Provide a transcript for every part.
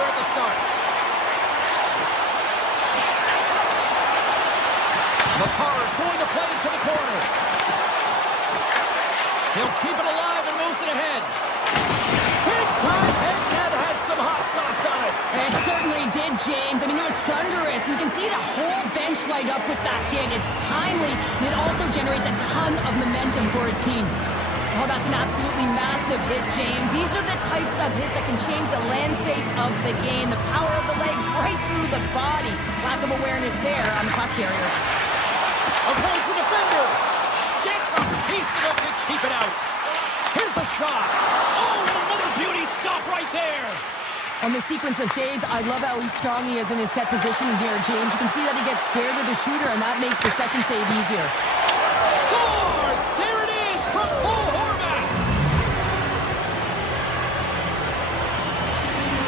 here at the start. McCarr's going to play it to the corner. He'll keep it alive and moves it ahead. Big time head net has some hot sauce on it. It certainly did, James. I mean, it was thunderous. You can see the whole bench light up with that hit. It's timely, and it also generates a ton of momentum for his team. Oh, that's an absolutely massive hit, James. These are the types of hits that can change the landscape of the game. The power of the legs right through the body. Lack of awareness there on the puck carrier. Avoids the defender. Gets a piece of it to keep it out. Here's a shot. Oh, and another beauty stop right there. On the sequence of saves, I love how strong he is in his set positioning here, James. You can see that he gets squared with the shooter, and that makes the second save easier. Scores! There it is from Paul Horvat.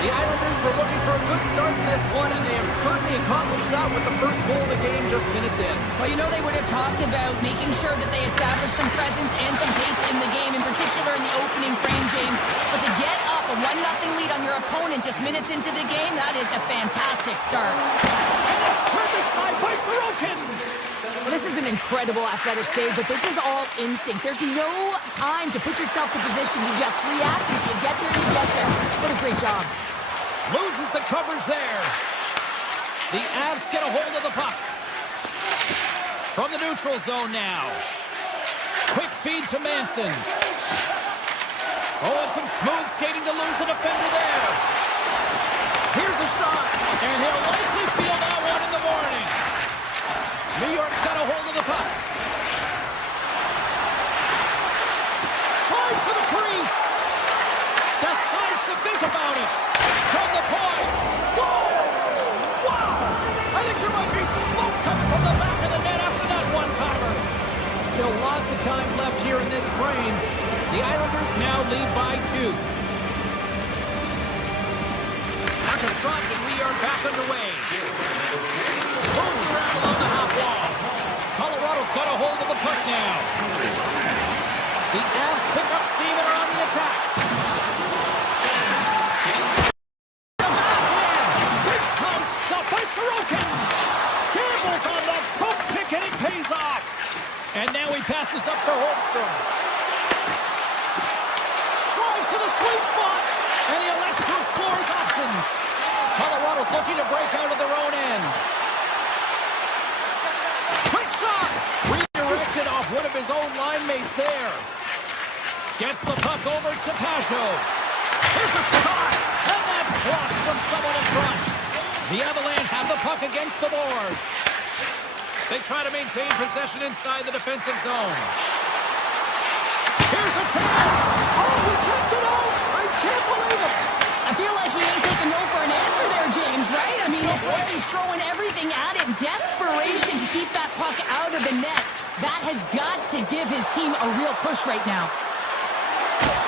The Islanders were looking for a good start in this one, and they have certainly accomplished that with the first goal of the game just minutes in. Well, you know, they would have talked about making sure that they established some presence and some pace in the game, in particular in the opening frame, James. But to get up a 1-0 lead on your opponent just minutes into the game, that is a fantastic start. And it's turned aside by Sorokin. Well, this is an incredible athletic save, but this is all instinct. There's no time to put yourself in position. You just react. If you get there, you get there. What a great job. Loses the coverage there. The Avs get a hold of the puck. From the neutral zone now. Quick feed to Manson. Oh, and some smooth skating to lose the defender there. Here's a shot, and he'll likely feel that one in the morning. New York's got a hold of the puck. Tries to the crease. Decides to think about it. From the point. Scores! Wow! I think there might be smoke coming from the back of the net after that one-timer. Still lots of time left here in this frame. The Islanders now lead by 2. Puck is dropped and we are back underway. Moves around along the half wall. Colorado's got a hold of the puck now. The Avs pick up steam and are on the attack. The backhand. Big time stop by Sorokin. Gambles on the boat kick and it pays off. And now he passes up to Holmstrom. Drives to the sweet spot. And he elects to explore his options. Colorado's looking to break out of their own end. Quick shot. Redirected off one of his own line mates there. Gets the puck over to Pajot. Here's a shot. And that's blocked from someone in front. The Avalanche have the puck against the boards. They try to maintain possession inside the defensive zone. Here's a chance. Oh, he kicked it out. I can't believe it. I feel like he ain't taking no for an answer there, James, right? I mean, it's like he's throwing everything at it. Desperation to keep that puck out of the net. That has got to give his team a real push right now.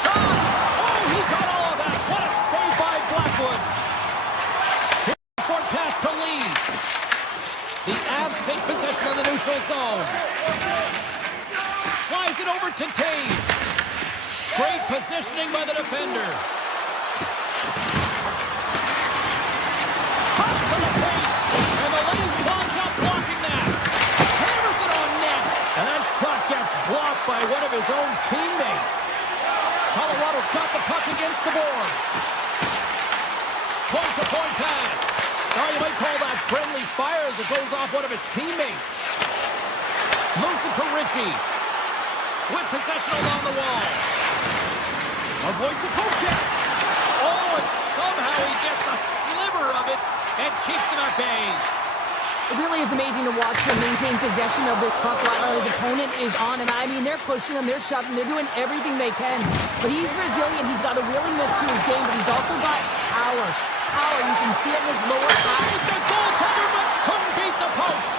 Shot. Oh, he got all of that. What a save by Blackwood. Here's a short pass to Lee. The Avs take possession of the neutral zone. Slides it over to Taves. Great positioning by the defender. Cuts to the paint. And the lane's clogged up blocking that. Hammers it on net. And that shot gets blocked by one of his own teammates. Colorado's got the puck against the boards. Point-to-point pass. Oh, you might call that friendly fire as it goes off one of his teammates. Moves it to Ritchie. With possession along the wall. Avoids the poke check. Oh, and somehow he gets a sliver of it and keeps him at bay. It really is amazing to watch him maintain possession of this puck while his opponent is on him. I mean, they're pushing him, they're shoving, they're doing everything they can. But he's resilient, he's got a willingness to his game, but he's also got power. You can see it in his lower half. The goaltender, but couldn't beat the post.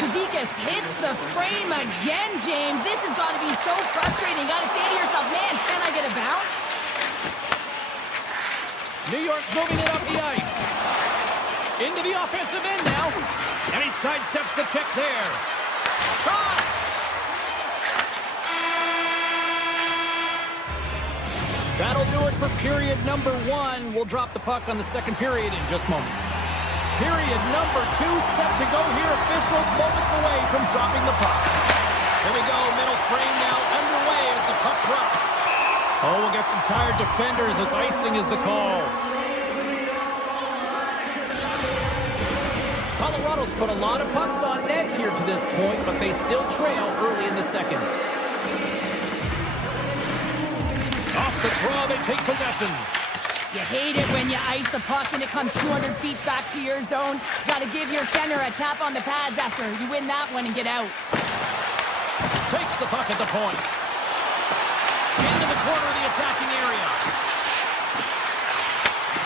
Cizikas hits the frame again, James. This has got to be so frustrating. Got to say to yourself, man, can I get a bounce? New York's moving it up the ice. Into the offensive end now. And he sidesteps the check there. Shot! That'll do it for period number 1. We'll drop the puck on the second period in just moments. Period number 2 set to go here. Officials moments away from dropping the puck. Here we go. Middle frame now underway as the puck drops. Oh, we'll get some tired defenders as icing is the call. Colorado's put a lot of pucks on net here to this point, but they still trail early in the second. Off the draw, they take possession. You hate it when you ice the puck and it comes 200 feet back to your zone. Got to give your center a tap on the pads after you win that one and get out. Takes the puck at the point. Into the corner of the attacking area.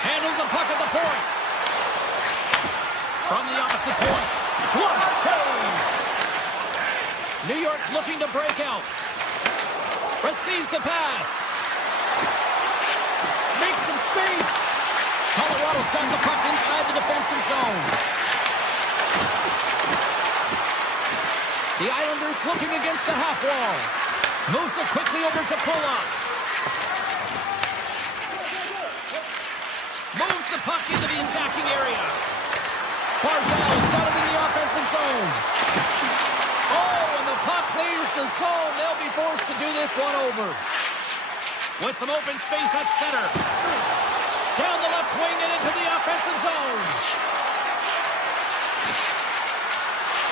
Handles the puck at the point. From the opposite point. Glove save! New York's looking to break out. Receives the pass. Makes some space. Colorado's got the puck inside the defensive zone. The Islanders looking against the half wall. Moves it quickly over to Pulla. Moves the puck into the attacking area. Barzal's got it in the offensive zone. Oh, and the puck leaves the zone. They'll be forced to do this one over. With some open space at center. Down the left wing and into the offensive zone.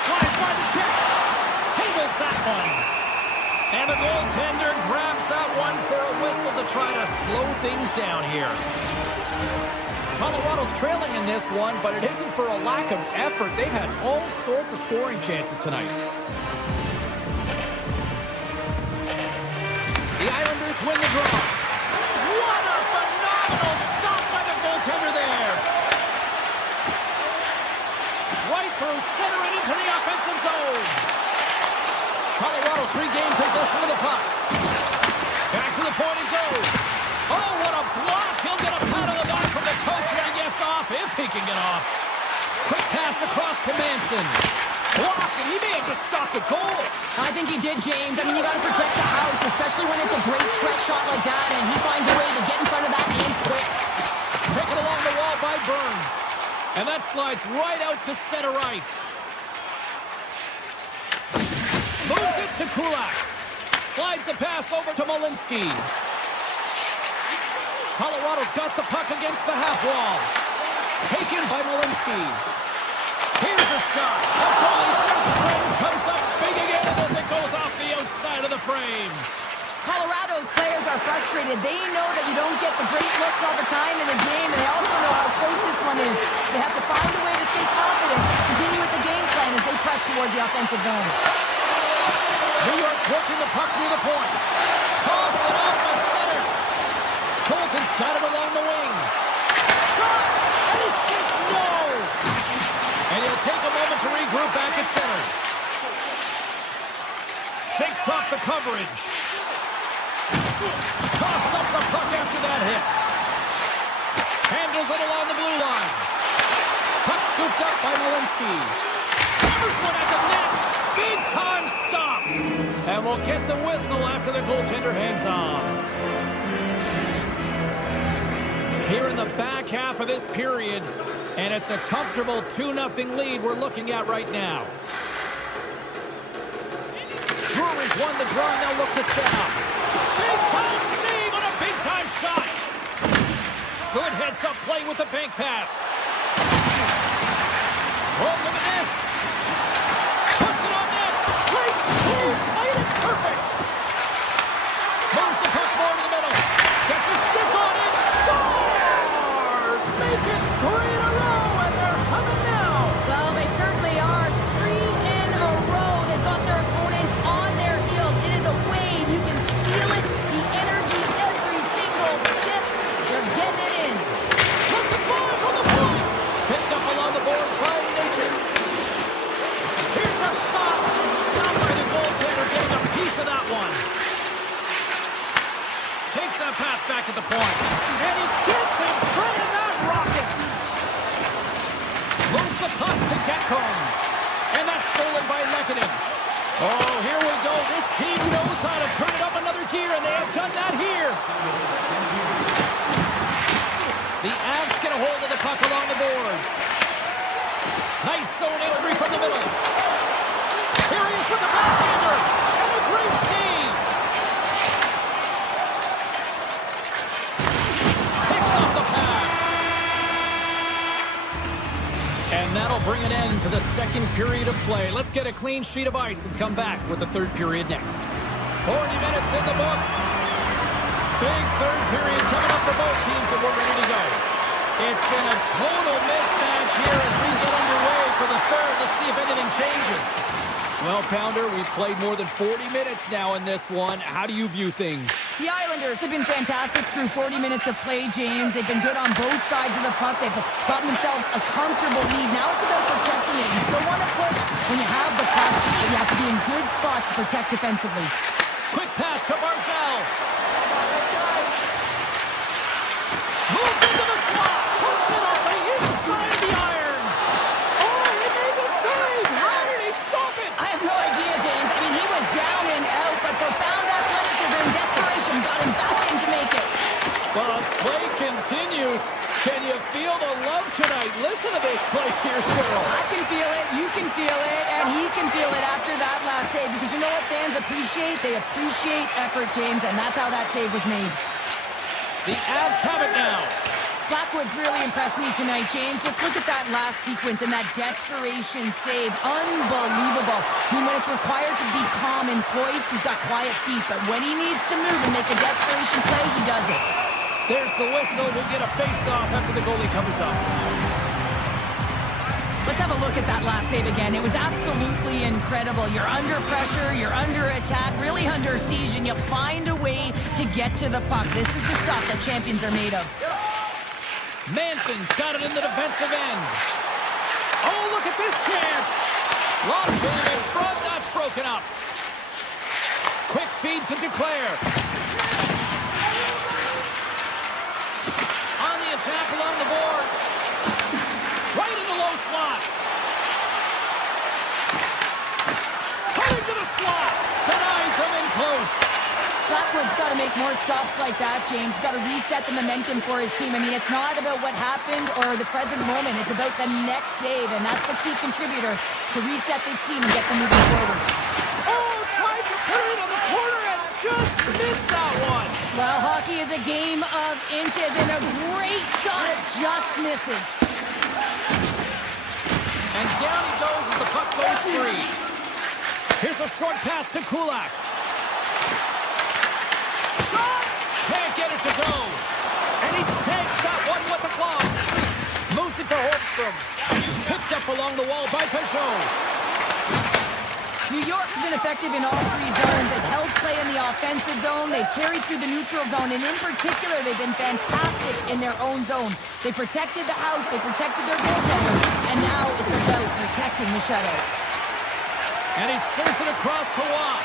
Slides by the check. Handles that one. And the goaltender grabs that one for a whistle to try to slow things down here. Colorado's trailing in this one, but it isn't for a lack of effort. They've had all sorts of scoring chances tonight. The Islanders win the draw. What a phenomenal stop by the goaltender there. Right through center and into the offensive zone. Colorado's regained possession of the puck. Back to the point it goes. Oh, what a block. He'll get a pat on the back from the coach when he gets off, if he can get off. Quick pass across to Manson. Blocked, and he may have just stopped the goal. I think he did, James. I mean, you got to protect the house, especially when it's a great threat shot like that, and he finds a way to get in front of that and quick. Taken along the wall by Burns. And that slides right out to center ice. Moves it to Kulak. Slides the pass over to Malinsky. Colorado's got the puck against the half wall. Taken by Malinsky. Here's a shot. The goalie's best friend comes up big again as it goes off the outside of the frame. Colorado's players are frustrated. They know that you don't get the great looks all the time in a game, and they also know how close this one is. They have to find a way to stay confident, continue with the game plan as they press towards the offensive zone. New York's working the puck near the point. Toss it out by center. Colton's got it along the wing. Shot! And he says no! And he'll take a moment to regroup back at center. Shakes off the coverage. Toss up the puck after that hit. Handles it along the blue line. Puck scooped up by Malinsky. Hammers one at the net. Big time stop. And we'll get the whistle after the goaltender hangs on. Here in the back half of this period, and it's a comfortable 2-0 lead we're looking at right now. Brewery's won the draw, and they'll look to set up. Big time save on a big time shot. Good heads up play with the bank pass. Oh, look at this. Puts it on net. Great save. Made it perfect. Moves the puck more to the middle. Gets a stick on it. Stars make it 3 in a row, and they're humming now. Well, they certainly are. 3 in a row. They've got their opponents on their heels. It is a wave. You can feel it. The energy every single shift. They're getting it in. What's the drive from the point? Picked up along the boards by Natchez. Here's a shot. Stopped by the goaltender, getting a piece of that one. Takes that pass back at the point. And he gets in front of that rocket. Moves the puck to Gatcomb. And that's stolen by Lehkonen. Oh, here we go. This team knows how to turn it up another gear, and they have done that here. The Avs get a hold of the puck along the boards. Nice zone entry from the middle. Here he is with the backhander, and a great save. Picks up the pass. And that'll bring an end to the second period of play. Let's get a clean sheet of ice and come back with the third period next. 40 minutes in the books. Big third period coming up for both teams, and we're ready to go. It's been a total mismatch here as we get underway for the third. Let's see if anything changes. Well, Pounder, we've played more than 40 minutes now in this one. How do you view things? The Islanders have been fantastic through 40 minutes of play, James. They've been good on both sides of the puck. They've gotten themselves a comfortable lead. Now it's about protecting it. You still want to push when you have the puck, but you have to be in good spots to protect defensively. Quick pass to Barzal. Moves into the slot. Puts it on the inside of the iron. Oh, he made the save. How did he stop it? I have no idea, James. I mean, he was down and out, but profound athleticism and desperation got him back in to make it. Well, as play continues, can you feel the love tonight? Listen to this place here, Cheryl. I can feel it, you can feel it, and he can feel it after that last save, because you know what fans appreciate? They appreciate effort, James, and that's how that save was made. The Avs have it now. Blackwood's really impressed me tonight, James. Just look at that last sequence and that desperation save. Unbelievable. I mean, when it's required to be calm and poised, he's got quiet feet. But when he needs to move and make a desperation play, he does it. There's the whistle. We'll get a face-off after the goalie comes up. Let's have a look at that last save again. It was absolutely incredible. You're under pressure, you're under attack, really under siege, and you find a way to get to the puck. This is the stuff that champions are made of. Manson's got it in the defensive end. Oh, look at this chance. Long jam in front. That's broken up. Quick feed to Declare. On the attack along the boards. Right in the low slot. Cutting to the slot. Denies him in close. Blackwood's got to make more stops like that, James. He's got to reset the momentum for his team. I mean, it's not about what happened or the present moment. It's about the next save, and that's the key contributor to reset this team and get them moving forward. Oh, tried to put it on the corner and just missed that one. Well, hockey is a game of inches, and a great shot just misses. And down he goes as the puck goes free. Here's a short pass to Kulak. Shot! Can't get it to go. And he stakes that one with the glove. Moves it to Holmstrom. Picked up along the wall by Peugeot. New York's been effective in all three zones. They've held play in the offensive zone. They've carried through the neutral zone. And in particular, they've been fantastic in their own zone. They protected the house. They protected their goaltender. And now it's about protecting the shutout. And he sends it across to Watt.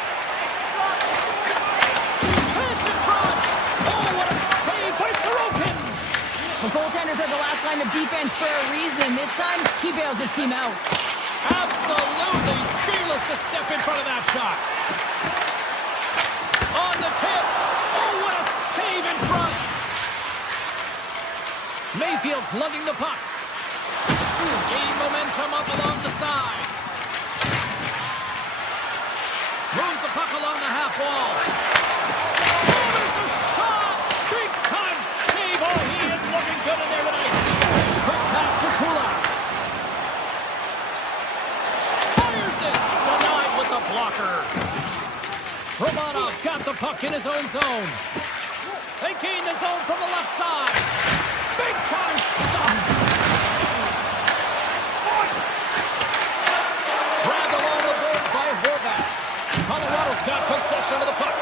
Chance in front. Oh, what a save by Sorokin. The goaltenders are the last line of defense for a reason. This time, he bails his team out. Absolutely fearless to step in front of that shot. On the tip. Oh, what a save in front. Mayfield's lugging the puck. Gaining momentum up along the side. Moves the puck along the half wall. Oh, there's a shot. Big time save. Oh, he is looking good in there tonight. Quick pass to Kulak. Fires it. Denied with the blocker. Romanov's got the puck in his own zone. They gain the zone from the left side. Big time stop. Dragged along the board by Horvath. Colorado's got possession of the puck.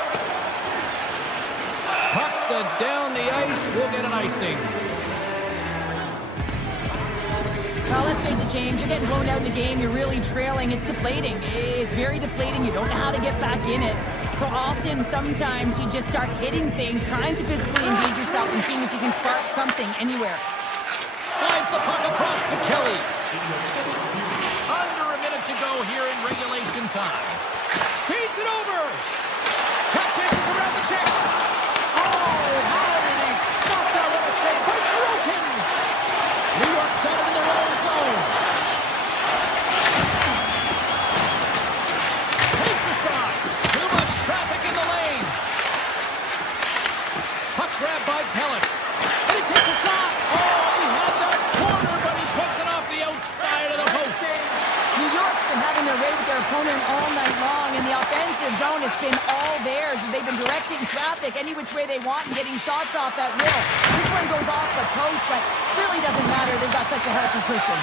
Puck sent down the ice. We'll get an icing. Well, let's face it, James. You're getting blown out in the game. You're really trailing. It's deflating. It's very deflating. You don't know how to get back in it. So often, sometimes, you just start hitting things, trying to physically engage yourself and seeing if you can spark something anywhere. Slides the puck across to Kelly. Under a minute to go here in regulation time. offensive zone, it's been all theirs. They've been directing traffic any which way they want and getting shots off at will. This one goes off the post, but really doesn't matter. They've got such a healthy cushion.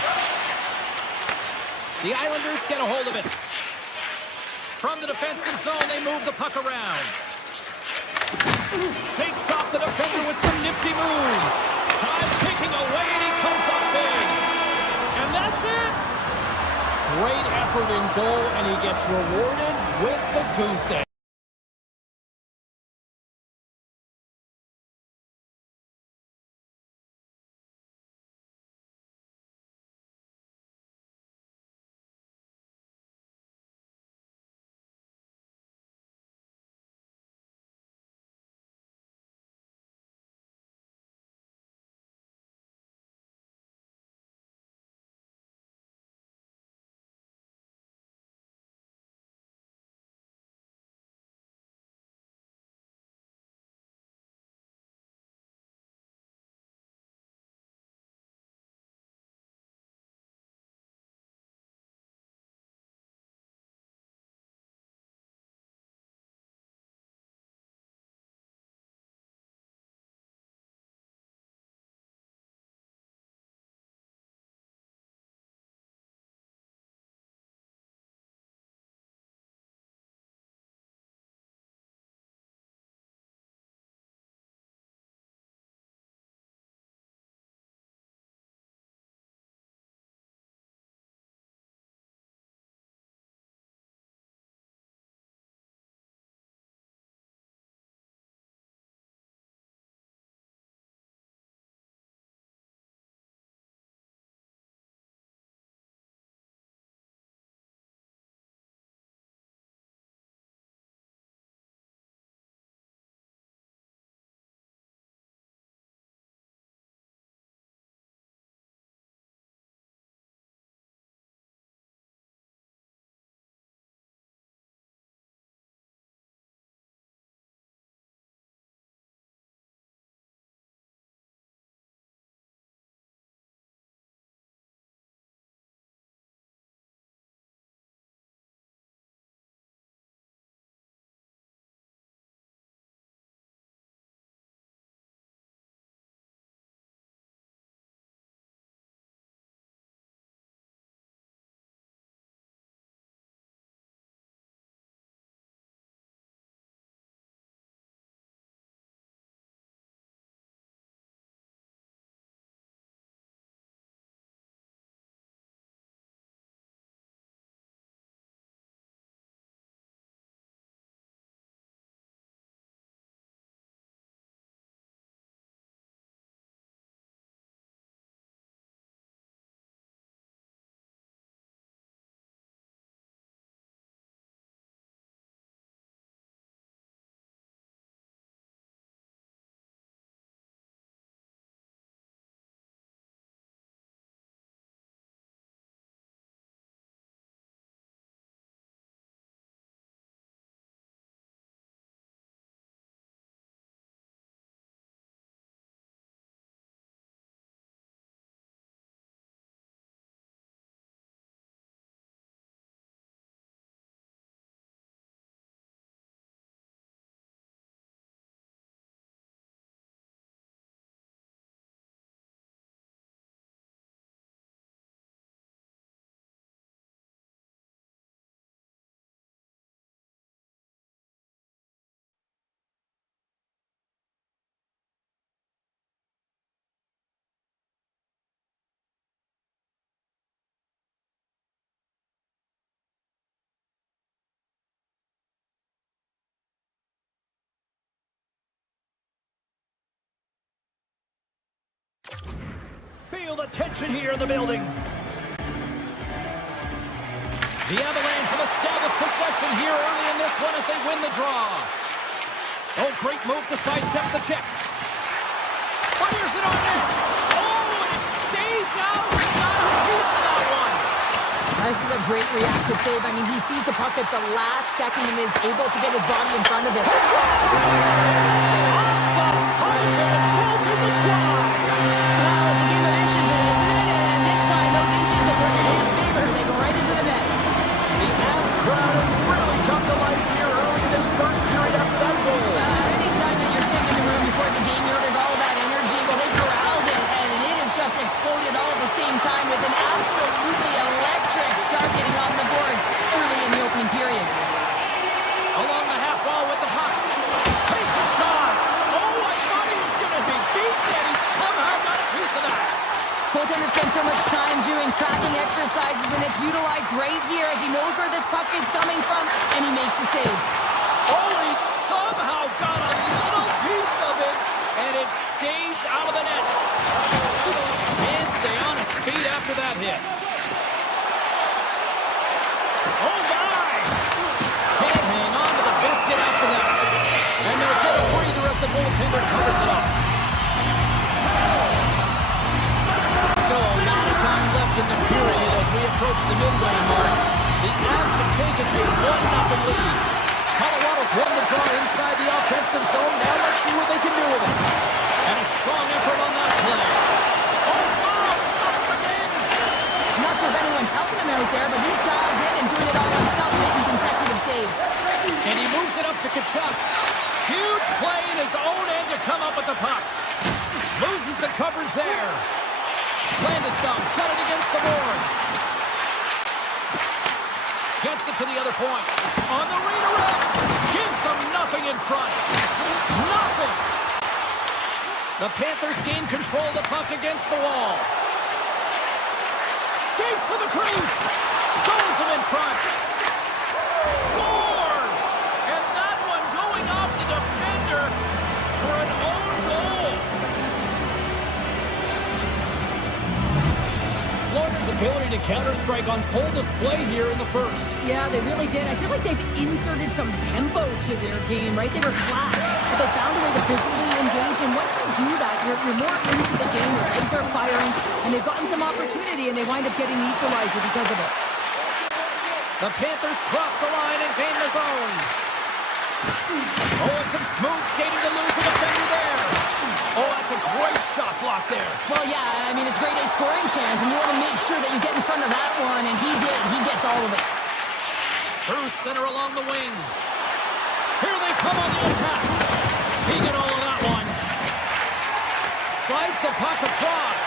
The Islanders get a hold of it. From the defensive zone, they move the puck around. Shakes off the defender with some nifty moves. Time ticking away, and he comes up big. And that's it. Great effort in goal, and he gets rewarded with the goose egg. Feel the tension here in the building. The Avalanche have established possession here early in this one as they win the draw. Oh, great move to sidestep the check. Fires it on net. Oh, and it stays out. We got a piece of that one. This is a great reactive save. I mean, he sees the puck at the last second and is able to get his body in front of it. Off the puck and pulls in the try. Well, it's a game of inches, isn't it? And this time, those inches that work in his favor, they go right into the net. The Avs crowd has really come to life here goaltender spends so much time doing tracking exercises, and it's utilized right here as he knows where this puck is coming from, and he makes the save. Oh, he somehow got a little piece of it, and it stays out of the net. And stay on his feet after that hit. Oh, my! Can't hang on to the biscuit after that. And they'll get a free. The rest of the goaltender covers it up. Still a lot of time left in the period as we approach the midway mark. The Avs have taken a 1-0 lead. Colorado's won the draw inside the offensive zone. Now let's see what they can do with it. And a strong effort on that play. Oh, wow! Stuffs the game! I'm not sure if anyone's helping him out there, but he's dialed in and doing it all himself, making consecutive saves. And he moves it up to Tkachuk. Huge play in his own end to come up with the puck. Loses the coverage there. Landeskog's got it against the boards. Gets it to the other point. On the redirect. Gives them nothing in front. Nothing. The Panthers gain control of the puck against the wall. Skates to the crease. Stones him in front. Scores! And that one going off the defender for an own goal. Florida's ability to counter-strike on full display here in the first. Yeah, they really did. I feel like they've inserted some tempo to their game, right? They were flat, but they found a way to physically engage, and once you do that, you're more into the game, your legs are firing, and they've gotten some opportunity, and they wind up getting the equalizer because of it. The Panthers cross the line and gain the zone. Oh, and some smooth skating to lose the defender there. Oh, that's a great shot block there. Well, yeah, I mean, it's grade A scoring chance, and you want to make sure that you get in front of that one, and he did. He gets all of it. Through center along the wing. Here they come on the attack. He got all of that one. Slides the puck across.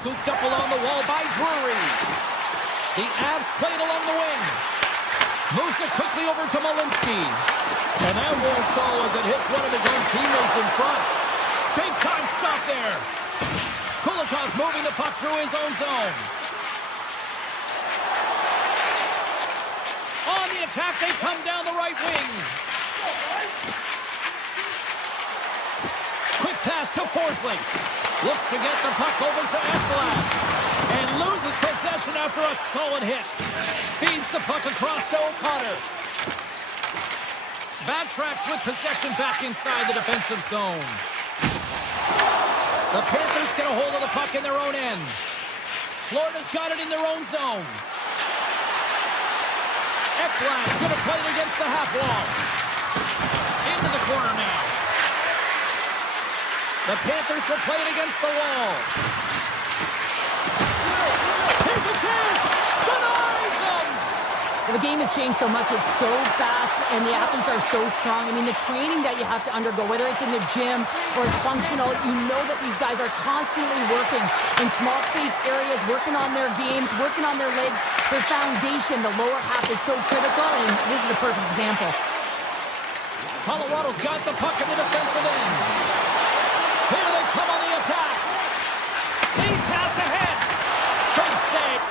Scooped up along the wall by Drury. The Avs played along the wing. Moves it quickly over to Malinsky. And that won't go as it hits one of his own teammates in front. Big time stop there. Kulikov's moving the puck through his own zone. On the attack, they come down the right wing. Horsley looks to get the puck over to Ekblad and loses possession after a solid hit. Feeds the puck across to O'Connor. Backtracks with possession back inside the defensive zone. The Panthers get a hold of the puck in their own end. Florida's got it in their own zone. Ekblad's going to play it against the half wall. Into the corner now. The Panthers will play it against the wall. Here's a chance! Denies him! Well, the game has changed so much. It's so fast, and the athletes are so strong. I mean, the training that you have to undergo, whether it's in the gym or it's functional, you know that these guys are constantly working in small space areas, working on their games, working on their legs. Their foundation, the lower half, is so critical, and this is a perfect example. Colorado's got the puck in the defensive end. Here they come on the attack. Lead pass ahead. Big save.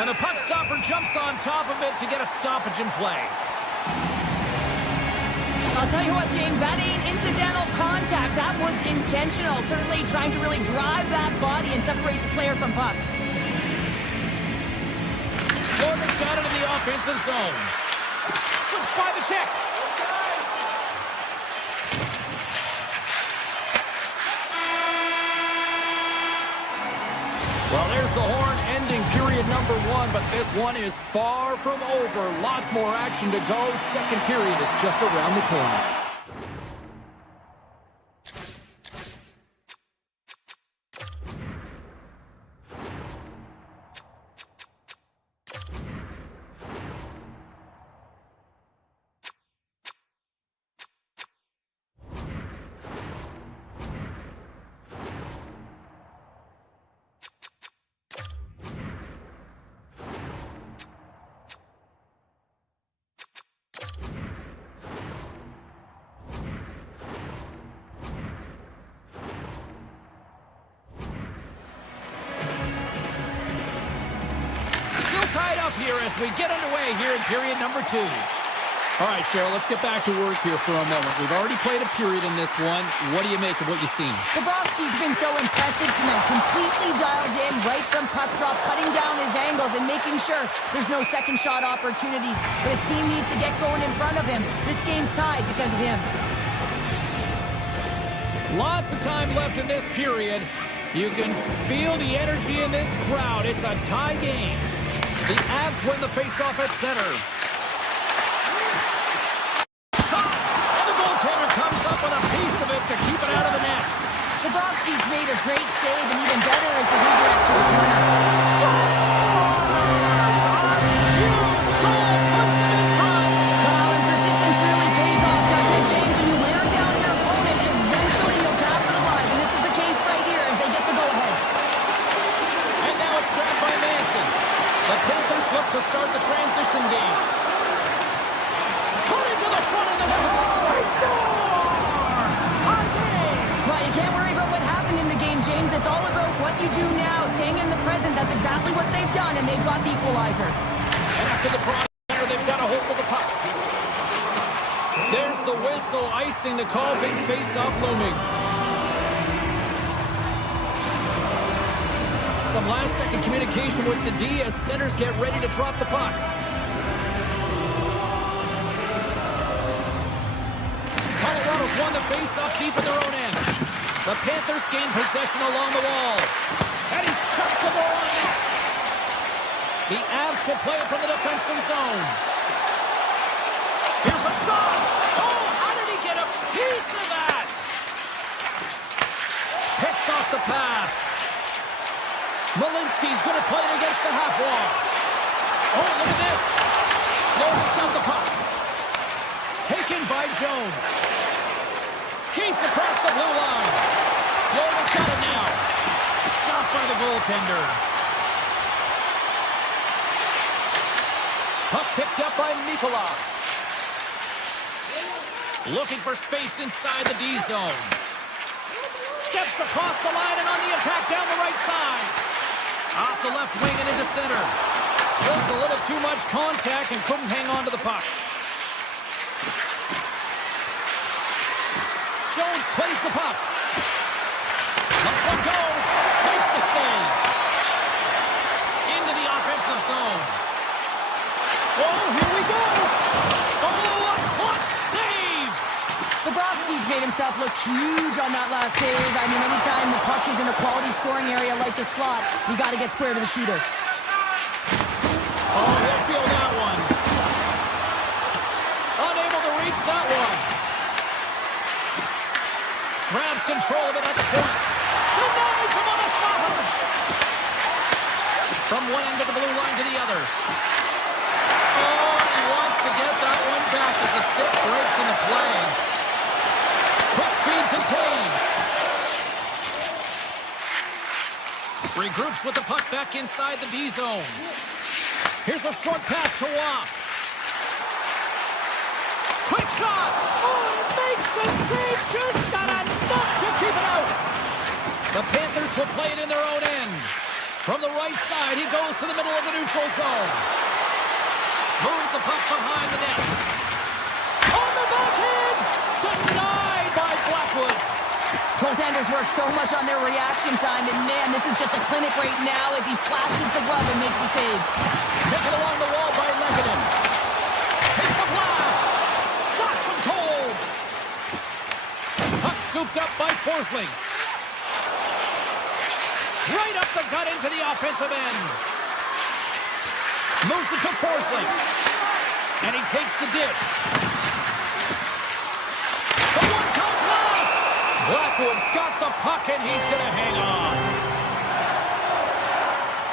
And the puck stopper jumps on top of it to get a stoppage in play. I'll tell you what, James, that ain't incidental contact. That was intentional. Certainly trying to really drive that body and separate the player from puck. Florida's got it in the offensive zone. Slips by the check. Well, there's the horn ending period number 1, but this one is far from over. Lots more action to go. Second period is just around the corner. Here as we get underway here in period number 2. All right, Cheryl, let's get back to work here for a moment. We've already played a period in this one. What do you make of what you've seen? Bobrovsky's been so impressive tonight, completely dialed in right from puck drop, cutting down his angles and making sure there's no second shot opportunities. But his team needs to get going in front of him. This game's tied because of him. Lots of time left in this period. You can feel the energy in this crowd. It's a tie game. The Avs win the faceoff at center. Shot! And the goaltender comes up with a piece of it to keep it out of the net. Bobrovsky's made a great save, and even better as the redirect to the corner. Scores! A huge goal puts him in front. Well, and persistence really pays off, doesn't it, James? When you wear down your opponent, eventually you'll capitalize, and this is the case right here as they get the go-ahead. And now it's grabbed by Manson. The Panthers look to start the transition game. Coming to the front of the net. He scores! Tie game! Well, you can't worry about what happened in the game, James. It's all about what you do now, staying in the present. That's exactly what they've done, and they've got the equalizer. And after the draw, they've got a hold of the puck. There's the whistle, icing the call. Big face-off looming. Some last-second communication with the D as centers get ready to drop the puck. Colorado's won the face-off deep in their own end. The Panthers gain possession along the wall. And he shuts the ball on net. The Avs will play it from the defensive zone. Here's a shot. Oh, how did he get a piece of that? Picks off the pass. Malinsky's going to play it against the half wall. Oh, look at this. Florida's got the puck. Taken by Jones. Skates across the blue line. Florida's got it now. Stopped by the goaltender. Puck picked up by Mikula. Looking for space inside the D zone. Steps across the line and on the attack down the right side. Off the left wing and into center. Just a little too much contact and couldn't hang on to the puck. Jones plays the puck. Lets one go. Makes the save. Into the offensive zone. Oh, here we go. Oh, a clutch save. Bobrovsky's made himself look huge on that last save. I mean, anytime the puck is in a quality scoring area like the slot, you got to get square to the shooter. Oh, he'll feel that one. Unable to reach that one. Grabs control of it at the point. Denies him on the stopper. From one end of the blue line to the other. Oh, he wants to get that one back as the stick breaks into play. Quick feed to Taves. Regroups with the puck back inside the D zone. Here's a short pass to Waugh. Quick shot. Oh, it makes the save. Just got enough to keep it out. The Panthers will play it in their own end. From the right side, he goes to the middle of the neutral zone. Moves the puck behind the net. On the backhand! Denied by Blackwood. Goaltenders work so much on their reaction time, and man, this is just a clinic right now as he flashes the glove and makes the save. Taken along the wall by Lekkinen. Takes a blast. Stops him cold. Puck scooped up by Forsling. Right up the gut into the offensive end. Moves it to Forsling. And he takes the dish. The one-time blast. Blackwood's got the puck, and he's going to hang on.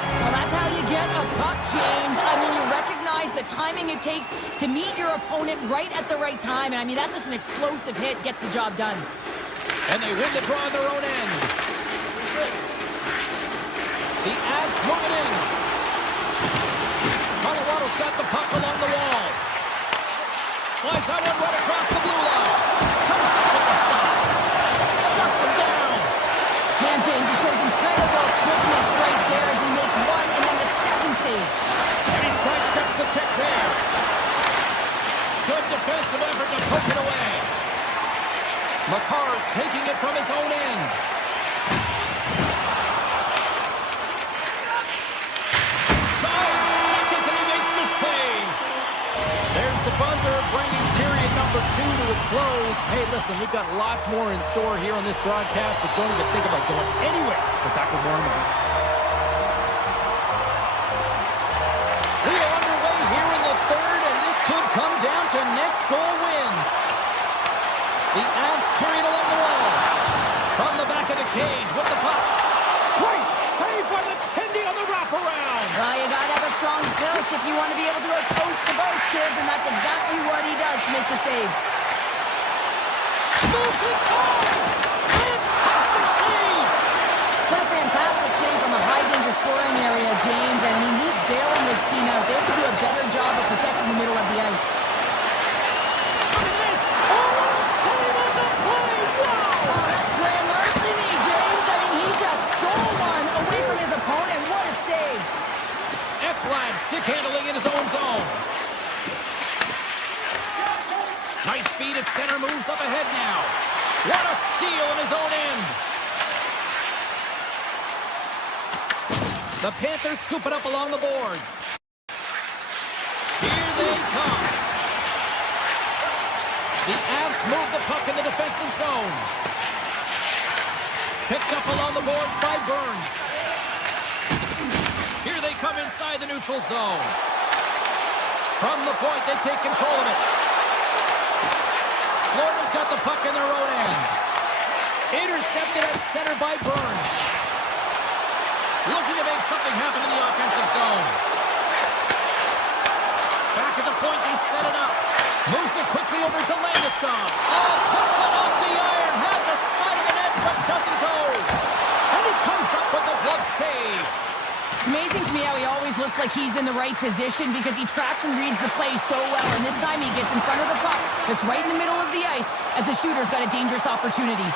Well, that's how you get a puck, James. I mean, you recognize the timing it takes to meet your opponent right at the right time. And I mean, that's just an explosive hit. Gets the job done. And they win the draw on their own end. The Avs moving in. Colorado's got the puck along the wall. Slides that one right across the blue line. Comes up with the stop. Shuts him down. Man, James, he shows incredible quickness right there as he makes one and then the second save. And he sidesteps the check there. Good defensive effort to poke it away. McCarr's taking it from his own end. There's the buzzer, bringing period number 2 to a close. Hey, listen, we've got lots more in store here on this broadcast, so don't even think about going anywhere. We're back with more in a moment. We are underway here in the third, and this could come down to next goal wins. The Avs carried along the wall. From the back of the cage with the puck. Great save by the Tendy on the wraparound. Well, you got to have a strong push if you want to be able to go coast to both, kids, and that's exactly what he does to make the save. Moves inside! Fantastic save! What a fantastic save from a high-danger scoring area, James. I mean, he's bailing this team out. They have to do a better job of protecting the middle of the ice. Look at this! Oh, save on the play! Wow! Oh, that's grand larceny, James. I mean, he just stole one away from his opponent. What a save! Ekblad stick handling in his own zone. Nice feed at center, moves up ahead now. What a steal in his own end. The Panthers scoop it up along the boards. Here they come. The Avs move the puck in the defensive zone. Picked up along the boards by Burns. Here they come inside the neutral zone. From the point, they take control of it. Florida's got the puck in their own end. Intercepted at center by Burns. Looking to make something happen in the offensive zone. Back at the point, they set it up. Moves it quickly over to Landeskog. Oh, puts it off the iron. Had the side of the net, but doesn't go. And he comes up with the glove save. It's amazing to me how he always looks like he's in the right position because he tracks and reads the play so well. And this time he gets in front of the puck that's right in the middle of the ice as the shooter's got a dangerous opportunity.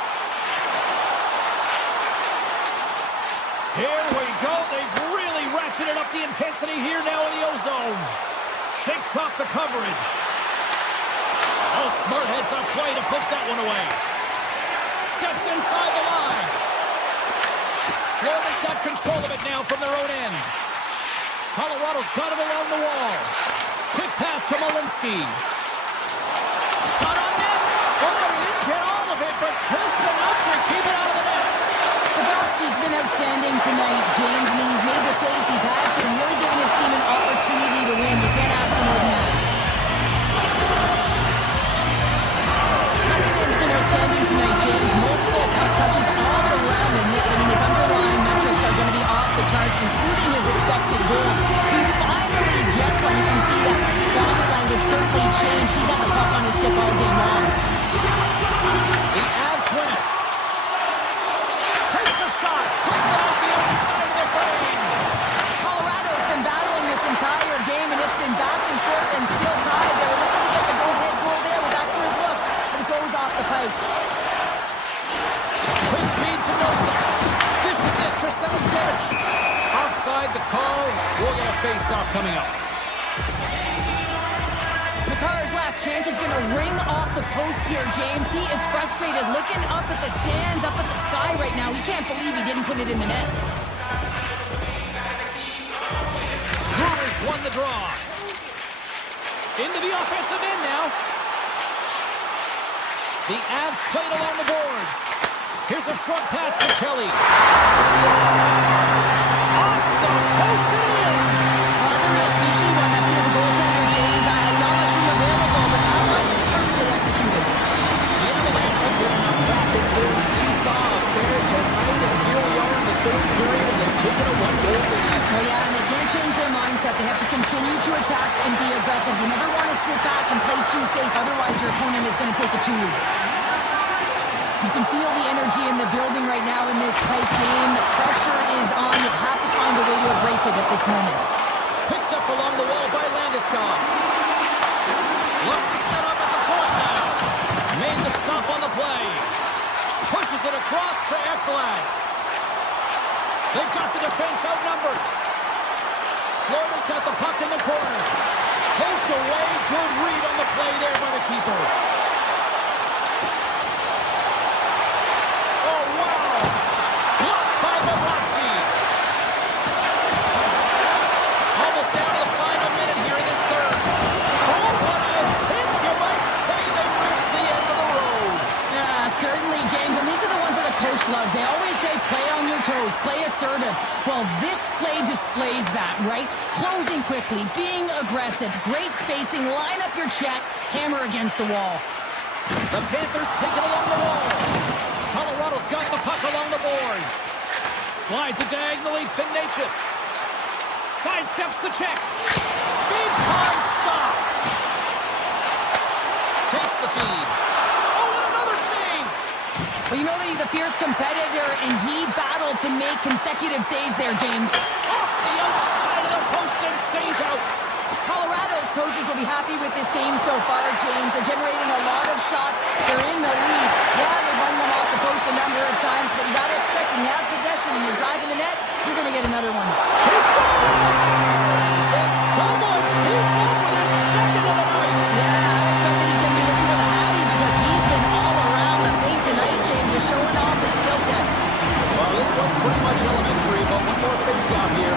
Here we go. They've really ratcheted up the intensity here now in the O-zone. Shakes off the coverage. Oh, smart heads up play to put that one away. Steps inside the line. Florida's got control of it now from their own end. Colorado's got it along the wall. Quick pass to Malinsky. Shot on net. Oh, he didn't get all of it, but just enough to keep it out of the net. Pavelski's been outstanding tonight, James. I mean, he's made the saves he's had to and really given his team an opportunity to win. You can't ask for more than that. Lekkonen's been outstanding tonight, James. Multiple puck touches all around the net. I mean, his underlying metrics are going to be off the charts, including his expected goals. He finally gets one. You can see that body language certainly changed. He's had the puck on his stick all game long. The Avs win it. Takes a shot. Puts it out the outside of the frame. Colorado's been battling this entire game, and it's been back and forth and still tied. They were looking to get the go-ahead goal there with that third look, but it goes off the pipe. Quick feed to Nosek. Dishes it to Samoskevich. Off face-off coming up. McCarr's last chance is going to ring off the post here, James. He is frustrated, looking up at the stands, up at the sky right now. He can't believe he didn't put it in the net. Brewers won the draw. Into the offensive end now. The Avs played along the boards. Here's a short pass to Kelly. Scores! Off the post and in! Well, that's a real sneaky one that threw the goaltender, James. I had not much room available, but that one perfectly executed. The Avalanche have been on a rapid third seesaw affair tonight, and here we are in the third period, and they've taken a one-goal lead. Oh, yeah, and they can't change their mindset. They have to continue to attack and be aggressive. You never want to sit back and play too safe, otherwise your opponent is going to take it to you. You can feel the energy in the building right now in this tight game. The pressure is on. You have to find a way to embrace it at this moment. Picked up along the wall by Landeskog. Looks to set up at the point now. Made the stop on the play. Pushes it across to Ekblad. They've got the defense outnumbered. Florida's got the puck in the corner. Poked away. Good read on the play there by the keeper. Loves. They always say play on your toes, play assertive. Well, this play displays that, right? Closing quickly, being aggressive, great spacing, line up your check, hammer against the wall. The Panthers take it along the wall. Colorado's got the puck along the boards. Slides it diagonally to Natchez. Sidesteps the check. Big time stop. Takes the feed. Well, you know that he's a fierce competitor, and he battled to make consecutive saves there, James. Off the outside of the post and stays out. Colorado's coaches will be happy with this game so far, James. They're generating a lot of shots. They're in the lead. Yeah, they've run them off the post a number of times, but you got to expect when you have possession and you're driving the net, you're going to get another one. He scores! And someone's hit up with his second of the night. Yeah, I expect that he's going to be looking for the Hattie because he's been all around the paint tonight, James, just showing off his skill set. Well, this one's pretty much elementary, but one more face-off here.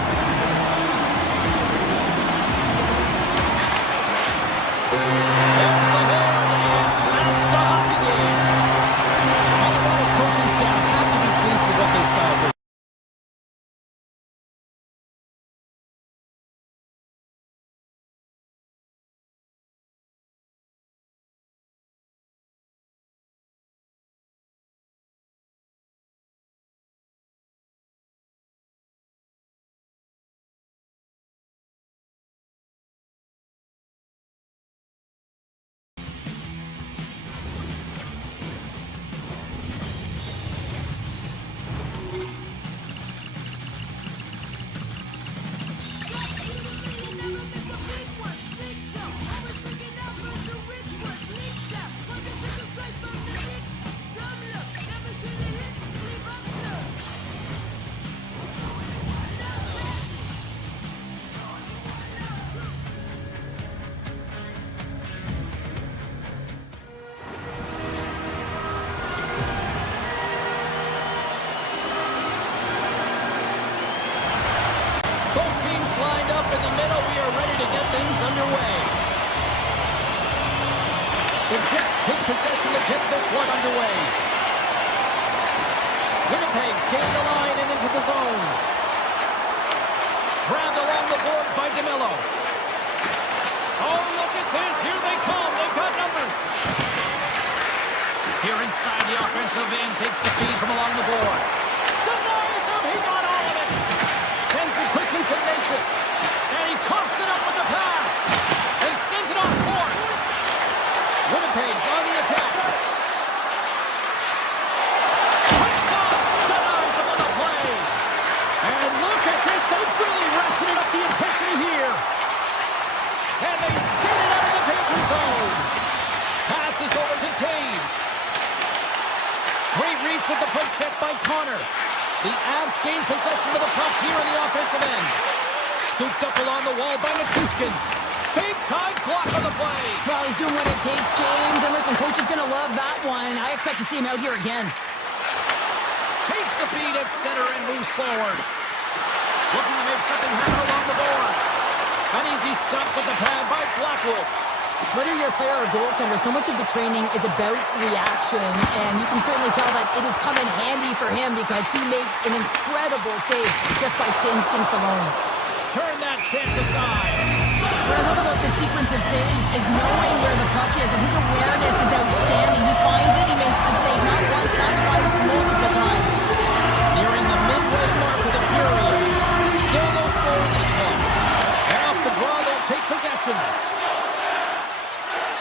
There's the horn, and that's the hockey game. Colorado's coaching staff has to be pleased with what they saw. The Jets take possession to get this one underway. Winnipeg's gained the line and into the zone. Grabbed along the boards by DeMello. Oh, look at this. Here they come. They've got numbers. Here inside the offensive end, takes the feed from along the boards. Denies him. He got all of it. Sends it quickly to Natchez. And he coughs it up with the pass. And sends it off course. Winnipeg's on the attack. Quick shot. Denies him on the play. And look at this. They've really ratcheted up the intensity here. And they skate it out of the danger zone. Passes over to Taves. Great reach with the poke check by Connor. The Avs gain possession of the puck here in the offensive end. Scooped up along the wall by Nikuskin. Big time block on the play. Well, he's doing what it takes, James. And listen, coach is going to love that one. I expect to see him out here again. Takes the feed at center and moves forward. Looking to make something happen along the boards. An easy stop with the pad by Blackwood. Whether you're a player or goaltender, so much of the training is about reaction, and you can certainly tell that it has come in handy for him because he makes an incredible save just by instincts alone. Turn that chance aside. What I love about this sequence of saves is knowing where the puck is, and his awareness is outstanding. He finds it, he makes the save, not once, not twice, multiple times. Nearing the midway mark of the period. Still no score in this one. And off the draw, they'll take possession.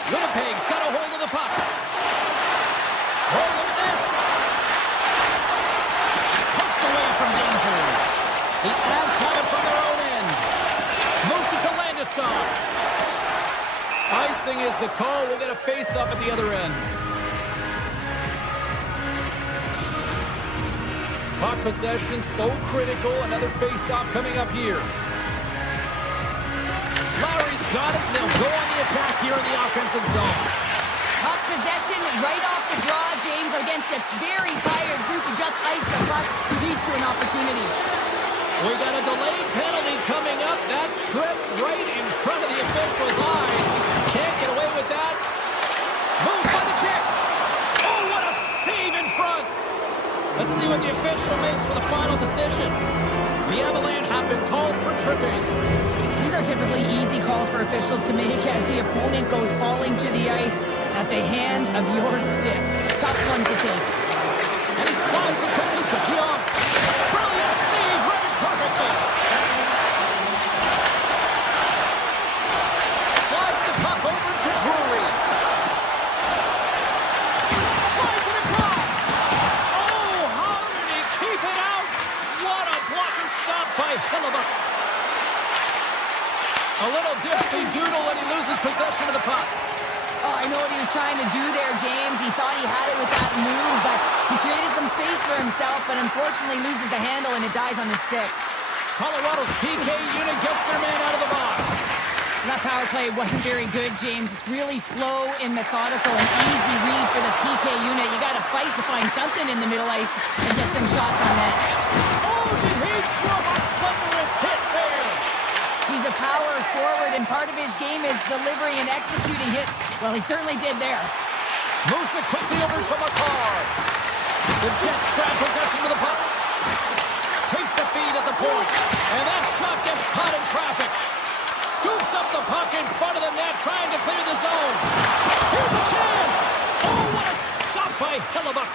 Winnipeg's got a hold of the puck. Oh, look at this. Poked away from danger. The Avs have it from their own end. Moose to Landeskog. Icing is the call. We'll get a face-off at the other end. Puck possession so critical. Another face-off coming up here. Lowry's got it. They'll go on the attack here in the offensive zone. Puck possession right off the draw, James, against a very tired group who just iced the puck, leads to an opportunity. We got a delayed penalty coming up. That trip right in front of the official's eyes. Can't get away with that. Moves by the check. Oh, what a save in front. Let's see what the official makes for the final decision. The Avalanche have been called for tripping. These are typically easy calls for officials to make as the opponent goes falling to the ice at the hands of your stick. Tough one to take. And he slides it quickly to Pionk. Brilliant save, read it perfectly. Slides the puck over to Drury. Slides it across. Oh, how did he keep it out? What a blocker stop by Hellebuyck. A little dipsy-doodle when he loses possession of the puck. Oh, I know what he was trying to do there, James. He thought he had it with that move, but he created some space for himself, but unfortunately loses the handle and it dies on his stick. Colorado's PK unit gets their man out of the box. That power play wasn't very good, James. It's really slow and methodical and easy read for the PK unit. You got to fight to find something in the middle ice and get some shots on net. Oh, did he throw a thunderous hit there? He's a power forward, and part of his game is delivering and executing hits. Well, he certainly did there. Moves it quickly over to McCarr. The Jets grab possession of the puck. Takes the feed at the point. And that shot gets caught in traffic. Scoops up the puck in front of the net, trying to clear the zone. Here's a chance. Oh, what a stop by Hellebuyck.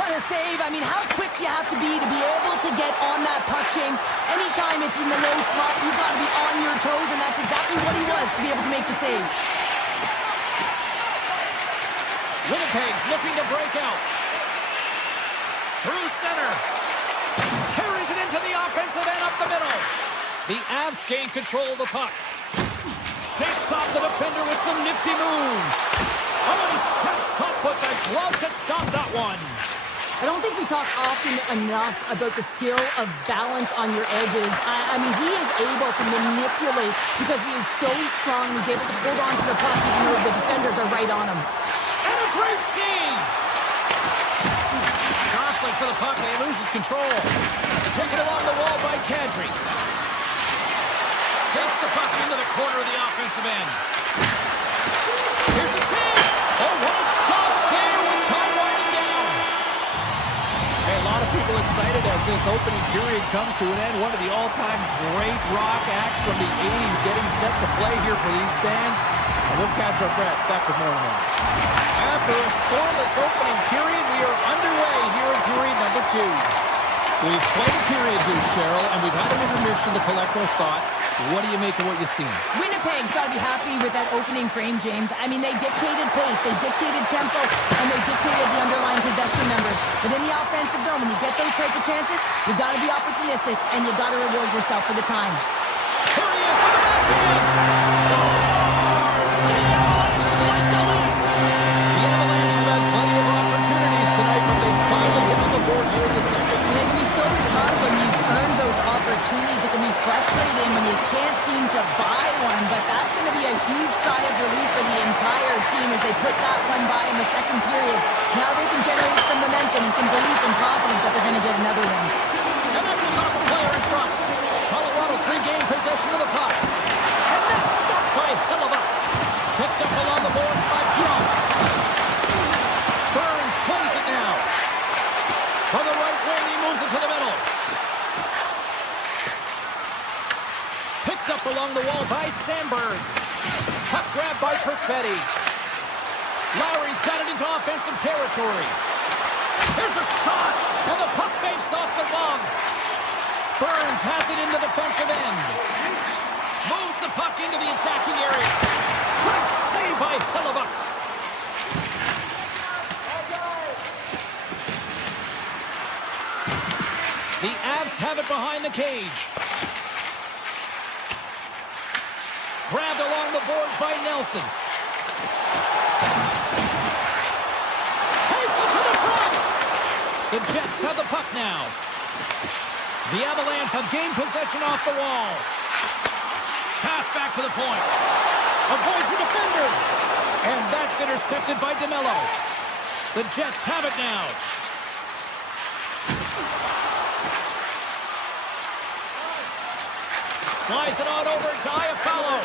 What a save. I mean, how quick you have to be able to get on that puck, James. Anytime it's in the low slot, you've got to be on your toes, and that's exactly what he was to be able to make the save. Winnipeg's looking to break out. Through center. Carries it into the offensive end up the middle. The Avs gain control of the puck. Shakes off the defender with some nifty moves. Oh, and he steps up with the glove to stop that one. I don't think we talk often enough about the skill of balance on your edges. I mean, he is able to manipulate because he is so strong. He's able to hold on to the puck even though the defenders are right on him. And a great save! Jostling for the puck, and he loses control. Taken along the wall by Kadri. Takes the puck into the corner of the offensive end. Here's a chance! Oh, what a stop there with time winding down! Hey, a lot of people excited as this opening period comes to an end. One of the all-time great rock acts from the 80s getting set to play here for these fans. And we'll catch our breath back with more in a moment. After a scoreless opening period, we are underway here in period number 2. We've played a period here, Cheryl, and we've had an intermission to collect our thoughts. What do you make of what you've seen? Winnipeg's got to be happy with that opening frame, James. I mean, they dictated pace, they dictated tempo, and they dictated the underlying possession numbers. But in the offensive zone, when you get those type of chances, you got to be opportunistic, and you got to reward yourself for the time. Here he is on the backhand. Scores! The Avalanche like the lead. The Avalanche have had plenty of opportunities tonight, but they finally get on the board here in the second. And it can be so tough when you've earned those opportunities. It can be frustrating when you game as they put that one by in the second period. Now they can generate some momentum and some belief and confidence that they're going to get another one. And that was off a player in front. Colorado's regained possession of the puck. And that's stopped by Hellebuck. Picked up along the boards by Pionk. Burns plays it now. From the right wing, he moves it to the middle. Picked up along the wall by Sandberg. Puck grab by Perfetti. Lowry's got it into offensive territory. Here's a shot, and the puck banks off the glove. Burns has it in the defensive end. Moves the puck into the attacking area. Great save by Hellebuck. The Avs have it behind the cage. Grabbed along the boards by Nelson. Takes it to the front. The Jets have the puck now. The Avalanche have gained possession off the wall. Pass back to the point. Avoids the defender. And that's intercepted by DeMello. The Jets have it now. Slides it on over to Iafallo.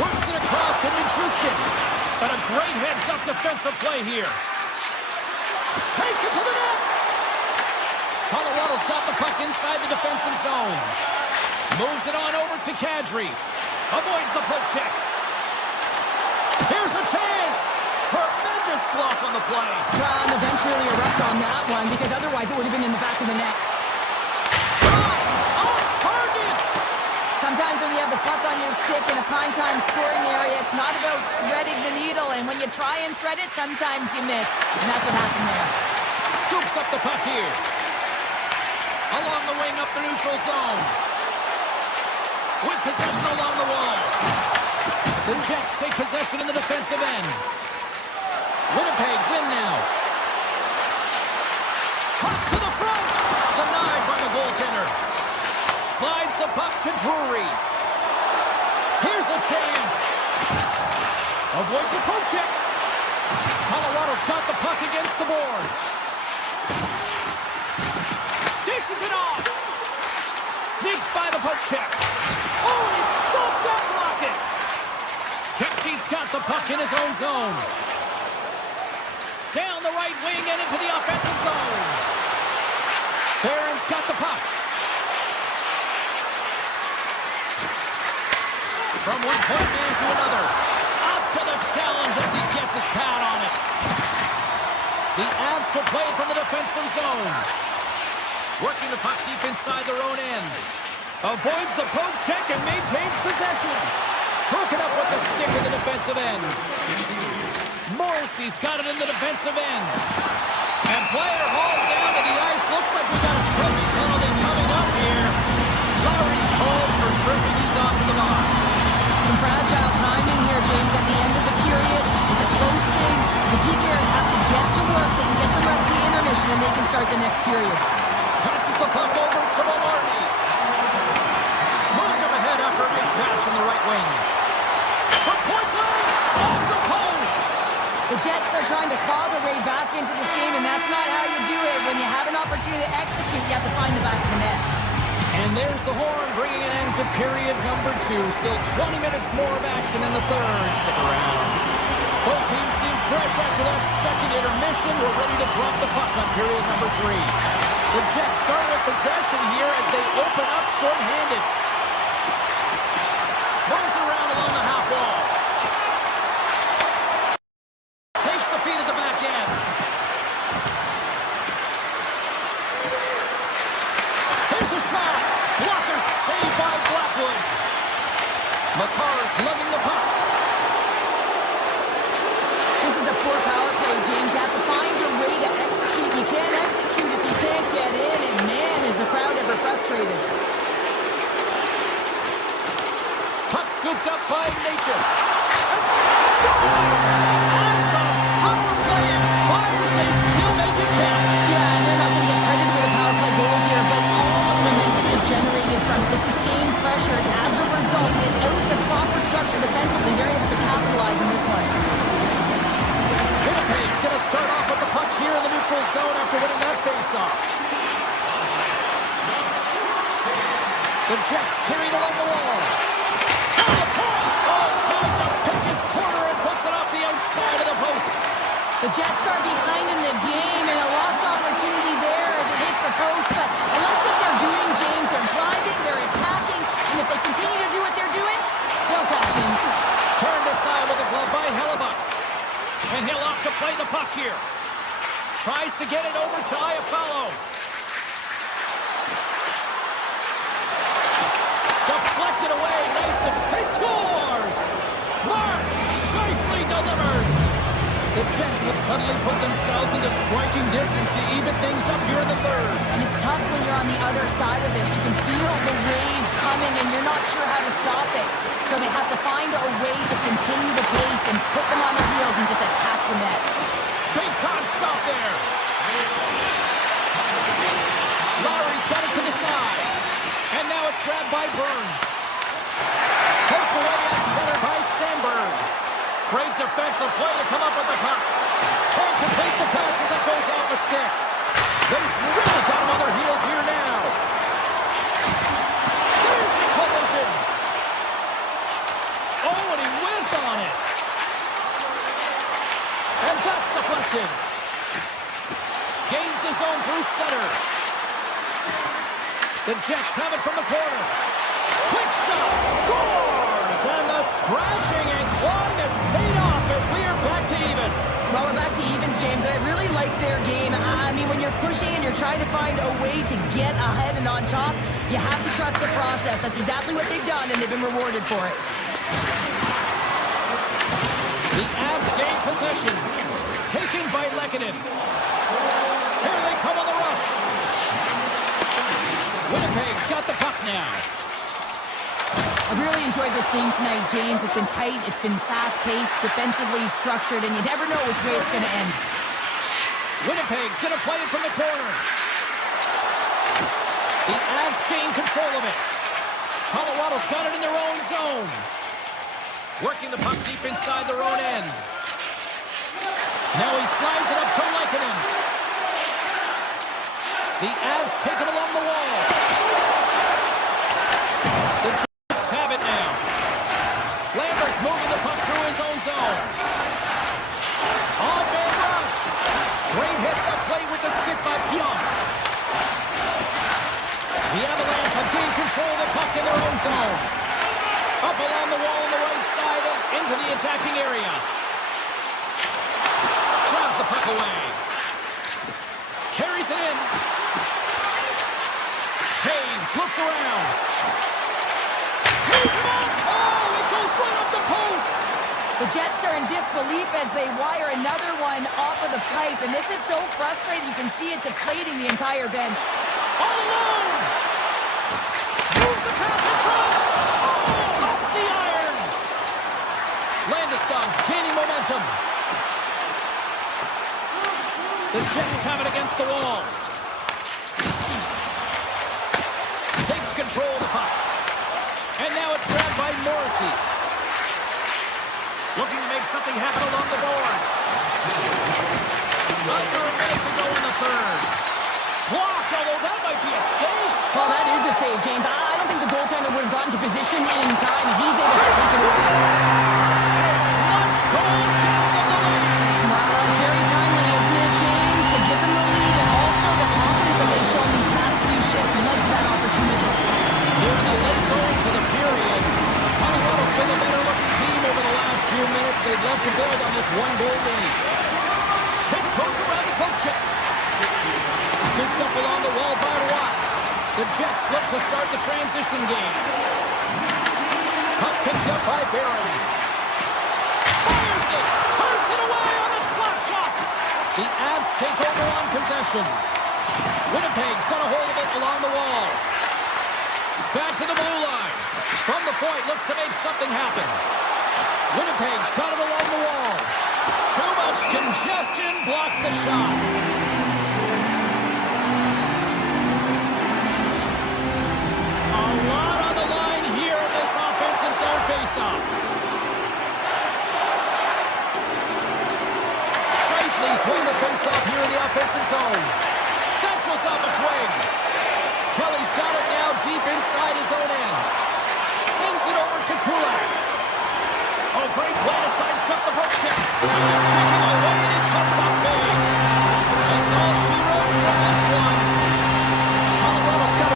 Works it across to Nichushkin. But a great heads-up defensive play here. Takes it to the net. Colorado's got the puck inside the defensive zone. Moves it on over to Kadri. Avoids the poke check. Here's a chance. Tremendous block on the play. Well, and the bench really erupts on that one because otherwise it would have been in the back of the net. Sometimes when you have the puck on your stick in a primetime scoring area, it's not about threading the needle, and when you try and thread it, sometimes you miss. And that's what happened there. Scoops up the puck here. Along the wing up the neutral zone. With possession along the wall. The Jets take possession in the defensive end. Winnipeg's in now. Cuts to the front. Denied by the goaltender. Slides the puck to Drury. Here's a chance. Avoids the poke check. Colorado's got the puck against the boards. Dishes it off. Sneaks by the poke check. Oh, he stopped that rocket. Kempke's got the puck in his own zone. Down the right wing and into the offensive zone. Barron's got the puck. From one point man to another. Up to the challenge as he gets his pad on it. The Avs will play from the defensive zone. Working the puck deep inside their own end. Avoids the poke check and maintains possession. Broken up with the stick in the defensive end. Morrissey's got it in the defensive end. And player hauled down to the ice. Looks like we got a trophy penalty coming up here. Lowry's called for tripping. He's off to the box. Some fragile timing here, James, at the end of the period. It's a close game. The PKers have to get to work. They can get some rest in the intermission, and they can start the next period. Passes the puck over to Maloney. Moved him ahead after a nice pass from the right wing. From point blank, off the post. The Jets are trying to claw their way back into this game, and that's not how you do it. When you have an opportunity to execute, you have to find the back of the net. And there's the horn bringing an end to period number 2. Still 20 minutes more of action in the third. Stick around. Both teams seem fresh after that second intermission. We're ready to drop the puck on period number 3. The Jets start with possession here as they open up short-handed. Moves it around along the half wall. Takes the feed at the back end. Here's a shot. Blocker saved by Blackwood. McCarr's lugging the puck. This is a poor power play, James. You have to find your way to execute. You can't execute if you can't get in, and man, is the crowd ever frustrated. Puck scooped up by Natchez. Scores! As the power play expires, they still make it count. Yeah, and they're not going to get credit for the power play goal here, but all the momentum is generated from the sustained pressure, and as a result, without the proper structure face-off. The Jets carried along the wall. On the point! Oh, trying to pick his corner and puts it off the outside of the post. The Jets are behind in the game, and a lost opportunity there as it hits the post. But I like what they're doing, James. They're driving, they're attacking, and if they continue to do what they're doing, they'll cash in. Turned aside with a glove by Hellebuck. And he'll opt to play the puck here. Tries to get it over to Iafallo. Deflected away. Nice to... He scores! Mark Scheifele delivers. The Jets have suddenly put themselves into striking distance to even things up here in the third. And it's tough when you're on the other side of this. You can feel the wave coming, and you're not sure how to stop it. So they have to find a way to continue the pace and put them on their heels and just attack the net. Big time stop there. Lowry's got it to the side. And now it's grabbed by Burns. Poked away at center by Sandberg. Great defensive play to come up with the puck. Can't complete the pass as it goes off a stick. They've really got him on their heels here now. Here's the collision. Oh, and he whizzed on it. And that's deflected. Gains the zone through center. The Jets have it from the corner. Quick shot. Scores! And the scratching and clawing has paid off as we are back to even. Well, we're back to evens, James, and I really like their game. I mean, when you're pushing and you're trying to find a way to get ahead and on top, you have to trust the process. That's exactly what they've done, and they've been rewarded for it. The Avs gain possession. Taken by Lehkonen. Here they come on the rush. Winnipeg's got the puck now. I've really enjoyed this game tonight, James. It's been tight, it's been fast-paced, defensively structured, and you never know which way it's going to end. Winnipeg's going to play it from the corner. The Avs gain control of it. Colorado's got it in their own zone. Working the puck deep inside their own end. Now he slides it up to Lehkonen. The Avs take it along the wall. The Jets have it now. Lambert's moving the puck through his own zone. On-man rush. Great hits up play with the stick by Pionk. The Avalanche have gained control of the puck in their own zone. Up along the wall on the right side and into the attacking area. Drives the puck away. Carries it in. Taves looks around. Tees him up. Oh, it goes right up the post. The Jets are in disbelief as they wire another one off of the pipe, and this is so frustrating. You can see it deflating the entire bench. All alone. Moves the pass in front. Oh, off the iron. Landeskog's gaining momentum. The Jets have it against the wall. Takes control of the puck. And now it's grabbed by Morrissey. Looking to make something happen along the boards. Under a minute to go in the third. Blocked, although that might be a save. Well, that is a save, James. I don't think the goaltender would have gotten to position in time. He's able to take it away. Clutch goal gets them the lead. Well, it's very timely, isn't it, James? To give them the lead and also the confidence that they've shown these past few shifts led to that opportunity. Here in the late goings of the period, Colorado's been the better-looking team over the last few minutes. They'd love to build on this one-goal lead. Tiptoes around the poke check. Scooped up along the wall by Watt. The Jets look to start the transition game. Puck picked up by Barron. Fires it! Turns it away on the slap shot! The Avs take over on possession. Winnipeg's got a hold of it along the wall. Back to the blue line. From the point, looks to make something happen. Winnipeg's got it along the wall. Too much congestion blocks the shot. A lot on the line here in this offensive zone faceoff. Scheifele's won the faceoff here in the offensive zone. That Taking away, and it comes up big. That's all she wrote from this one. Colorado's got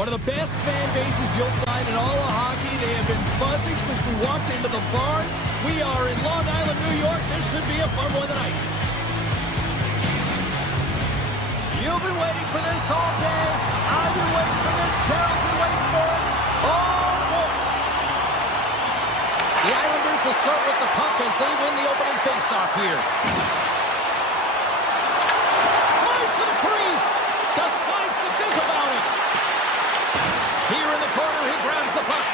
one of the best fan bases you'll find in all of hockey. They have been buzzing since we walked into the barn. We are in Long Island, New York. This should be a fun one tonight. You've been waiting for this all day. I've been waiting for this. Cheryl's been waiting for it. Oh, boy. The Islanders will start with the puck as they win the opening faceoff here. Drives to the crease. Decides to think about it. Here in the corner, he grabs the puck.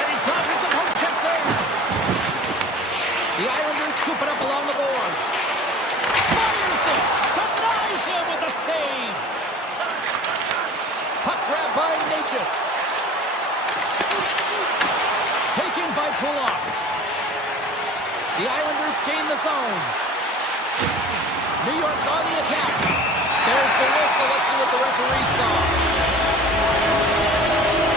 And he dodges the poke check there. The Islanders scoop it up along the boards. Fires it. Denies him with a save. Puck grab by Natchez. Taken by Kulak. The Islanders gain the zone. New York's on the attack. There's the whistle. Let's see what the referee saw.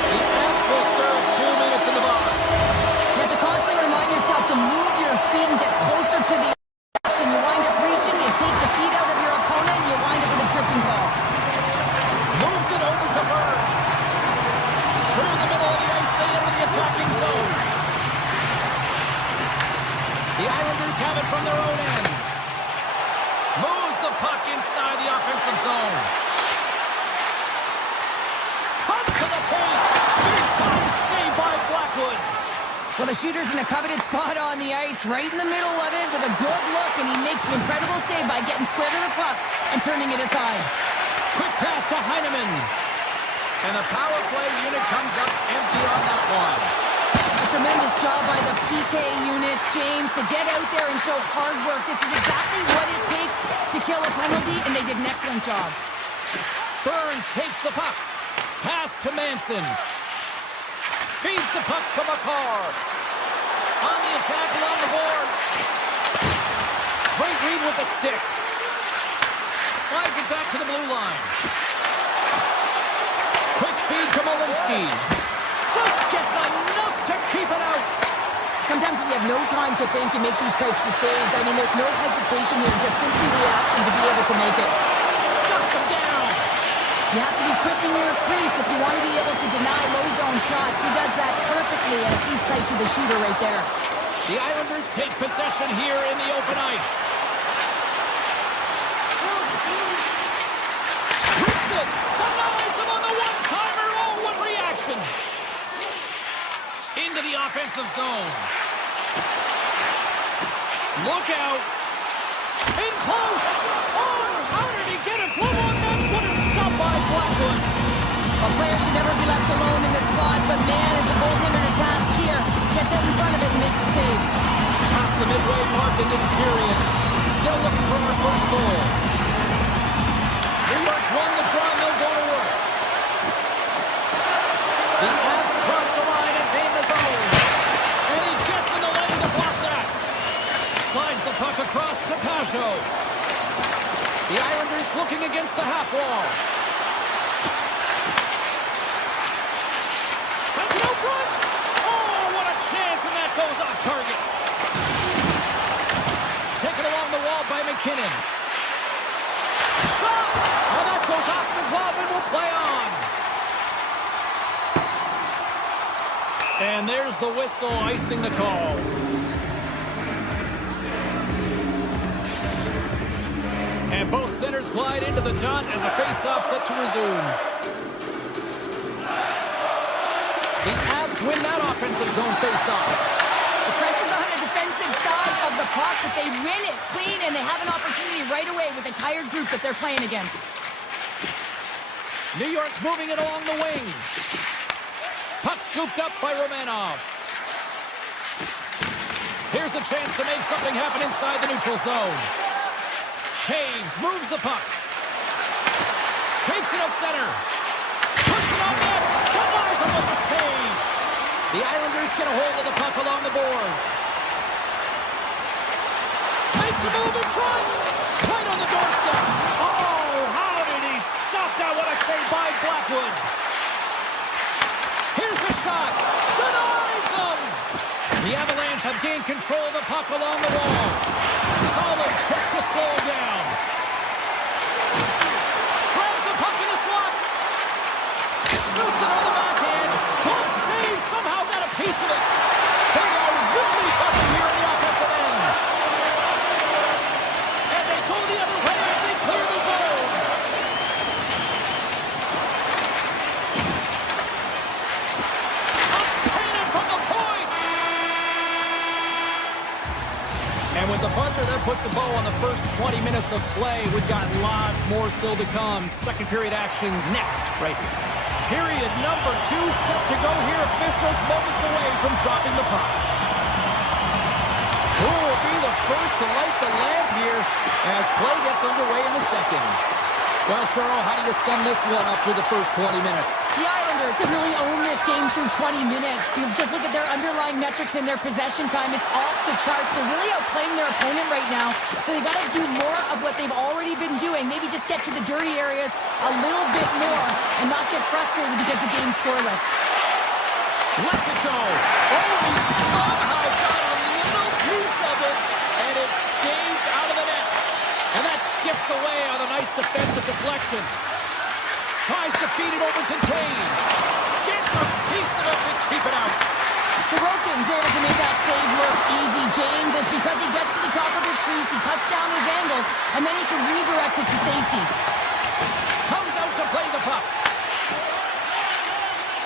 The Avs will serve 2 minutes in the box. You have to constantly remind yourself to move your feet and get closer to the action. You wind up reaching, you take the feet out of your opponent, and you wind up with a tripping ball. Moves it over to Burns. Through the middle of the ice, they enter the attacking zone. The Islanders have it from their own end. Moves the puck inside the offensive zone. Cuts to the paint. Big time save by Blackwood. Well, the shooter's in a coveted spot on the ice, right in the middle of it with a good look, and he makes an incredible save by getting square to the puck and turning it aside. Quick pass to Heineman. And the power play unit comes up empty on that one. A tremendous job by the PK units, James, to get out there and show hard work. This is exactly what it takes to kill a penalty, and they did an excellent job. Burns takes the puck. Pass to Manson. Feeds the puck to McCarr. On the attack along the boards. Great read with the stick. Slides it back to the blue line. Quick feed to Malinsky. Just gets enough to keep it out. Sometimes when you have no time to think, you make these types of saves. I mean, there's no hesitation here, just simply reaction to be able to make it. Shuts him down. You have to be quick in your crease if you want to be able to deny low zone shots. He does that perfectly as he's tight to the shooter right there. The Islanders take possession here in the open ice. Hits it. Denies him on the one-timer. Oh, what reaction. Into the offensive zone. Look out. In close. Oh, how did he get a glove on that? What a stop by Blackwood. A player should never be left alone in the slot, but man, is the goaltender to task here. Gets out in front of it and makes the save. Past the midway mark in this period. Still looking for our first goal. New York's won the draw and they'll go to work. The Avs cross the line and gain the zone. And he gets in the lane to block that. Slides the puck across to Pajot. The Islanders looking against the half wall. Sends it out front. Oh, what a chance, and that goes off target. Taken along the wall by McKinnon. Shot! Oh, that goes off the glove and will play on. And there's the whistle icing the call. And both centers glide into the dot as a face-off set to resume. The Avs win that offensive zone face-off. The pressure's on the defensive side of the puck, but they win it clean, and they have an opportunity right away with a tired group that they're playing against. New York's moving it along the wing. Puck scooped up by Romanov. Here's a chance to make something happen inside the neutral zone. Caves moves the puck. Takes it to center. Puts it on net. Denies him with the save. The Islanders get a hold of the puck along the boards. Makes a move in front. Right on the doorstep. Oh, how did he stop that? What a save by Blackwood. Here's a shot. Denies him. The Avalanche have gained control of the puck along the wall. Solid check to slow down. Grabs the puck in the slot. Shoots it on the backhand. Good save. Somehow got a piece of it. They are really buzzing here in the offensive end. And they go the other way as they clear the zone. A cannon from the point. And with the buzzer, that puts a bow on the first 20 minutes of play. We've got lots more still to come. Second period action next, right here. Period number 2 set to go here. Officials moments away from dropping the puck. Who will be the first to light the lamp here as play gets underway in the second? Well, Cheryl, how do you sum this one up through the first 20 minutes? The Islanders have really owned this game through 20 minutes. You just look at their underlying metrics and their possession time. It's off the charts. They're really outplaying their opponent right now. So they've got to do more of what they've already been doing. Maybe just get to the dirty areas a little bit more and not get frustrated because the game's scoreless. Lets it go. Oh, he somehow got a little piece of it, and it stays out of the net. And that skips away on a nice defensive deflection. Tries to feed it over to Taves. Gets a piece of it to keep it out. Sorokin's able to make that save look easy, James. It's because he gets to the top of his crease, he cuts down his angles, and then he can redirect it to safety. Comes out to play the puck.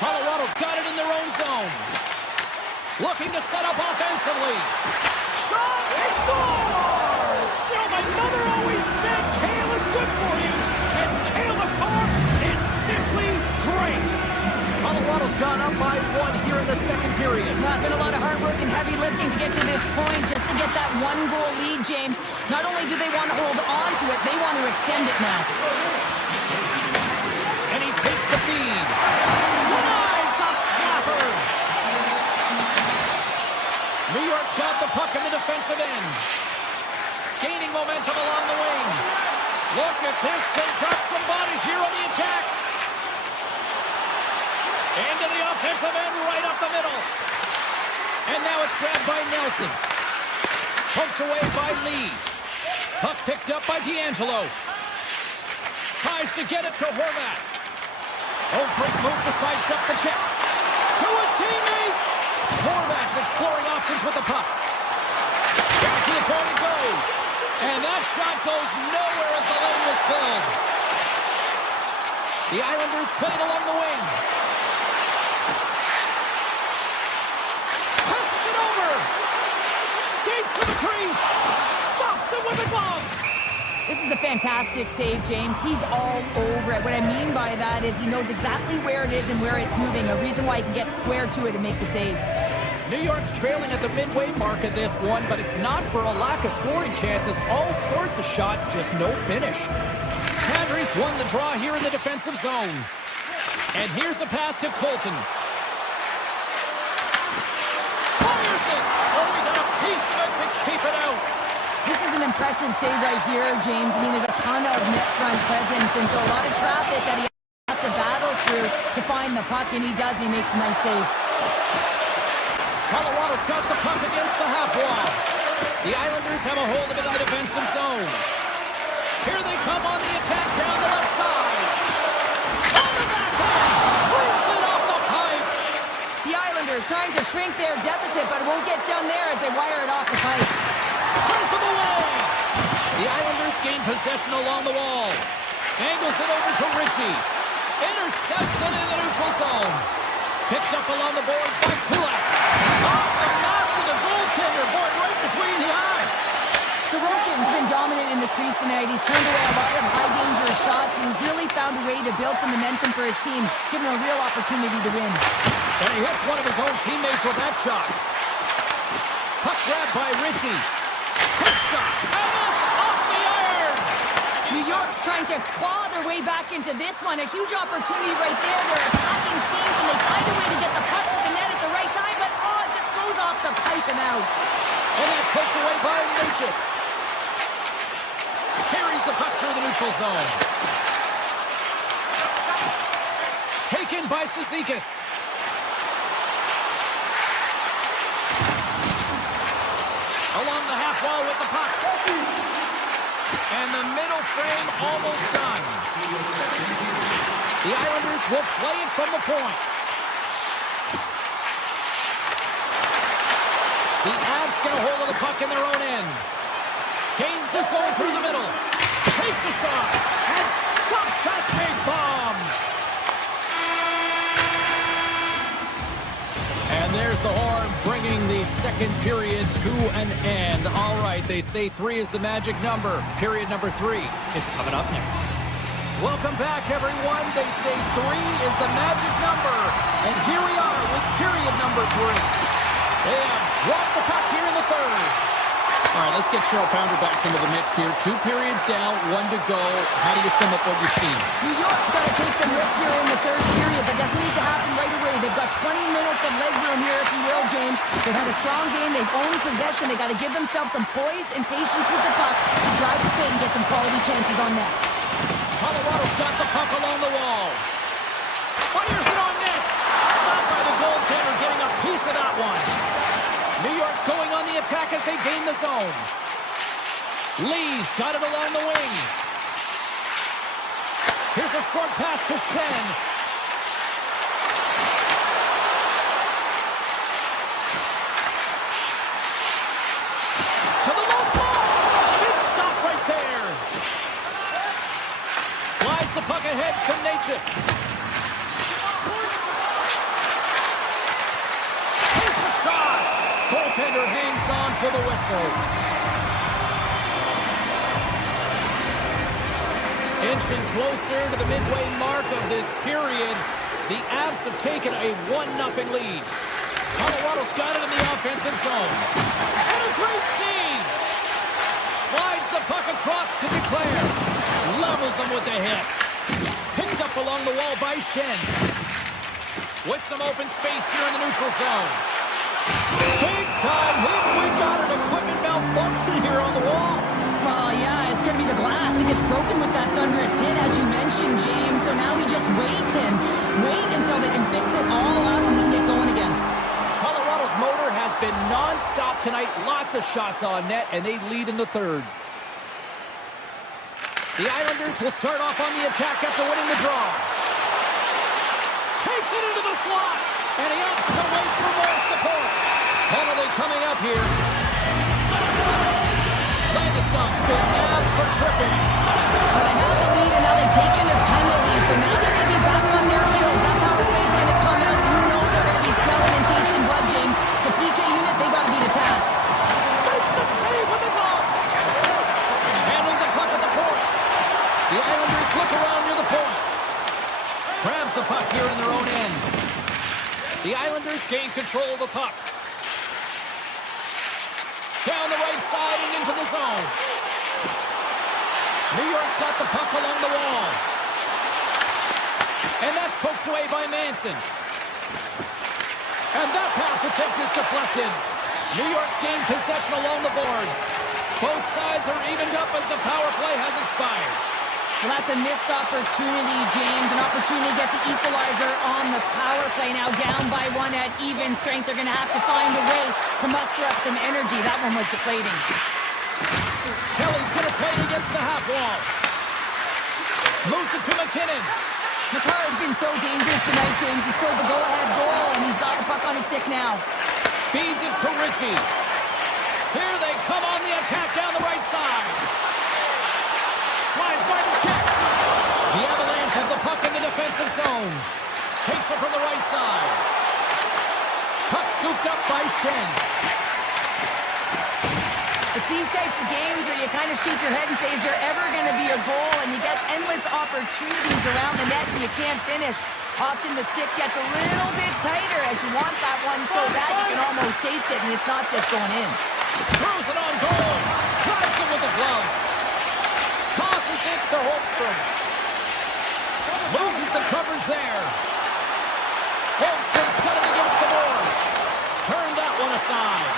Colorado's got it in their own zone. Looking to set up offensively. Shot! He scores! Still, my mother always said kale is good for you. And Cale McCarr is simply great. Colorado's gone up by 1 here in the second period. Now, it's been a lot of hard work and heavy lifting to get to this point, just to get that 1-goal lead, James. Not only do they want to hold on to it, they want to extend it now. And he takes the feed. Denies the slapper. New York's got the puck in the defensive end. Gaining momentum along the wing. Look at this. They've got some bodies here on the attack. Into the offensive end, right up the middle. And now it's grabbed by Nelson. Poked away by Lee. Puck picked up by D'Angelo. Tries to get it to Horvat. Oh, great move to sidestep the check. To his teammate. Horvat's exploring options with the puck. Back to the point it goes. And that shot goes nowhere as the lane was filled. The Islanders played along the wing. Passes it over. Skates to the crease. Stops it with a glove. This is a fantastic save, James. He's all over it. What I mean by that is he knows exactly where it is and where it's moving. A reason why he can get square to it and make the save. New York's trailing at the midway mark of this one, but it's not for a lack of scoring chances. All sorts of shots, just no finish. Panthers won the draw here in the defensive zone. And here's a pass to Colton. Fires it! Oh, he got a piece of it to keep it out. This is an impressive save right here, James. I mean, there's a ton of net front presence, and so a lot of traffic that he has to battle through to find the puck, and he does, and he makes a nice save. Colorado's got the puck against the half wall. The Islanders have a hold of it in the defensive zone. Here they come on the attack down the left side. On the backhand, brings it off the pipe. The Islanders trying to shrink their deficit, but it won't get down there as they wire it off the pipe. Punts him away. The Islanders gain possession along the wall. Angles it over to Ritchie. Intercepts it in the neutral zone. Picked up along the boards by Kulak. Off the mask of the goaltender, going right between the eyes. Sorokin's been dominant in the crease tonight. He's turned away a lot of high-danger shots, and he's really found a way to build some momentum for his team, giving him a real opportunity to win. And he hits one of his own teammates with that shot. Puck grabbed by Ritchie. Quick shot, and it's off the iron! New York's trying to claw their way back into this one. A huge opportunity right there. They're attacking seams, and they find a way to get the puck to the net at the right time, but it just goes off the pipe and out. And that's poked away by Natchez. Carries the puck through the neutral zone. Taken by Cizikas. Along the half wall with the puck. And the middle frame almost done. The Islanders will play it from the point. The Avs get a hold of the puck in their own end. Gains the zone through the middle. Takes a shot. And stops that big bomb. And there's the horn, bringing the second period to an end. All right, they say 3 is the magic number. Period number 3 is coming up next. Welcome back, everyone. They say 3 is the magic number. And here we are with period number 3. They have dropped the puck here in the third. All right, let's get Cheryl Pounder back into the mix here. 2 periods down, 1 to go. How do you sum up what you've seen? New York's got to take some risks here in the third period. That doesn't need to happen right away. They've got 20 minutes of leg room here, if you will, James. They've had a strong game. They've owned possession. They've got to give themselves some poise and patience with the puck to drive the pit and get some quality chances on net. Colorado's got the puck along the wall. Fires it on net. Stopped by the goaltender, getting a piece of that one. New York's going on the attack as they gain the zone. Lee's got it along the wing. Here's a short pass to Shen. To the low slot. Big stop right there. Slides the puck ahead to Natchez. Takes a shot. Goaltender hangs on for the whistle. Inching closer to the midway mark of this period, the Avs have taken a 1-0 lead. Colorado's got it in the offensive zone. And a great save! Slides the puck across to Declare. Levels them with the hit. Picked up along the wall by Shen. With some open space here in the neutral zone. Big time hit. We've got an equipment malfunction here on the wall. Well, yeah, it's going to be the glass. It gets broken with that thunderous hit, as you mentioned, James. So now we just wait until they can fix it all up and we can get going again. Colorado's motor has been non-stop tonight. Lots of shots on net, and they lead in the third. The Islanders will start off on the attack after winning the draw. Takes it into the slot, and he opts to wait for more support. Penalty coming up here. Landeskog's been nabbed for tripping. Well, they have the lead, and now they've taken a penalty, so now they're going to be back on their heels. That power play's going to come out. You know they're going to be smelling and tasting blood, James. The PK unit, they got to be the task. Makes the save with the glove. Handles the puck at the point. The Islanders look around near the point. Grabs the puck here in their own end. The Islanders gain control of the puck. Down the right side and into the zone. New York's got the puck along the wall. And that's poked away by Manson. And that pass attempt is deflected. New York's gained possession along the boards. Both sides are evened up as the power play has expired. Well, that's a missed opportunity, James. An opportunity to get the equalizer on the power play. Now down by 1 at even strength. They're going to have to find a way to muster up some energy. That one was deflating. Kelly's going to play against the half wall. Moves it to McKinnon. Makara's been so dangerous tonight, James. He scored the go-ahead goal, and he's got the puck on his stick now. Feeds it to Ritchie. Here they come on the attack down the right side. Slides by the check. The Avalanche have the puck in the defensive zone. Takes it from the right side. Puck scooped up by Shen. It's these types of games where you kind of shake your head and say, is there ever going to be a goal? And you get endless opportunities around the net and you can't finish. Often the stick gets a little bit tighter as you want that one so bad you can almost taste it, and it's not just going in. Throws it on goal. Drives it with the glove. Tosses it to Holmstrom. Loses the coverage there. Holmstrom's got it against the boards. Turned that one aside.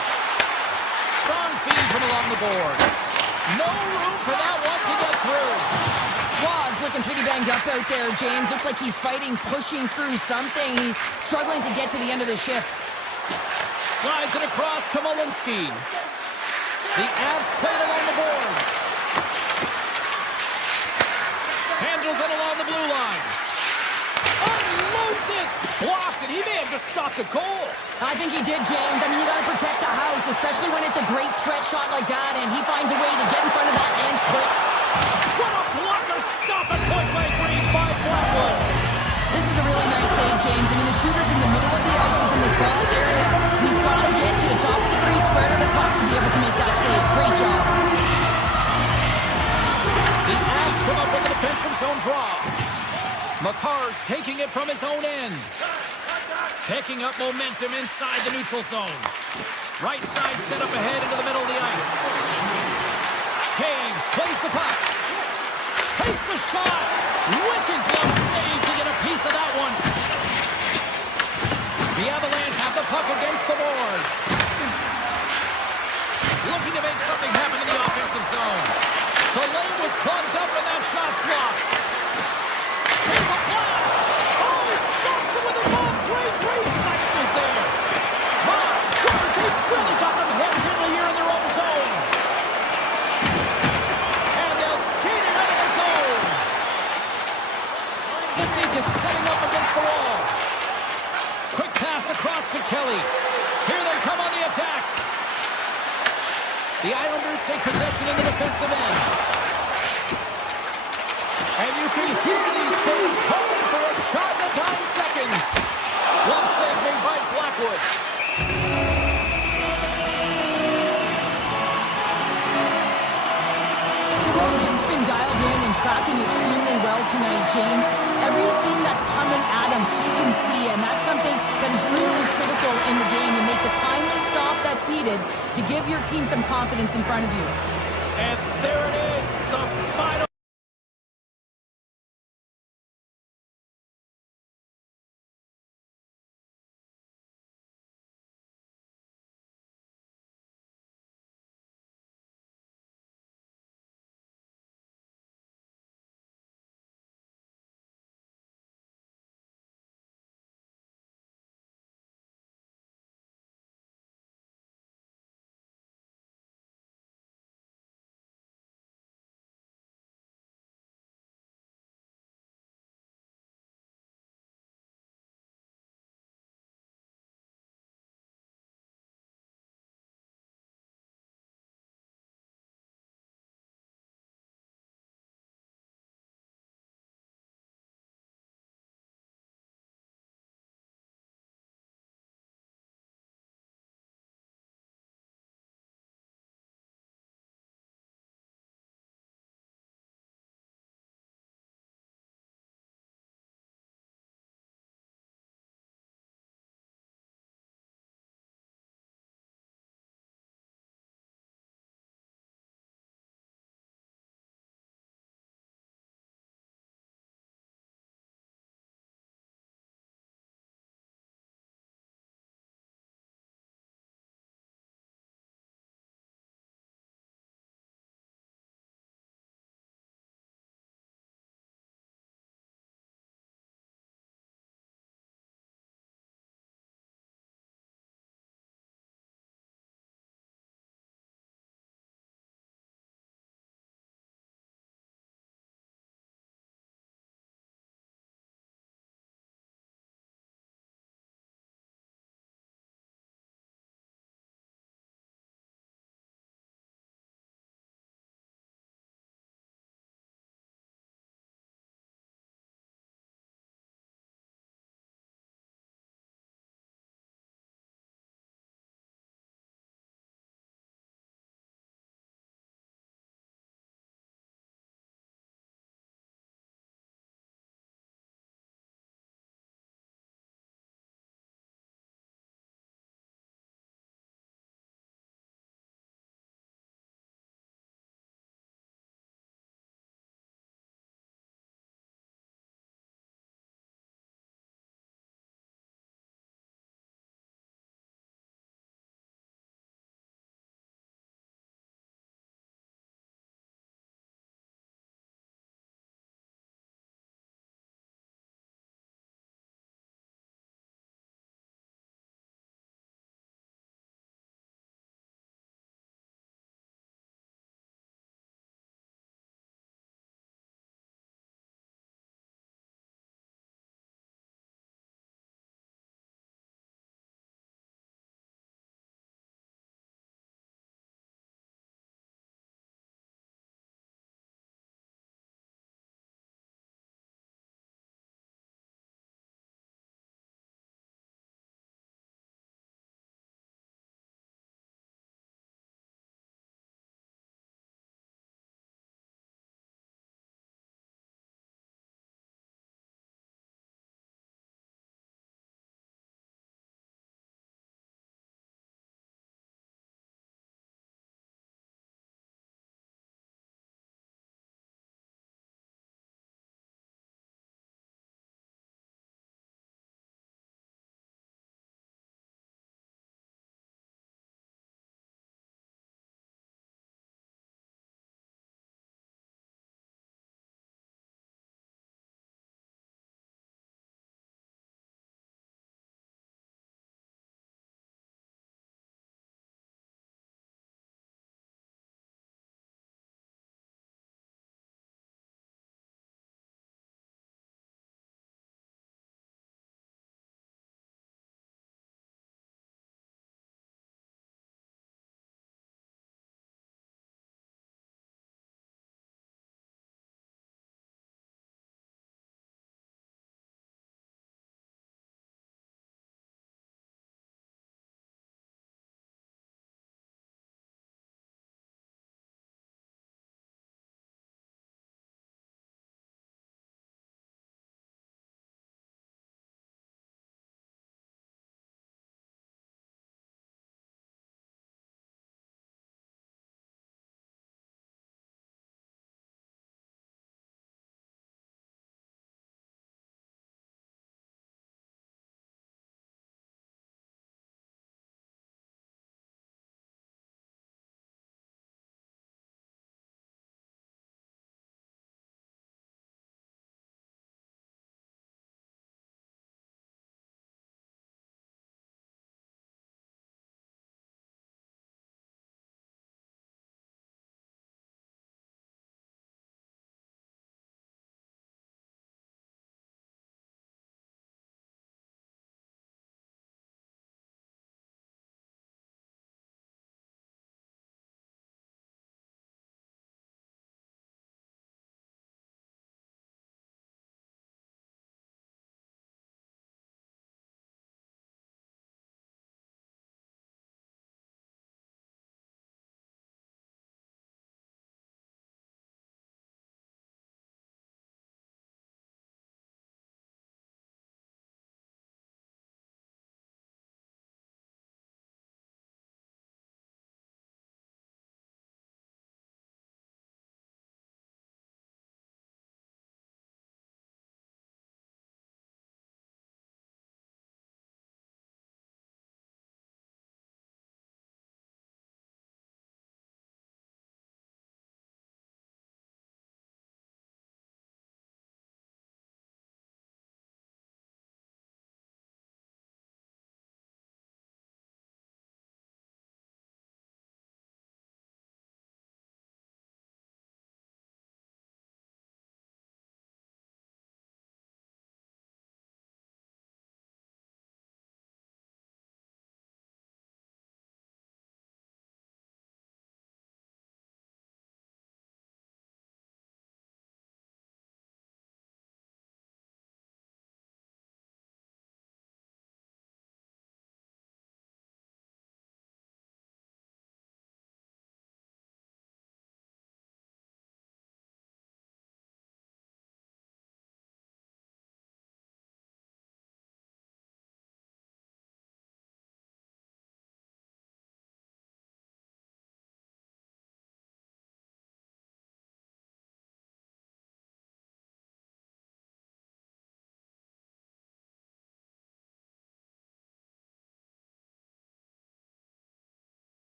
Strong feed from along the boards. No room for that one to get through. Waz looking pretty banged up out there, James. Looks like he's fighting, pushing through something. He's struggling to get to the end of the shift. Slides it across to Malinsky. The Avs played along the boards. Handles it along the blue line. Unloads it. Blocked it. He may have just stopped a goal. I think he did, James. I mean, you got to protect the house, especially when it's a great threat shot like that, and he finds a way to get in front of that and quick. What a blocker. Stop at point-blank range by Blackwood. This is a really nice save, James. I mean, the shooter's in the middle of the ice. He's in the slot area. He's got to get to the top of the crease, square to the puck to be able to make that save. Great job. The Avs come up with a defensive zone draw. McCarr's taking it from his own end. Picking up momentum inside the neutral zone. Right side set up ahead into the middle of the ice. Taves plays the puck. Takes the shot. Wicked glove save to get a piece of that one. The Avalanche have the puck against the boards. Looking to make something happen in the offensive zone. The lane was plugged up and that shot's blocked. Here's a blast. Oh, he stops it with a glove. Great reflexes there. My God, they really got them hemmed in here in their own zone. And they'll skate it out of the zone. Sissy just setting up against the wall. Quick pass across to Kelly. Here they come on the attack. The Islanders take possession in the defensive end. And you can hear these fans calling for a shot in the dying seconds. Glove save made by Blackwood. Roman's been dialed in and tracking extremely well tonight, James. Everything that's coming at him, he can see, and that's something that is really critical in the game to make the timely stop that's needed to give your team some confidence in front of you. And there it is, the final.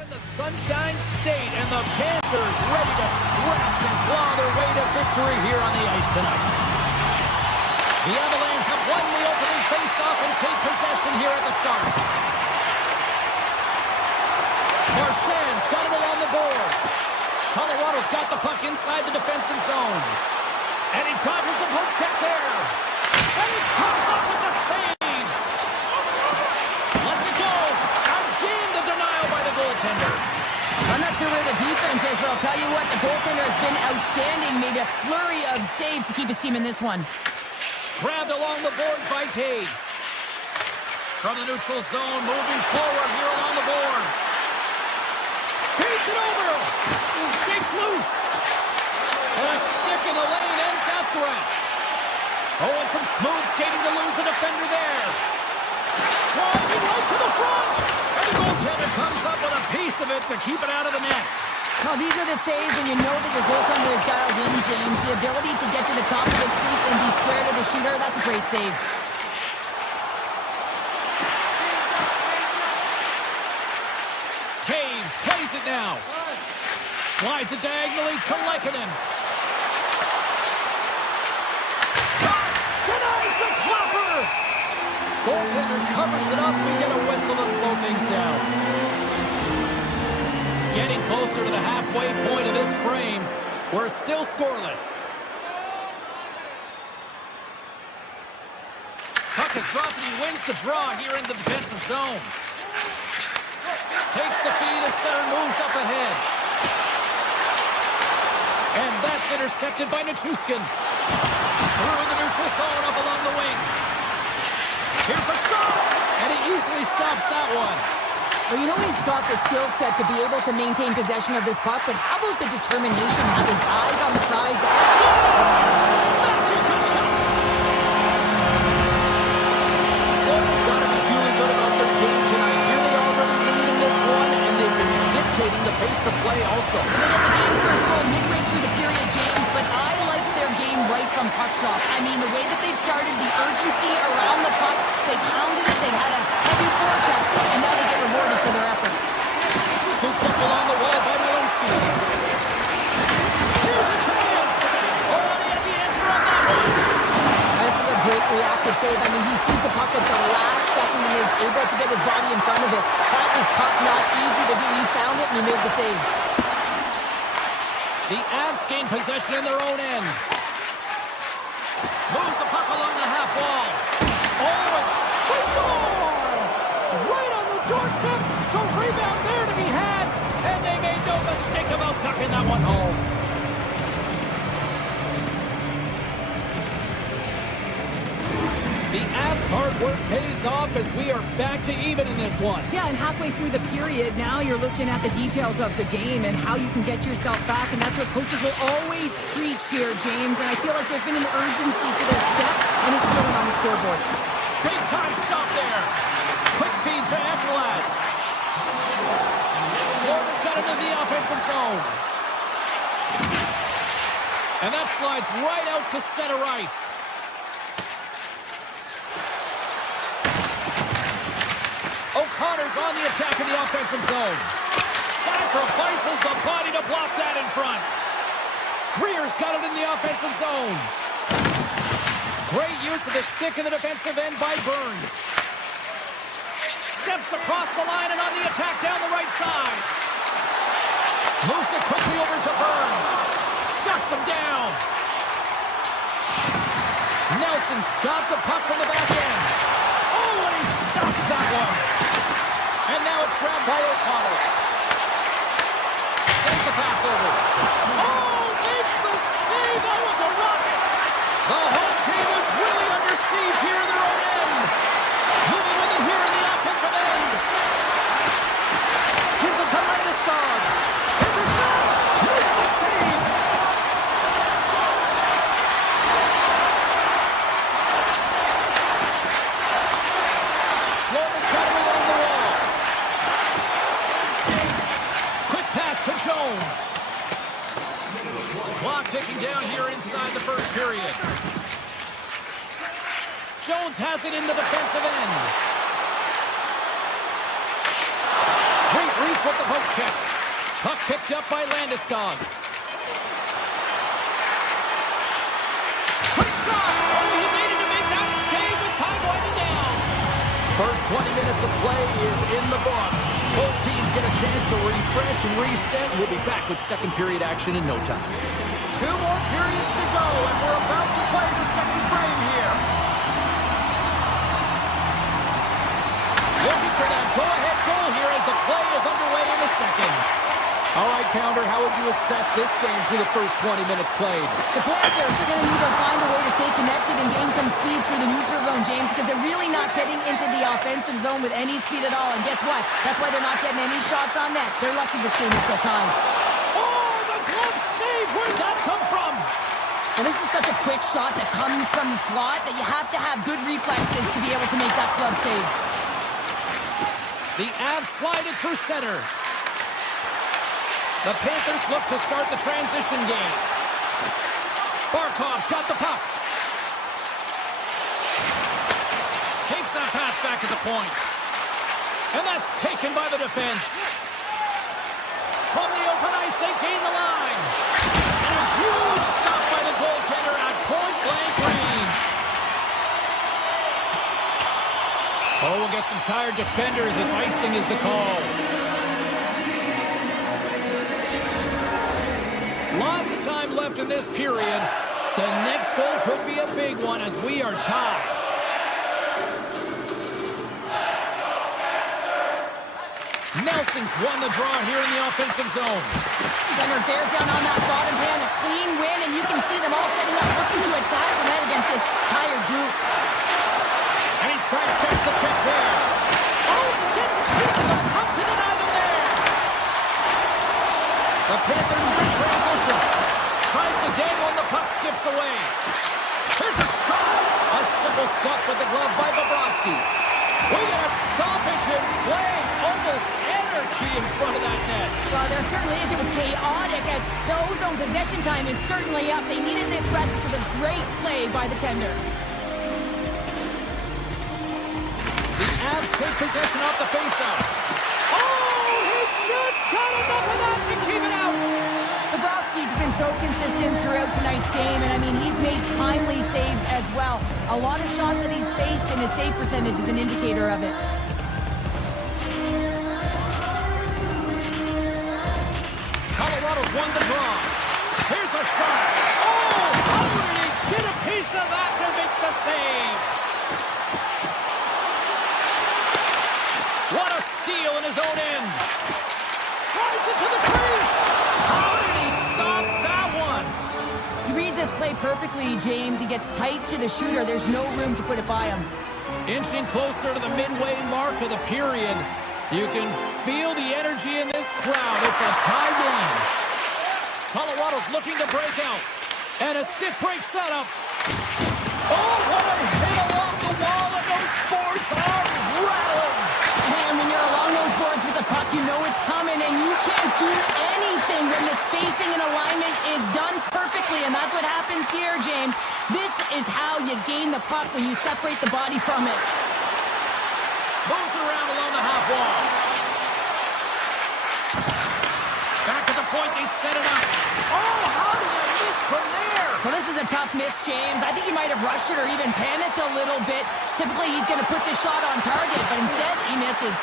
in the Sunshine State, and the Panthers ready to scratch and claw their way to victory here on the ice tonight. The Avalanche have won the opening faceoff and take possession here at the start. Marchand's got it along the boards. Colorado's got the puck inside the defensive zone. And he dodges the poke check there. And he comes up with the save. Lets it go. Outgained the denial by the goaltender. I'm not sure where the defense is, but I'll tell you what, the goaltender has been outstanding. Made a flurry of saves to keep his team in this one. Grabbed along the boards by Taves. From the neutral zone, moving forward here along the boards. Beats it over. Shakes loose. And a stick in the lane ends that threat. Oh, and some smooth skating to lose the defender there. Driving right to the front. And the goaltender comes up with a piece of it to keep it out of the net. Now, these are the saves when you know that your goaltender is dialed in, James. The ability to get to the top of the crease and be square to the shooter, that's a great save. Taves plays it now. Slides it diagonally to Lehkonen. Shot! Denies the clapper! Goaltender covers it up. We get a whistle to slow things down. Getting closer to the halfway point of this frame. We're still scoreless. Puck is dropped and he wins the draw here in the defensive zone. Takes the feed as center moves up ahead. And that's intercepted by Nichushkin. Through the neutral zone up along the wing. Here's a shot! And he easily stops that one. Well, you know he's got the skill set to be able to maintain possession of this puck, but how about the determination, have his eyes on the prize? Florida's got to be feeling good about their game tonight. Here they are already leading this one, and they've been dictating the pace of play also. They got the game's first goal midway through the period, James, but I liked their game right from puck drop. I mean, the way that they started, the urgency around the puck, they pounded it, they had a heavy forecheck, and now they get rewarded for their efforts. Scooped up along the wall by Malinsky. Here's a chance! Oh, he had the answer on that one! This is a great reactive save. I mean, he sees the puck at the last second and is able to get his body in front of it. That is tough, not easy to do. He found it and he made the save. The Avs gain possession in their own end. Moves the puck along the half wall. Oh, it's... They score! Right on the doorstep. The rebound there to be had. And they made no mistake about tucking that one home. The Avs' hard work pays off as we are back to even in this one. Yeah, and halfway through the period, now you're looking at the details of the game and how you can get yourself back, and that's what coaches will always preach here, James, and I feel like there's been an urgency to their step, and it's showing on the scoreboard. Big time stop there. Quick feed to Ekblad. Florida's got into the offensive zone. And that slides right out to center ice. O'Connor's on the attack in the offensive zone. Sacrifices the body to block that in front. Greer's got it in the offensive zone. Great use of the stick in the defensive end by Burns. Steps across the line and on the attack down the right side. Moves it quickly over to Burns. Shuts him down. Nelson's got the puck from the back end. Oh, and he stops that one. And now it's grabbed by O'Connor. Sends the pass over. Oh, makes the save. That was a rocket. The home team is really under siege here in their own end. Moving with it here in the offensive end. Gives it to Landeskog. There's a shot. Makes the save. Florida's got it along the wall. Quick pass to Jones. Clock ticking down here inside the first period. Jones has it in the defensive end. Great reach Avalanche with the poke check. Puck picked up by Landeskog. Quick shot! Oh, he made it to make that save with time winding down. First 20 minutes of play is in the books. Both teams get a chance to refresh and reset. We'll be back with second period action in no time. 2 more periods to go, and we're about to play the second frame here. Looking for that go-ahead goal here as the play is underway in the second. All right, Pounder, how would you assess this game through the first 20 minutes played? The Panthers are going to need to find a way to stay connected and gain some speed through the neutral zone, James, because they're really not getting into the offensive zone with any speed at all. And guess what? That's why they're not getting any shots on net. They're lucky this game is still tied. Oh, the glove save! Where'd that come from? Well, this is such a quick shot that comes from the slot that you have to have good reflexes to be able to make that glove save. The Avs slide it through center. The Panthers look to start the transition game. Barkov's got the puck. Takes that pass back at the point. And that's taken by the defense. From the open ice, they gain the line. And a huge stop by the goaltender at point-blank range. Oh, we'll get some tired defenders as icing is the call. Lots of time left in this period. The next goal could be a big one as we are tied. Nelson's won the draw here in the offensive zone. Center bears down on that bottom hand, a clean win, and you can see them all setting up, looking to attack the net against this tired group. And he sidesteps the check there. Oh, gets a piece of the puck to deny them there. The Panthers are in transition. Tries to dangle and the puck skips away. Here's a shot. A simple stop with the glove by Bobrovsky. We got a stoppage in play. Almost anarchy in front of that net. Well, there certainly is. It was chaotic as the ozone possession time is certainly up. They needed this rest for the great play by the tender. The Avs take possession off the faceoff. Oh, he just got enough of that to keep it out. Bobrovsky's been so consistent throughout tonight's game, and I mean, he's made timely saves as well. A lot of shots that he's faced, and his save percentage is an indicator of it. Colorado's won the draw. Here's a shot. Oh, how did he get a piece of that to make the save? What a steal in his own end. Drives it to the crease. How did he stop that one? He reads this play perfectly, James. He gets tight to the shooter. There's no room to put it by him. Inching closer to the midway mark of the period. You can feel the energy in this crowd. It's a tie game. Colorado's looking to break out. And a stick breaks that up. Oh, what a hit along the wall, and those boards are rattling. And when you're along those boards with the puck, you know it's coming, and you can't do anything when the spacing and alignment is done perfectly, and that's what happens here, James. This is how you gain the puck, when you separate the body from it. Moves around along the half wall. Back at the point, they set it up. Oh, how did they miss from there? Well, this is a tough miss, James. I think he might have rushed it or even panicked a little bit. Typically, he's going to put this shot on target, but instead, he misses.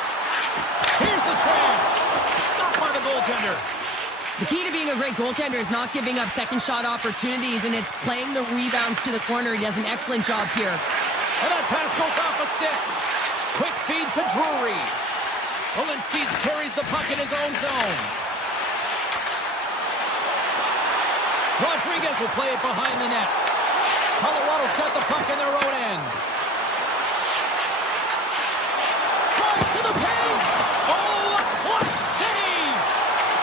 Here's the chance. Stopped by the goaltender. The key to being a great goaltender is not giving up second shot opportunities, and it's playing the rebounds to the corner. He does an excellent job here. And that pass goes off a stick. Quick feed to Drury. Olinsky carries the puck in his own zone. Rodriguez will play it behind the net. Colorado's got the puck in their own end. Tries to the paint. Oh, a clutch save.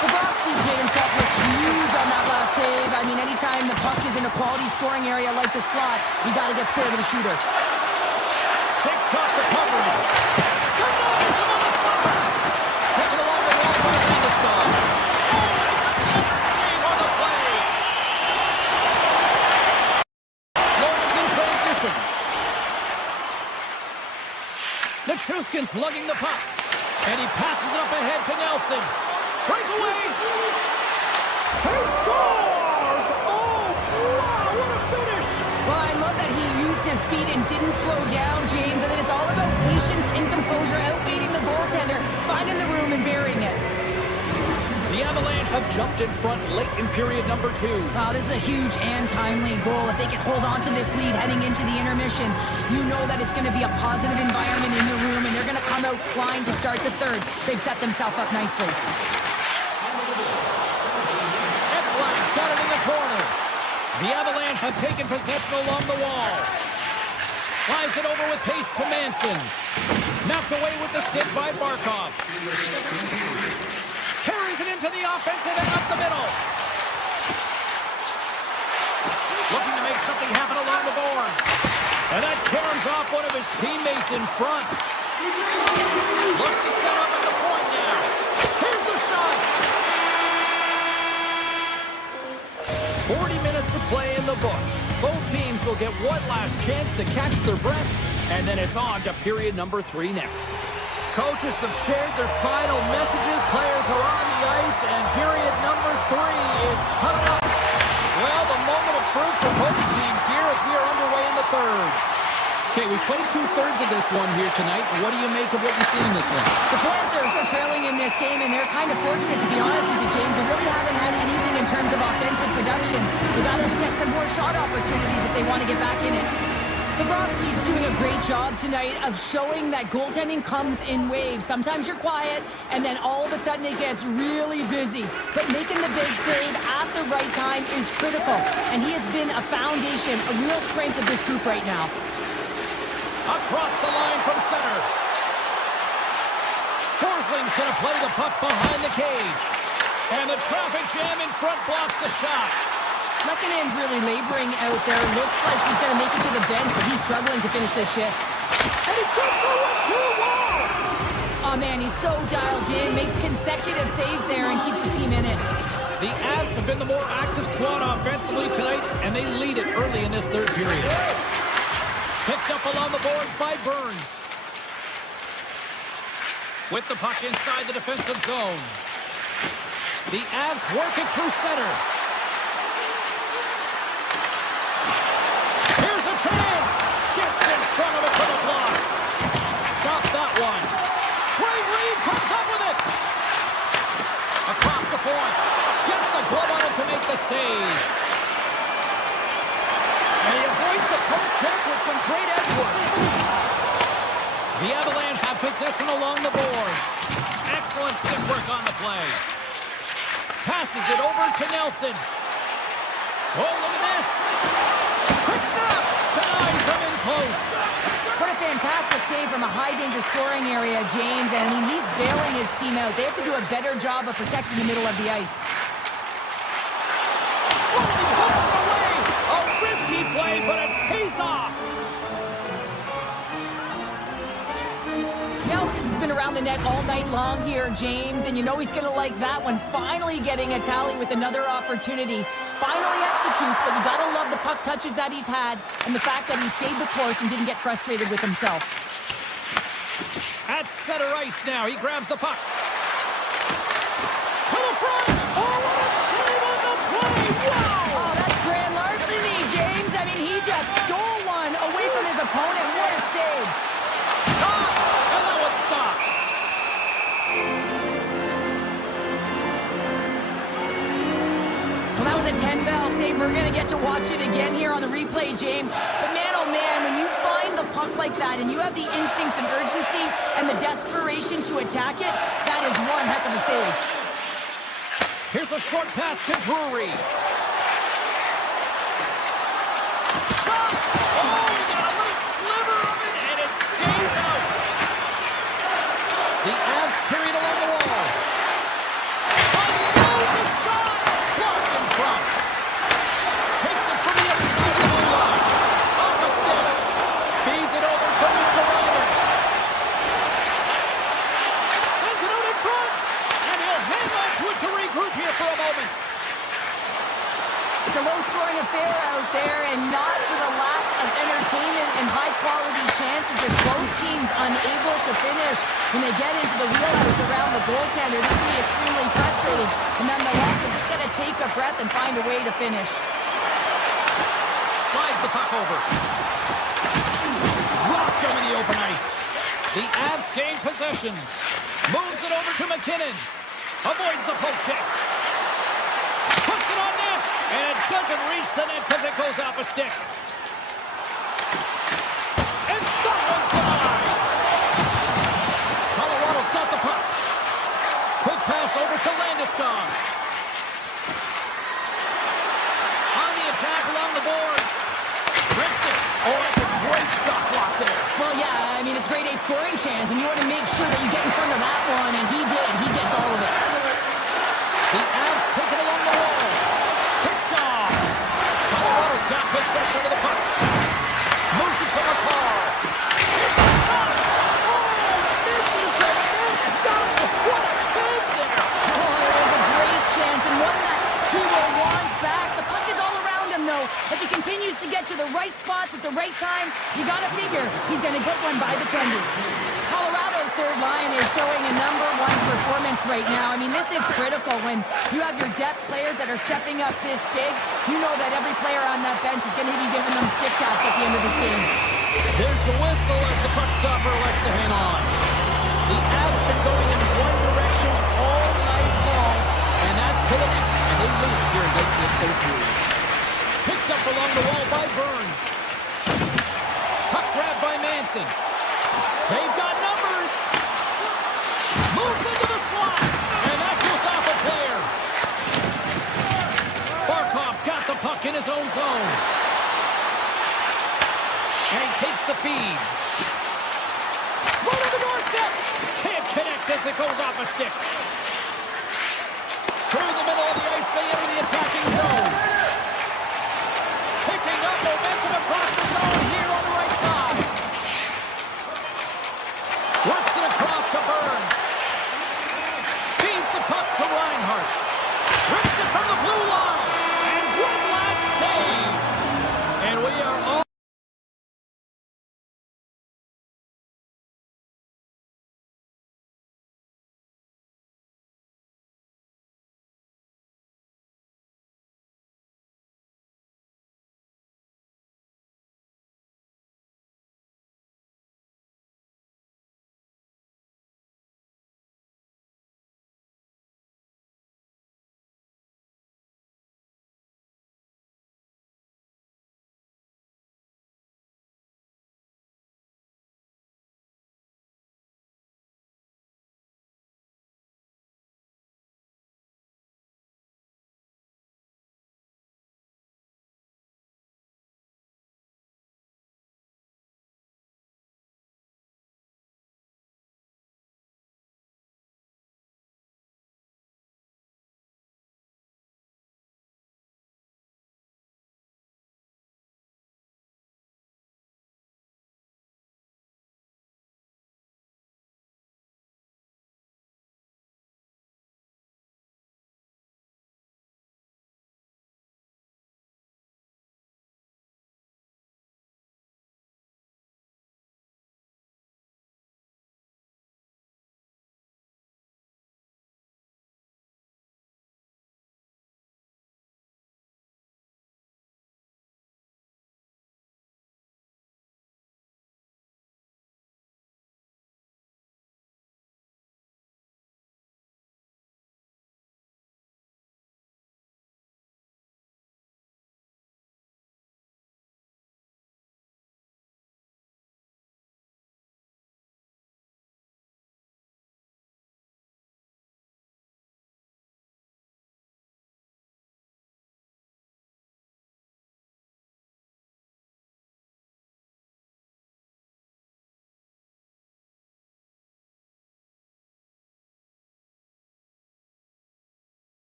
Bobrovsky's made himself look huge on that last save. I mean, anytime the puck is in a quality scoring area like the slot, you got to get square to the shooter. Takes off the coverage. Denies him on the slapper. Taken along the wall by Landeskog. Oh, it's another save on the play. Florida's in transition. Nichushkin's lugging the puck. And he passes it up ahead ahead to Nelson. Breakaway. He scores! Oh, wow, what a finish! Well, I love that he used his speed and didn't slow down, James. And then it's all about patience and composure, outweighing the goaltender, finding the room and burying it. The Avalanche have jumped in front late in period number 2. Wow, this is a huge and timely goal. If they can hold on to this lead heading into the intermission, you know that it's going to be a positive environment in the room, and they're going to come out flying to start the third. They've set themselves up nicely. Ekblad's got it in the corner. The Avalanche have taken possession along the wall. Slides it over with pace to Manson. Knocked away with the stick by Barkov. Carries it into the offensive end up the middle. Looking to make something happen along the boards. And that caroms off one of his teammates in front. Looks to set up at the point now. Here's a shot. 40 minutes to play in the books. Both teams will get one last chance to catch their breaths, and then it's on to period number 3 next. Coaches have shared their final messages. Players are on the ice, and period number 3 is coming up. Well, the moment of truth for both teams here as we are underway in the third. Okay, we played 2/3 of this one here tonight. What do you make of what you see in this one? The Panthers are trailing in this game, and they're kind of fortunate, to be honest with you, James. They really haven't had anything in terms of offensive production. They've got to get some more shot opportunities if they want to get back in it. Frostbite's doing a great job tonight of showing that goaltending comes in waves. Sometimes you're quiet, and then all of a sudden it gets really busy. But making the big save at the right time is critical, and he has been a foundation, a real strength of this group right now. Across the line from center. Forsling's going to play the puck behind the cage. And the traffic jam in front blocks the shot. Lekkonen's really laboring out there. Looks like he's going to make it to the bench, but he's struggling to finish this shift. And he gets the 1-2 wall. Oh, man, he's so dialed in. Makes consecutive saves there and keeps his team in it. The Avs have been the more active squad offensively tonight, and they lead it early in this third period. Picked up along the boards by Burns. With the puck inside the defensive zone. The Avs working through center. Here's a chance. Gets in front of it for the block. Stop that one. Great read, comes up with it. Across the point. Gets a glove on it to make the save. And he avoids the poke check with some great edge work. The Avalanche have possession along the boards. Excellent stick work on the play. Passes it over to Nelson. Oh, look at this. Quick snap. Denies him in close. What a fantastic save from a high-danger scoring area, James. And, I mean, he's bailing his team out. They have to do a better job of protecting the middle of the ice. Oh, he hooks it away. A risky play, but it pays off. Nelson's been around the net all night long here, James, and you know he's going to like that one. Finally getting a tally with another opportunity. Finally executes, but you got to love the puck touches that he's had and the fact that he stayed the course and didn't get frustrated with himself. At center ice now, he grabs the puck. To the front. Oh, what a save on the play. Wow. Oh, that's grand larceny, James. I mean, he just stole one away from his opponent. What a save. And that was stopped. Well, that was a 10-bell save. We're going to get to watch it again here on the replay, James. But man, oh man, when you find the puck like that and you have the instincts and urgency and the desperation to attack it, that is one heck of a save. Here's a short pass to Drury. Shot! Oh, we got a little sliver of it, and it stays out. The Avs carried along the wall. Unloads a shot! Blocked in front. Takes it from the other side of the blue line. Off the stick. Feeds it over to Mr. Ryan. Sends it out in front. And he'll hang on to it to regroup here for a moment. It's a low-scoring affair out there, and not for the lack of entertainment and high-quality chances. As both teams unable to finish when they get into the wheelhouse around the goaltender. breath and find a way to finish. Slides the puck over. Dropped him in the open ice. The Avs gain possession. Moves it over to McKinnon. Avoids the poke check. Puts it on net. And it doesn't reach the net because it goes off a stick. And that one's denied. Colorado's got the puck. Quick pass over to Landeskog. On the attack along the boards. Rips it. Oh, that's a great shot block there. Well, yeah, I mean, it's grade A scoring chance, and you want to make sure that you get in front of that one, and he did. He gets all of it. The Avs take it along the wall. Picked off. Colorado's got possession of the puck. Moves it to McCall. Here's the shot. Oh, misses the net. What a chance there. Oh, it was a great chance, and one that he will want back. The puck is all around him, though. If he continues to get to the right spots at the right time, you got to figure he's going to get one by the tender. Colorado's third line is showing a #1 performance right now. I mean, this is critical when you have your depth players that are stepping up this big. You know that every player on that bench is going to be giving them stick taps at the end of this game. There's the whistle as the puck stopper elects to hang on. The Avs been going in one direction all night long, and that's to the net. And they lead here late in this third period. Picked up along the wall by Burns. Puck grabbed by Manson. They've got numbers. Moves into the slot. And that goes off a player. Barkov's got the puck in his own zone. And he takes the feed. Right on the doorstep. Can't connect as it goes off a stick. Through the middle of the ice, they enter the attacking zone. Picking up momentum across the zone here on the right side. Works it across to Burns. Feeds the puck to Reinhart. Rips it from the blue line. And one last save. And we are all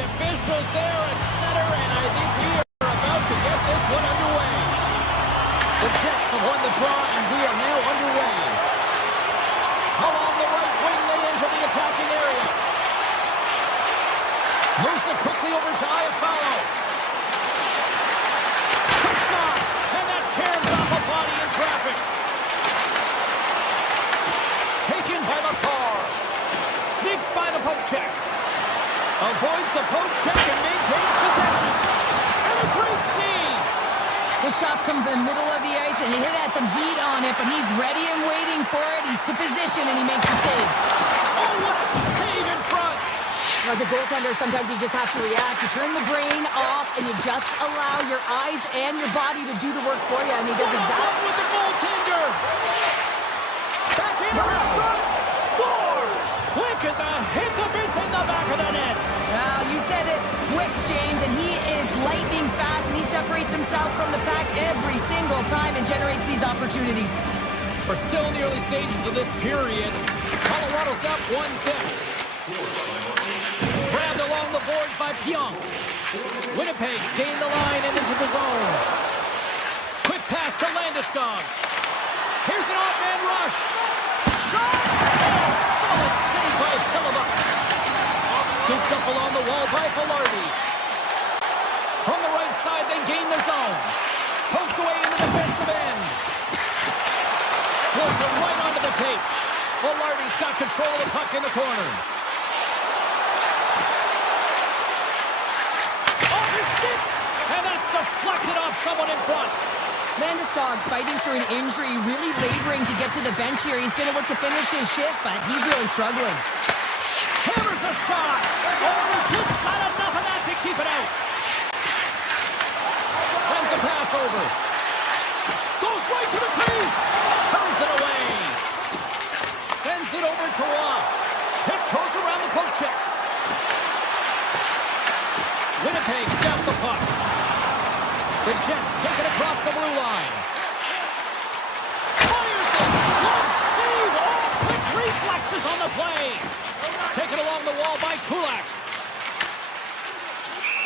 officials there at center, and I think we are about to get this one underway. The Jets have won the draw, and we are now underway. Along the right wing, they enter the attacking area. Moves it quickly over to Iafallo. Quick shot, and that caroms off a body in traffic. Taken by the car. Sneaks by the poke check. Avoids the poke check and maintains possession. And a great save. The shots come from the middle of the ice, and he has some heat on it, but he's ready and waiting for it. He's to position, and he makes a save. Oh, what a save in front. As a goaltender, sometimes you just have to react. You turn the brain off, and you just allow your eyes and your body to do the work for you, and he does exactly. With the goaltender. Back in front. Scores. Quick as a hiccup. It's in the back of the net. Well, you said it, quick, James, and he is lightning fast, and he separates himself from the pack every single time and generates these opportunities. We're still in the early stages of this period. Colorado's up 1-0. Grabbed along the boards by Pionk. Winnipeg's gained the line and into the zone. Quick pass to Landeskog. Here's an off-man rush. Shot! Oh, solid save by Hellebuyck. Scooped up along the wall by Velarde. From the right side, they gain the zone. Poked away in the defensive end. Floats it right onto the tape. Velarde's got control of the puck in the corner. Off his stick! And that's deflected off someone in front. Landeskog's fighting through an injury, really laboring to get to the bench here. He's going to look to finish his shift, but he's really struggling. Hammers a shot. Oh, he just got enough of that to keep it out. Sends a pass over. Goes right to the crease. Turns it away. Sends it over to Rob. Tiptoes around the poke check. Winnipeg's got the puck. The Jets take it across the blue line. Fires it. Good save. Oh, quick reflexes on the play. Taken along the wall by Kulak.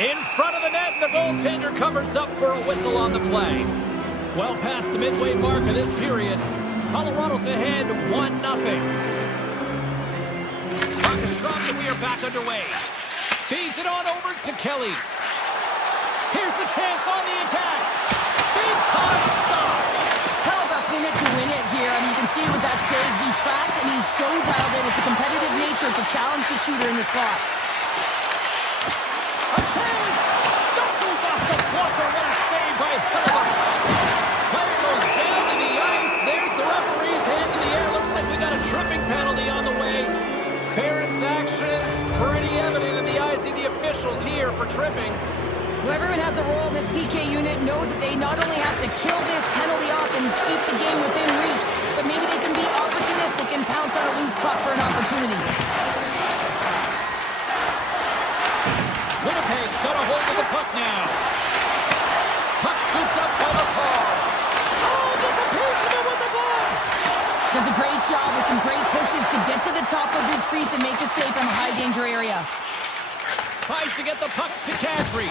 In front of the net, the goaltender covers up for a whistle on the play. Well past the midway mark of this period, Colorado's ahead 1-0. Puck is dropped and we are back underway. Feeds it on over to Kelly. Here's the chance on the attack. Big time stop. Hellebuyck's in it to win it here. I mean, you can see with that save, he tracks and he's so dialed in. It's a competitive nature to challenge the shooter in the slot. A chance! That goes off the blocker. What a save by Hellebuyck. Player goes down to the ice. There's the referee's hand in the air. Looks like we got a tripping penalty on the way. Parents' actions pretty evident in the eyes of the officials here for tripping. Whoever has a role in this PK unit knows that they not only have to kill this penalty off and keep the game within reach, but maybe they can be opportunistic and pounce on a loose puck for an opportunity. Winnipeg's got a hold of the puck now. Puck scooped up by the car. Oh, gets a piece of it with the ball. Does a great job with some great pushes to get to the top of his crease and make a save from a high-danger area. Tries to get the puck to Kadri.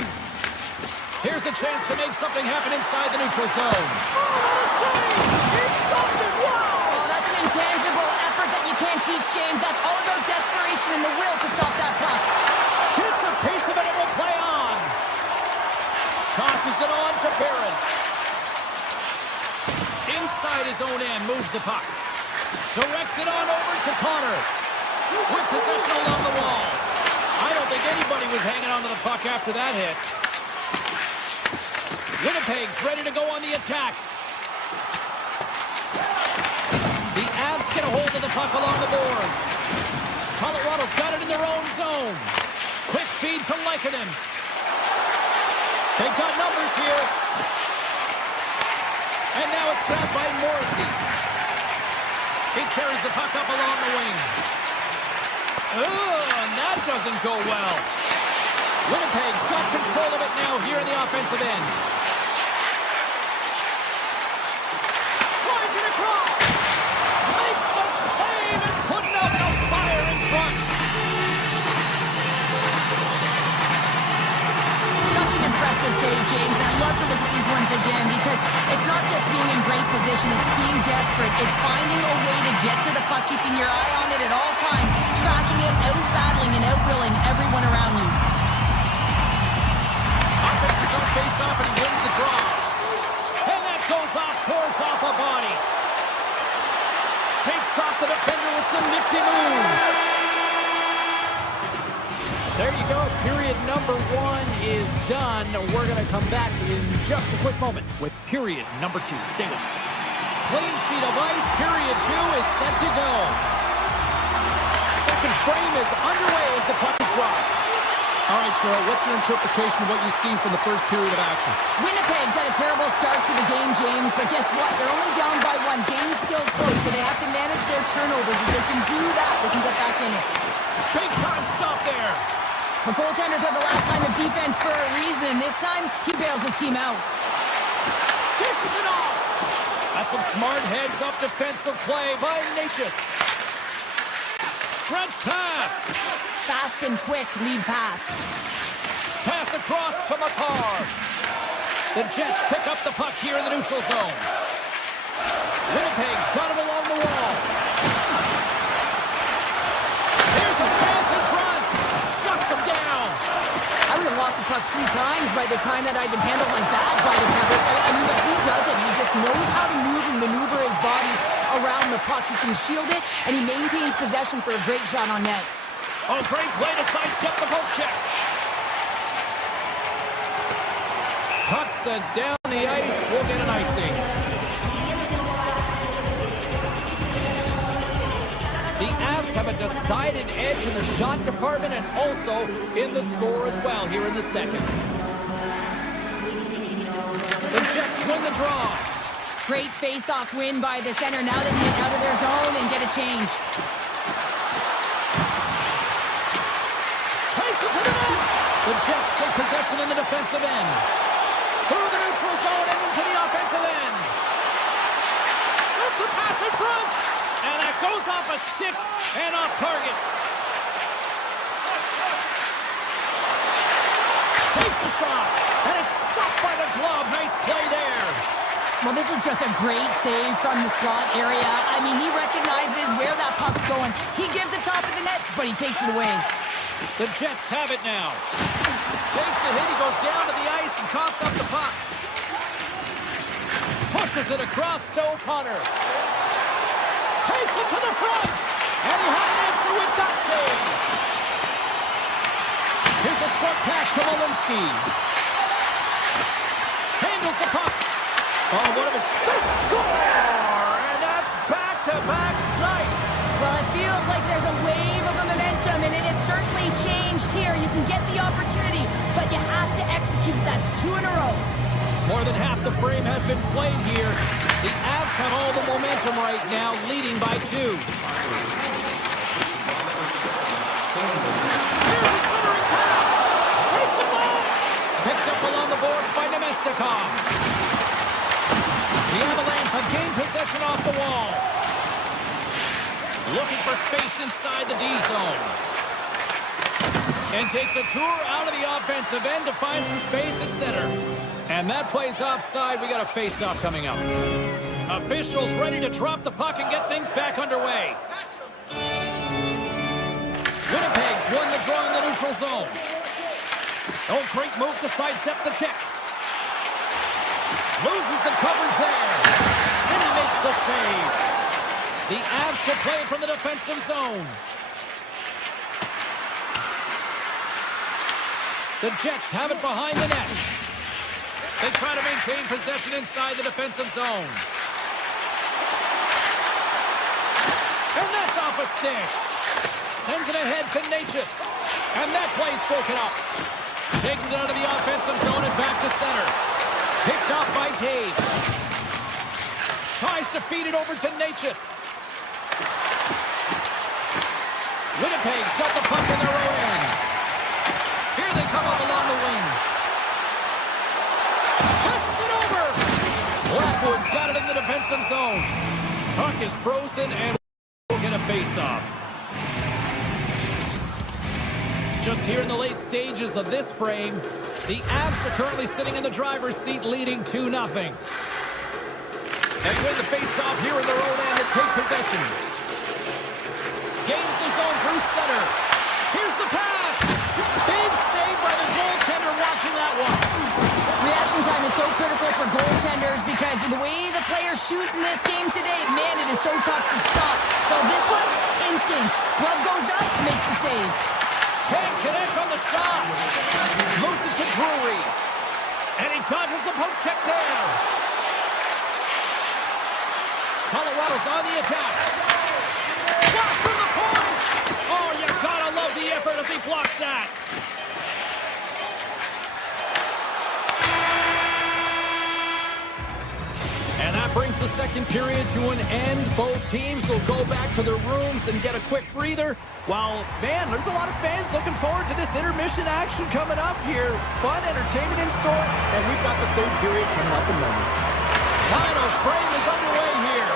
Here's a chance to make something happen inside the neutral zone. Oh, what a save! He stopped it! Wow! Oh, that's an intangible effort that you can't teach, James. That's all about desperation and the will to stop that puck. Gets a piece of it and will play on. Tosses it on to Barron. Inside his own end, moves the puck. Directs it on over to Connor. With possession along the wall. I don't think anybody was hanging on to the puck after that hit. Winnipeg's ready to go on the attack. The Avs get a hold of the puck along the boards. Colorado's got it in their own zone. Quick feed to Lehkonen. They've got numbers here. And now it's grabbed by Morrissey. He carries the puck up along the wing. Oh, and that doesn't go well. Winnipeg's got control of it now here in the offensive end. Slides it across. Makes the save and putting out the fire in front. save, James. And I love to look at these ones again because it's not just being in great position, it's being desperate. It's finding a way to get to the puck, keeping your eye on it at all times, tracking it, out-battling and out-willing everyone around you. Offense is on face-off and he wins the draw. And that goes off course off a body. Shakes off the defender with some nifty moves. There you go. Period number 1 is done. We're going to come back in just a quick moment with period number 2. Stay with us. Clean sheet of ice. Period 2 is set to go. Second frame is underway as the puck is dropped. All right, Cheryl, what's your interpretation of what you've seen from the first period of action? Winnipeg's had a terrible start to the game, James, but guess what? They're only down by 1. Game's still close, so they have to manage their turnovers. If they can do that, they can get back in it. Big time stop there. The goaltenders are the last line of defense for a reason. This time, he bails his team out. Dishes it off. That's some smart heads-up defensive play by Natchez. Stretch pass. Fast and quick lead pass. Pass across to McCarr. The Jets pick up the puck here in the neutral zone. Winnipeg's got it along the wall. Here's a chance in front. Shuts him down. I would have lost the puck 3 times by the time that I'd been handled like that by the coverage. I mean, but he doesn't. He just knows how to move and maneuver his body around the puck. He can shield it, and he maintains possession for a great shot on net. Oh, great way to sidestep the poke check. Puck sent down the ice. We'll get an icing. The Avs have a decided edge in the shot department and also in the score as well here in the second. The Jets win the draw. Great face-off win by the center. Now they can get out of their zone and get a change. Takes it to the net. The Jets take possession in the defensive end. Through the neutral zone and into the offensive end. Sends a pass in front. And that goes off a stick and off target. Takes the shot. And it's stopped by the glove. Nice play there. Well, this is just a great save from the slot area. I mean, he recognizes where that puck's going. He gives the top of the net, but he takes it away. The Jets have it now. Takes a hit. He goes down to the ice and coughs up the puck. Pushes it across to O'Connor. Takes it to the front. And he had an answer with that save. Here's a short pass to Malinsky. Handles the puck. Oh, one of his... They score! And that's back-to-back snipes. Well, it feels like there's a wave of momentum, and it has certainly changed here. You can get the opportunity, but you have to execute. That's 2 in a row. More than half the frame has been played here. The Avs have all the momentum right now, leading by 2. Here's a centering pass. Takes it last. Picked up along the boards by Nemestikov. The Avalanche have gained possession off the wall. Looking for space inside the D zone. And takes a tour out of the offensive end to find some space at center. And that plays offside. We got a face-off coming up. Officials ready to drop the puck and get things back underway. Winnipeg's won the draw in the neutral zone. Oh, great move to sidestep the check. Loses the coverage there. And he makes the save. The Avs will play it from the defensive zone. The Jets have it behind the net. They try to maintain possession inside the defensive zone. And that's off a stick. Sends it ahead to Natchez. And that play's broken up. Takes it out of the offensive zone and back to center. Picked off by Taves. Tries to feed it over to Natchez. Winnipeg's got the puck in their own end. Here they come up along the wing. Passes it over. Blackwood's got it in the defensive zone. Puck is frozen and we'll get a face-off. Just here in the late stages of this frame, the Avs are currently sitting in the driver's seat leading 2-0. And win the face-off here in their own end and take possession. Gains the zone through center. Here's the pass. Big save by the goaltender watching that one. Reaction time is so critical for goaltenders because the way the players shoot in this game today, man, it is so tough to stop. So this one, instincts. Glove goes up, makes the save. Can't connect on the shot. Moves it to Drury. And he dodges the poke check there. Colorado's on the attack. Blast from the point. Oh, you gotta love the effort as he blocks that. And that brings the second period to an end. Both teams will go back to their rooms and get a quick breather. While, man, there's a lot of fans looking forward to this intermission action coming up here. Fun entertainment in store, and we've got the third period coming up in moments. Final frame is underway here.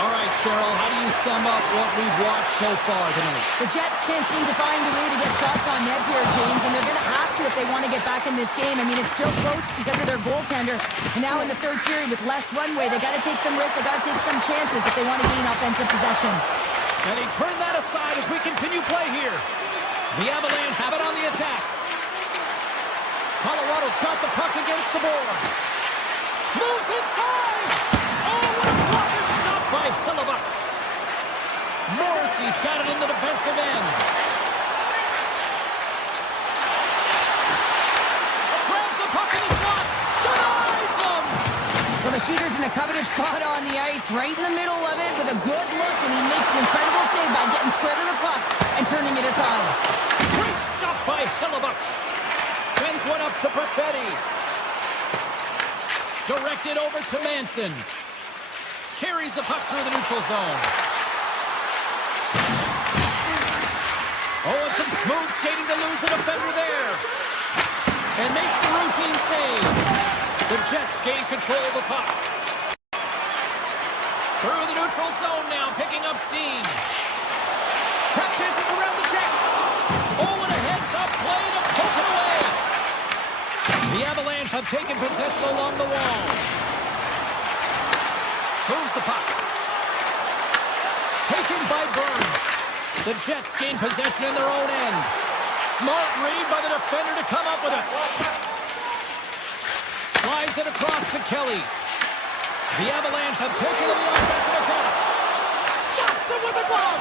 All right, Cheryl, how do you sum up what we've watched so far tonight? The Jets can't seem to find a way to get shots on net here, James, and they're going to have to if they want to get back in this game. I mean, it's still close because of their goaltender. And now in the third period with less runway, they got to take some risks, they got to take some chances if they want to gain offensive possession. And he turned that aside as we continue play here. The Avalanche have it on the attack. Colorado's got the puck against the boards. Moves inside! Oh, what a blocker stop by Hillebuck. Morrissey's got it in the defensive end. Grabs the puck in the slot. Denies him! Well, the shooter's in a coveted spot on the ice, right in the middle of it with a good look, and he makes an incredible save by getting square to the puck and turning it aside. Great stop by Hillebuck. Sends one up to Perfetti. Directed over to Manson. Carries the puck through the neutral zone. Oh, and some smooth skating to lose the defender there. And makes the routine save. The Jets gain control of the puck. Through the neutral zone now, picking up steam. Tap dances around the check. Oh, and a heads-up play to poke it away. The Avalanche have taken possession along the wall. Moves the puck. Taken by Burns. The Jets gain possession in their own end. Smart read by the defender to come up with it. Slides it across to Kelly. The Avalanche have taken to the offensive attack. Stops them with a glove.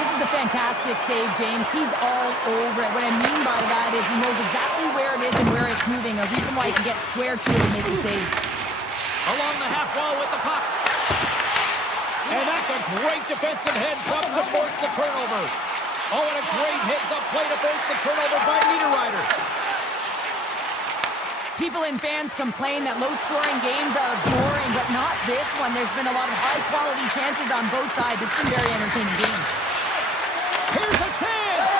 This is a fantastic save, James. He's all over it. What I mean by that is he knows exactly where it is and where it's moving. A reason why he can get square to it and make a save. Along the half wall with the puck. And that's a great defensive heads-up to force the turnover. Oh, and a great heads-up play to force the turnover by Niederreiter. People and fans complain that low-scoring games are boring, but not this one. There's been a lot of high-quality chances on both sides. It's been a very entertaining game. Here's a chance!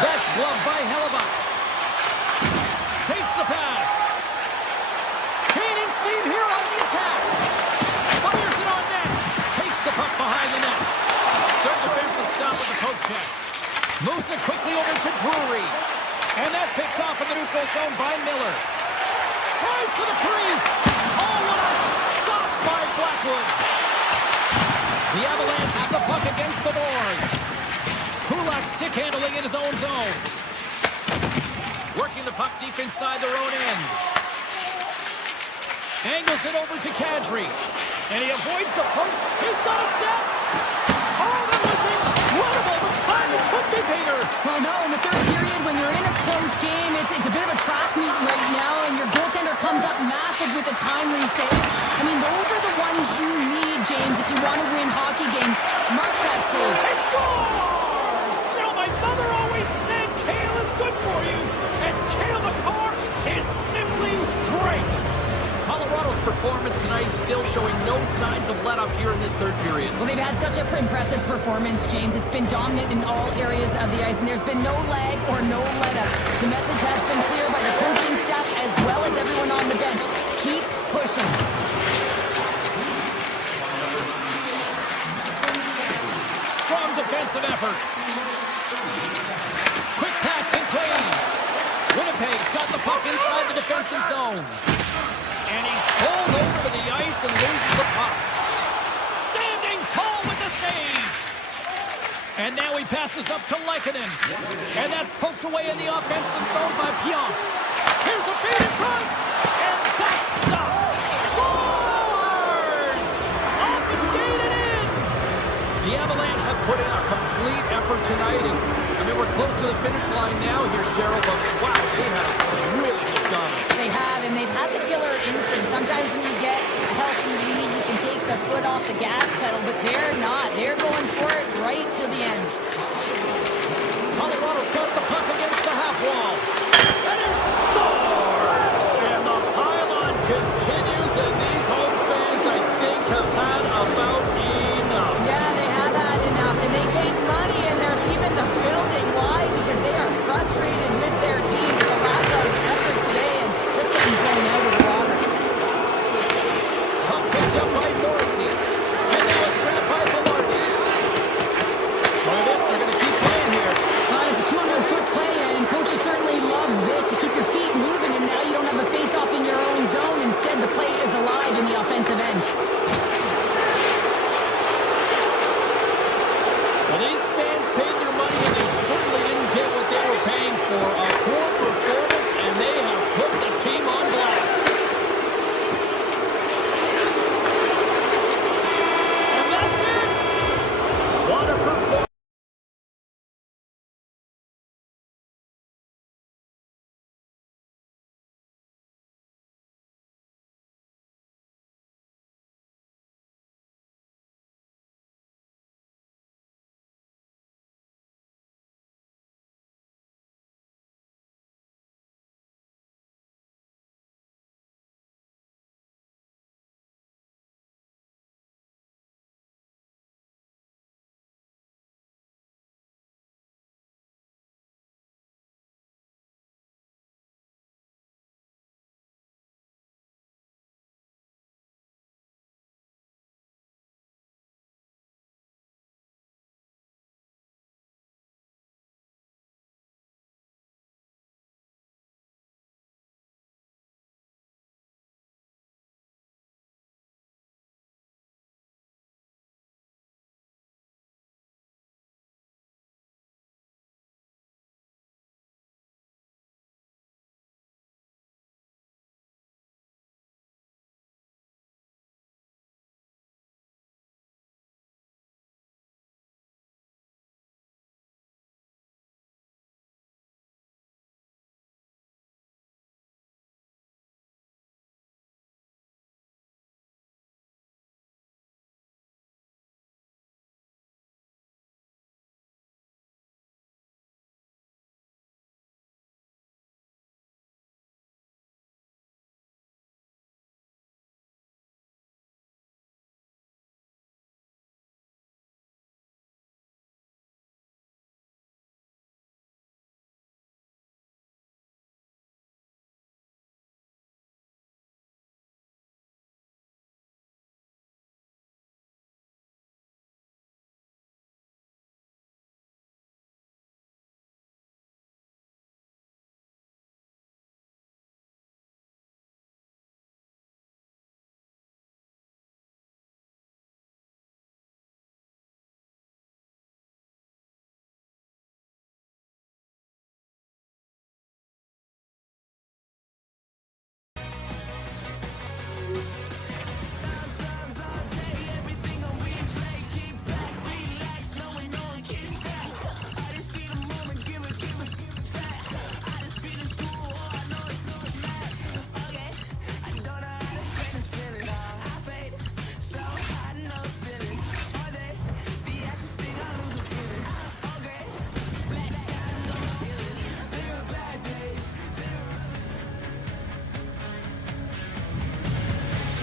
That's gloved by Hillebuck. Takes the pass. Gaining steam here on the attack. Fires it on net. Takes the puck behind the net. Third defensive stop with the poke check. Moves it quickly over to Drury. And that's picked off in the neutral zone by Miller. Tries to the crease. Oh, what a stop by Blackwood. The Avalanche have the puck against the boards. Kulak stick handling in his own zone. Working the puck deep inside their own end. Angles it over to Kadri. And he avoids the poke. He's got a step. Oh, that was incredible. The timing couldn't be bigger. Well, no, in the third period, when you're in a close game, it's a bit of a track meet right now, and your goaltender comes up massive with a timely save. I mean, those are the ones you need, James, if you want to win hockey games. Mark that save. He scores! Now, my mother always said kale is good for you, and Kale McCarr is simply great. Colorado's performance tonight still showing no signs of let-up here in this third period. Well, they've had such an impressive performance, James. It's been dominant in all areas of the ice, and there's been no lag or no let-up. The message has been clear by the coaching staff as well as everyone on the bench. Keep pushing. Strong defensive effort. Quick pass to he passes up to Lehkonen. And that's poked away in the offensive zone by Pionk. Here's a feed in front. And that's stopped. Scores! Off the skate and in. The Avalanche have put in a complete effort tonight. And, I mean, we're close to the finish line now here, Cheryl. But, wow, they have really done it. They have, and they've had the killer instinct. Sometimes when you get a healthy lead, you can take the foot off the gas pedal, but they're not. They're going for it right to the end. Colorado's got the puck against the half wall. And it scores! And the pylon continues, and these home fans, I think, have had about enough. Yeah, they have had enough, and they paid money, and they're leaving the building. Why? Because they are frustrated with their team, with the lack of effort today, and just getting blown out of the water. Puck picked up by Morrissey. And now it's grabbed by Velarde. By this, they're going to keep playing here. It's a 200-foot play, and coaches certainly love this. You keep your feet moving, and now you don't have a face-off in your own zone. Instead, the play is alive in the offensive end. Well, these fans paid their money, and they certainly didn't get what they were paying for. A poor performance, and they have put the team on blast. And that's it. What a performance.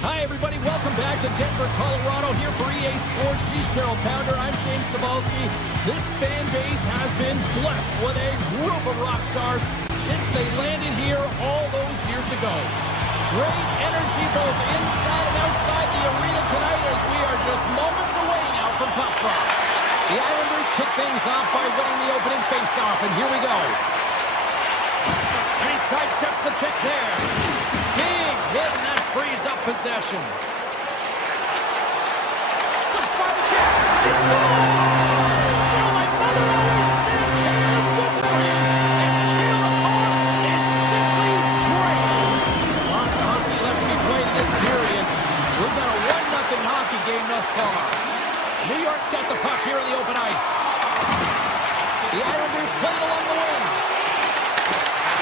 Hi, everybody. Welcome back to Denver, Colorado. Here for EA Sports. She's Cheryl Pounder. I'm James Cebulski. This fan base has been blessed with a group of rock stars since they landed here all those years ago. Great energy both inside and outside the arena tonight as we are just moments away now from puck drop. The Islanders kick things off by winning the opening faceoff, and here we go. And he sidesteps the check there. Big hit, and that frees up possession. Slips by the chest. He scores! Still my mother New York's got the puck here in the open ice. The Islanders play it along the wing.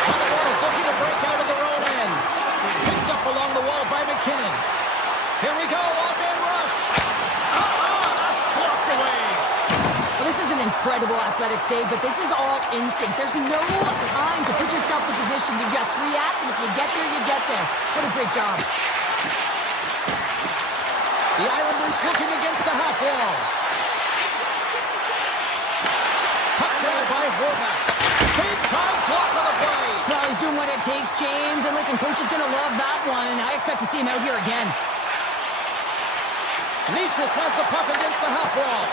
Colorado's looking to break out of their own end. Picked up along the wall by McKinnon. Here we go, one-man rush. That's blocked away. Well, this is an incredible athletic save, but this is all instinct. There's no time to put yourself in position to just react, and if you get there, you get there. What a great job. The Islanders looking against the half wall. Puck there by Horvath. Big time block on the play. Well, he's doing what it takes, James. And listen, coach is going to love that one, and I expect to see him out here again. Leachus has the puck against the half wall.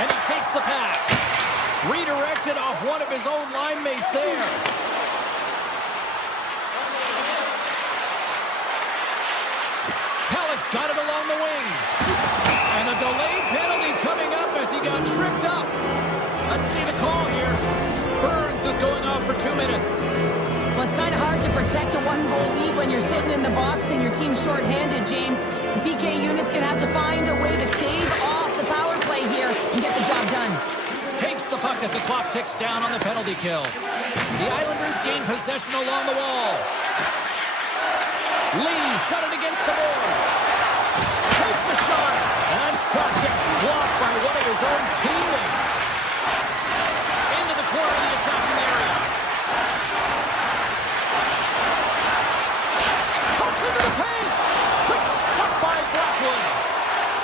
And he takes the pass. Redirected off one of his own line mates there. Pellick's got it along the wing. And a delayed penalty coming up as he got tripped up. Let's see the call here. Burns is going off for 2 minutes. Well, it's kind of hard to protect a one-goal lead when you're sitting in the box and your team's shorthanded, James. The PK unit's going to have to find a way to stave off the power play here and get the job done. Takes the puck as the clock ticks down on the penalty kill. The Islanders gain possession along the wall. Lee's got it against the boards. Takes a shot. And shot gets blocked by one of his own teammates. Into the corner of the attacking area. Cuts into the paint. Quick stop by Blackwood.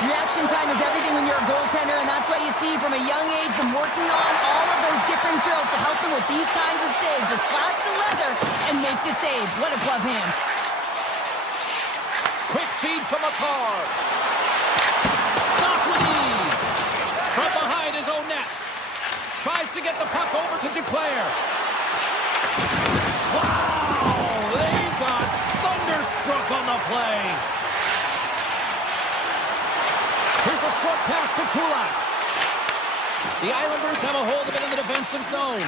Reaction time is everything when you're a goaltender, and that's why you see from a young age them working on all of those different drills to help them with these kinds of saves. Just flash the leather and make the save. What a glove hand. Quick feed to McCarr. Stop with ease. From behind his own net. Tries to get the puck over to Duclair. Wow! They got thunderstruck on the play. Here's a short pass to Kulak. The Islanders have a hold of it in the defensive zone.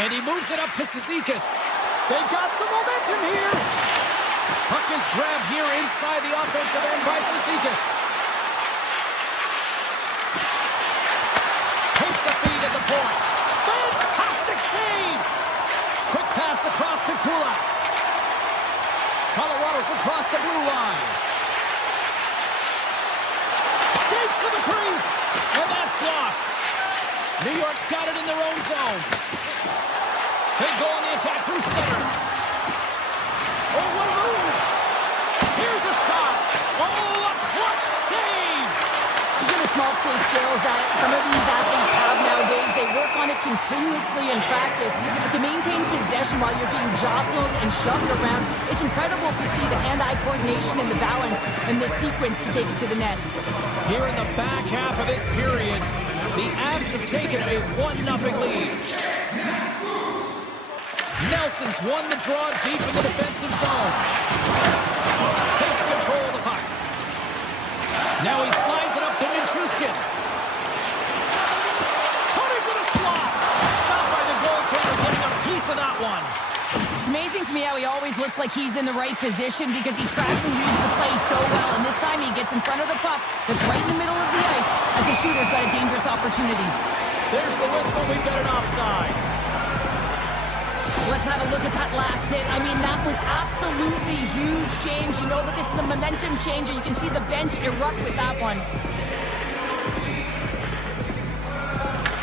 And he moves it up to Cizikas. They've got some momentum here. Puck is grabbed here inside the offensive end by Cizikas. Takes the feed at the point. Fantastic save! Quick pass across to Kulak. Colorado's across the blue line. Skates to the crease. And that's blocked. New York's got it in their own zone. They go on the attack through center. Oh, what a move! Here's a shot. Oh, a clutch save! These are the small space skills that some of these athletes have nowadays. They work on it continuously in practice. But to maintain possession while you're being jostled and shoved around, it's incredible to see the hand-eye coordination and the balance in this sequence to take it to the net. Here in the back half of this period, the Avs have taken a 1-0 lead. Nelson's won the draw deep in the defensive zone. Takes control of the puck. Now he slides it up to Nichushkin. Cutting to the slot. Stopped by the goaltender, getting a piece of that one. It's amazing to me how he always looks like he's in the right position because he tracks and reads the play so well. And this time he gets in front of the puck that's right in the middle of the ice as the shooter's got a dangerous opportunity. There's the whistle. We've got an offside. Let's have a look at that last hit. I mean, that was absolutely huge, James. You know that this is a momentum changer. You can see the bench erupt with that one.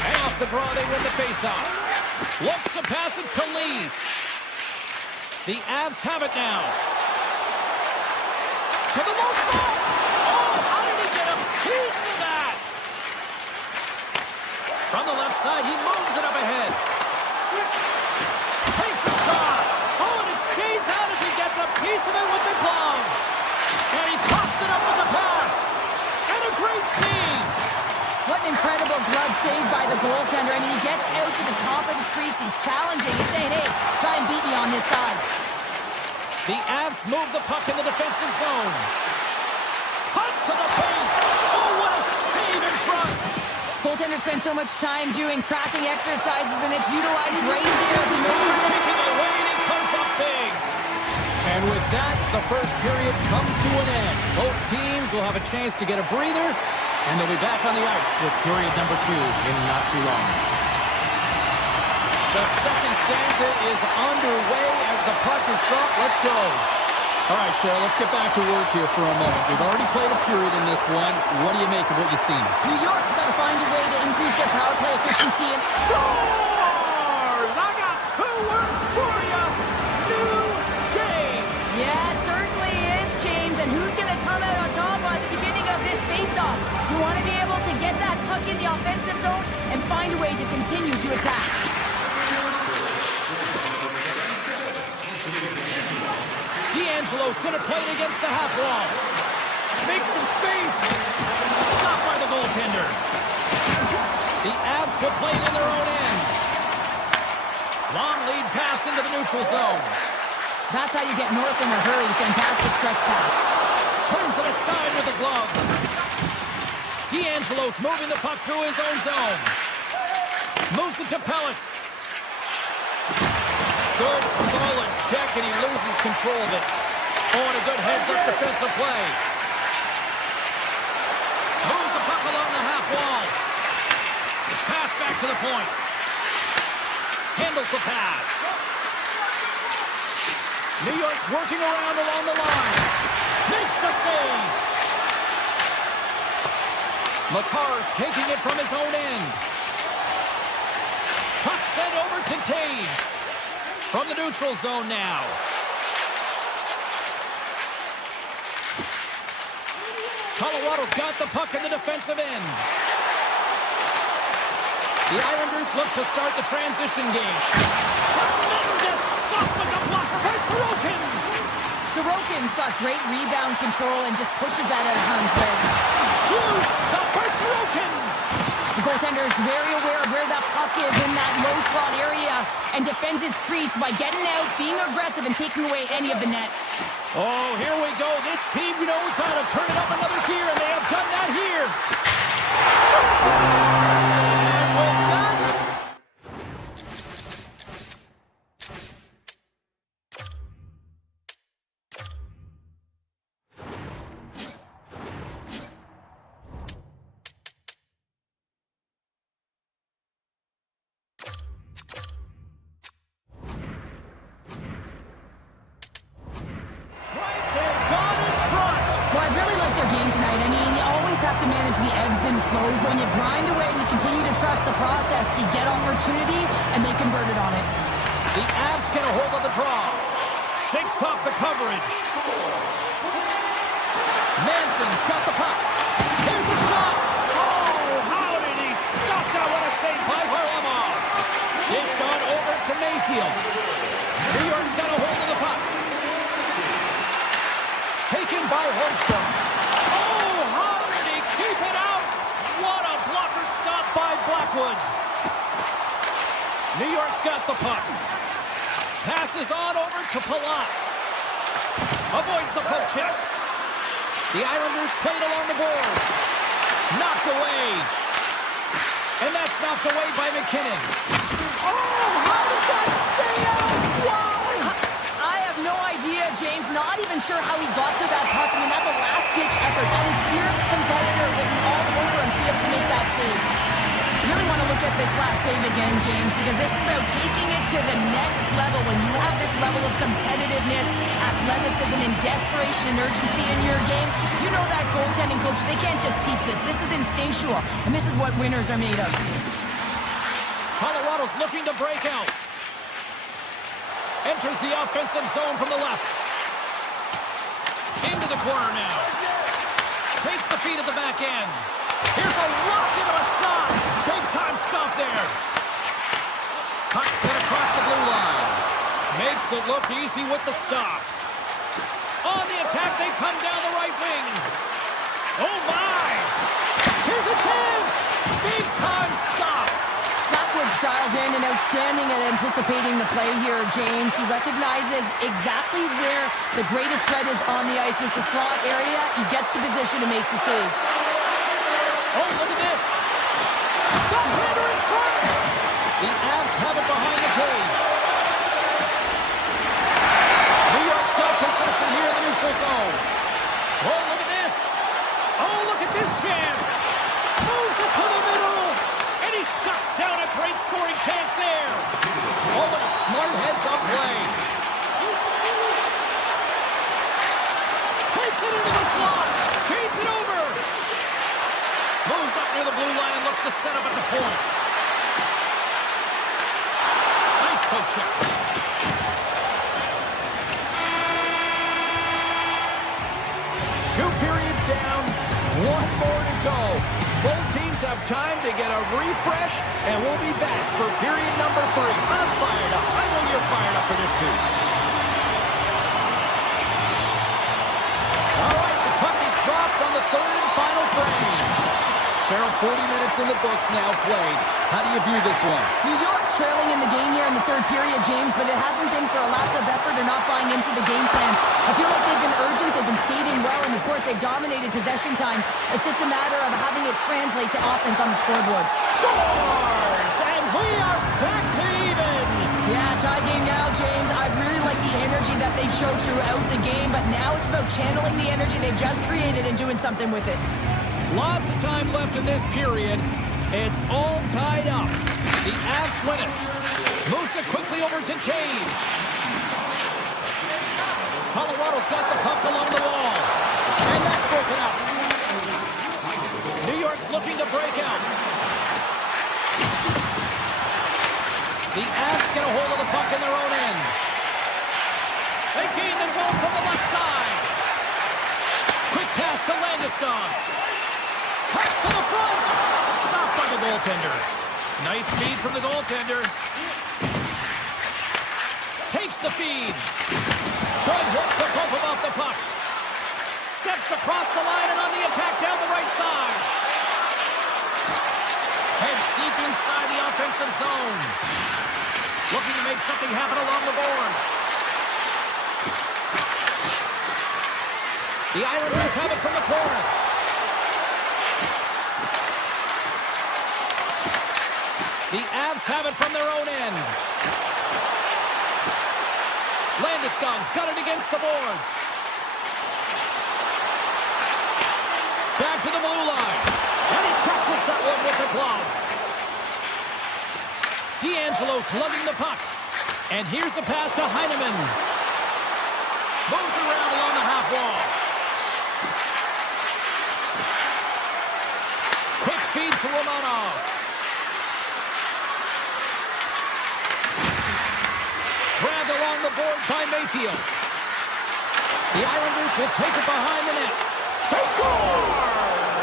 And off the draw, they win the faceoff. Looks to pass it to Lee. The Avs have it now. To the low slot. Oh, how did he get a piece of that? From the left side, he moves it up ahead. Takes a shot. Oh, and it stays out as he gets a piece of it with the glove. And he coughs it up with the pass. And a great save. What an incredible glove save by the goaltender. I mean, he gets out to the top of his crease. He's challenging. He's saying, hey, try and beat me on this side. The Avs move the puck in the defensive zone. Cuts to the paint. Oh, what a save in front. Goaltenders spend so much time doing cracking exercises, and it's utilized right here as he moves. Taking away, and he comes up big. And And with that, the first period comes to an end. Both teams will have a chance to get a breather, and they'll be back on the ice with period number 2 in not too long. The second stanza is underway as the puck is dropped. Let's go. All right, Cheryl, let's get back to work here for a moment. We've already played a period in this one. What do you make of what you've seen? New York's got to find a way to increase their power play efficiency and... Scores! I got 2 words for you. New game. Yeah, it certainly is, James. And who's going to come out on top by the beginning of this face-off? You want to be able to get that puck in the offensive zone and find a way to continue to attack. D'Angelo's going to play it against the half wall. Make some space. Stopped by the goaltender. The Avs will play it in their own end. Long lead pass into the neutral zone. That's how you get north in a hurry. Fantastic stretch pass. Turns it aside with the glove. D'Angelo's moving the puck through his own zone. Moves it to Pellick. Good, solid check, and he loses control of it. Oh, and a good heads-up defensive play. Moves the puck along the half wall. Pass back to the point. Handles the pass. New York's working around along the line. Makes the save. McCarr's taking it from his own end. Puck sent over to Taves. From the neutral zone now. Colorado's got the puck in the defensive end. The Islanders look to start the transition game. Tremendous stop with the blocker by Sorokin. Sorokin's got great rebound control and just pushes that out of harm's way. Huge stop by Sorokin. The goaltender is very aware of where that puck is in that low slot area and defends his crease by getting out, being aggressive, and taking away any of the net. Oh, here we go. This team knows how to turn it up another gear, and they have done that here. And with that... To manage the ebbs and flows, but when you grind away and you continue to trust the process, you get opportunity and they convert it on it. The Avs get a hold of the draw. Shakes off the coverage. Manson's got the puck. Here's a shot. Oh, how did he stop that? What a save by Varlamov. Dished on over to Mayfield. New York's got a hold of the puck. Taken by Holmstrom. Keep it out! What a blocker stop by Blackwood. New York's got the puck. Passes on over to Palat. Avoids the poke check. The Islanders played along the boards. Knocked away. And that's knocked away by McKinnon. Oh, how did that stay out? Wow! I have no idea, James. Not even sure how he got to that puck. I mean, that's a last-ditch effort. That is fierce competitor looking all over and be able to make that save. You really want to look at this last save again, James, because this is about taking it to the next level. When you have this level of competitiveness, athleticism, and desperation and urgency in your game, you know that goaltending coach, they can't just teach this. This is instinctual, and this is what winners are made of. Colorado's looking to break out. Enters the offensive zone from the left. Into the corner now. Takes the feed at the back end. Here's a rocket of a shot. Big time stop there. Puck set across the blue line. Makes it look easy with the stop. On the attack, they come down the right wing. Oh my! Here's a chance. Big time stop. Blackwood's dialed in and outstanding at anticipating the play here, James. He recognizes exactly where the greatest threat is on the ice. It's a slot area. He gets to position and makes the save. Oh, look at this. Goaltender in front. The Avs have it behind the cage. New York's got possession. neutral zone. Oh, look at this. Oh, look at this chance. Moves it to the middle. And he shuts down a great scoring chance there. Oh, what a smart heads-up play. Takes it into the slot. Gains it over. Moves up near the blue line and looks to set up at the point. Nice poke check. Two periods down, one more to go. Both teams have time to get a refresh, and we'll be back for period number 3. I'm fired up. I know you're fired up for this too. All right, the puck is dropped on the third and final frame. Cheryl, 40 minutes in the books now played. How do you view this one? New York's trailing in the game here in the third period, James, but it hasn't been for a lack of effort or not buying into the game plan. I feel like they've been urgent, they've been skating well, and of course they've dominated possession time. It's just a matter of having it translate to offense on the scoreboard. Scores! And we are back to even! Yeah, tie game now, James. I really like the energy that they've showed throughout the game, but now it's about channeling the energy they've just created and doing something with it. Lots of time left in this period. It's all tied up. The Avs win it. Moves it quickly over to Taves. Colorado's got the puck along the wall. And that's broken up. New York's looking to break out. The Avs get a hold of the puck in their own end. They gain the zone from the left side. Quick pass to Landeskog. Cuts to the front. Stopped by the goaltender. Nice feed from the goaltender. Takes the feed. Good hook to bump him off the puck. Steps across the line and on the attack down the right side. Heads deep inside the offensive zone. Looking to make something happen along the boards. The Islanders have it from the corner. The Avs have it from their own end. Landeskog's got it against the boards. Back to the blue line. And he catches that one with the glove. D'Angelo's lugging the puck. And here's a pass to Heineman. Moves around along the half wall. Quick feed to Romanov. Grabbed along the board by Mayfield. The Islanders will take it behind the net. They score!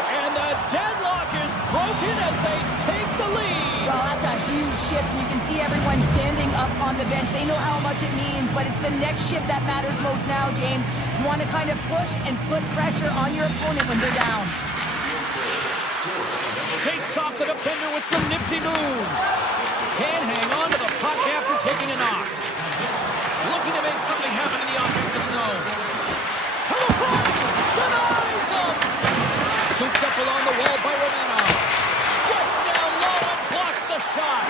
And the deadlock is broken as they take the lead. Well, that's a huge shift. You can see everyone standing up on the bench. They know how much it means, but it's the next shift that matters most now, James. You want to kind of push and put pressure on your opponent when they're down. Shakes off the defender with some nifty moves. Can't hang on to the puck after taking a knock. Looking to make something happen in the offensive zone. To the front! Denies him! Scooped up along the wall by Romanov. Gets down low and blocks the shot.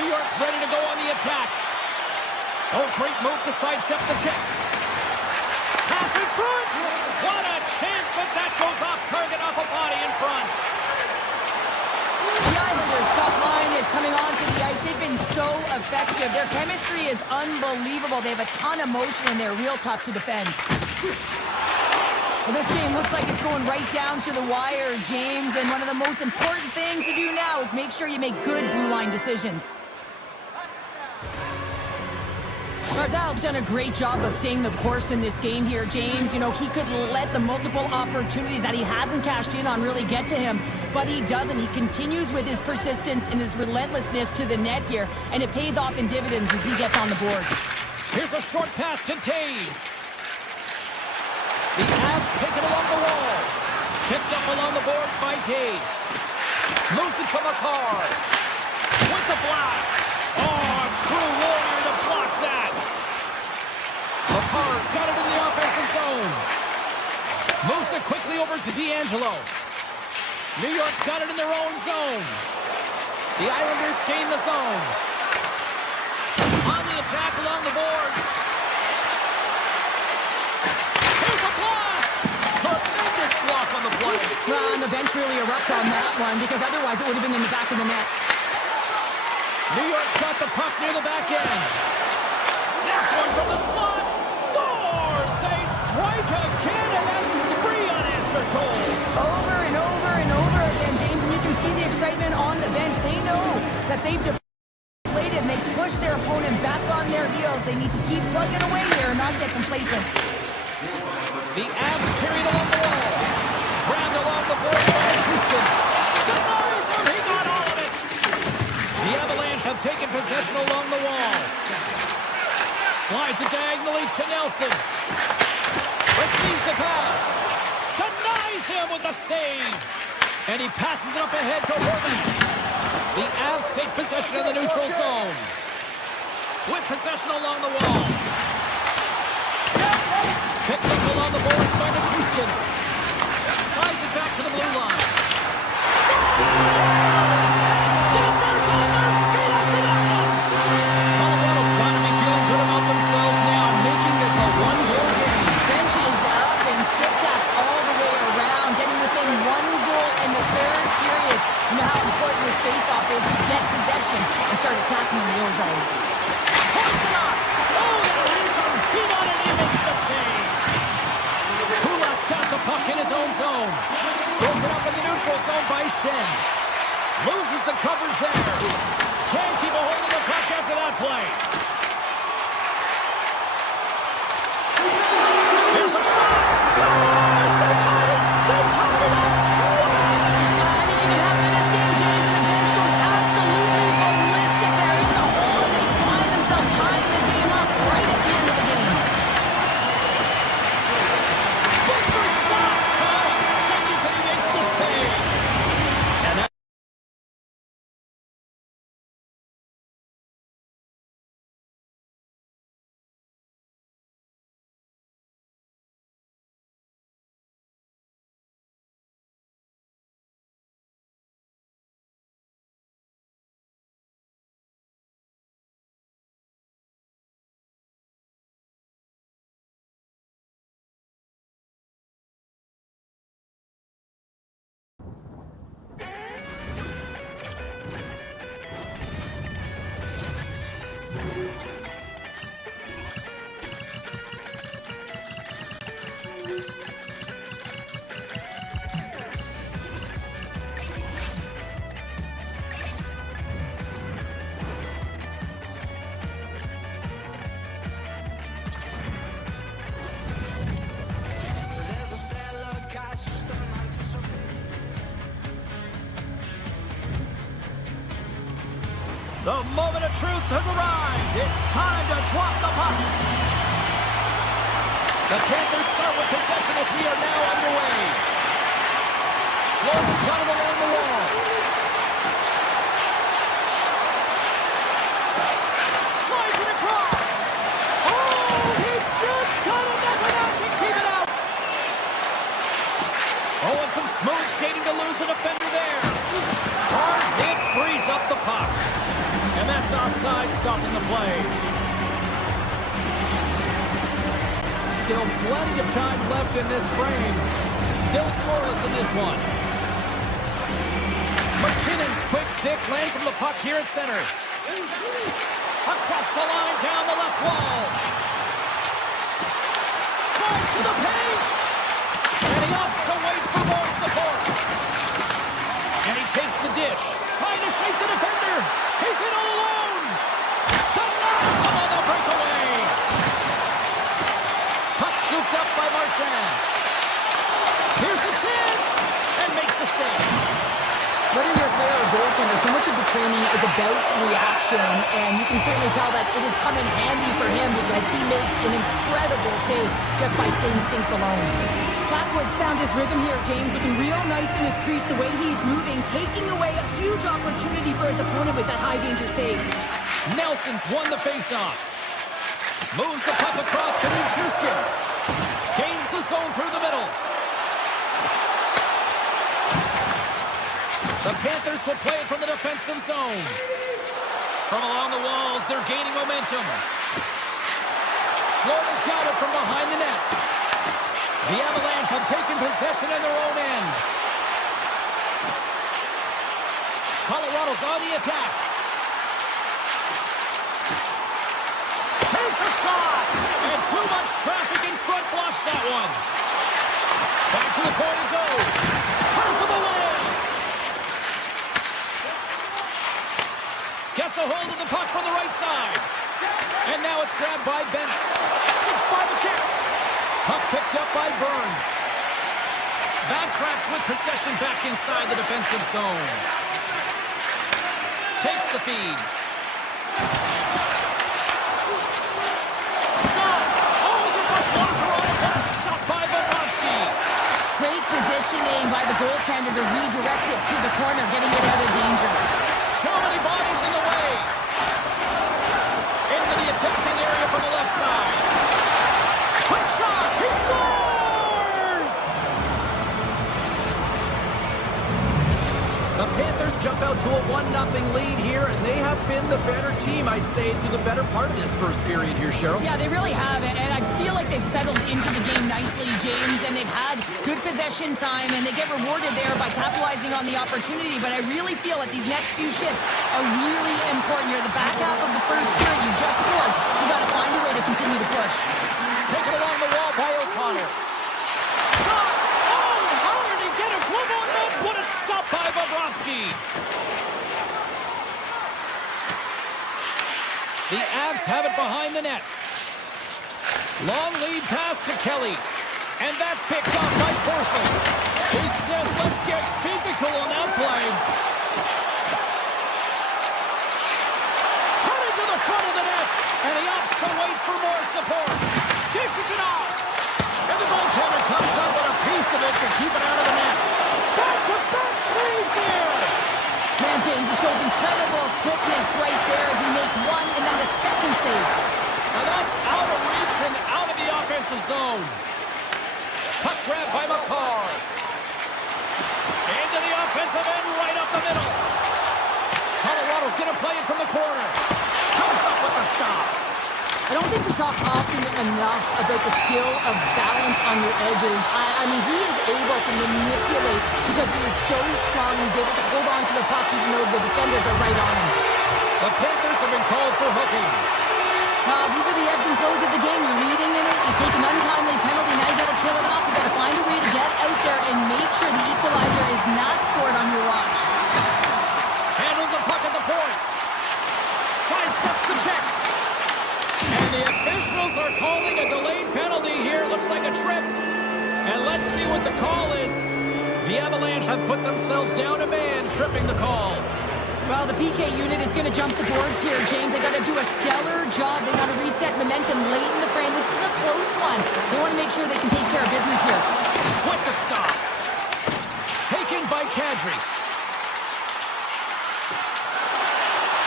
New York's ready to go on the attack. Oh, great move to sidestep the check. Pass in front! What a chance, but that goes off target off a body in front. The Islanders' top line is coming onto the ice. They've been so effective. Their chemistry is unbelievable. They have a ton of motion and they're real tough to defend. Well, this game looks like it's going right down to the wire, James. And one of the most important things to do now is make sure you make good blue line decisions. Barzal's done a great job of staying the course in this game here, James. You know, he could let the multiple opportunities that he hasn't cashed in on really get to him, but he doesn't. He continues with his persistence and his relentlessness to the net here, and it pays off in dividends as he gets on the board. Here's a short pass to Taves. The Avs take it along the wall. Picked up along the boards by Taves. Moves it to McCarr. With the blast. Oh, true warrior to block that. McCarr's got it in the offensive zone. Moves it quickly over to D'Angelo. New York's got it in their own zone. The Islanders gain the zone. On the attack along the boards. Well, and the bench really erupts on that one because otherwise it would have been in the back of the net. New York's got the puck near the back end. Snaps one from the slot. Scores! They strike again, and that's 3 unanswered goals. Over and over and over again, James, and you can see the excitement on the bench. They know that they've deflated and they've pushed their opponent back on their heels. They need to keep plugging away here and not get complacent. The Avs carried along the wall. Grabbed along the board by Houston. Denies him, he got all of it. The Avalanche have taken possession along the wall. Slides it diagonally to Nelson. Receives the pass. Denies him with the save. And he passes it up ahead to Horvath. The Avs take possession of the neutral zone. With possession along the wall. Picked up along the boards by Houston. Slides it back to the blue line. Scores! Denver's on their feet after that one. Colorado's got to be feeling good about themselves now, making this a one-goal game. Benches up and stick taps all the way around, getting within 1 goal in the third period. You know how important this face-off is to get possession and start attacking in the ozone. Points it up. Oh, that has some heat on it. He makes the save. Kulak's got the puck in his own zone. Broken up in the neutral zone by Shen. Loses the coverage there. Can't keep a hold of the puck after that play. Here's a shot. Scores! They tied it. They tied it up. Anything can happen in this game, James, and the bench goes absolutely ballistic. They're in the hole, and they find themselves tying the game up right at the end of the game. Blizzard shot. 5 seconds and he makes the save. And that the moment of truth has arrived. It's time to drop the puck. The Panthers start with possession as we are now underway. Florida's got him along the wall. Slides it across. Oh, he just got enough of that to keep it out. Oh, and some smooth skating to lose a defender there. Hard hit frees up the puck. And that's offside, stopping the play. Still plenty of time left in this frame. Still scoreless in this one. McKinnon's quick stick lands from the puck here at center. Across the line, down the left wall. Tries to the paint. And he opts to wait for more support. And he takes the dish. Trying to shake the defender. He's in all alone. Denies him on the breakaway. Puck scooped up by Marchand. Here's the chance. And makes the save. Whether you're a player or goaltender, so much of the training is about reaction, and you can certainly tell that it is coming handy for him because he makes an incredible save just by instincts alone. Blackwood's found his rhythm here, James, looking real nice in his crease, the way he's moving, taking away a huge opportunity for his opponent with that high-danger save. Nelson's won the faceoff. Moves the puck across to Houston. Gains the zone through the middle. The Panthers will play it from the defensive zone. From along the walls, they're gaining momentum. Florida's got it from behind the net. The Avalanche have taken possession in their own end. Colorado's on the attack. Takes a shot. And too much traffic in front blocks that one. Back to the point it goes. Turns him away. Gets a hold of the puck from the right side. And now it's grabbed by Bennett. 6 by the check. Puck picked up by Burns. Backtracks with possession back inside the defensive zone. Takes the feed. Shot! Oh, he gets a blocker on it. What a stop by Bobrovsky. Great positioning by the goaltender to redirect it to the corner, getting it out of danger. Too many bodies in the way. Into the attacking area from the left side. Quick shot! He scores! The Panthers jump out to a 1-0 lead here, and they have been the better team, I'd say, through the better part of this first period here, Cheryl. Yeah, they really have, and I feel like they've settled into the game nicely, James, and they've had good possession time, and they get rewarded there by capitalizing on the opportunity, but I really feel that these next few shifts are really important. You're the back half of the first period. You just scored. You got to find a way to continue to push. Taken along the wall by O'Connor. Shot! Oh, how did he get a glove on that? What a stop by Bobrovsky. The Avs have it behind the net. Long lead pass to Kelly. And that's picked off by Forsling. He says, let's get physical on that play. Cutting to the front of the net. And he opts to wait for more support. Dishes it off. And the goaltender comes up with a piece of it to keep it out of the net. Back-to-back saves here. Man, James, he shows incredible quickness right there as he makes one and then the second save. And that's out of reach and out of the offensive zone. Puck grab by McCarr. Into the offensive end, right up the middle. Colorado's going to play it from the corner. Comes up with a stop. I don't think we talk often enough about the skill of balance on your edges. I mean, he is able to manipulate because he is so strong. He's able to hold on to the puck even though the defenders are right on him. The Panthers have been called for hooking. These are the ebbs and flows of the game. You're leading in it. You take an untimely penalty. Now you got to kill it off. You got to find a way to get out there and make sure the equalizer is not scored on your watch. Handles the puck at the point. Sidesteps the check. And the officials are calling a delayed penalty here. Looks like a trip. And let's see what the call is. The Avalanche have put themselves down a man, tripping the call. Well, the PK unit is going to jump the boards here, James. They got to do a stellar job. They want to reset momentum late in the frame. This is a close one. They want to make sure they can take care of business here. With the stop. Taken by Kadri.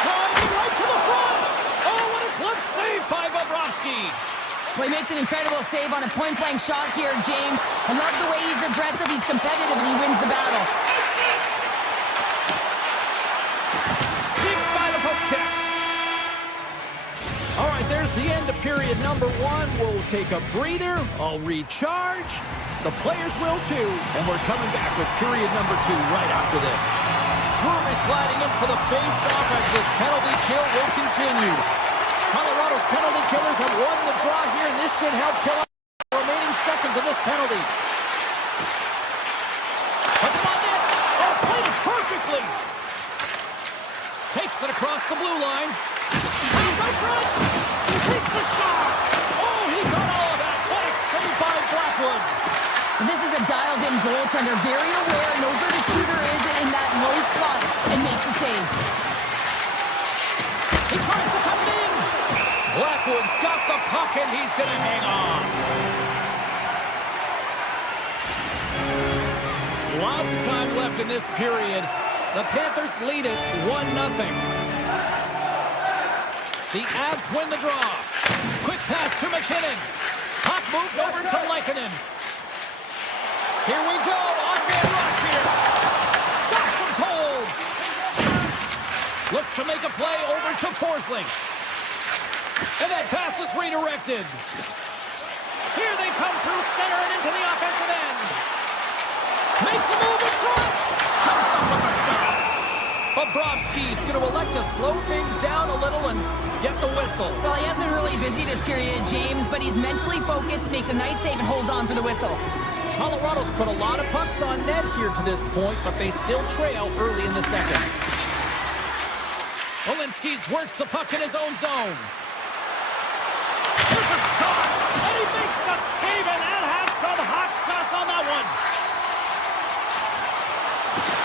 Driving right to the front. Oh, what a glove save by Bobrovsky. Well, he makes an incredible save on a point-blank shot here, James. I love the way he's aggressive, he's competitive, and he wins the battle. Sneaks by the poke check. All right, there's the end of period number 1. We'll take a breather. I'll recharge. The players will too. And we're coming back with period number 2 right after this. Drury's gliding in for the face-off as this penalty kill will continue. Colorado's penalty killers have won the draw here, and this should help kill out the remaining seconds of this penalty. Puts him on net. Oh, played it perfectly. Takes it across the blue line. He's out front. He takes the shot. Oh, he got all of that. What a save by Blackwood. This is a dialed-in goaltender, very aware, knows where the shooter is in that low slot, and makes the save. He tries to tuck it in. Blackwood's got the puck, and he's going to hang on. Lots of time left in this period. The Panthers lead it 1-0. The Avs win the draw. Quick pass to McKinnon. Puck moved over to Lehkonen. Here we go. On-man rush here. Stops him cold. Looks to make a play over to Forsling. And that pass is redirected. Here they come through center and into the offensive end. Makes a move in front. Comes up with a stop. But Bobrovsky's going to elect to slow things down a little and get the whistle. Well, he hasn't been really busy this period, James, but he's mentally focused, makes a nice save, and holds on for the whistle. Colorado's put a lot of pucks on net here to this point, but they still trail early in the second. Walensky's works the puck in his own zone. Here's a shot, and he makes a save, and that has some hot sauce on that one.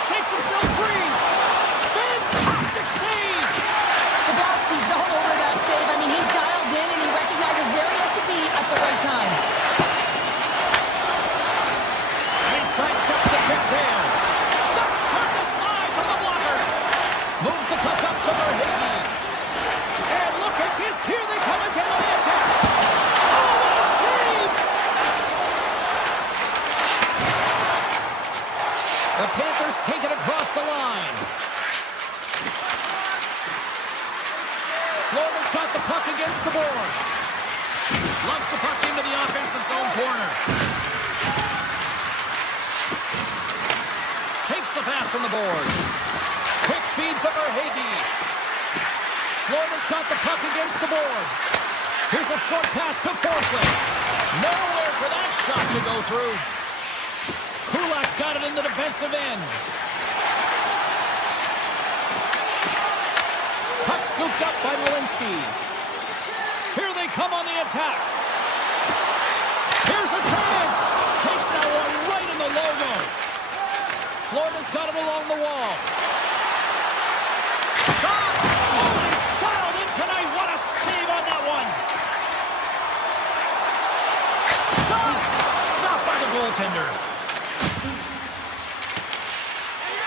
Shakes himself free. Fantastic save. Bobrovsky's all over that save. I mean, he's dialed in, and he recognizes where he has to be at the right time. And he sidesteps the check down. That's turned aside from the blocker. Moves the puck up to Verhage. And look at this. Here they come again on the attack. Oh, what a save! The Panthers take it across the line. Florida's got the puck against the boards. Lumps the puck into the offensive zone corner. Takes the pass from the boards. Quick feed to Verhage. Florida's got the puck against the boards. Here's a short pass to Forsling. Nowhere for that shot to go through. Kulak's got it in the defensive end. Puck scooped up by Walensky. Here they come on the attack. Here's a chance. Takes that one right in the logo. Florida's got it along the wall. Shot! Oh, he's dialed in tonight. What a save on that one. Shot! Stopped by the goaltender.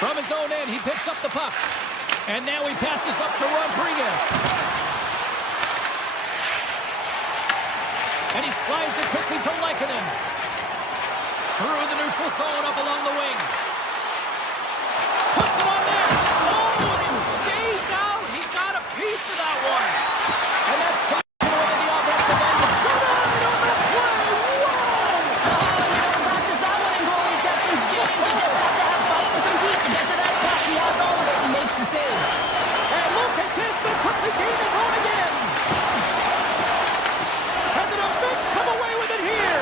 From his own end, he picks up the puck. And now he passes up to Rodriguez. And he slides it quickly to Lehkonen. Through the neutral zone, up along the wing. Puts it on there. Oh, and it stays out. He got a piece of that one. And that's taken away in the offensive end. Denied on the play. Whoa! Oh, you don't practice that one in goalie sessions, James. You just have to have fight and compete to get to that puck. He has all of it and makes the save. And look at this. They quickly gain the zone again. And the defense come away with it here.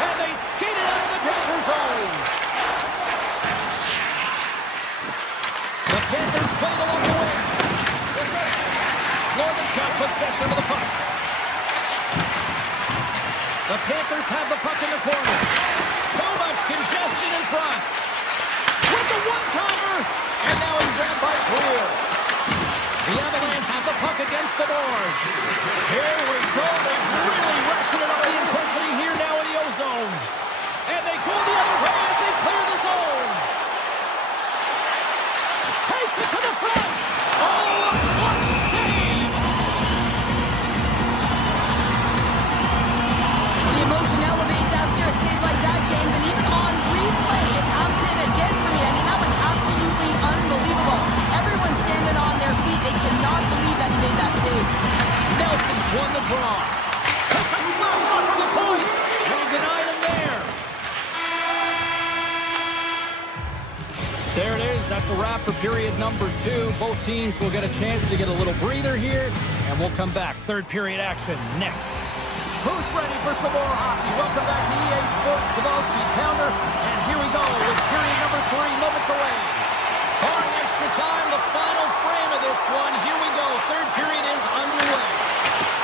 And they skate it out of the danger zone. The Panthers played along the wing. Florida's got possession of the puck. The Panthers have the puck in the corner. Too much congestion in front. With the one-timer. And now he's grabbed by Clear. The Avalanche have the puck against the boards. Here we go. They've really ratcheted up the intensity here now in the O-zone. And they go the other way as they clear the zone. Takes it to the front. Oh, a clutch save. The emotion elevates after a save like that, James, and even on replay, it's happening again for me. I mean, that was absolutely unbelievable. Everyone's standing on their feet. They cannot believe that he made that save. Nelson's won the draw. Takes a slap shot from the point. And he denied him there. There it is. That's a wrap for period number 2. Both teams will get a chance to get a little breather here, and we'll come back. Third period action next. Who's ready for some more hockey? Welcome back to EA Sports Savalsky Pounder, and here we go with period number 3 moments away. Barring extra time, the final frame of this one. Here we go. Third period is underway.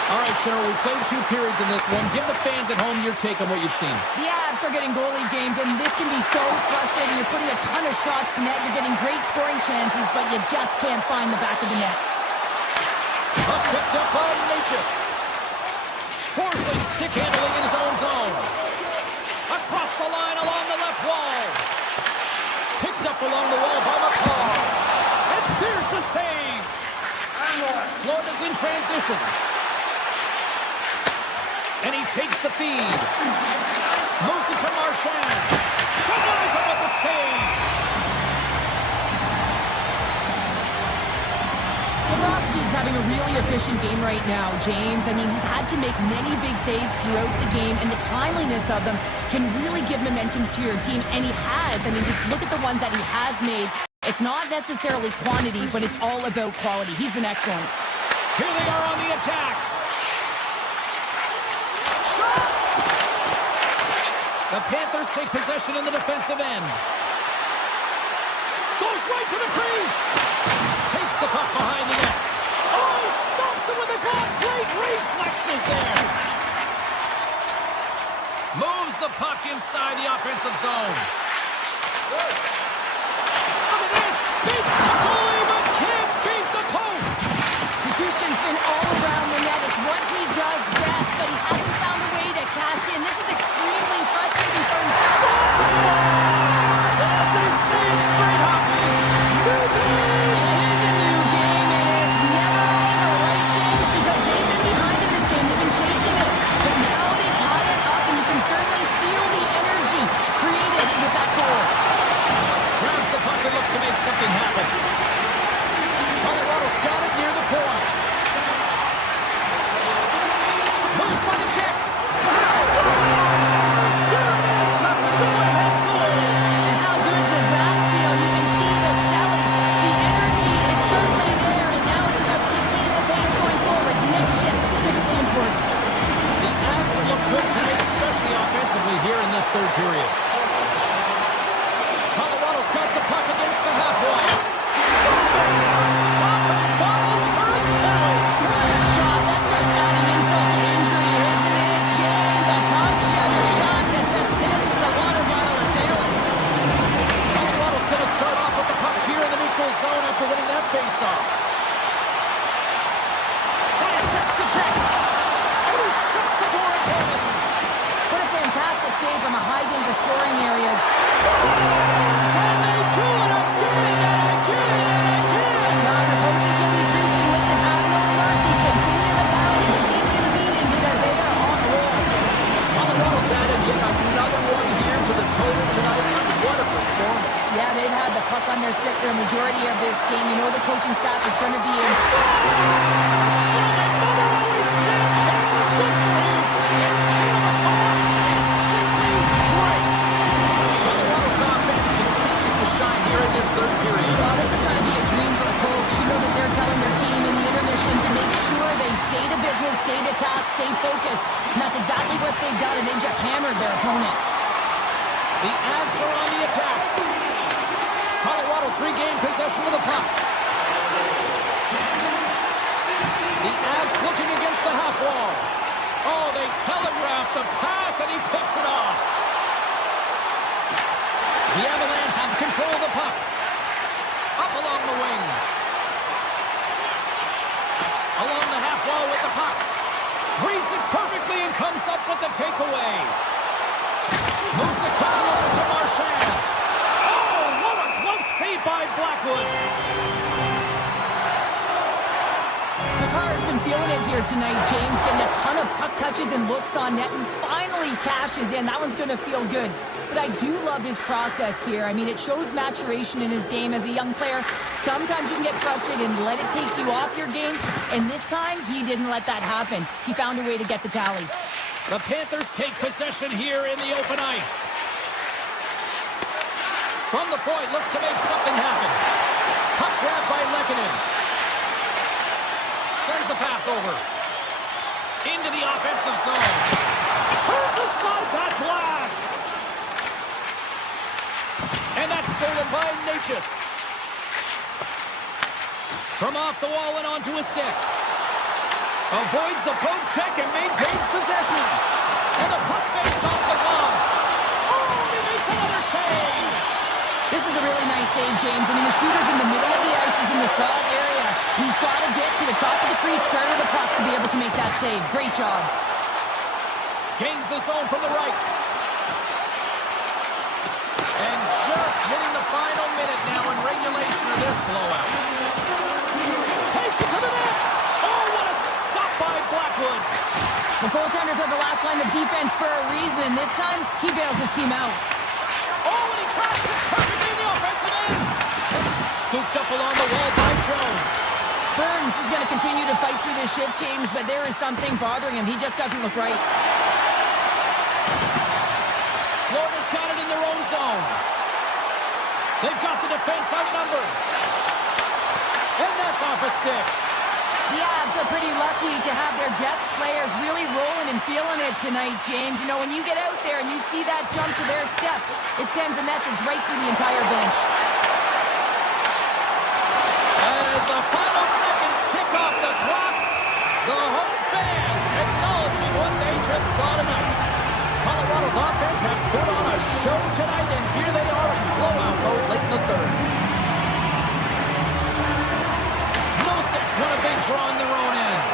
All right, Cheryl, we played 2 periods in this one. Give the fans at home your take on what you've seen. The Avs are getting goalie, James, and this can be so frustrating. You're putting a ton of shots to net. You're getting great scoring chances, but you just can't find the back of the net. Puck picked up by Natchez. Forsling stick handling in his own zone. Across the line along the left wall. Picked up along the wall by McCall. And there's the save. Florida's in transition. And he takes the feed. Moves it to Marchand. Denies him with the save. Frostbite having a really efficient game right now, James. I mean, he's had to make many big saves throughout the game, and the timeliness of them can really give momentum to your team, and he has. I mean, just look at the ones that he has made. It's not necessarily quantity, but it's all about quality. He's been excellent. Here they are on the attack. Shot! The Panthers take possession in the defensive end. Goes right to the crease. Takes the puck behind the net. Oh, he stops it with a glove. Great reflexes there. Moves the puck inside the offensive zone. Look at this. Beats the goalie, but can't beat the post. Petrushkin's been all around the net. It's what he does best, but he hasn't found a way to cash in. This is extremely frustrating for himself. As they say it straight hockey. New game. It is a new game, and it's never over, right, James? Because they've been behind in this game. They've been chasing it, but now they tie it up, and you can certainly feel the energy created with that goal. Grabs the puck and looks to make something happen. Colorado's got it near the point. Moves by the check. Scores! There is the go-ahead goal. And how good does that feel? You can see the selling. The energy is certainly there, and now it's about dictating the pace going forward. Next shift, critically important. The Avs have looked good tonight, especially offensively here in this third period. Colorado's got the puck against the half wall. Scores! Pop and bottles for a save. What a shot. That's just adding insult to injury, isn't it, James? A top cheddar shot that just sends the water bottle a-sailing. Colorado's going to start off with the puck here in the neutral zone after winning that face-off. Sidesteps the check. And he shuts the door again. What a fantastic save from a high-danger scoring area. Scores! And they do it again and again and again. Now the coaches will be preaching, listen, have no mercy. Continue the pounding, continue the beating, because they are on a roll. Colorado's added yet another one here to the total tonight, and what a performance. Yeah, they've had the puck on their stick for a majority of this game. You know the coaching staff is going to be in. My mother always said Cam was good for you, and Cam is simply great. Colorado's offense continues to shine here in this third period. Well, this is going to be a dream for a coach. You know that they're telling their team in the intermission to make sure they stay to business, stay to task, stay focused. And that's exactly what they've done, and they've just hammered their opponent. The Avs are on the attack. Colorado's regained possession of the puck. The Avs looking against the half wall. Oh, they telegraph the pass, and he picks it off. The Avalanche have control of the puck. Up along the wing. Along the half wall with the puck. Reads it perfectly and comes up with the takeaway. Moves the puck over to Marchand. Oh, what a close save by Blackwood. Makar's been feeling it here tonight, James, getting a ton of puck touches and looks on net, and finally cashes in. That one's going to feel good. But I do love his process here. I mean, it shows maturation in his game as a young player. Sometimes you can get frustrated and let it take you off your game, and this time, he didn't let that happen. He found a way to get the tally. The Panthers take possession here in the open ice. From the point, looks to make something happen. Puck grab by Lehkonen. Sends the pass over. Into the offensive zone. Turns aside that blast. And that's stolen by Natchez. From off the wall and onto his stick. Avoids the poke check and maintains possession. And the puck makes off the glove. Oh, he makes another save. This is a really nice save, James. I mean, the shooter's in the middle of the ice. He's in the slot area. And he's got to get to the top of the crease, square to the puck to be able to make that save. Great job. Gains the zone from the right. And just hitting the final minute now in regulation of this blowout. Takes it to the net. Oh, what a stop by Blackwood. The goaltenders are the last line of defense for a reason. This time, he bails his team out. Oh, and he crashes it perfectly in the offensive end. Scooped up along the wall by Jones. Burns is going to continue to fight through this shift, James, but there is something bothering him. He just doesn't look right. Florida's got it in their own zone. They've got the defense outnumbered. And that's off a stick. The Avs are pretty lucky to have their depth players really rolling and feeling it tonight, James. You know, when you get out there and you see that jump to their step, it sends a message right through the entire bench. As the final seconds tick off the clock, the home fans acknowledging what they just saw tonight. Colorado's offense has put on a show tonight, and here they are in blowout mode late in the third. What a big draw in their own end.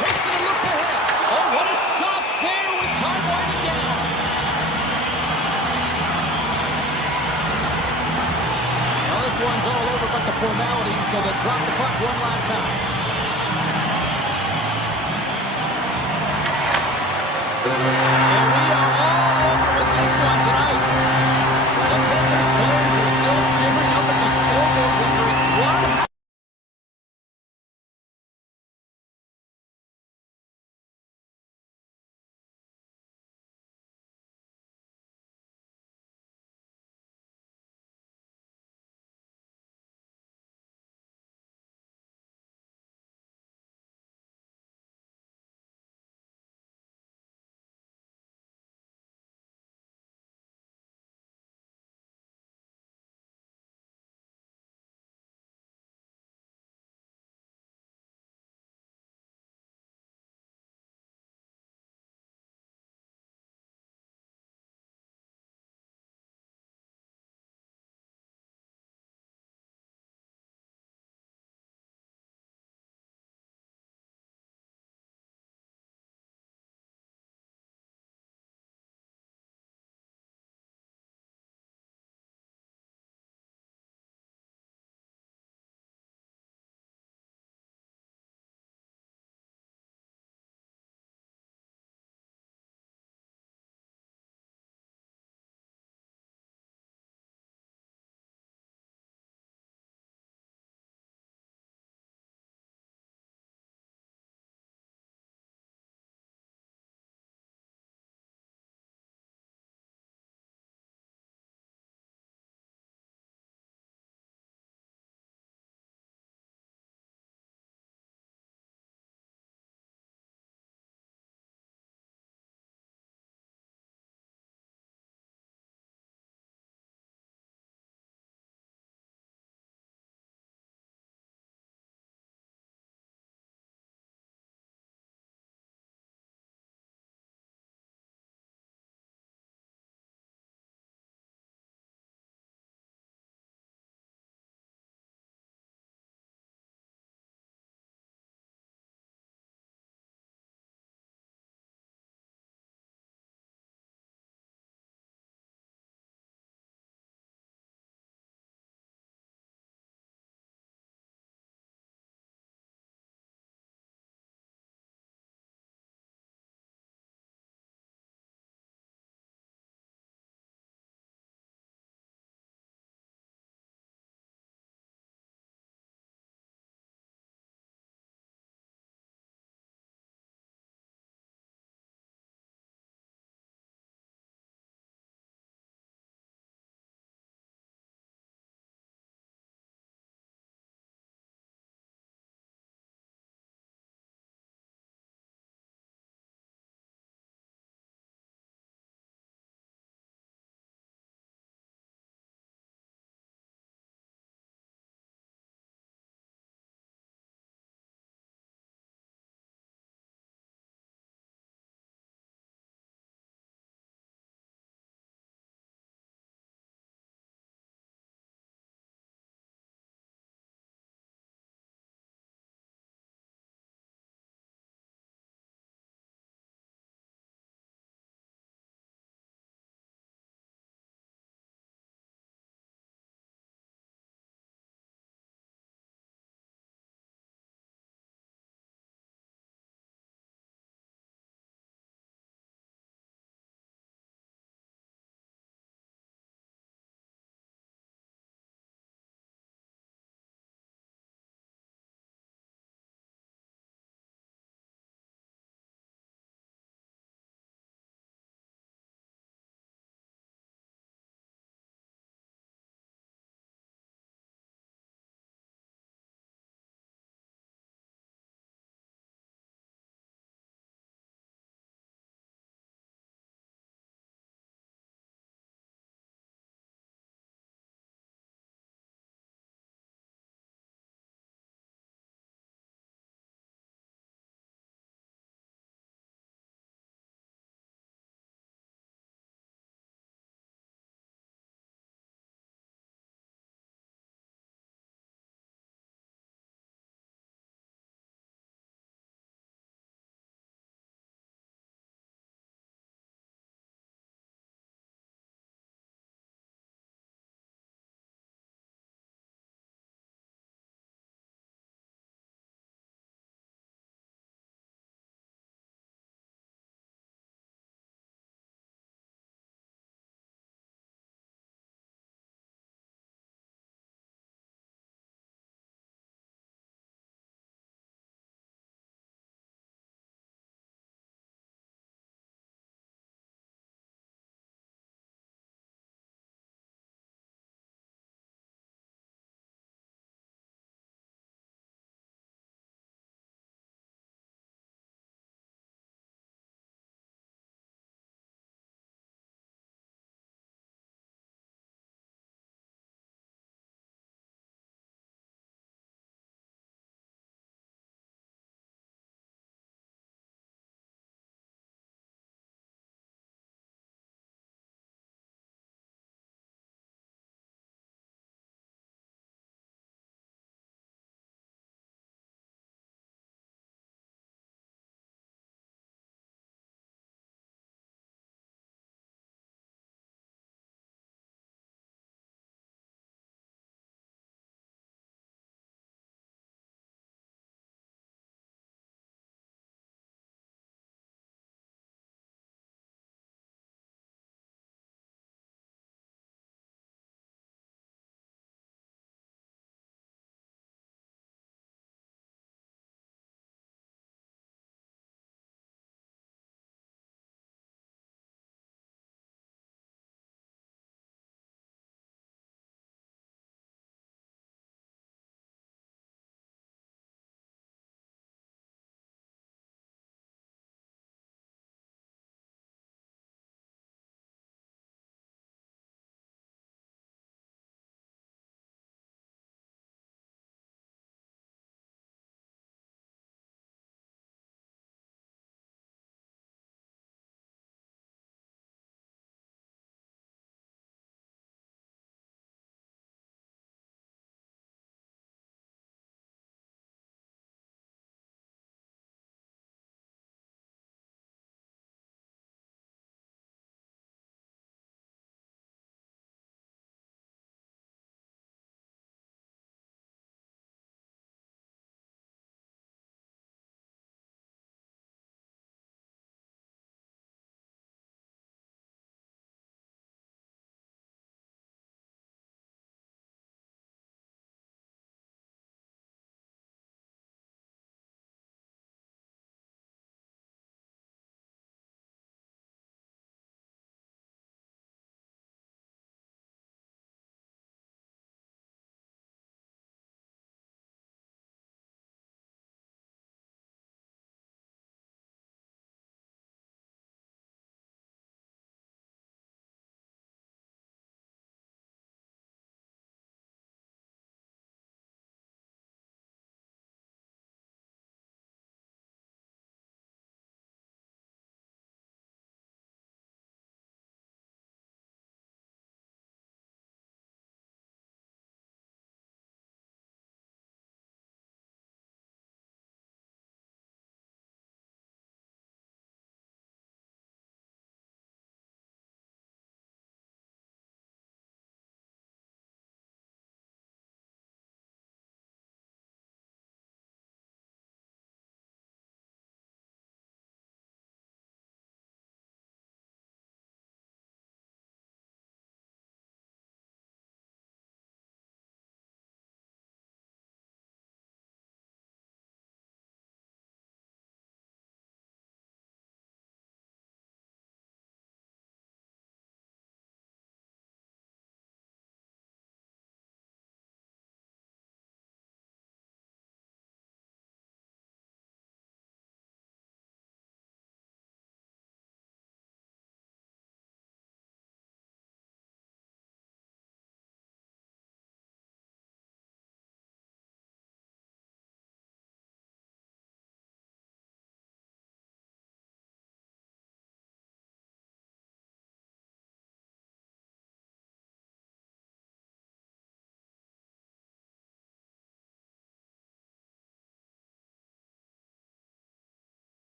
Takes it and looks ahead. Oh, what a stop there with time winding down. Now this one's all over but the formalities, so they'll drop the puck one last time. And we are all over with this one tonight. The Panthers players are still staring up at the scoreboard wondering what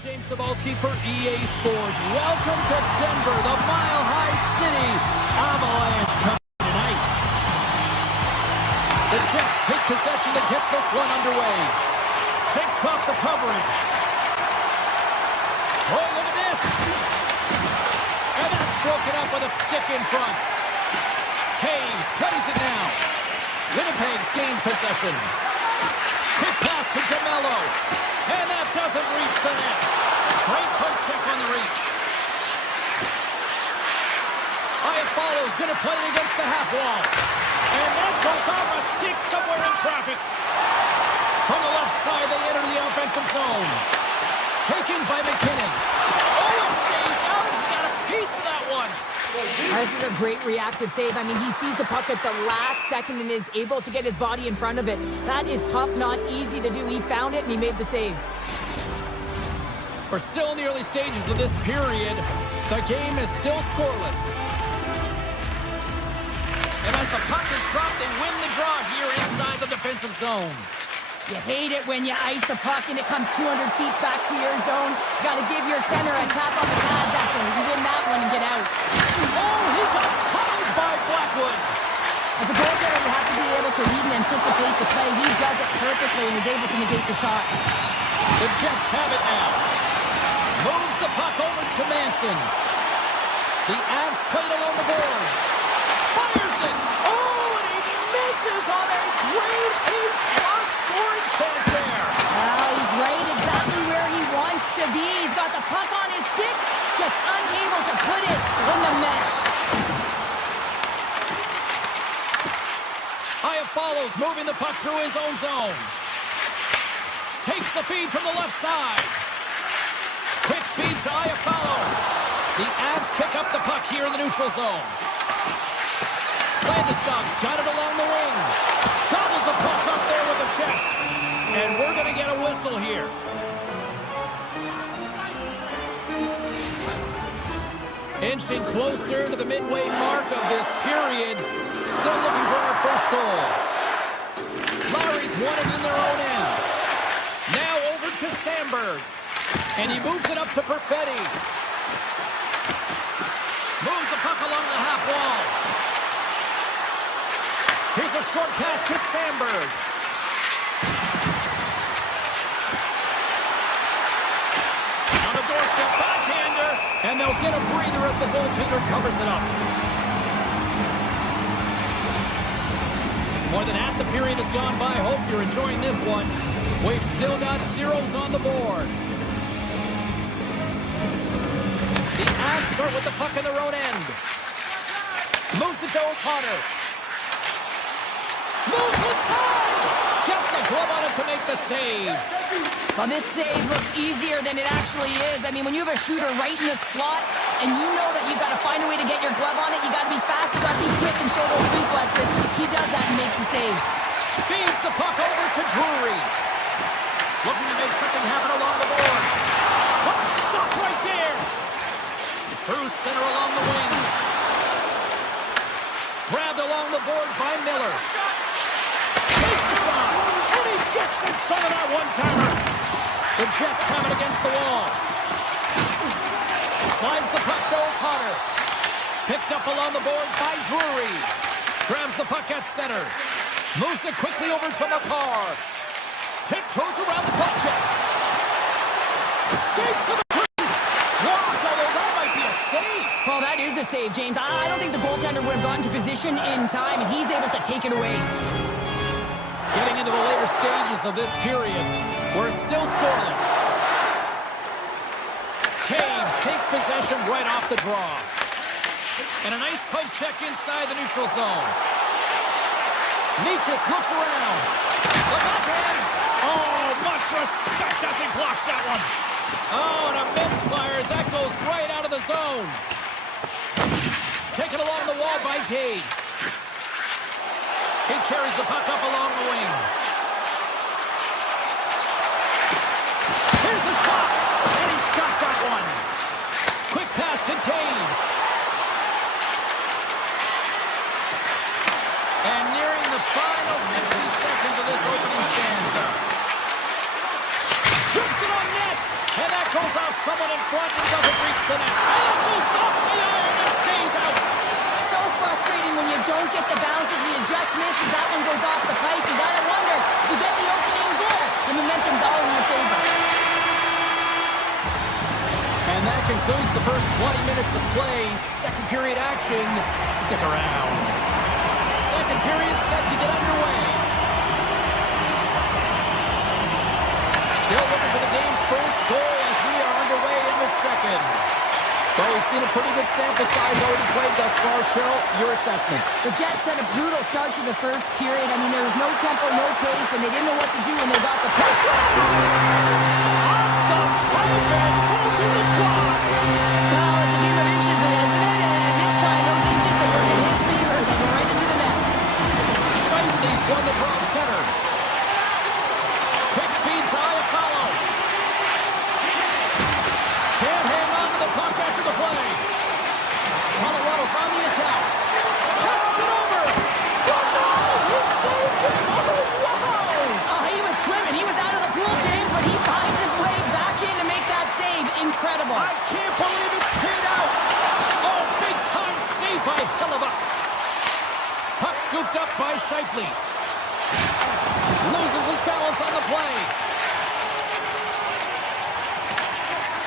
James Cebulski for EA Sports. Welcome to Denver, the Mile High City. Avalanche coming tonight. The Jets take possession to get this one underway. Shakes off the coverage. Oh, look at this. And that's broken up with a stick in front. Taves plays it now. Winnipeg's gained possession. Quick pass to DeMello. And that doesn't reach the net. Great poke check on the reach. Iafallo's going to play it against the half wall. And that goes off a stick somewhere in traffic. From the left side, they enter the offensive zone. Taken by McKinnon. Oh, it stays out. He got a piece of that one. This is a great reactive save. I mean, he sees the puck at the last second and is able to get his body in front of it. That is tough, not easy to do. He found it and he made the save. We're still in the early stages of this period. The game is still scoreless. And as the puck is dropped, they win the draw here inside the defensive zone. You hate it when you ice the puck and it comes 200 feet back to your zone. You got to give your center a tap on the pads after you win that one and get out. Oh, he got pummeled by Blackwood. As a goaltender, you have to be able to read and anticipate the play. He does it perfectly and is able to negate the shot. The Jets have it now. Moves the puck over to Manson. The Avs played along the boards. Fires it. Oh, and he misses on a grade A+ scoring chance there. Well, he's right exactly where he wants to be. He's got the puck on his stick, just unable to put it in the mesh. Iafallo's moving the puck through his own zone. Takes the feed from the left side. Quick feed to Iafallo. The Avs pick up the puck here in the neutral zone. Landeskog's got it along the wing. Gobbles the puck up there with the chest. And we're going to get a whistle here. Inching closer to the midway mark of this period. Still looking for our first goal. Lowry's won it in their own end. Now over to Sandberg. And he moves it up to Perfetti. Moves the puck along the half wall. Here's a short pass to Sandberg. On the doorstep, backhander. And they'll get a breather as the goaltender covers it up. More than half the period has gone by. Hope you're enjoying this one. We've still got zeros on the board. The Avs start with the puck in their own end. Moves it to O'Connor. Moves inside! Gets a glove on it to make the save. Well, this save looks easier than it actually is. I mean, when you have a shooter right in the slot and you know that you've got to find a way to get your glove on it, you got to be fast, you got to be quick and show those reflexes. He does that and makes the save. Feeds the puck over to Drury. Looking to make something happen along the boards. Puck stopped right there. Through center along the wing. Grabbed along the boards by Miller. Takes the shot. And he gets in front of that one-timer. The Jets have it against the wall. Slides the puck to O'Connor. Picked up along the boards by Drury. Grabs the puck at center. Moves it quickly over to McCarr. Tiptoes around the puck check. Skates to the crease. Blocked, although that might be a save. Well, that is a save, James. I don't think the goaltender would have gotten to position in time, and he's able to take it away. Getting into the later stages of this period, we're still scoreless. Taves takes possession right off the draw. And a nice poke check inside the neutral zone. Nietzsche looks around. The backhand. Oh, much respect as he blocks that one. Oh, and a misfire as that goes right out of the zone. Taken along the wall by Taves. He carries the puck up along the wing. Here's the shot. And he's got that one. Quick pass to Taves. And nearing the final 60 seconds of this opening stanza. Shoots it on net. And that goes the bounces, and he just misses. That one goes off the pipe. You gotta wonder, if you get the opening goal, the momentum's all in your favor. And that concludes the first 20 minutes of play. Second period action. Stick around. Second period set to get underway. Still looking for the game's first goal as we are underway in the second. Well, we've seen a pretty good sample size already played thus far. Cheryl, your assessment. The Jets had a brutal start to the first period. I mean, there was no tempo, no pace, and they didn't know what to do when they got the puck. Off the pipe and into the try. Well, it's a game of inches, isn't it? And this time, those inches, they work in his favor. They go right into the net. Shifley's won the draw center. Quick feed to Iafallo. Can't hang on to the puck after the play. Colorado's on the attack. Passes it over. Scott, no! He saved it! Oh, wow! Oh, he was swimming. He was out of the pool, James, but he finds his way back in to make that save. Incredible. I can't believe it stayed out. Oh, big-time save by Hellebuyck. Puck scooped up by Shifley. Loses his balance on the play.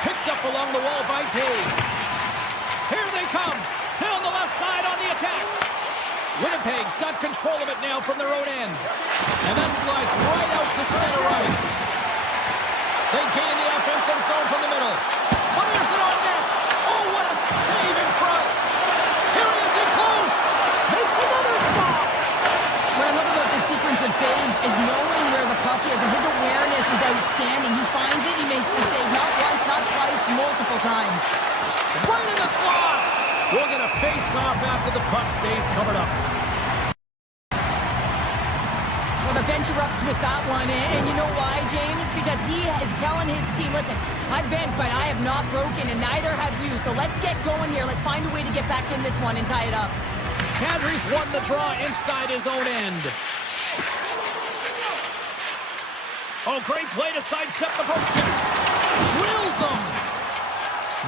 Picked up along the wall by Taves. Here they come. Down the left side on the attack. Winnipeg's got control of it now from their own end. And that slides right out to center ice. They gain the offensive zone from the middle. Fires it on net. Oh, what a save in front. Here he is in close. Makes another stop. What I love about this sequence of saves is knowing where the puck is, and his awareness is outstanding. He finds it, he makes the save. Not once, not twice, multiple times. Right in the slot. We're going to face off after the puck stays covered up. Well, the bench erupts with that one, and you know why, James? Because he is telling his team, listen, I've bent, but I have not broken, and neither have you. So let's get going here. Let's find a way to get back in this one and tie it up. Kadri's won the draw inside his own end. Oh, great play to sidestep the poke check. Drills him.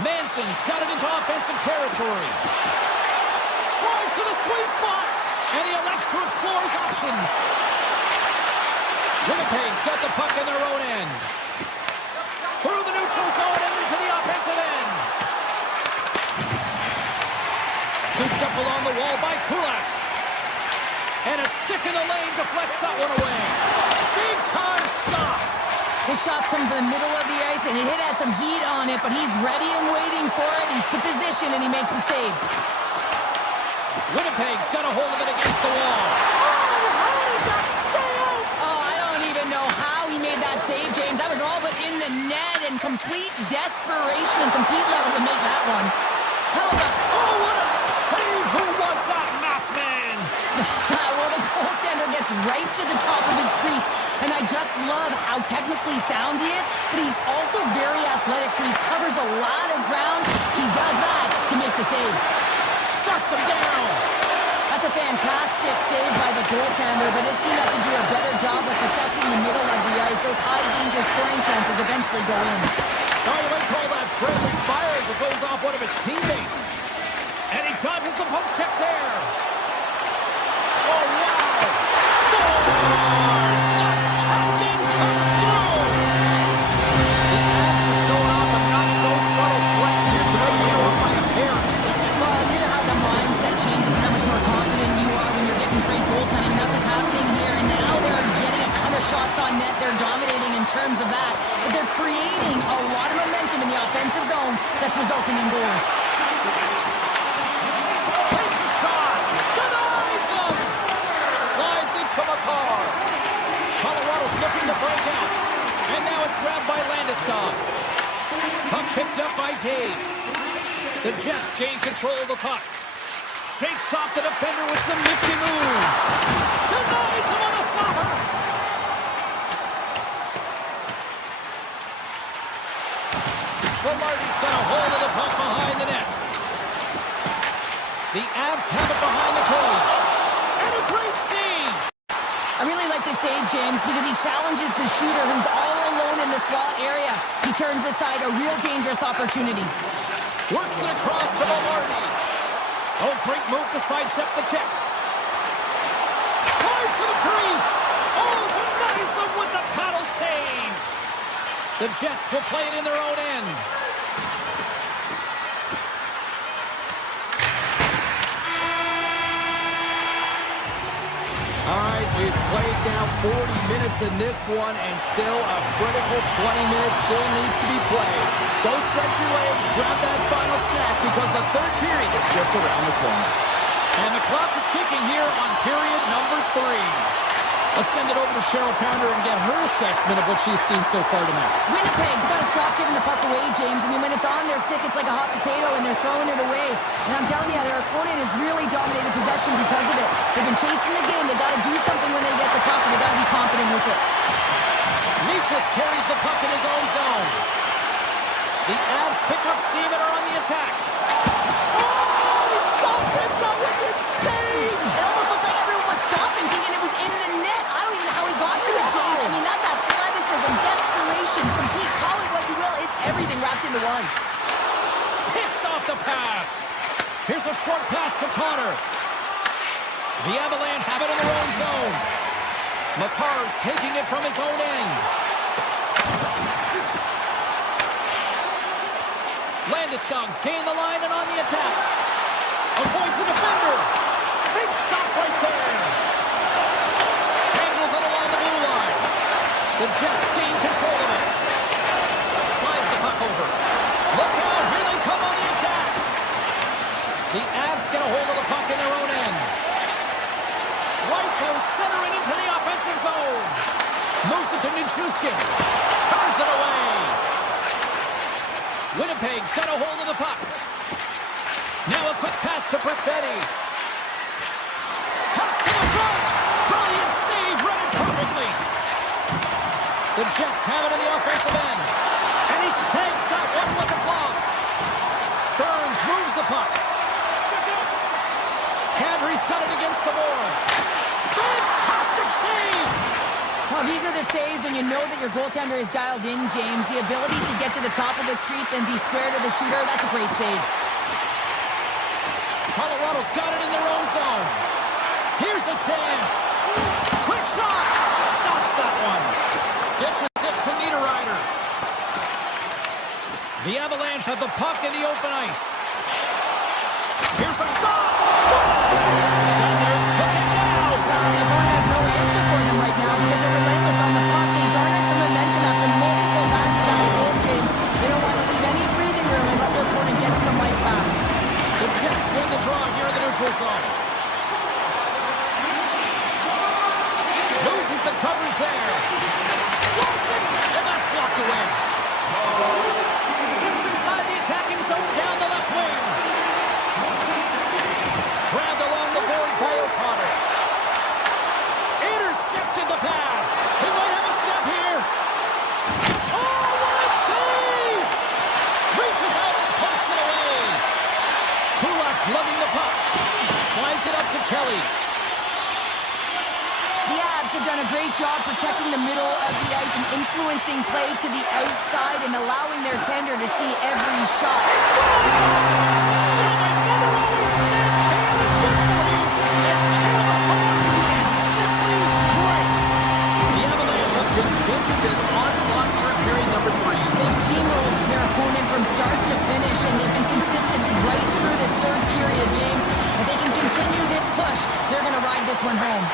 Manson's got it into offensive territory. Drives to the sweet spot. And he elects to explore his options. Winnipeg's got the puck in their own end. Through the neutral zone and into the offensive end. Scooped up along the wall by Kulak. And a stick in the lane deflects that one away. Big time stop. His shot's coming from the middle of the ice, and it has some heat on it, but he's ready and waiting for it. He's to position, and he makes the save. Winnipeg's got a hold of it against the wall. Oh, how did that stay out? Oh, I don't even know how he made that save, James. That was all but in the net, and complete desperation and complete level to make that one. Hellebuyck's... Oh, what a save! Who was that masked man? Well, the goaltender gets right to the top of his crease, and I just love how technically sound he is, but he's also very athletic, so he covers a lot of ground. He does that to make the save. Shuts him down. That's a fantastic save by the goaltender, but his team has to do a better job of protecting the middle of the ice. Those high-danger scoring chances eventually go in. Oh, you might call that friendly fire as it goes off one of his teammates. And he dodges the poke check there. Oh, wow. Scores! The captain comes through. The Avs are showing off a not-so-subtle flex here tonight. They were by a pair in the second. Well, you know how the mindset changes and how much more confident you are when you're getting great goaltending, and that's what's happening here. And now they're getting a ton of shots on net. They're dominating in terms of that, but they're creating a lot of momentum in the offensive zone that's resulting in goals. Takes a shot. Denies him. Slides into McCarr. Colorado's looking to break out. And now it's grabbed by Landeskog. Puck picked up by Taves. The Jets gain control of the puck. Shakes off the defender with some nifty moves. Denies him on a slapper. Velarde's got a hold of the puck behind the net. The Avs have it behind the cage. And a great save. I really like this save, James, because he challenges the shooter who's all alone in the slot area. He turns aside a real dangerous opportunity. Works it across to Velarde. Oh, great move to sidestep the check. Drives to the crease. Oh, denies them with the paddle save. The Jets will play it in their own end. All right, we've played now 40 minutes in this one, and still a critical 20 minutes still needs to be played. Go stretch your legs, grab that final snack, because the third period is just around the corner. And the clock is ticking here on period number 3. Let's send it over to Cheryl Pounder and get her assessment of what she's seen so far tonight. Winnipeg's got to stop giving the puck away, James. I mean, when it's on their stick, it's like a hot potato, and they're throwing it away. And I'm telling you, their opponent has really dominated possession because of it. They've been chasing the game. They've got to do something when they get the puck, and they've got to be confident with it. Leachus carries the puck in his own zone. The Avs pick up steam and are on the attack. Oh, he stopped it! That was insane! It almost looked like everyone was stopping, thinking it was in the net. I don't even know how he got to it, James. I mean, that's athleticism, desperation, complete, call it what you will. It's everything wrapped into one. Picks off the pass. Here's a short pass to Connor. The Avalanche have it in their own zone. McCarr's taking it from his own end. Landeskog's gain the line and on the attack. Avoids the defender. Big stop right there. Angles it along the blue line. The Jets gain control of it. Slides the puck over. Look out, here they come on the attack. The Avs get a hold of the puck in their own end. Right through center and into the offensive zone. Moves it to Nichushkin. Turns it away. Winnipeg's got a hold of the puck. Now a quick pass to Perfetti. Cuts to the front. Brilliant save, read it perfectly. The Jets have it in the offensive end. And he snags that one with the glove. Burns moves the puck. Kadri's got it against the boards. Fantastic save! Well, these are the saves when you know that your goaltender is dialed in, James. The ability to get to the top of the crease and be square to the shooter, that's a great save. Colorado's got it in their own zone. Here's a chance. Quick shot. Stops that one. Dishes it to Niederreiter. The Avalanche have the puck in the open ice. Here's a shot. Scores! And they're cooking now. The opponent has no answer for them right now because they're relentless on the puck. They garnered some momentum after multiple back-to-back goals, James. They don't want to leave any breathing room and let their opponent get some life back. The Jets win the draw here in the neutral zone. Loses the coverage there. Wilson, and that's blocked away. Steps inside the attacking zone down the left wing. Grabbed along the boards by O'Connor. Intercepted the pass. He might have a step here. Oh, what a save! Reaches out and pokes it away. Kulak's lugging the puck. Slides it up to Kelly. The Avs have done a great job protecting the middle of the ice and influencing play to the outside and allowing their tender to see every shot. I never always said Cam is good for you, and Cam is simply great. The Avalanche have continued this onslaught here in period number 3. They've steamrolled their opponent from start to finish, and they've been consistent right through this third period, James. If they can continue this push, they're going to ride this one home.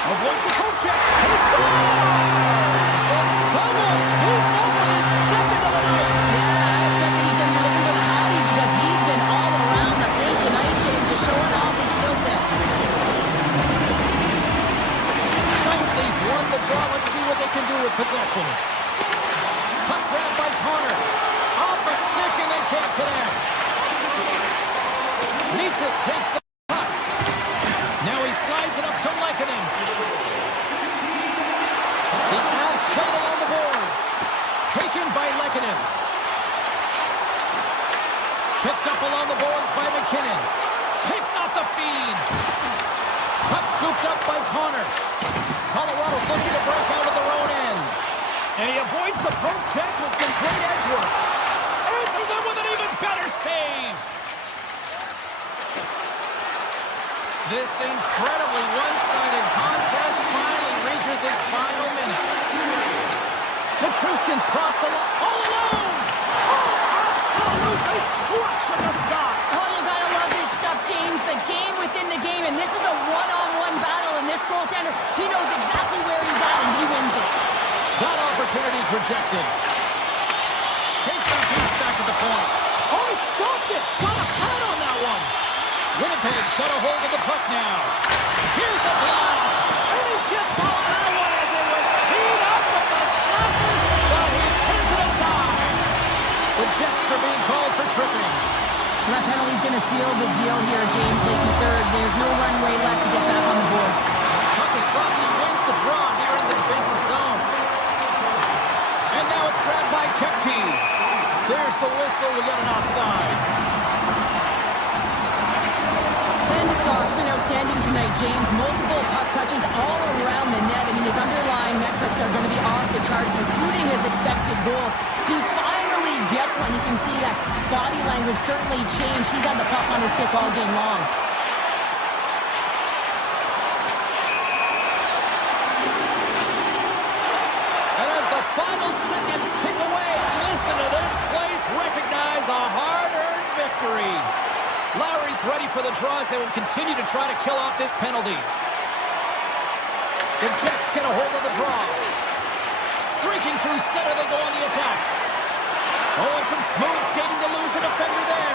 Avoids the coach check. He scores! And Summers, who opened his second of the night. Yeah, I expect that he's going to be looking for the Hattie because he's been all around the paint tonight, James, just showing off his skill set. Shifley's won the draw. Let's see what they can do with possession. Puck grabbed by Connor. Off a stick and they can't connect. Leachus takes the puck. Now he slides it up to Lehkonen. The Avs played along the boards. Taken by Lehkonen. Picked up along the boards by McKinnon. Picks off the feed. Puck scooped up by Connor. Colorado's looking to break out of their own end. And he avoids the poke check with some great edge work. Answers it with an even better save. This incredibly one-sided contest finally reaches its final minute. Nichushkin's crossed the line all alone. Oh, absolutely crushing the stop. Oh, you gotta love this stuff, James. The game within the game, and this is a one-on-one battle, and this goaltender, he knows exactly where he's at, and he wins it. That opportunity's rejected. Takes some pass back at the point. Oh, he stopped it. Got a pad on that one. Winnipeg's got a hold of the puck now. Here's a blast. And he gets all of that one as it was teed up with the slapper, but he pins it aside. The Jets are being called for tripping. That penalty's gonna seal the deal here, James, late in the third. There's no runway left to get back on the board. Puck is dropped and he wins the draw here in the defensive zone. And now it's grabbed by Kepke. There's the whistle. We got an offside. Benstock's been outstanding tonight, James. Multiple puck touches all around the net. I mean, his underlying metrics are going to be off the charts, including his expected goals. He finally gets one. You can see that body language certainly changed. He's had the puck on his stick all game long. And as the final seconds tick away, listen to this place recognize a hard-earned victory. Lowry's ready for the draws. They will continue to try to kill off this penalty. The Jets get a hold of the draw. Streaking through center, they go on the attack. Oh, and some smooth skating to lose a defender there.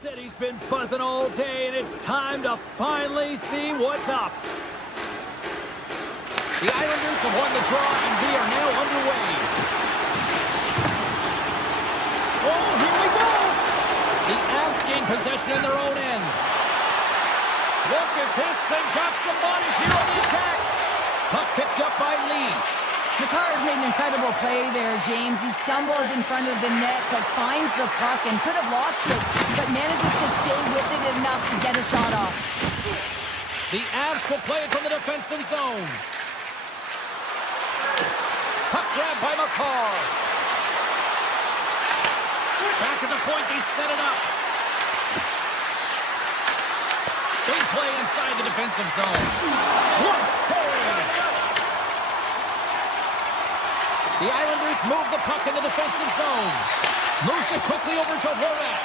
City's been buzzing all day, and it's time to finally see what's up. The Islanders have won the draw, and they are now underway. Oh, here we go! The Avs gain possession in their own end. Look at this, they've got some bodies here on the attack. Puck picked up by Lee. Makar's made an incredible play there, James. He stumbles in front of the net, but finds the puck and could have lost it, but manages to stay with it enough to get a shot off. The Avs will play it from the defensive zone. Puck grab by Makar. Back at the point, they set it up. Big play inside the defensive zone. What save! The Islanders move the puck in the defensive zone. Moves it quickly over to Horvat.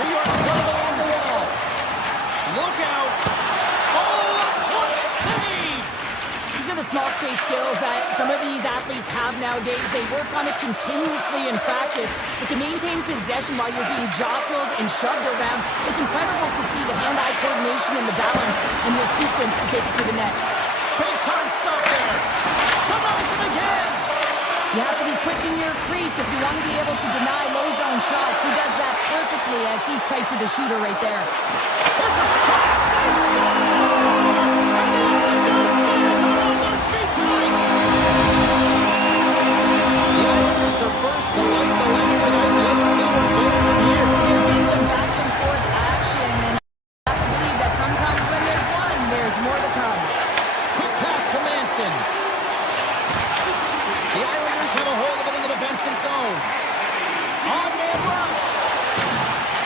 New York's got it along the wall. Look out. Oh, a clutch save! These are the small space skills that some of these athletes have nowadays. They work on it continuously in practice, but to maintain possession while you're being jostled and shoved around, it's incredible to see the hand-eye coordination and the balance in this sequence to take it to the net. Big time stop there. Denies him again. You have to be quick in your crease if you want to be able to deny low zone shots. He does that perfectly as he's tight to the shooter right there. There's a shot. They score! And the Islanders fans are on their feet tonight. The Islanders are first to light the lamp tonight. Let's see what goes from here. There's been some back and forth action, and I have to believe that sometimes when there's one, there's more to come. Quick pass to Manson. The Islanders have a hold of it in the defensive zone. On-man rush.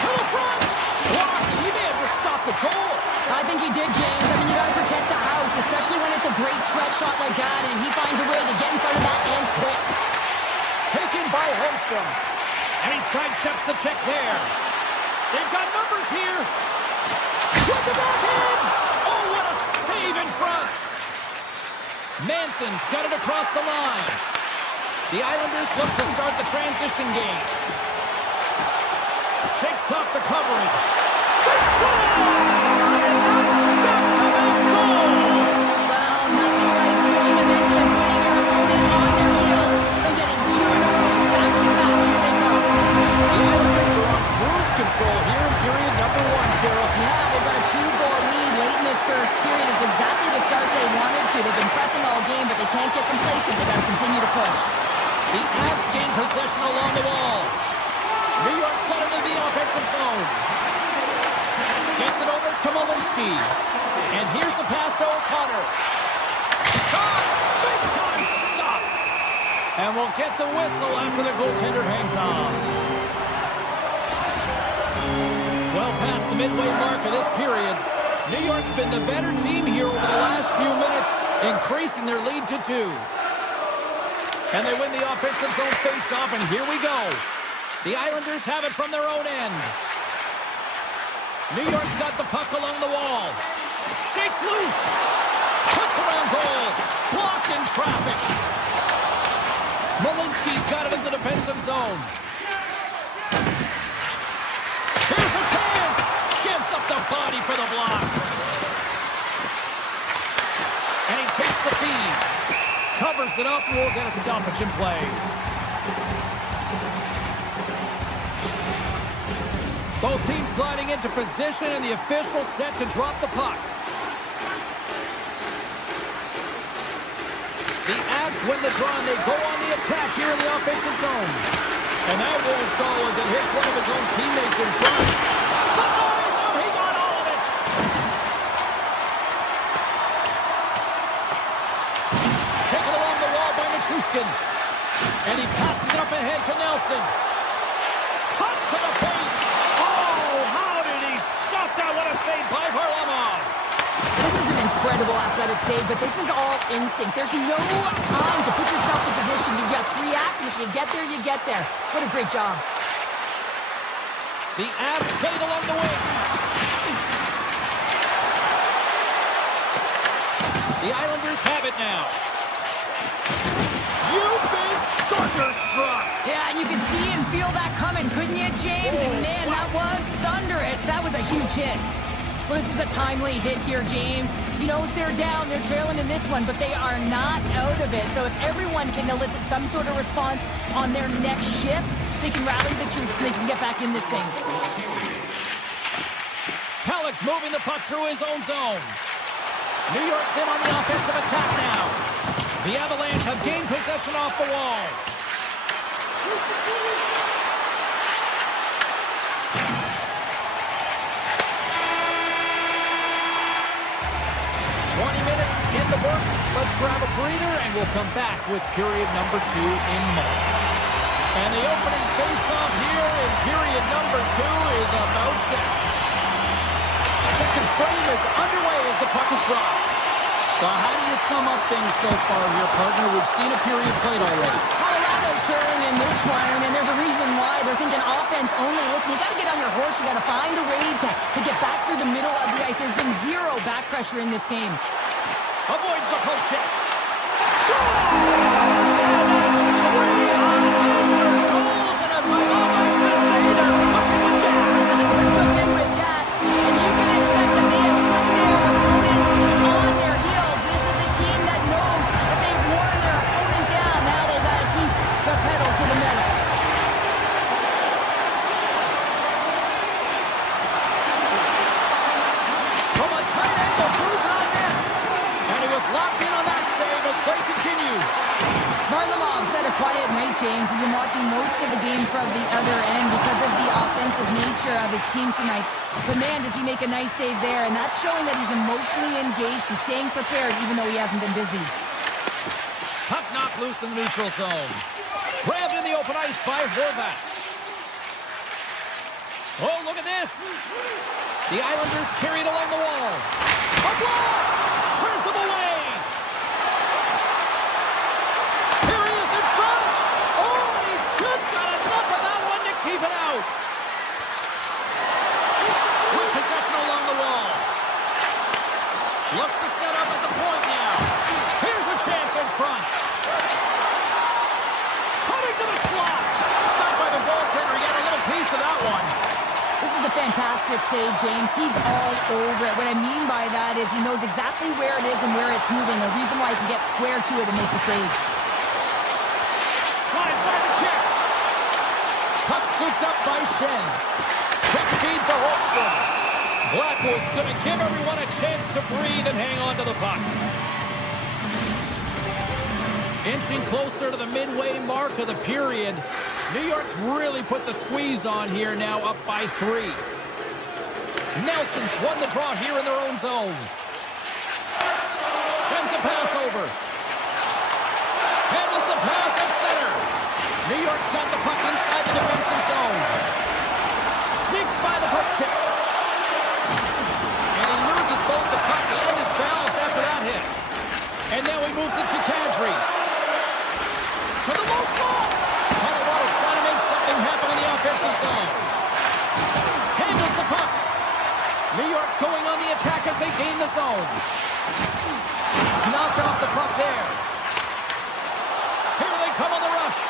To the front. Blocked. He may have just stopped the goal. I think he did, James. I mean, you got to protect the house, especially when it's a great threat shot like that, and he finds a way to get in front of that and quick. Taken by Holmstrom. And he sidesteps the check there. They've got numbers here. With the backhand. Oh, what a save in front. Manson's got it across the line. The Islanders look to start the transition game. Shakes off the coverage. They score! And that's back-to-back goals! Well, nothing like switching momentum and putting your opponent on their heels and getting two in a row. Back-to-back. Here they come. The Islanders are on cruise control here in period number 1, Sheriff. Yeah, they've got a 2-goal lead late in this first period. It's exactly the start they wanted to. They've been pressing all game, but they can't get complacent. They've got to continue to push. The Avs gain possession along the wall. New York's got it into the offensive zone. Gets it over to Malinsky. And here's the pass to O'Connor. Shot! Big time stop! And we'll get the whistle after the goaltender hangs on. Well past the midway mark of this period, New York's been the better team here over the last few minutes, increasing their lead to 2. And they win the offensive zone face-off, and here we go. The Islanders have it from their own end. New York's got the puck along the wall. Shakes loose. Puts around goal. Blocked in traffic. Malinsky's got it in the defensive zone. Here's a chance. Gives up the body for the block. And he takes the feed. Covers it up, and we'll get a stoppage in play. Both teams gliding into position, and the official set to drop the puck. The Avs win the draw, and they go on the attack here in the offensive zone. And that won't go as it hits one of his own teammates in front. Denies him! He got all of it! Taken along the wall by Nichushkin. And he passes it up ahead to Nelson. Cuts to the paint. Oh, how did he stop that? What a save by Varlamov. This is an incredible athletic save, but this is all instinct. There's no time to put yourself in position. You just react, and if you get there, you get there. What a great job. The Avs played along the wing. The Islanders have it now. You've been thunderstruck. Yeah, and you can see and feel that coming, couldn't you, James? And man, huge hit. Well, this is a timely hit here, James. He knows they're down, they're trailing in this one, but they are not out of it. So if everyone can elicit some sort of response on their next shift, they can rally the troops and they can get back in this thing. Pellick's moving the puck through his own zone. New York's in on the offensive attack now. The Avalanche have gained possession off the wall. 20 minutes in the books. Let's grab a breather, and we'll come back with period number 2 in moments. And the opening face-off here in period number 2 is about set. Second frame is underway as the puck is dropped. How do you sum up things so far here, partner? We've seen a period played already. Colorado's turn in this one, and there's a reason why. They're thinking offense only. Listen, you got to get on your horse. You got to find a way to get back through the middle of the ice. There's been zero back pressure in this game. Avoids the poke check. Scores! And that's 3 unanswered goals. And as my mom likes to say, they're cooking with gas. They're cooking with gas. And you can expect that they have put their opponents on their heels. This is a team that knows that they've worn their opponent down. Now they've got to keep the pedal to the metal. From a tight angle, throws it on net. And he was locked in on that save as play continues. Varlamov's had a quiet night, James. He's been watching most of the game from the other end because of the offensive nature of his team tonight. But man, does he make a nice save there. And that's showing that he's emotionally engaged. He's staying prepared even though he hasn't been busy. Puck knocked loose in the neutral zone. Grabbed in the open ice by Horvat. Oh, look at this. The Islanders carried along the wall. A blast! Turns him away. Here he is in front. Oh, and he just got enough of that one to keep it out. With possession along the wall. Looks to set up at the point now. Here's a chance in front. Cutting to the slot. Stopped by the goaltender. He got a little piece of that one. This is a fantastic save, James. He's all over it. What I mean by that is he knows exactly where it is and where it's moving. A reason why he can get square to it and make the save. Slides by the check. Puck scooped up by Shen. Quick feed to Holmstrom. Blackwood's going to give everyone a chance to breathe and hang on to the puck. Inching closer to the midway mark of the period. New York's really put the squeeze on here now, up by 3. Nelson's won the draw here in their own zone. Sends a pass over. Handles the pass at center. New York's got the puck inside the defensive zone. Sneaks by the poke check. And he loses both the puck and his balance after that hit. And now he moves it to Kadri. To the low slot. Colorado's trying to make something happen in the offensive zone. Handles the puck. New York's going on the attack as they gain the zone. He's knocked off the puck there. Here they come on the rush.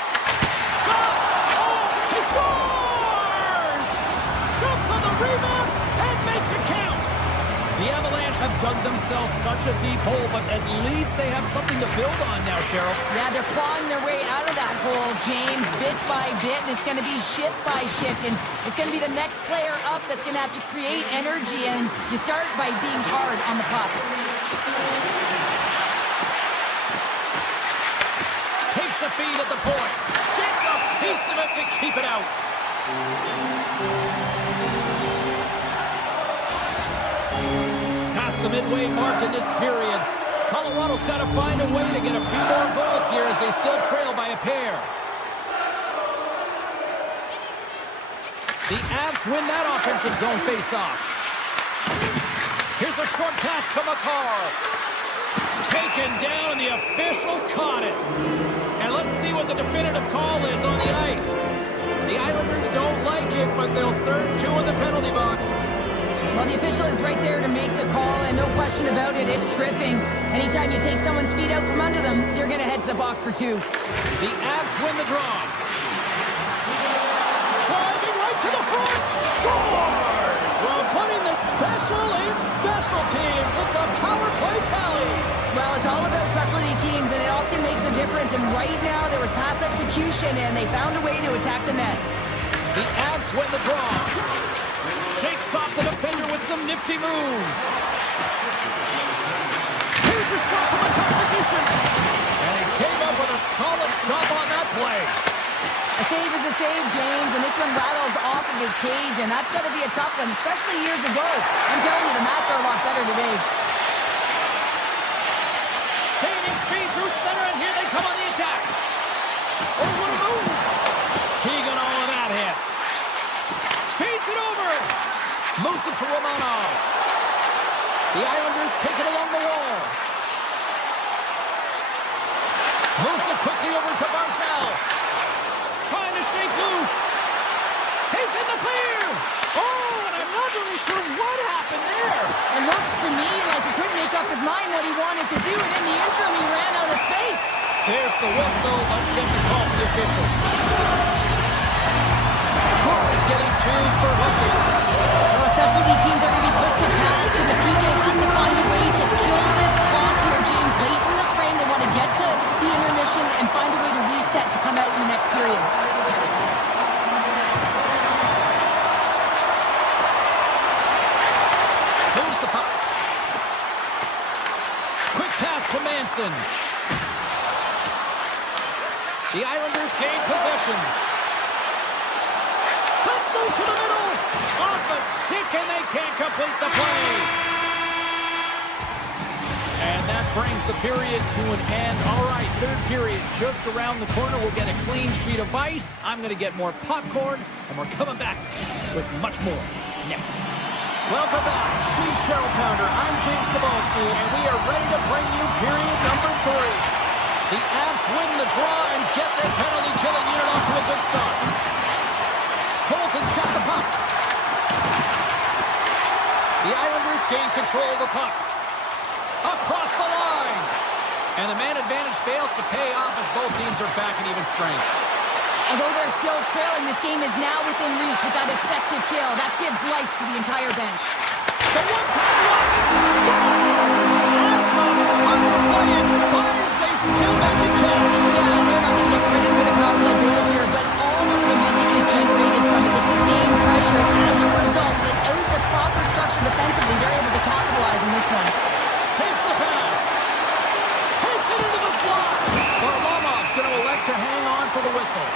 Shot! Oh, he scores! Jumps on the rebound and makes it count. The Avalanche have dug themselves such a deep hole, but at least they have something to build on now, Cheryl. Yeah, they're clawing their way out of that hole, James, bit by bit, and it's going to be shift by shift, and it's going to be the next player up that's going to have to create energy, and you start by being hard on the puck. Takes the feed at the point. Gets a piece of it to keep it out. The midway mark in this period. Colorado's got to find a way to get a few more goals here as they still trail by a pair. The Avs win that offensive zone face-off. Here's a short pass to Makar. Taken down, and the officials caught it. And let's see what the definitive call is on the ice. The Islanders don't like it, but they'll serve 2 in the penalty box. Well, the official is right there to make the call, and no question about it, it's tripping. Anytime you take someone's feet out from under them, you're going to head to the box for 2. The Avs win the draw. Driving right to the front. Scores! Well, putting the special in special teams. It's a power play tally. Well, it's all about specialty teams, and it often makes a difference. And right now, there was pass execution, and they found a way to attack the net. The Avs win the draw. Shakes off the defender with some nifty moves. Here's a shot from a top position. And he came up with a solid stop on that play. A save is a save, James, and this one rattles off of his cage, and that's got to be a tough one, especially years ago. I'm telling you, the Mats are a lot better today. Gaining speed through center, and here they come on the attack. Oh, what a move. He got all of that hit. Feeds it over. Moves it to Romanov. The Islanders take it along the wall. Moves it quickly over to Barzal. Trying to shake loose. He's in the clear. Oh, and I'm not really sure what happened there. It looks to me like he couldn't make up his mind what he wanted to do, and in the interim, he ran out of space. There's the whistle. Let's get the call for the officials. Is getting two for hooking. Well, specialty teams are going to be put to task, and the PK has to find a way to kill this clock here, James. Late in the frame, they want to get to the intermission and find a way to reset to come out in the next period. Moves the puck. Quick pass to Manson. The Islanders gain possession. Let's move to the middle. Off a stick, and they can't complete the play. And that brings the period to an end. All right, third period just around the corner. We'll get a clean sheet of ice. I'm going to get more popcorn, and we're coming back with much more next. Welcome back. She's Cheryl Pounder. I'm James Cebulski, and we are ready to bring you period number 3. The Avs win the draw and get their penalty-killing unit off to a good start. Colton's got the puck. The Islanders gain control of the puck. Across the line. And the man advantage fails to pay off as both teams are back in even strength. Although they're still trailing, this game is now within reach with that effective kill. That gives life to the entire bench. The one-time lock scores! As the power play expires, they still make it count. Yeah, they're not going to get credit for the power play goal here, but all of the momentum is generated from it. The sustained pressure. As a result, without the proper structure defensively, they're able to capitalize on this one. Takes the pass. Takes it into the slot. Varlamov's going to elect to hang on for the whistle.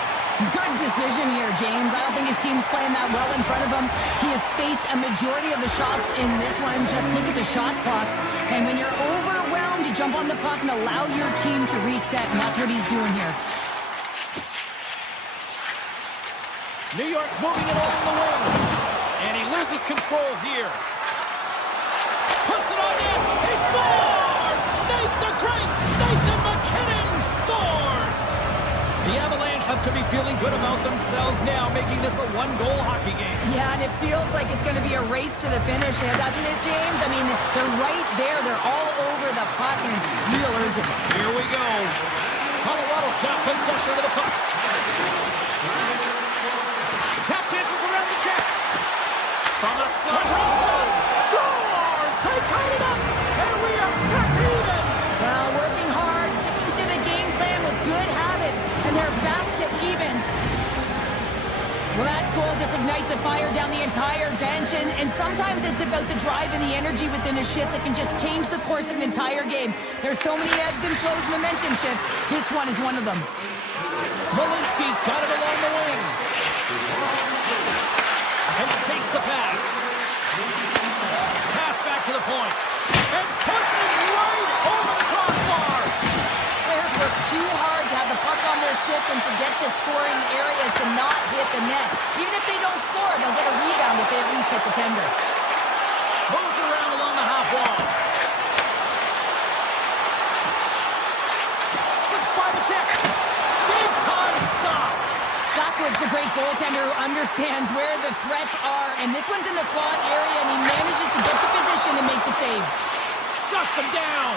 Good decision here, James. I don't think his team's playing that well in front of him. He has faced a majority of the shots in this one. Just look at the shot clock. And when you're overwhelmed, you jump on the puck and allow your team to reset, and that's what he's doing here. New York's moving it along the wing. And he loses control here. Puts it on in. He scores! Nathan Great! Nathan McKinnon scores! The Avalanche have to be feeling good about themselves now, making this a one-goal hockey game. Yeah, and it feels like it's going to be a race to the finish, doesn't it, James? I mean, they're right there. They're all over the puck and real urgent. Here we go. Colorado's got possession of the puck. Tap dances around the check. From the slot, shot. Scores! They tied it up, and we are back to even. Well, working hard, sticking to the game plan with good habits, and they're back to evens. Well, that goal just ignites a fire down the entire bench, and sometimes it's about the drive and the energy within a shift that can just change the course of an entire game. There's so many ebbs and flows, momentum shifts. This one is one of them. Malinsky's got it along the wing. And he takes the pass. Pass back to the point. And puts it right over the crossbar. Players work too hard to have the puck on their stick and to get to scoring areas to not hit the net. Even if they don't score, they'll get a rebound if they at least hit the tender. Moves around along the half wall. Slips by the check. Big time stop. Backwards, a great goaltender who understands where the threats are, and this one's in the slot area, and he manages to get to position and make the save. Shuts him down.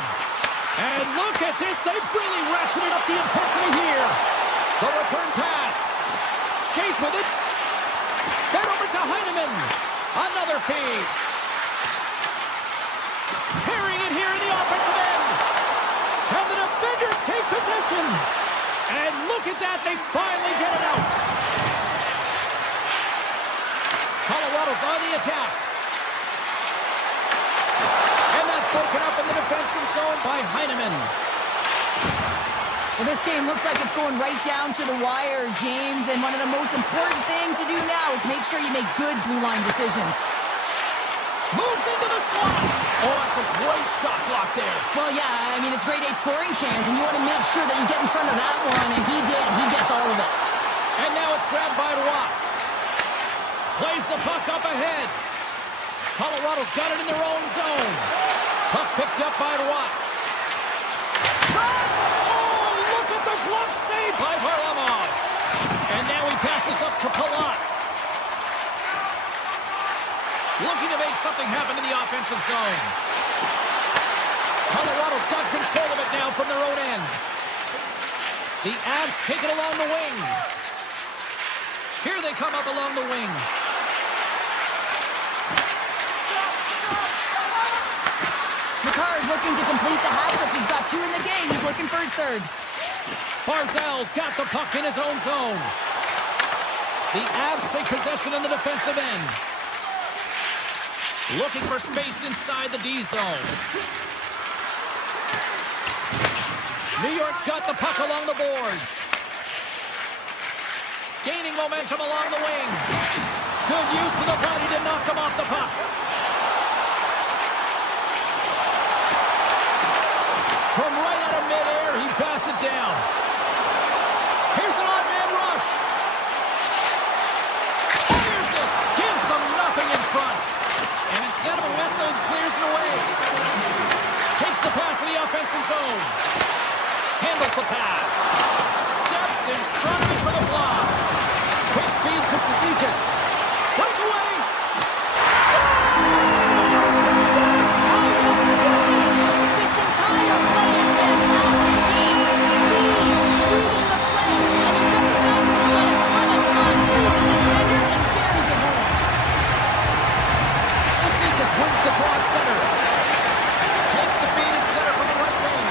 And look at this. They've really ratcheted up the intensity here. The return pass. Skates with it. Fed over to Heineman. Another center feed. Carrying it here in the offensive end. And the defenders take possession. And look at that, they finally get it out. Colorado's on the attack. And that's broken up in the defensive zone by Heineman. Well, this game looks like it's going right down to the wire, James. And one of the most important things to do now is make sure you make good blue line decisions. Moves into the slot. Oh, that's a great shot block there. Well, yeah, I mean, it's grade A scoring chance, and you want to make sure that you get in front of that one, and he did. He gets all of it. And now it's grabbed by Rock. Plays the puck up ahead. Colorado's got it in their own zone. Puck picked up by Rock. Oh, look at the glove save by Varlamov. And now he passes up to Palat. Looking to make something happen in the offensive zone. Colorado's got control of it now from their own end. The Avs take it along the wing. Here they come up along the wing. Makar is looking to complete the hat-trick. He's got 2 in the game. He's looking for his 3rd. Barzal's got the puck in his own zone. The Avs take possession in the defensive end. Looking for space inside the D zone. New York's got the puck along the boards. Gaining momentum along the wing. Good use of the body to knock him off the puck. From right out of midair, he bats it down. Here's an odd man rush. Fires it. Gives them nothing in front. And instead of a whistle, clears it away. Takes the pass in the offensive zone. Handles the pass. Steps in front of it for the block. Quick feed to Cizikas. Breakaway. Scores! That's how you finish. This entire play is fantastic, James. Speed, reading the play, and he recognizes he's got a ton of time. Places the tender and buries it home. Cizikas wins the draw at center. Takes the feed at center from the right wing.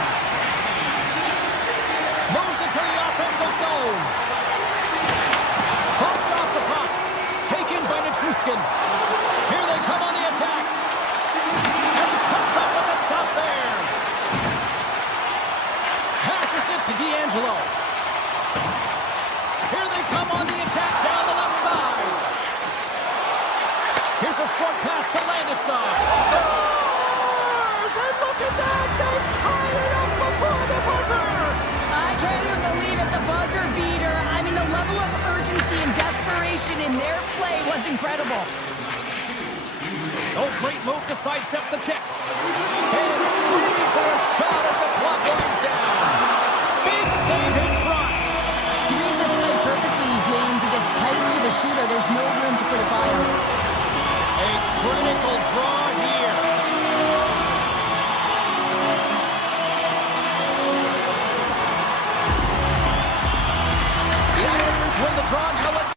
Moves into the offensive zone. Bumped off the puck. Taken by Nichushkin. Here they come on the attack. And he comes up with a stop there. Passes it to D'Angelo. Here they come on the attack down the left side. Here's a short pass to Landeskog. Scores! And look at that! They tied it up before the buzzer! I can't even believe it, the buzzer beater. I mean, the level of urgency and desperation in their play was incredible. Oh, great move to sidestep the check. Fans screaming for a shot as the clock winds down. Big save in front. He reads this play perfectly, James. He gets tight to the shooter. There's no room to put it by him. A critical draw here. The Islanders win the draw. Now let's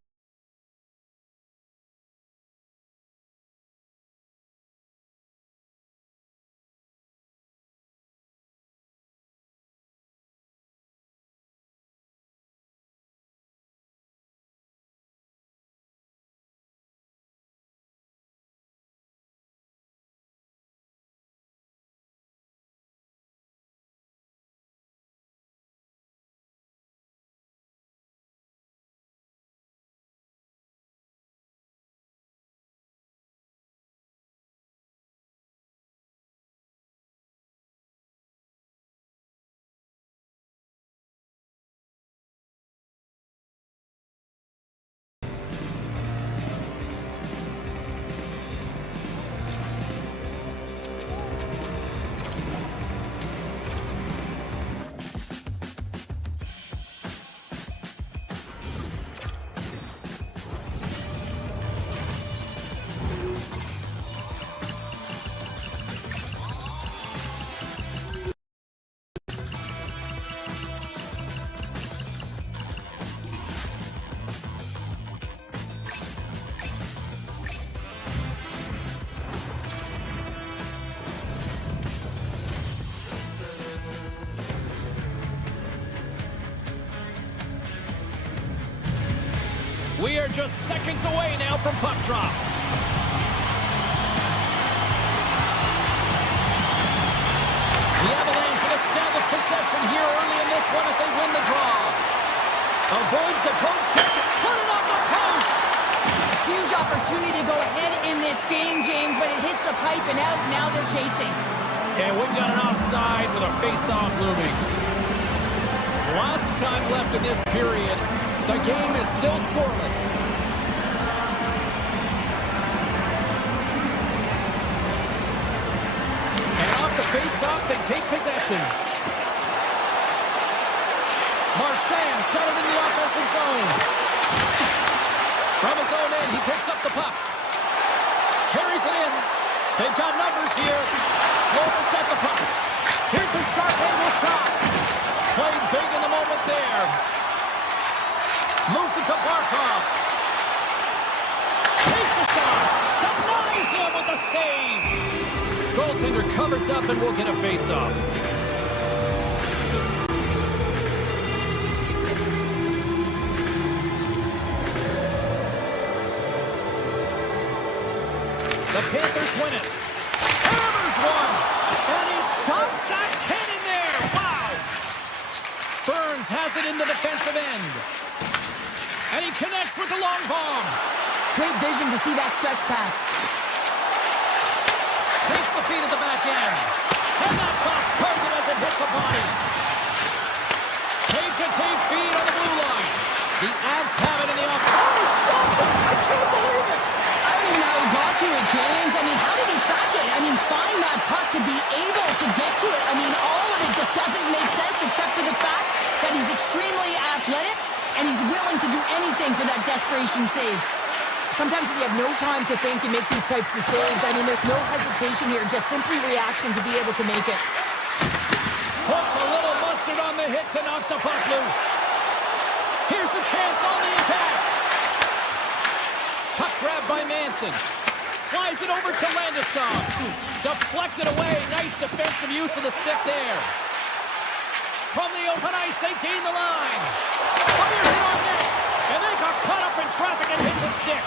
We are just seconds away now from puck drop. The Avalanche have established possession here early in this one as they win the draw. Avoids the poke check, put it on the post. Huge opportunity to go ahead in this game, James, but it hits the pipe and out. Now they're chasing. And we've got an offside with a face-off looming. Lots of time left in this period. The game is still scoreless. And off the face-off, they take possession. Marchand's got it in the offensive zone. From his own end, he picks up the puck. Carries it in. They've got numbers here. Florida's got the puck. Here's a sharp angle shot. Played big in the moment there. Moves it to Barkov. Takes a shot. Denies him with a save. Goaltender covers up and will get a face-off. The Panthers win it. Hammers one. And he stops that cannon there. Wow. Burns has it in the defensive end. And he connects with the long bomb. Great vision to see that stretch pass. Takes the feed at the back end. And that's off target as it hits a body. Tape-to-tape feed on the blue line. The Avs have it in the offense. Oh, he stopped it. I can't believe it. I don't even know how he got to it, James. I mean, how did he track it? I mean, find that puck to be able to get to it. I mean, all of it just doesn't make sense except for the fact that he's extremely athletic and he's willing to do anything for that desperation save. Sometimes when you have no time to think and make these types of saves, I mean, there's no hesitation here, just simply reaction to be able to make it. Puts a little mustard on the hit to knock the puck loose. Here's a chance on the attack. Puck grabbed by Manson. Slides it over to Landeskog. Deflected away. Nice defensive use of the stick there. From the open ice, they gain the line. Fires it on net. And they got caught up in traffic and hits a stick.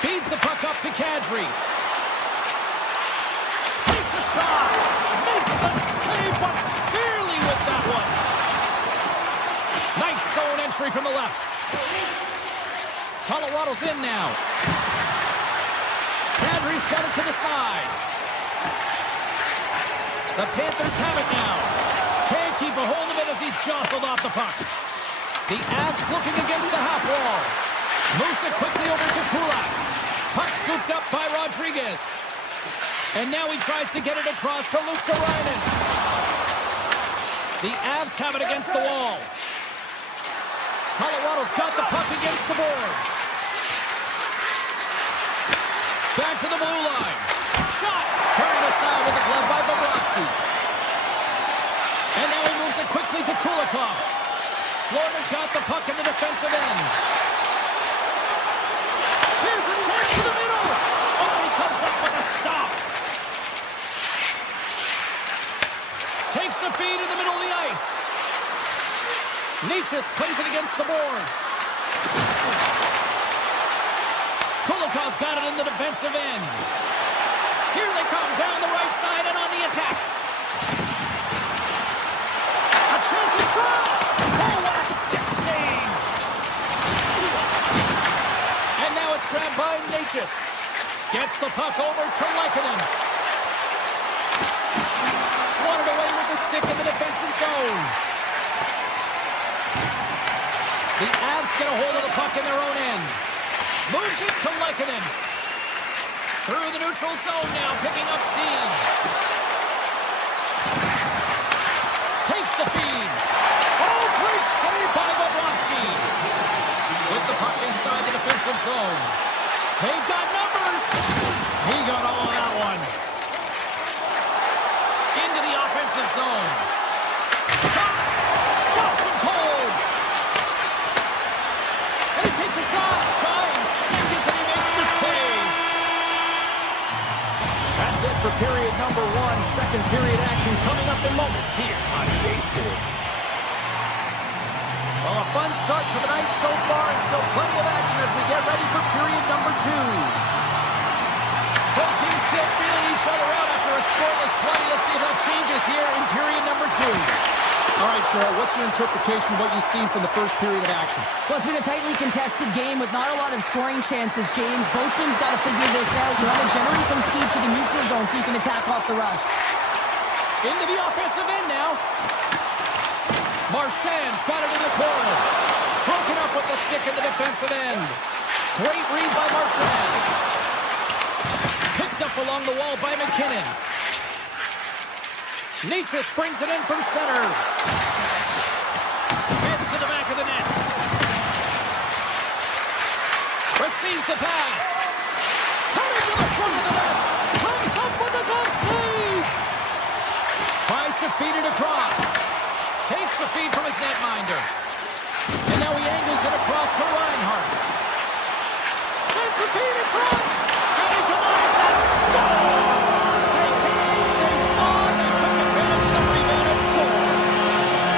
Feeds the puck up to Kadri. Takes a shot. Makes the save, but barely with that one. Nice zone entry from the left. Colorado's in now. Kadri's got it to the side. The Panthers have it now. Can't keep a hold of it as he's jostled off the puck. The Avs looking against the half wall. Moves it quickly over to Kulak. Puck scooped up by Rodriguez. And now he tries to get it across to Luskarainen. The Avs have it against the wall. Colorado's got the puck against the boards. Back to the blue line. Shot! Turned aside with a glove by Bobrovsky. And now he moves it quickly to Kulikov. Florida's got the puck in the defensive end. Here's a chance to the middle. Oh, he comes up with a stop. Takes the feed in the middle of the ice. Nietzsche plays it against the boards. Kulikov's got it in the defensive end. Here they come down the right side and on the attack. A chance in front. Oh, what a stick save. And now it's grabbed by Nietzsche. Gets the puck over to Lehkonen. Swatted away with the stick in the defensive zone. The Avs get a hold of the puck in their own end. Moves it to Lehkonen. Through the neutral zone now, picking up steam. Takes the feed. Oh, great save by Bobrovsky. With the puck inside the defensive zone. They've got numbers. He got all of that one. Into the offensive zone. Shot. Stops him cold. And he takes a shot. Trying seconds and he makes the save. That's it for period number one. Second period action coming up in moments here on EA Sports. Well, a fun start for the night so far, and still plenty of action as we get ready for period number 2. Both teams still feeling each other out after a scoreless 20. Let's see if that changes here in period number 2. All right, Cheryl, what's your interpretation of what you've seen from the first period of action? Well, it's been a tightly contested game with not a lot of scoring chances, James. Both teams got to figure this out. You want to generate some speed to the neutral zone so you can attack off the rush. Into the offensive end now. Marchand's got it in the corner. Broken up with the stick in the defensive end. Great read by Marchand. Picked up along the wall by McKinnon. Nietzsche springs it in from center. Heads to the back of the net. Receives the pass. Coming to the front of the net. Comes up with a glove save. Tries to feed it across. Takes the feed from his netminder. And now he angles it across to Reinhart. Sends the feed in front. And he denies that. Scores! They came, they saw, they took advantage of the rebound and scored.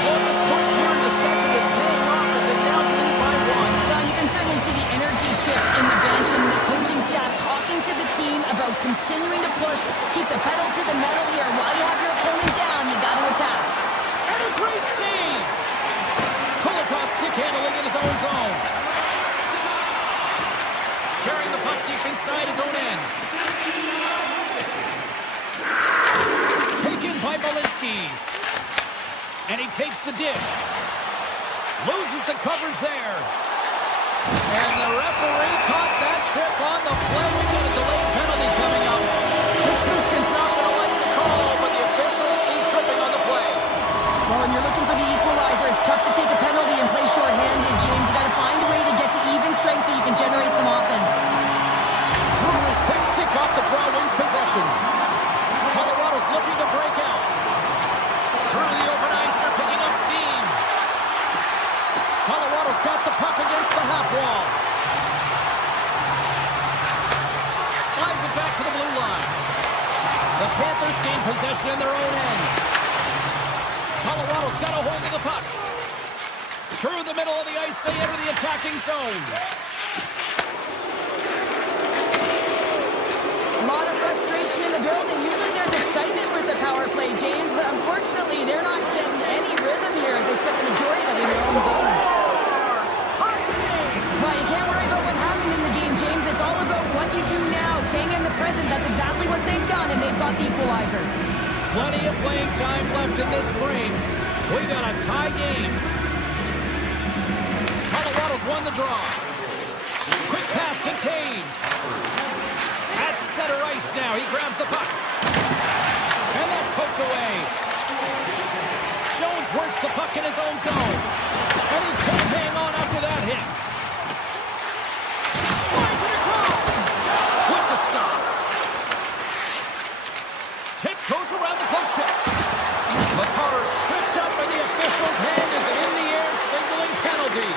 Florida's push here in the second is paying off as they now lead by 1. Well, you can certainly see the energy shift in the bench and the coaching staff talking to the team about continuing to push. Keep the pedal to the metal here. While you have your opponent down, you got to attack. And a great save! Kulikov stick handling in his own zone. Carrying the puck deep inside his own end. Taken by Balinskis. And he takes the dish. Loses the coverage there. And the referee caught that trip on the play. We got a delayed penalty coming up. Kuchuskin's not going to like the call, but the officials see tripping on the play. Well, when you're looking for the equalizer, it's tough to take a penalty and play shorthanded, James. You got to find a way to get to even strength so you can generate some offense. Kruger's quick stick off the draw wins possession. Colorado's looking to break out. Through the open ice, they're picking up steam. Colorado's got the puck against the half wall. Slides it back to the blue line. The Panthers gain possession in their own end. Colorado's got a hold of the puck. Through the middle of the ice, they enter the attacking zone. A lot of frustration in the building. Usually there's excitement with the power play, James, but unfortunately they're not getting any rhythm here as they spent the majority of it in their own zone. Well, you can't worry about what happened in the game, James. It's all about what you do now, staying in the present. That's exactly what they've done, and they've got the equalizer. Plenty of playing time left in this frame. We got a tie game. Colorado's won the draw. Quick pass to Taves. At center ice now. He grabs the puck. And that's poked away. Jones works the puck in his own zone. And he can't hang on after that hit. Slides it across. With the stop. Tiptoes around the poke check. McCarter's tripped up and the official's hand is in the air signaling penalty.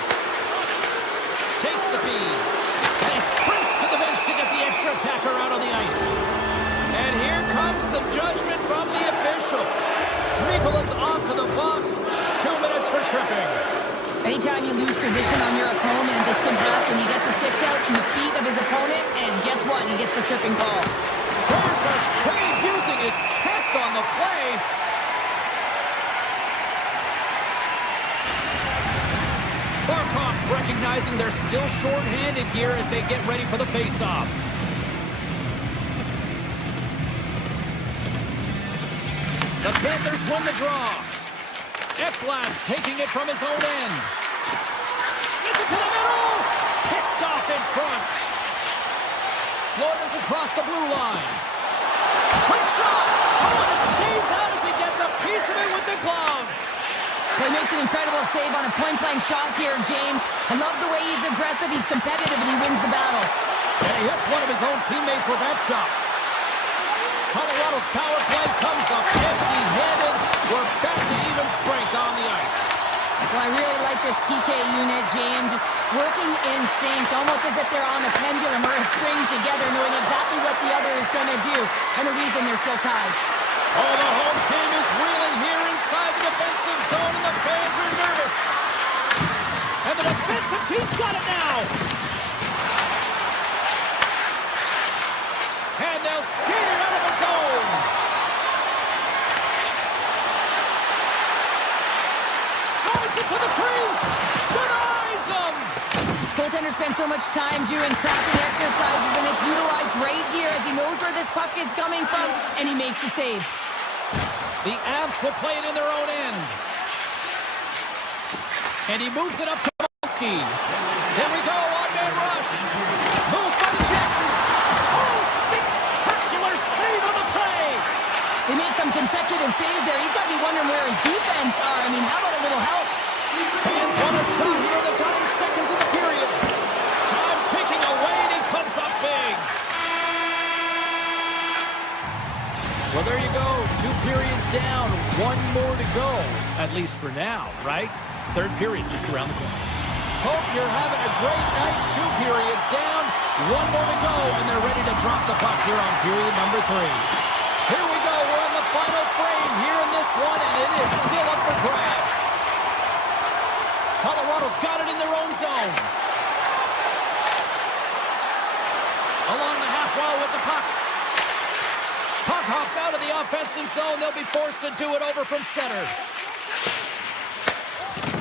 Takes the feed. And he sprints to the bench to get the extra attacker out on the ice. And here comes the judgment from the official. Mikola's off to the box. 2 minutes for tripping. Anytime you lose position on your opponent, this can happen. He gets the sticks out in the feet of his opponent, and guess what? He gets the tripping call. There's a save using his chest on the play. Barkov's recognizing they're still short-handed here as they get ready for the face-off. The Panthers win the draw. Ekblad's taking it from his own end. Sends it to the middle. Picked off in front. Florida's across the blue line. Quick shot. Oh, and it stays out as he gets a piece of it with the glove. He makes an incredible save on a point-blank shot here, James. I love the way he's aggressive, he's competitive, and he wins the battle. And he hits one of his own teammates with that shot. Colorado's power play comes up empty-handed. We're back to even strength on the ice. Well, I really like this PK unit, James. Just working in sync, almost as if they're on a pendulum or a string together, knowing exactly what the other is going to do, and the reason they're still tied. Oh, the home team is reeling here inside the defensive zone, and the fans are nervous. And the got it now. And they'll skate it out of the zone. Drives it to the crease. Denies him. Goaltender spends so much time doing crafting exercises, and it's utilized right here as he knows where this puck is coming from, and he makes the save. The Avs will play it in their own end. And he moves it up to Hasky. Here we go, on-man rush. Moves by the check. Oh, spectacular save on the play. They make some consecutive saves there. He's got to be wondering where his defense are. I mean, how about a little help? Fans want a shot here in the dying seconds of the period. Time ticking away, and he comes up big. Well, there you go. 2 periods down. 1 more to go. At least for now, right? 3rd period just around the corner. Hope you're having a great night. 2 periods down. 1 more to go, and they're ready to drop the puck here on period number 3. Here we go. We're in the final frame here in this one, and it is still up for grabs. Colorado's got it in their own zone. Along the half wall with the puck. Puck hops out of the offensive zone. They'll be forced to do it over from center.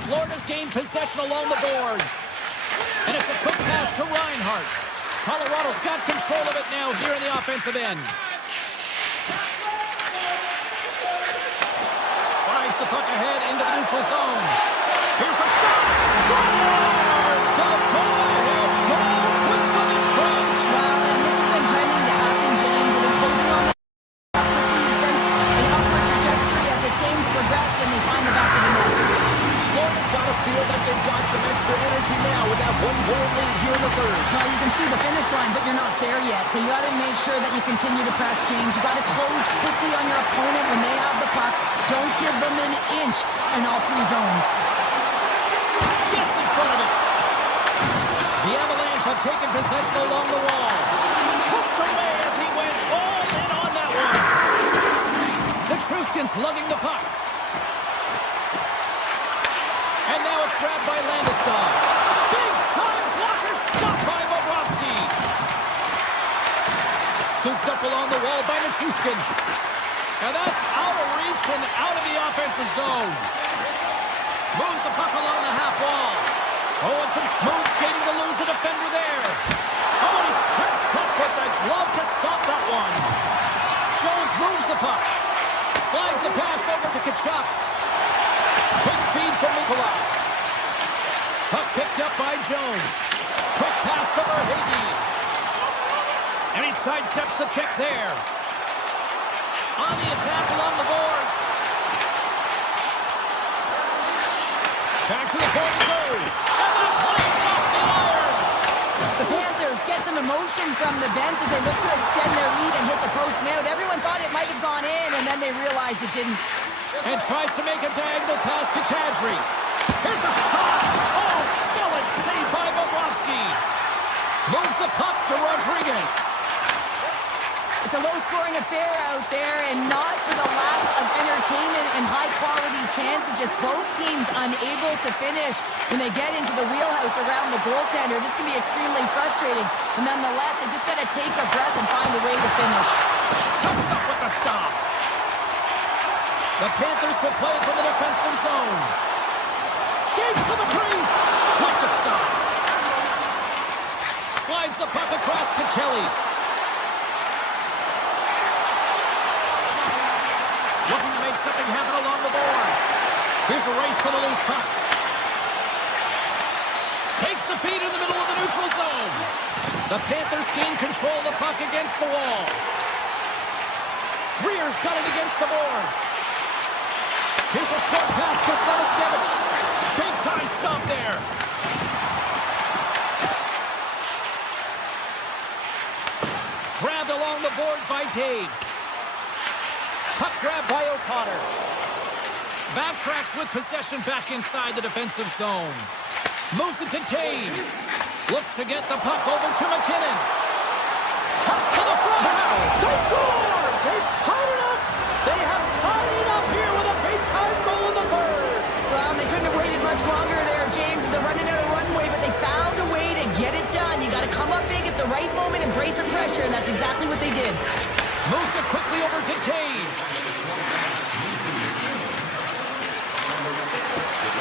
Florida's gained possession along the boards. And it's a quick pass to Reinhart. Colorado's got control of it now here in the offensive end. Slides the puck ahead into the neutral zone. Here's a shot. Scores! The go-ahead goal puts them in front. Well, and this has been trending to happen, James. They've been closing on the quickly since an upward trajectory as its games progress and they find the back of the net. Florida's got to feel like they've got some extra energy now with that 1-goal lead here in the 3rd. Well, you can see the finish line, but you're not there yet. So you got to make sure that you continue to press, James. You got to close quickly on your opponent when they have the puck. Don't give them an inch in all 3 zones. Gets in front of it. The Avalanche have taken possession along the wall. Hooked away as he went all in on that one. The Truskin's lugging the puck. And now it's grabbed by Landeskog. Big-time blocker stopped by Bobrovsky. Scooped up along the wall by Truskin. And that's out of reach and out of the offensive zone. Moves the puck along the half wall. Oh, and some smooth skating to lose the defender there. Oh, and he steps up with the glove to stop that one. Jones moves the puck. Slides the pass over to Tkachuk. Quick feed to Mikula. Puck picked up by Jones. Quick pass to Verhaeghe. And he sidesteps the check there. On the attack along the boards. Back to the point he goes. And that clanks off the iron. The Panthers get some emotion from the bench as they look to extend their lead and hit the post and out. Everyone thought it might have gone in, and then they realized it didn't. And tries to make a diagonal pass to Kadri. Here's a shot. Oh, solid save by Bobrovsky. Moves the puck to Rodriguez. It's a low-scoring affair out there, and not for the lack of entertainment and high-quality chances. Just both teams unable to finish when they get into the wheelhouse around the goaltender. This can be extremely frustrating, but nonetheless, they just got to take a breath and find a way to finish. Comes up with the stop. The Panthers will play it from the defensive zone. Skates to the crease. With the stop. Slides the puck across to Kelly. Looking to make something happen along the boards. Here's a race for the loose puck. Takes the feed in the middle of the neutral zone. The Panthers gain control of the puck against the wall. Greer's got it against the boards. Here's a short pass to Savaskevich. Big time stop there. Grabbed along the boards by Taves. Puck grab by O'Connor. Backtracks with possession back inside the defensive zone. Moves it to Taves. Looks to get the puck over to McKinnon. Cuts to the front. They score! They've tied it up. They have tied it up here with a big-time goal in the 3rd. Well, they couldn't have waited much longer there, James, as they're running out of runway, but they found the right moment and brace the pressure, and that's exactly what they did. Moves it quickly over to Taves.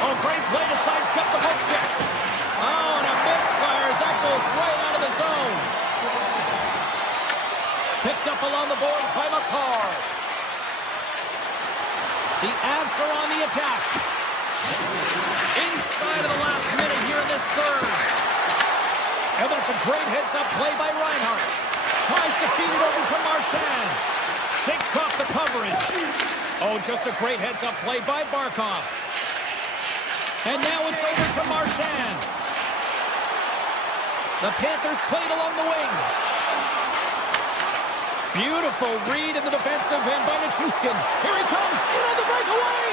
Oh, great play to sidestep the hook check. Oh, and a misfire as that goes right out of the zone. Picked up along the boards by McCarr. The Avs are on the attack. Inside of the last minute here in this third. And that's a great heads-up play by Reinhart. Tries to feed it over to Marchand. Shakes off the coverage. Oh, just a great heads-up play by Barkov. And now it's over to Marchand. The Panthers played along the wing. Beautiful read in the defensive end by Nichushkin. Here he comes, in on the breakaway.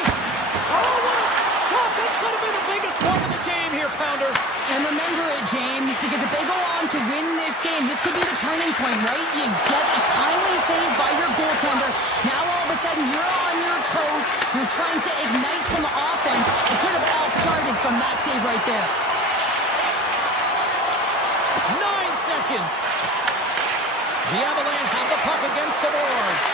Oh, what a stop. That's going to be the biggest one of the game here, Pounder. And remember it, James, because if they go on to win this game, this could be the turning point, right? You get a timely save by your goaltender. Now all of a sudden you're on your toes. You're trying to ignite some offense. It could have all started from that save right there. 9 seconds. The Avalanche have the puck against the boards.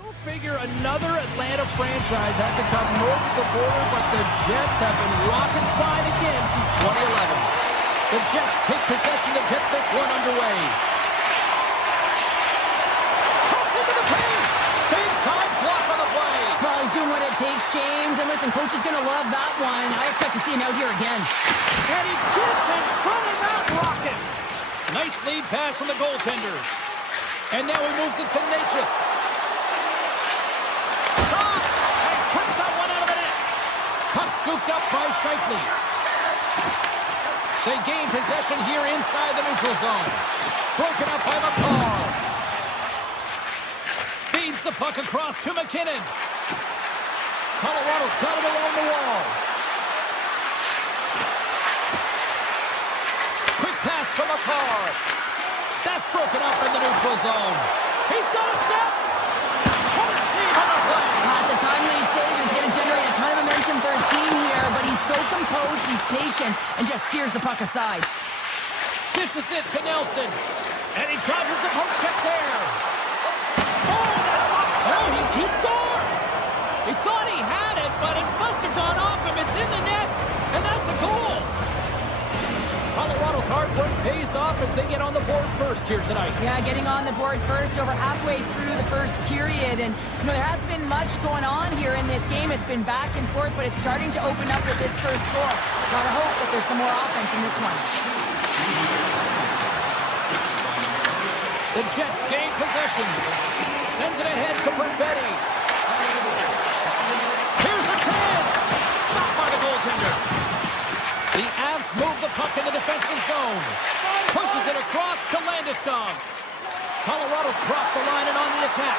Go figure, another Atlanta franchise had to come north of the border, but the Jets have been rocking fine again since 2011. The Jets take possession to get this one underway. Cuts into the takes, James. And listen, coach is going to love that one. I expect to see him out here again. And he gets in front of that rocket. Nice lead pass from the goaltenders. And now he moves it to Natchez. Shot! And kept that one out of the net. Puck scooped up by Scheifele. They gain possession here inside the neutral zone. Broken up by McCall. Feeds the puck across to McKinnon. Colorado's got it along the wall. Quick pass to McCall. That's broken up in the neutral zone. He's got a step. What a save on the play. That's a timely save. It's going to generate a ton of momentum for his team here, but he's so composed, he's patient, and just steers the puck aside. Dishes it to Nelson. And he dodges the poke check there. Oh, that's up. Oh, he scores. He thought he had it, but it must have gone off him. It's in the net, and that's a goal. Colorado's hard work pays off as they get on the board first here tonight. Yeah, getting on the board first over halfway through the first period. And, you know, there hasn't been much going on here in this game. It's been back and forth, but it's starting to open up with this first goal. Gotta hope that there's some more offense in this one. The Jets gain possession. Sends it ahead to Perfetti. Here's a chance. Stopped by the goaltender. The Avs move the puck in the defensive zone. Pushes it across to Landeskog. Colorado's crossed the line and on the attack.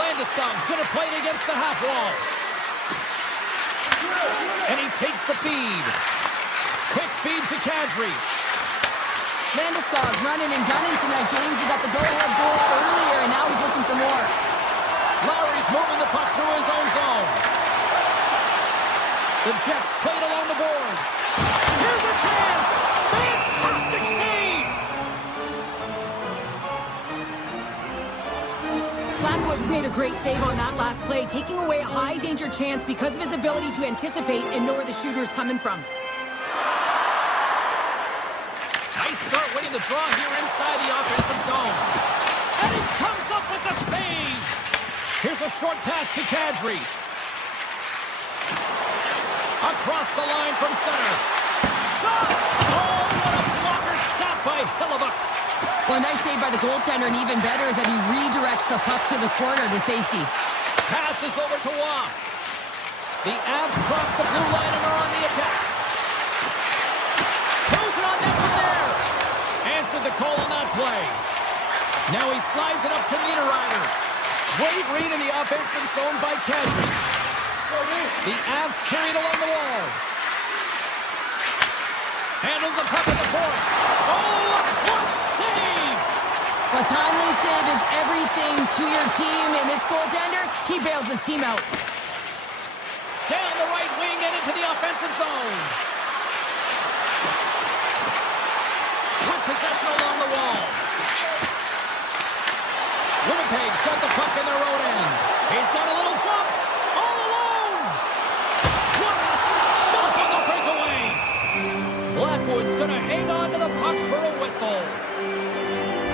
Landeskog's going to play it against the half wall. And he takes the feed. Quick feed to Kadri. Landeskog's running and gunning tonight, James. He got the go-ahead goal earlier, and now he's looking for more. Lowry's moving the puck through his own zone. The Jets played along the boards. Here's a chance. Fantastic save. Blackwood's made a great save on that last play, taking away a high-danger chance because of his ability to anticipate and know where the shooter's coming from. Nice start winning the draw here inside the offensive zone. And he comes up with the save. Here's a short pass to Kadri. Across the line from center. Shot! Oh, what a blocker stop by Hellebuyck. Well, a nice save by the goaltender, and even better is that he redirects the puck to the corner to safety. Passes over to Waugh. The Avs cross the blue line and are on the attack. Throws it on net from there. Answered the call on that play. Now he slides it up to Niederreiter. Great read in the offensive zone by Kadri. The Avs carried along the wall. Handles the puck at the point. Oh, a clutch save! A timely save is everything to your team, and this goaltender, he bails his team out. Down the right wing and into the offensive zone. With possession along the wall. Winnipeg's got the puck in their own end. He's got a little jump. All alone. What a stop on the breakaway. Blackwood's going to hang on to the puck for a whistle.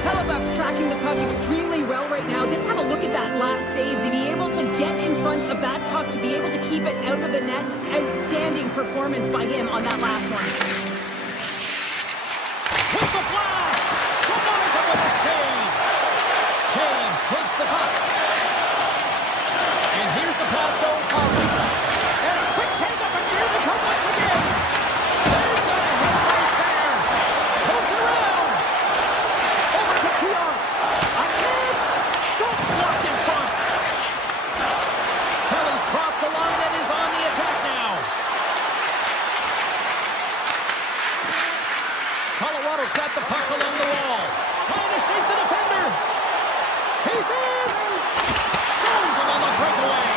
Hellebuyck's tracking the puck extremely well right now. Just have a look at that last save. To be able to get in front of that puck, to be able to keep it out of the net, outstanding performance by him on that last one. With the blast, denies it with a save. Caves takes the puck. And here's the pass to O'Connor. And a quick take-up and near the cup once again. There's a hit right there. Moves it around. Over to Pionk. A chance. That's blocked in front. Kelly's crossed the line and is on the attack now. Colorado's got the puck along the wall. Trying to shake the defender. He's in. Stones him on the breakaway.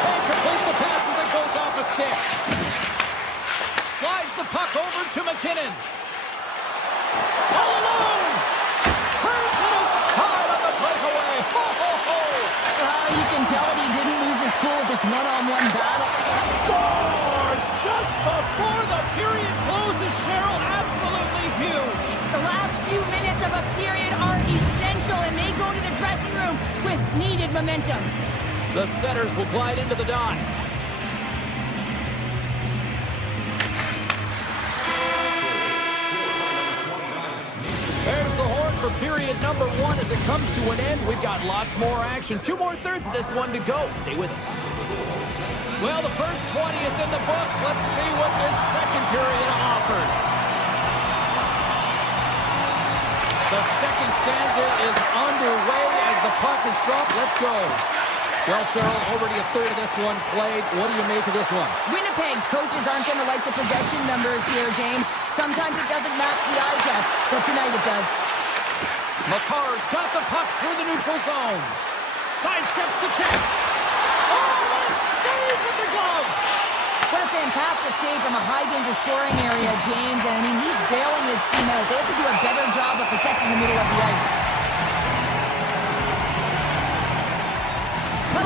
Can't complete the pass as it goes off a stick. Slides the puck over to McKinnon. All alone. Turns it aside on the breakaway. Ho, ho, ho. You can tell that he didn't lose his cool with this one-on-one battle. Scores just before the period closes, Cheryl. Absolutely huge. The last few minutes of a period are essential, and they go to the dressing room with needed momentum. The setters will glide into the dot. There's the horn for period number 1 as it comes to an end. We've got lots more action. 2 more thirds of this one to go. Stay with us. Well, the first 20 is in the books. Let's see what this second period offers. The second stanza is underway as the puck is dropped. Let's go. Well, Cheryl, already a third of this one played. What do you make of this one? Winnipeg's coaches aren't going to like the possession numbers here, James. Sometimes it doesn't match the eye test, but tonight it does. McCarr's got the puck through the neutral zone. Sidesteps the check. Oh, what a save with the glove! What a fantastic save from a high-danger scoring area, James. And, I mean, he's bailing his team out. They have to do a better job of protecting the middle of the ice.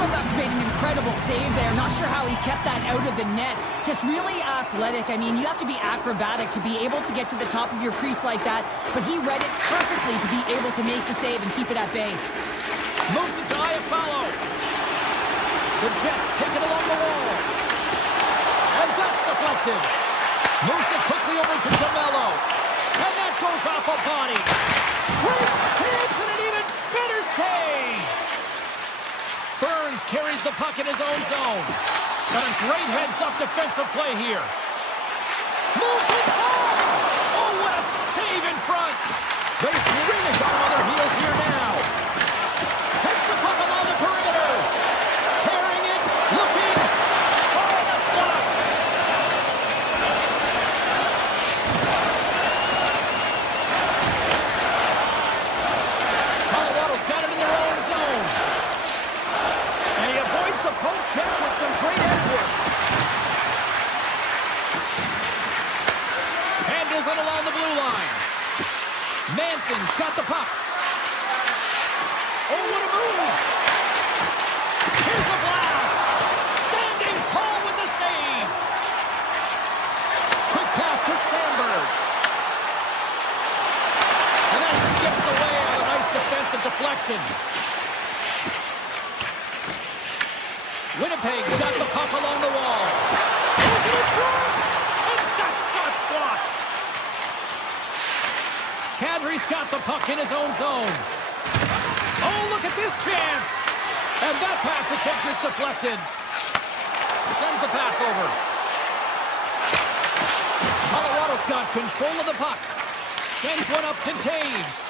Buck's made an incredible save there. Not sure how he kept that out of the net. Just really athletic. I mean, you have to be acrobatic to be able to get to the top of your crease like that. But he read it perfectly to be able to make the save and keep it at bay. Moves it to Iafallo. The Jets take it along the wall. And that's deflected. Moves it quickly over to DeMello. And that goes off a body. Great chance and an even better save. Burns carries the puck in his own zone. Got a great heads-up defensive play here. Moves inside. Oh, what a save in front. They really got him on their heels here now. Takes the puck along the perimeter. Carrying it, looking. Oh, that's blocked. Colorado's got it in their own zone. And he avoids the poke check with some great edge work. Handles it along the blue line. Manson's got the puck. Oh, what a move! Here's a blast! Standing tall with the save! Quick pass to Sandberg. And that skips away on a nice defensive deflection. Winnipeg's got the puck along the wall. Is it in front? And that shot's blocked. Kadri's got the puck in his own zone. Oh, look at this chance. And that pass attempt is deflected. Sends the pass over. Colorado's got control of the puck. Sends one up to Taves.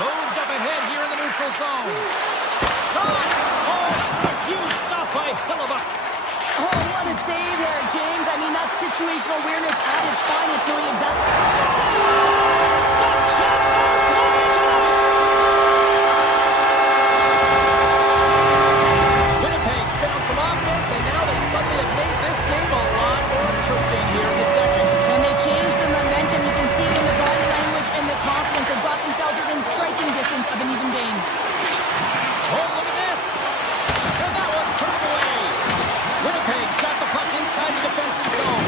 Moved up ahead here in the neutral zone. Shot! Oh, that's a huge stop by Hellebuck. Oh, what a save there, James. I mean, that's situational awareness at its finest, knowing exactly... Scores! The Jets are playing tonight! Winnipeg's found some offense, and now they suddenly have made this game a lot more interesting here in the second. And they changed the momentum. You can see it in the body language and the confidence. They brought themselves within striking distance of an even game. Oh, look at this! And that one's turned away. Winnipeg's got the puck inside the defensive zone.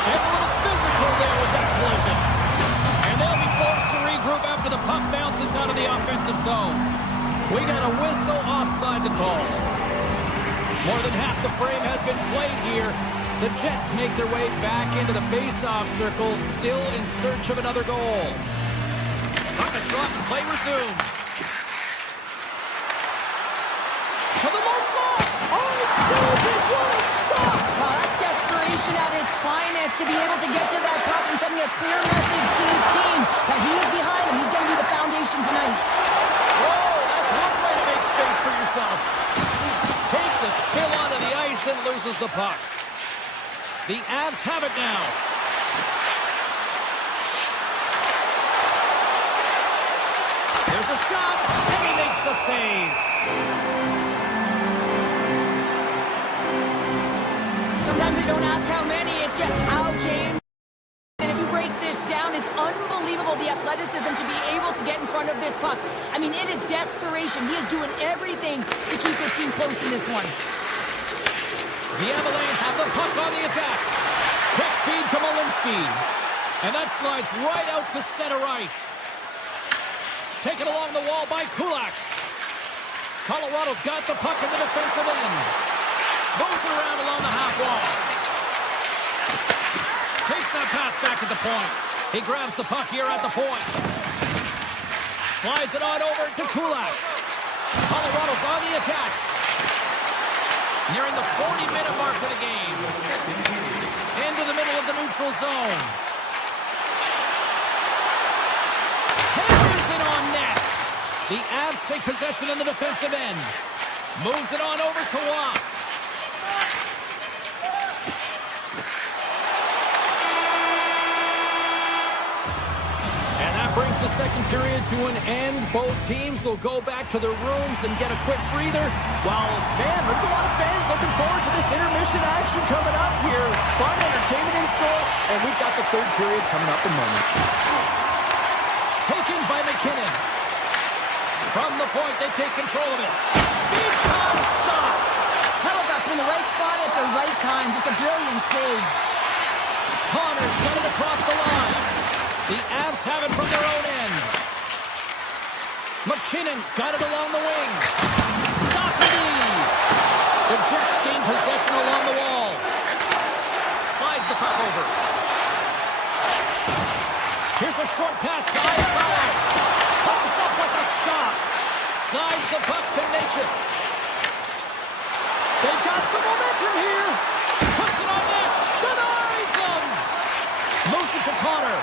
Getting a little physical there with that collision. And they'll be forced to regroup after the puck bounces out of the offensive zone. We got a whistle offside to call. More than half the frame has been played here. The Jets make their way back into the face-off circle, still in search of another goal. Puck is dropped and play resumes. To the low slot. Oh, saved it. What a stop. Well, that's desperation at its finest to be able to get to that puck and sending a clear message to his team that he is behind him. He's going to be the foundation tonight. Whoa, that's one way to make space for yourself. Takes a spill onto the ice and loses the puck. The Avs have it now. There's a shot, and he makes the save. Sometimes they don't ask how many, it's just how, James. And if you break this down, it's unbelievable the athleticism to be able to get in front of this puck. I mean, it is desperation. He is doing everything to keep his team close in this one. The Avalanche have the puck on the attack. Quick feed to Malinsky. And that slides right out to center ice. Taken along the wall by Kulak. Colorado's got the puck in the defensive end. Moves it around along the half wall. Takes that pass back at the point. He grabs the puck here at the point. Slides it on over to Kulak. Colorado's on the attack. Nearing the 40-minute mark of the game. Into the middle of the neutral zone. Hammers it on net. The Avs take possession in the defensive end. Moves it on over to Watt. And that brings the second period to an end. Both teams will go back to their rooms and get a quick breather. Wow, man, there's a lot of fans looking forward to this intermission action coming up here. Fun entertainment in store, and we've got the third period coming up in moments. Taken by McKinnon. From the point, they take control of it. Big time stop. Halifax in the right spot at the right time. Just a brilliant save. Connor's got it across the line. The Avs have it from their own end. McKinnon's got it along the wing. Stop the knees. The Jets gain possession along the wall. Slides the puck over. Here's a short pass to Iafallo. Comes up with a stop. Slides the puck to Natchez. They've got some momentum here. Puts it on net. Denies them. Moves it to Connor.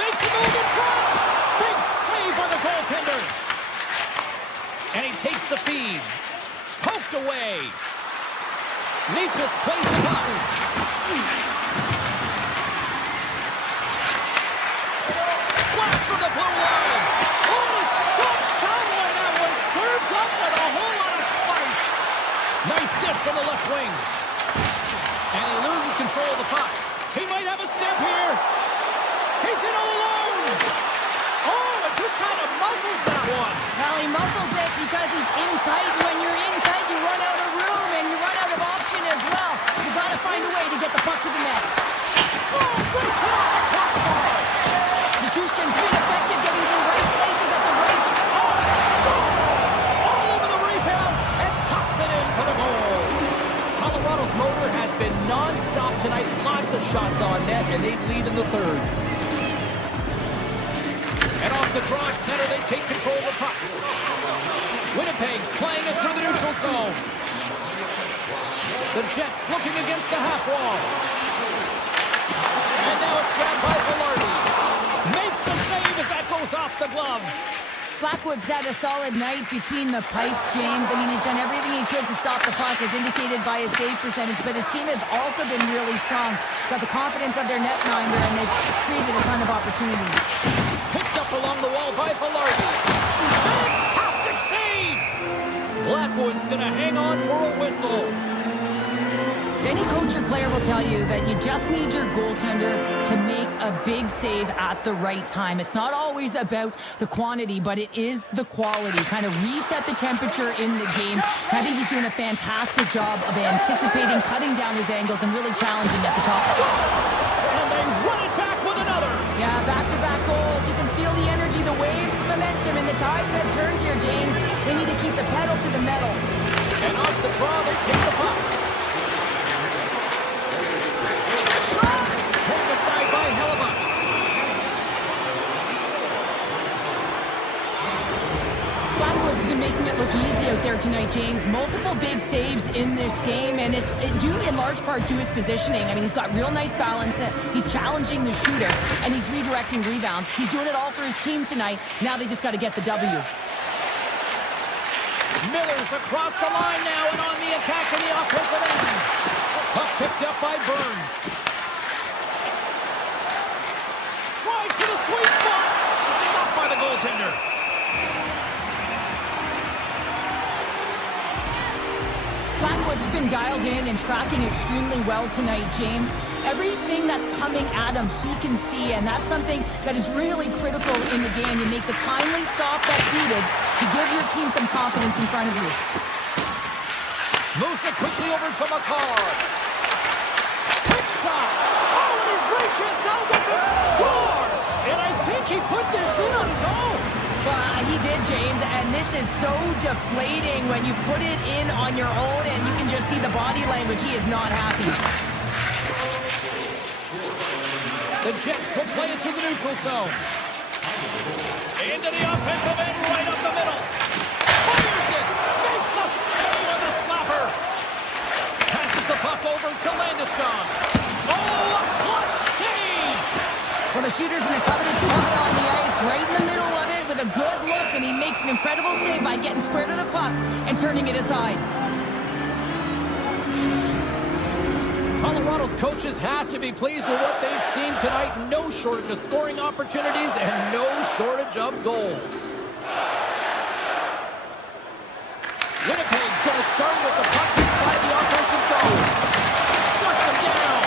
Makes a move in front. Big save by the goaltender. And he takes the feed. Poked away. Natchez plays the puck. Blast from the blue line. Oh, he stops that one. That was served up with a whole lot of spice. Nice dish from the left wing. And he loses control of the puck. He might have a step here. He's in all alone. Oh, it just kind of muffles that one. Well, he muffles it because he's in tight. When you're in tight, you run out of room and you run out of option as well. You got to find a way to get the puck to the net. Oh, great hit off the crossbar. The Chushkin's been effective getting to the right places at the right time. Oh, scores all over the rebound and tucks it in for the goal. Colorado's motor has been non-stop tonight. Lots of shots on net, and they lead in the third. And off the draw at center, they take control of the puck. Winnipeg's playing it through the neutral zone. The Jets looking against the half wall. And now it's grabbed by Velarde. Makes the save as that goes off the glove. Blackwood's had a solid night between the pipes, James. I mean, he's done everything he could to stop the puck, as indicated by his save percentage, but his team has also been really strong. Got the confidence of their netminder, and they've created a ton of opportunities. Picked up along the wall by Velarde. Fantastic save! Blackwood's going to hang on for a whistle. Any coach or player will tell you that you just need your goaltender to make a big save at the right time. It's not always about the quantity, but it is the quality. Kind of reset the temperature in the game. I think he's doing a fantastic job of anticipating, cutting down his angles, and really challenging at the top. And they run it back with another. Yeah, back-to-back goals. You can feel the energy, the wave, the momentum, and the tides have turned here, James. They need to keep the pedal to the metal. And off the draw, they kick the puck. Pulled aside by Hellebuck. Blackwood's been making it look easy out there tonight, James. Multiple big saves in this game, and it's due in large part to his positioning. I mean, he's got real nice balance. He's challenging the shooter, and he's redirecting rebounds. He's doing it all for his team tonight. Now they just got to get the W. Miller's across the line now and on the attack in the offensive end. Puck picked up by Burns. Tries to the sweet spot. Stopped by the goaltender. Blackwood's been dialed in and tracking extremely well tonight, James. Everything that's coming at him, he can see, and that's something that is really critical in the game. You make the timely stop that's needed to give your team some confidence in front of you. Moves it quickly over to McCarr. Quick shot. Oh, and he reaches out with it. Scores! And I think he put this in on his own. so deflating when you put it in on your own, and you can just see the body language. He is not happy. The Jets will play it to the neutral zone. Into the offensive end, right up the middle. Fires it. Makes the save on the slapper. Passes the puck over to Landeskog. Oh, a clutch save! Well, the shooter's in a coveted spot on the ice, right in the middle of it, with a good look, and he makes an incredible save by getting square to the puck and turning it aside. Colorado's coaches have to be pleased with what they've seen tonight. No shortage of scoring opportunities and no shortage of goals. Winnipeg's going to start with the puck inside the offensive zone. Shuts him down.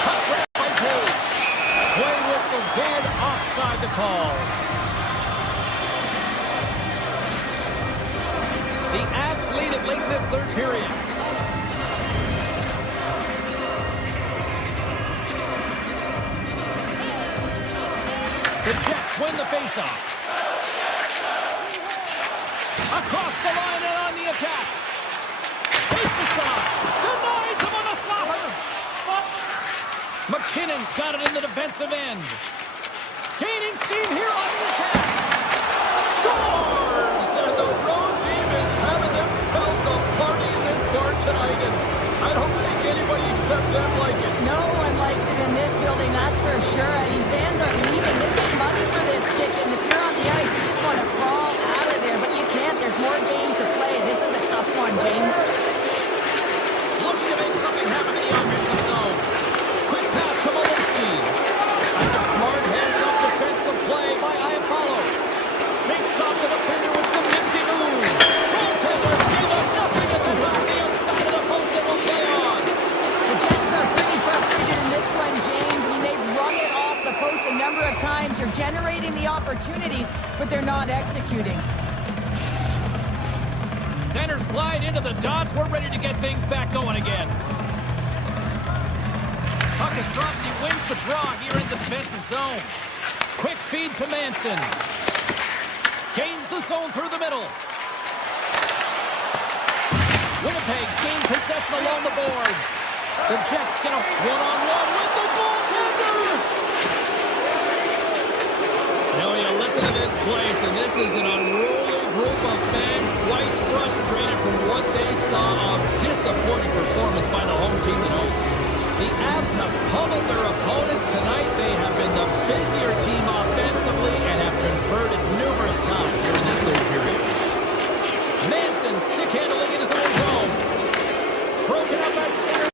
Puck grabbed by Taves. Play whistle did offside the call. The Avs lead it late in this third period. The Jets win the faceoff. Across the line and on the attack. Takes a shot. Denies him on the slapper. McKinnon's got it in the defensive end. Gaining steam here on the attack. Scores! And the road team is having themselves a party in this bar tonight. And I don't think anybody except them like it. No one likes it in this building, that's for sure. I mean, fans are leaving. They pay money for this ticket, and if you're on the ice, you just want to crawl out of there, but you can't. There's more game to play. This is a tough one, James. Looking to make something happen in the offensive zone. Quick pass to Malinsky. That's a smart hands-up defensive play by Iafallo. Shakes off the defender with some nifty moves. Goaltender gave up nothing as it hits the outside of the post and will play on. The Jets are pretty frustrated in this one, James. I mean, they've rung it off the post a number of times. You're generating the opportunities, but they're not executing. Centers glide into the dots. We're ready to get things back going again. Puck is dropped and he wins the draw here in the defensive zone. Quick feed to Manson. Gains the zone through the middle. Winnipeg gained possession along the boards. The Jets get a one-on-one with the goaltender. You know, you listen to this place, and this is an unruly group of fans quite frustrated from what they saw of disappointing performance by the home team tonight. The Avs have pummeled their opponents tonight. They have been the busier team offensively and have converted numerous times here in this third period. Manson stick handling in his own zone. Broken up at center.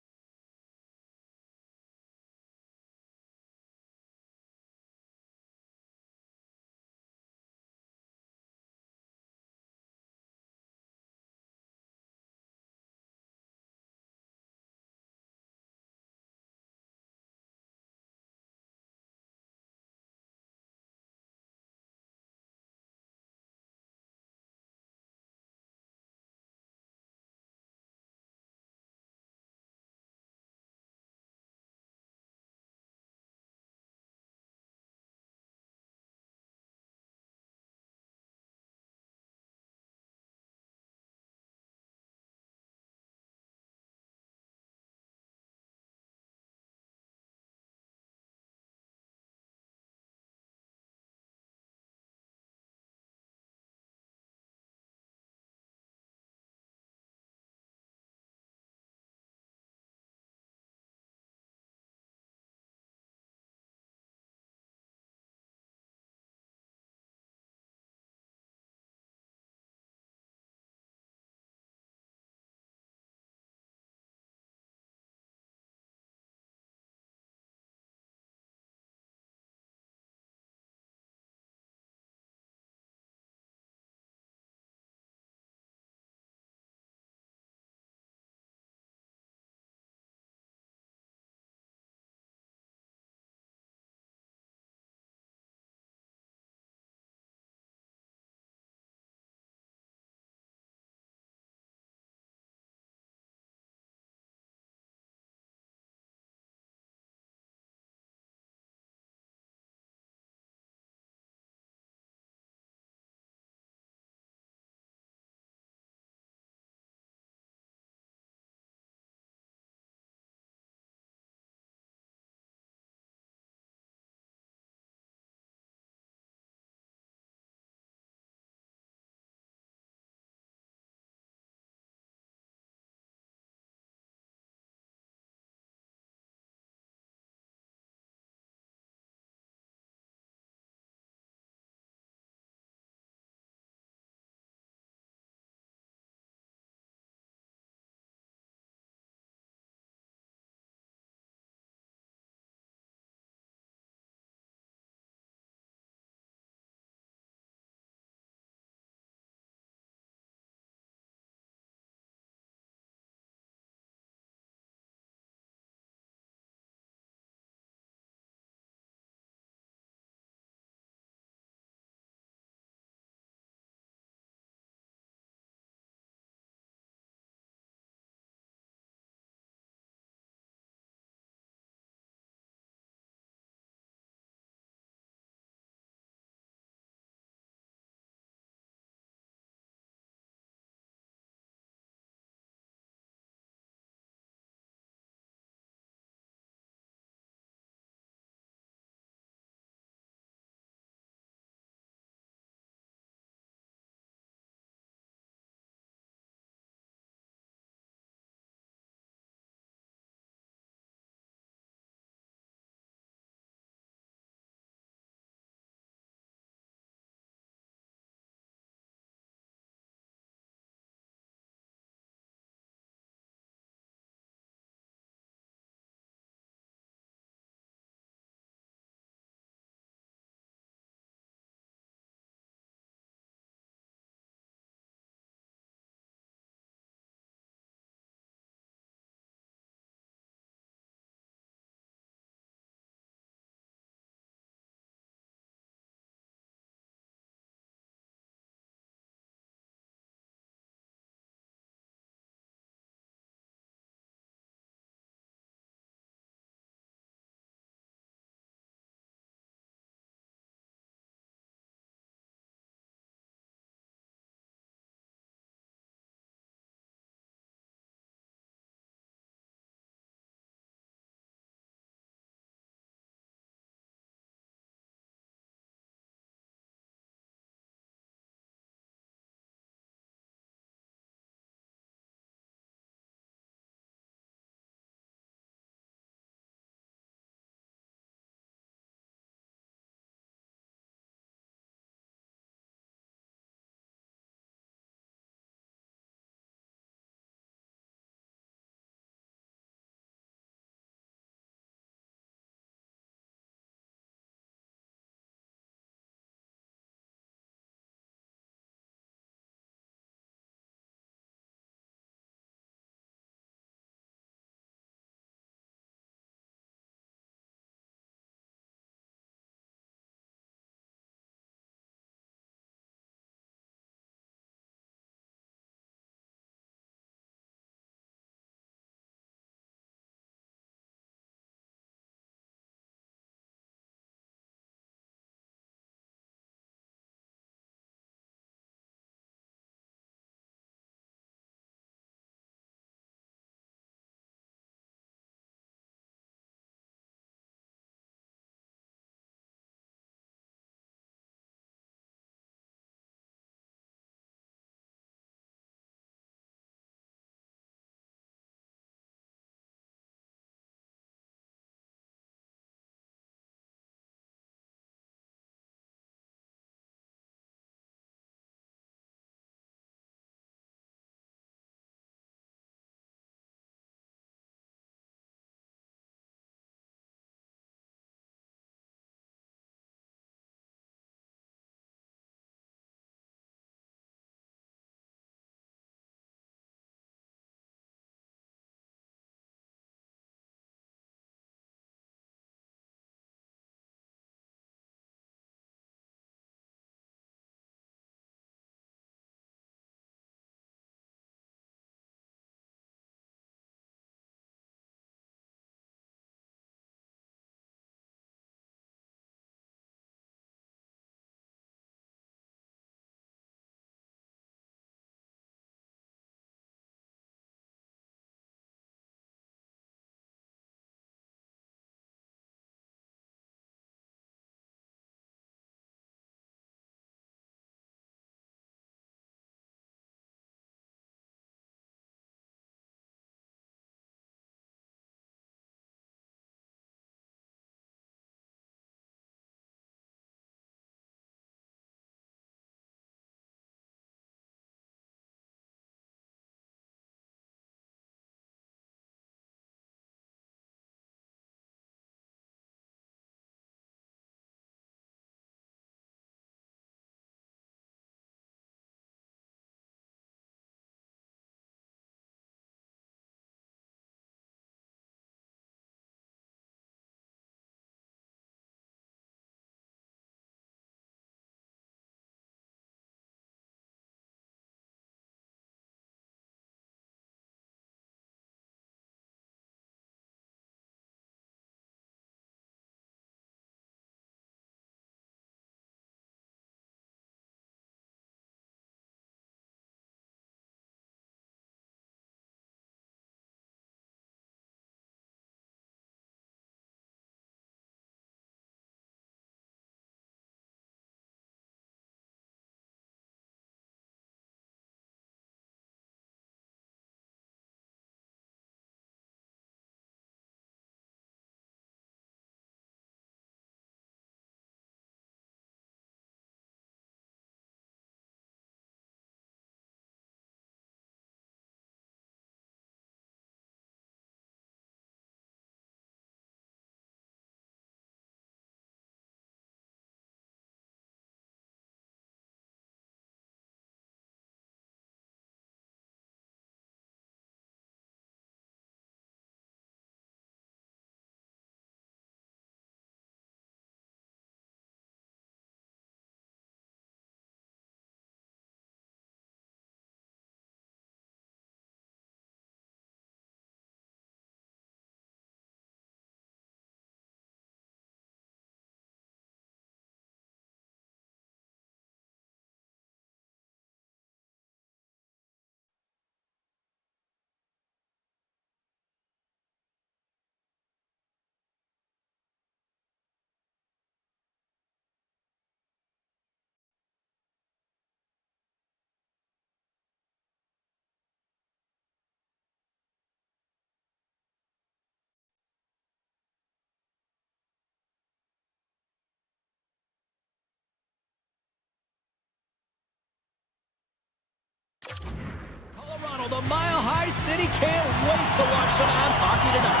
Well, the Mile High City can't wait to watch some Avs hockey tonight.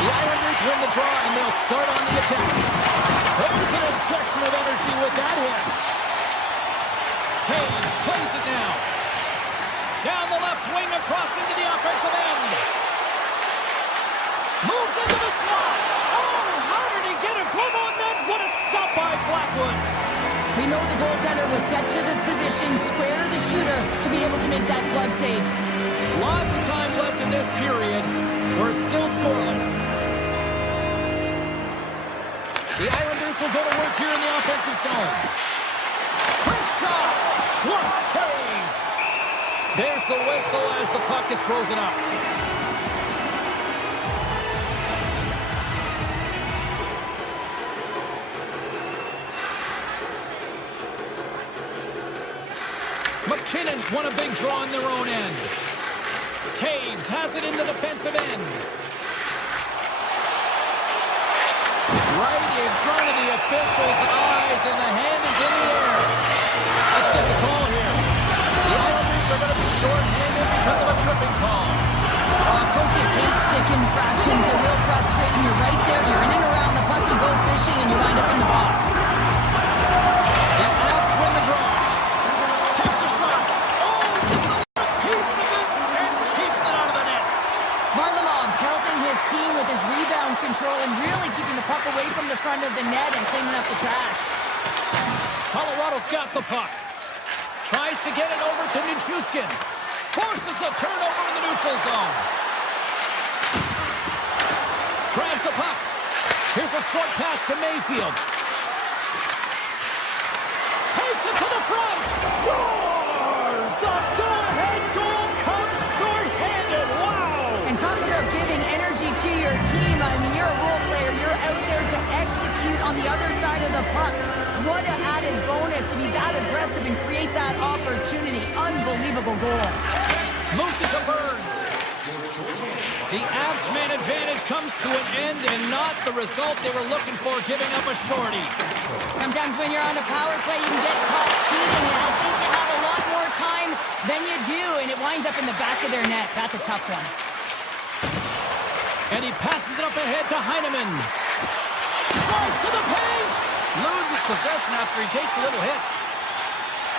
The Islanders win the draw, and they'll start on the attack. There's an injection of energy with that hit. Taves plays it now. Down the left wing, across into the offensive end. Moves into the slot. Oh, how did he get a glove on that? What a stop by Blackwood. We know the goaltender was set to this position, square to the shooter, to be able to make that glove save. Lots of time left in this period. We're still scoreless. The Islanders will go to work here in the offensive zone. Quick shot. Glove save. There's the whistle as the puck is frozen up. McKinnon's won a big draw on their own end. Taves has it in the defensive end. Right in front of the official's eyes, and the hand is in the air. Let's get the call here. The Islanders are going to be short-handed because of a tripping call. Coaches hate stick infractions. They're real frustrating. You're right there. You're in and around the puck. You go fishing, and you wind up in the box. The Avs win the draw. Takes a shot. Oh, gets a little piece of it and keeps it out of the net. Varlamov's helping his team with his rebound control and really keeping the puck away from the front of the net and cleaning up the trash. Colorado's got the puck. Tries to get it over to Nichushkin. Forces the turnover in the neutral zone. Grabs the puck. Here's a short pass to Mayfield. Takes it to the front. Scores! The go-ahead goal comes short-handed. Wow! And talk about giving energy to your team. I mean, you're a role player. You're out there to execute on the other side of the puck. What an added bonus to be that aggressive and create that opportunity. Unbelievable goal. Moves it to Burns. The Avs man advantage comes to an end and not the result they were looking for, giving up a shorty. Sometimes when you're on a power play, you can get caught cheating, and I think you have a lot more time than you do, and it winds up in the back of their net. That's a tough one. And he passes it up ahead to Heineman. Drives to the paint. Loses possession after he takes a little hit.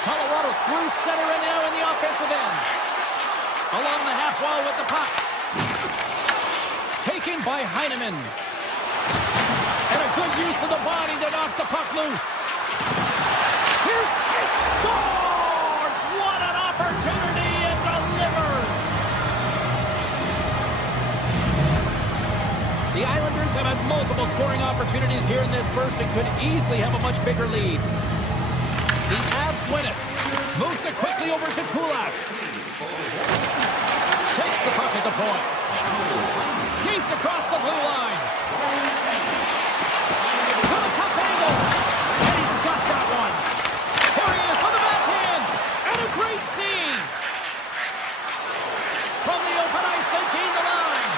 Colorado's through center and now in the offensive end. Along the half wall with the puck. Taken by Heineman. And a good use of the body to knock the puck loose. Here's he scores! What an opportunity, and delivers! The Islanders have had multiple scoring opportunities here in this first and could easily have a much bigger lead. The Avs win it. Moves it quickly over to Kulak. Takes the puck at the point. Skates across the blue line. From a tough angle. And he's got that one. Here he is on the backhand. And a great save. From the open ice, they gain the line.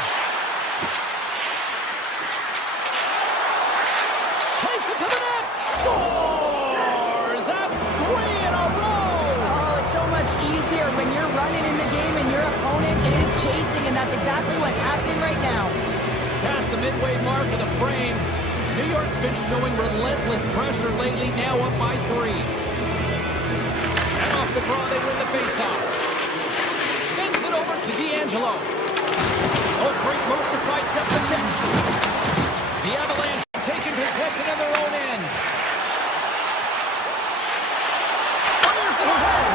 Takes it to the net. Scores! That's 3 in a row. Oh, it's so much easier when you're running in the game and your opponent is chasing, and that's exactly what's happening right now. Past the midway mark of the frame, New York's been showing relentless pressure lately, now up by 3. And off the draw, they win the faceoff. Sends it over to D'Angelo. Oh, great move to sidestep the check. The Avalanche have taken possession of their own end. Fires it ahead.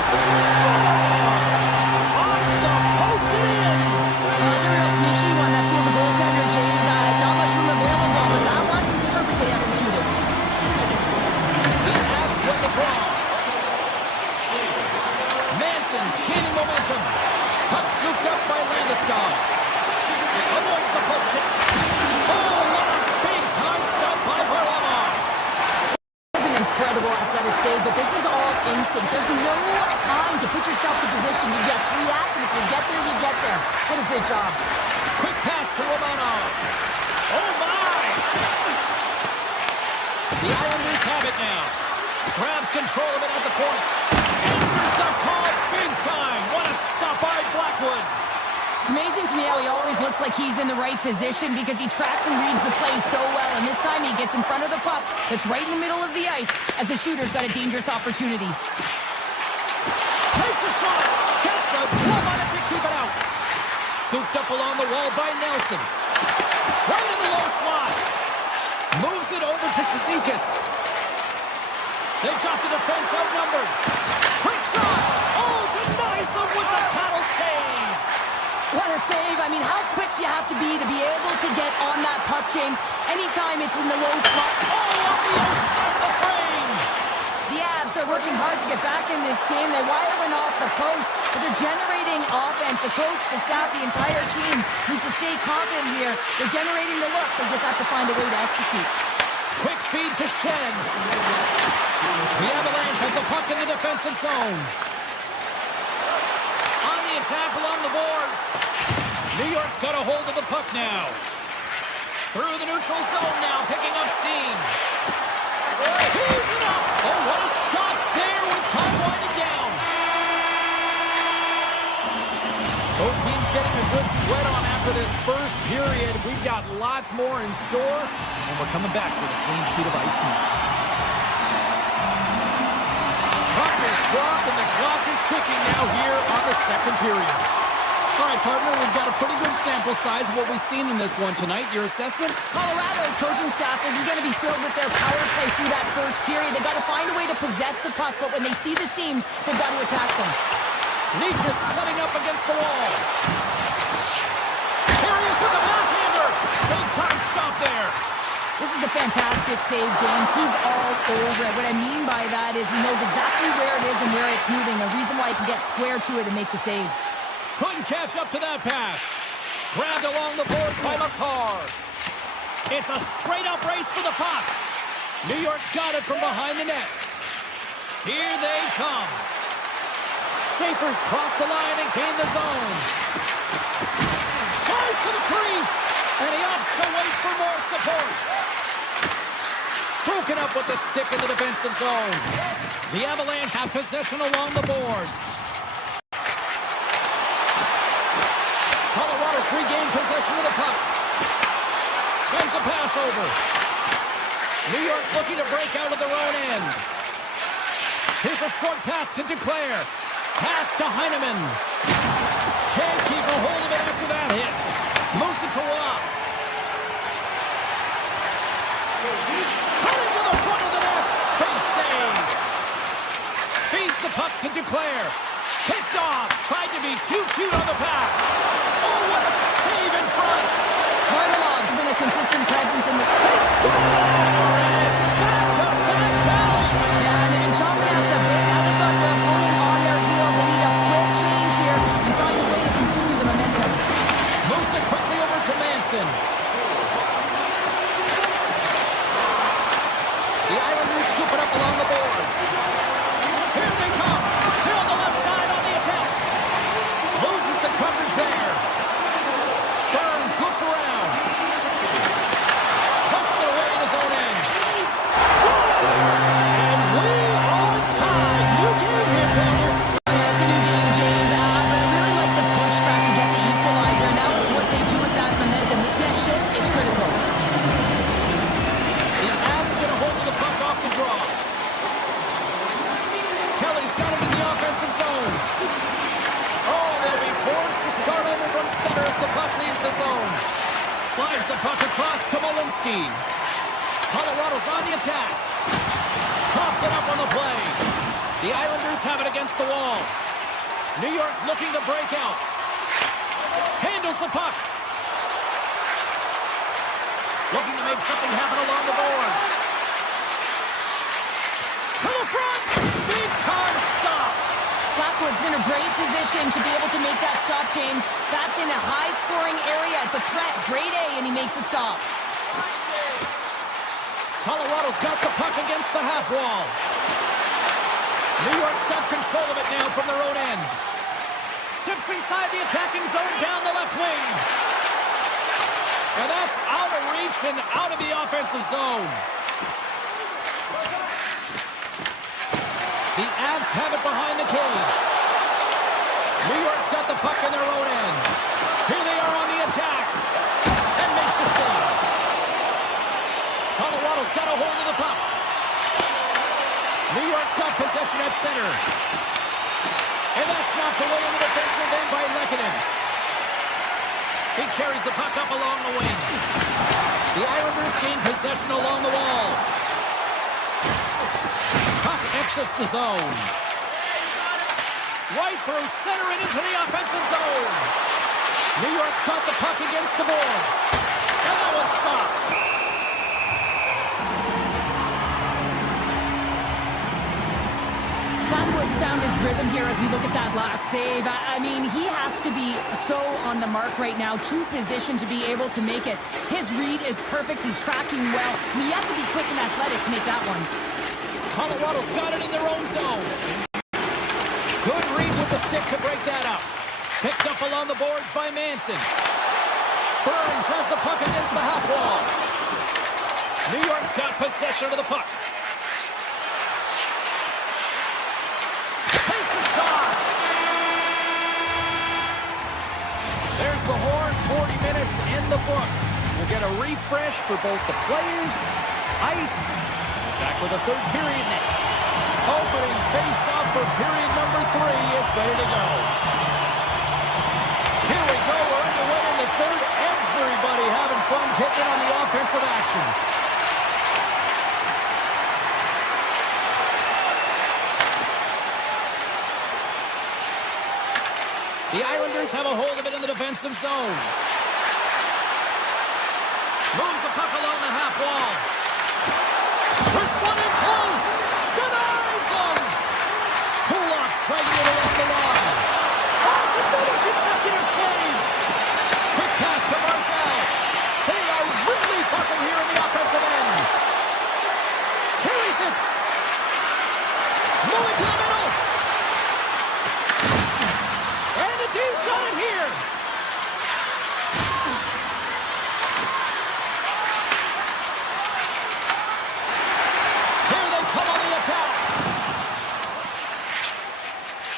Scores! On the post in. Well, that's a real sneaky one. That field the goaltender, James. Not much room available, but that one perfectly executed. The Avs win the draw. Manson's gaining momentum. Puck scooped up by Landeskog. Avoids the poke check. Oh, what a big-time stop by Varlamov. This is an incredible athletic save, but this is all instinct. There's no time to put yourself to position. You just react, and if you get there, you get there. What a great job. Quick pass to Romanov. Oh, my! The Islanders have it now. Grabs control of it at the point. Answers the call big time. What a stop by Blackwood. It's amazing to me how he always looks like he's in the right position because he tracks and reads the play so well. And this time he gets in front of the puck that's right in the middle of the ice as the shooter's got a dangerous opportunity. Takes a shot. Gets a glove on it to keep it out. Scooped up along the wall by Nelson. Right in the low slot. Moves it over to Cizikas. They've got the defense outnumbered. Quick shot. Oh, denies them with the paddle save. What a save. I mean, how quick do you have to be able to get on that puck, James? Anytime it's in the low slot. Oh, off the outside of the frame. The Avs are working hard to get back in this game. They're wiring off the post, but they're generating offense. The coach, the staff, the entire team needs to stay confident here. They're generating the looks. They just have to find a way to execute. Quick feed to Shen. The Avalanche has the puck in the defensive zone. On the attack along the boards. New York's got a hold of the puck now. Through the neutral zone now, picking up steam. He's it up. Oh, what a stop there with time winding down. Both teams getting a good sweat on after this first period. We've got lots more in store, and we're coming back with a clean sheet of ice next. Puck is dropped, and the clock is ticking now here on the second period. All right, partner, we've got a pretty good sample size of what we've seen in this one tonight. Your assessment? Colorado's coaching staff isn't going to be thrilled with their power play through that first period. They've got to find a way to possess the puck, but when they see the seams, they've got to attack them. Leach is setting up against the wall. Here he is with the backhander. Big time stop there. This is a fantastic save, James. He's all over it. What I mean by that is he knows exactly where it is and where it's moving. A reason why he can get square to it and make the save. Couldn't catch up to that pass. Grabbed along the board by McCarr. It's a straight-up race for the puck. New York's got it from behind the net. Here they come. Schaefer's crossed the line and gained the zone. Tries to the crease, and he opts to wait for more support. Broken up with the stick in the defensive zone. The Avalanche have possession along the boards. Colorado's regained possession of the puck. Sends a pass over. New York's looking to break out of their own end. Here's a short pass to Duclair. Pass to Heineman. Can't keep a hold of it after that hit. Moves it to Rock. Cutting to the front of the net. Big save. Feeds the puck to Duclair. Picked off. Tried to be too cute on the pass. Oh, what a save in front. Varlamov's been a consistent presence in the... They score! It's back-to-back tallies. Yeah, and they've been chomping at the bit. Now they've got their opponent on their heels. They need a quick change here and find a way to continue the momentum. Moves it quickly over to Manson. The Islanders scoop it up along the boards. Here they come. They're on the left side on the attack. Loses the coverage there. Burns looks around. Puts it away in his own end. Scores! And we are tied. New game here, Peter. Yeah, it's a new game, James. But I really like the pushback to get the equalizer. Now it's what they do with that momentum. This next shift, it's critical. The Avs get a hold of the puck off the draw. Kelly's got it in the offensive zone. Oh, they'll be forced to start over from center as the puck leaves the zone. Slides the puck across to Malinsky. Colorado's on the attack. Toss it up on the play. The Islanders have it against the wall. New York's looking to break out. Handles the puck. Looking to make something happen along the boards. To the front. Big time stop. Blackwood's in a great position to be able to make that stop, James. That's in a high-scoring area. It's a threat. Grade A, and he makes the stop. Colorado's got the puck against the half wall. New York's got control of it now from their own end. Steps inside the attacking zone down the left wing. And that's out of reach and out of the offensive zone. behind the cage. New York's got the puck in their own end. Here they are on the attack. And makes the save. Colorado's got a hold of the puck. New York's got possession at center. And that's knocked away in the defensive end by Lehkonen. He carries the puck up along the wing. The Islanders gain possession along the wall. Puck exits the zone. Right through center and into the offensive zone. New York's got the puck against the boards. And that was stopped. Found his rhythm here as we look at that last save. I mean, he has to be so on the mark right now, true position to be able to make it. His read is perfect. He's tracking well. I mean, you have to be quick and athletic to make that one. Colorado's got it in their own zone. Good read with the stick to break that up. Picked up along the boards by Manson. Burns has the puck against the half wall. New York's got possession of the puck. Takes a shot. There's the horn. 40 minutes in the books. We'll get a refresh for both the players, ice. Back with the third period next. Opening face-off for period number 3 is ready to go. Here we go. We're underway in the third. Everybody having fun getting in on the offensive action. The Islanders have a hold of it in the defensive zone. Moves the puck along the half wall. Whistling in close. Denies him. Kulak's dragging it along the line. Oh, it's another consecutive save. Quick pass to Marcel. They are really buzzing here in the offensive end. Carries it. Moving to the middle. And the team's got it here. Here they come on the attack.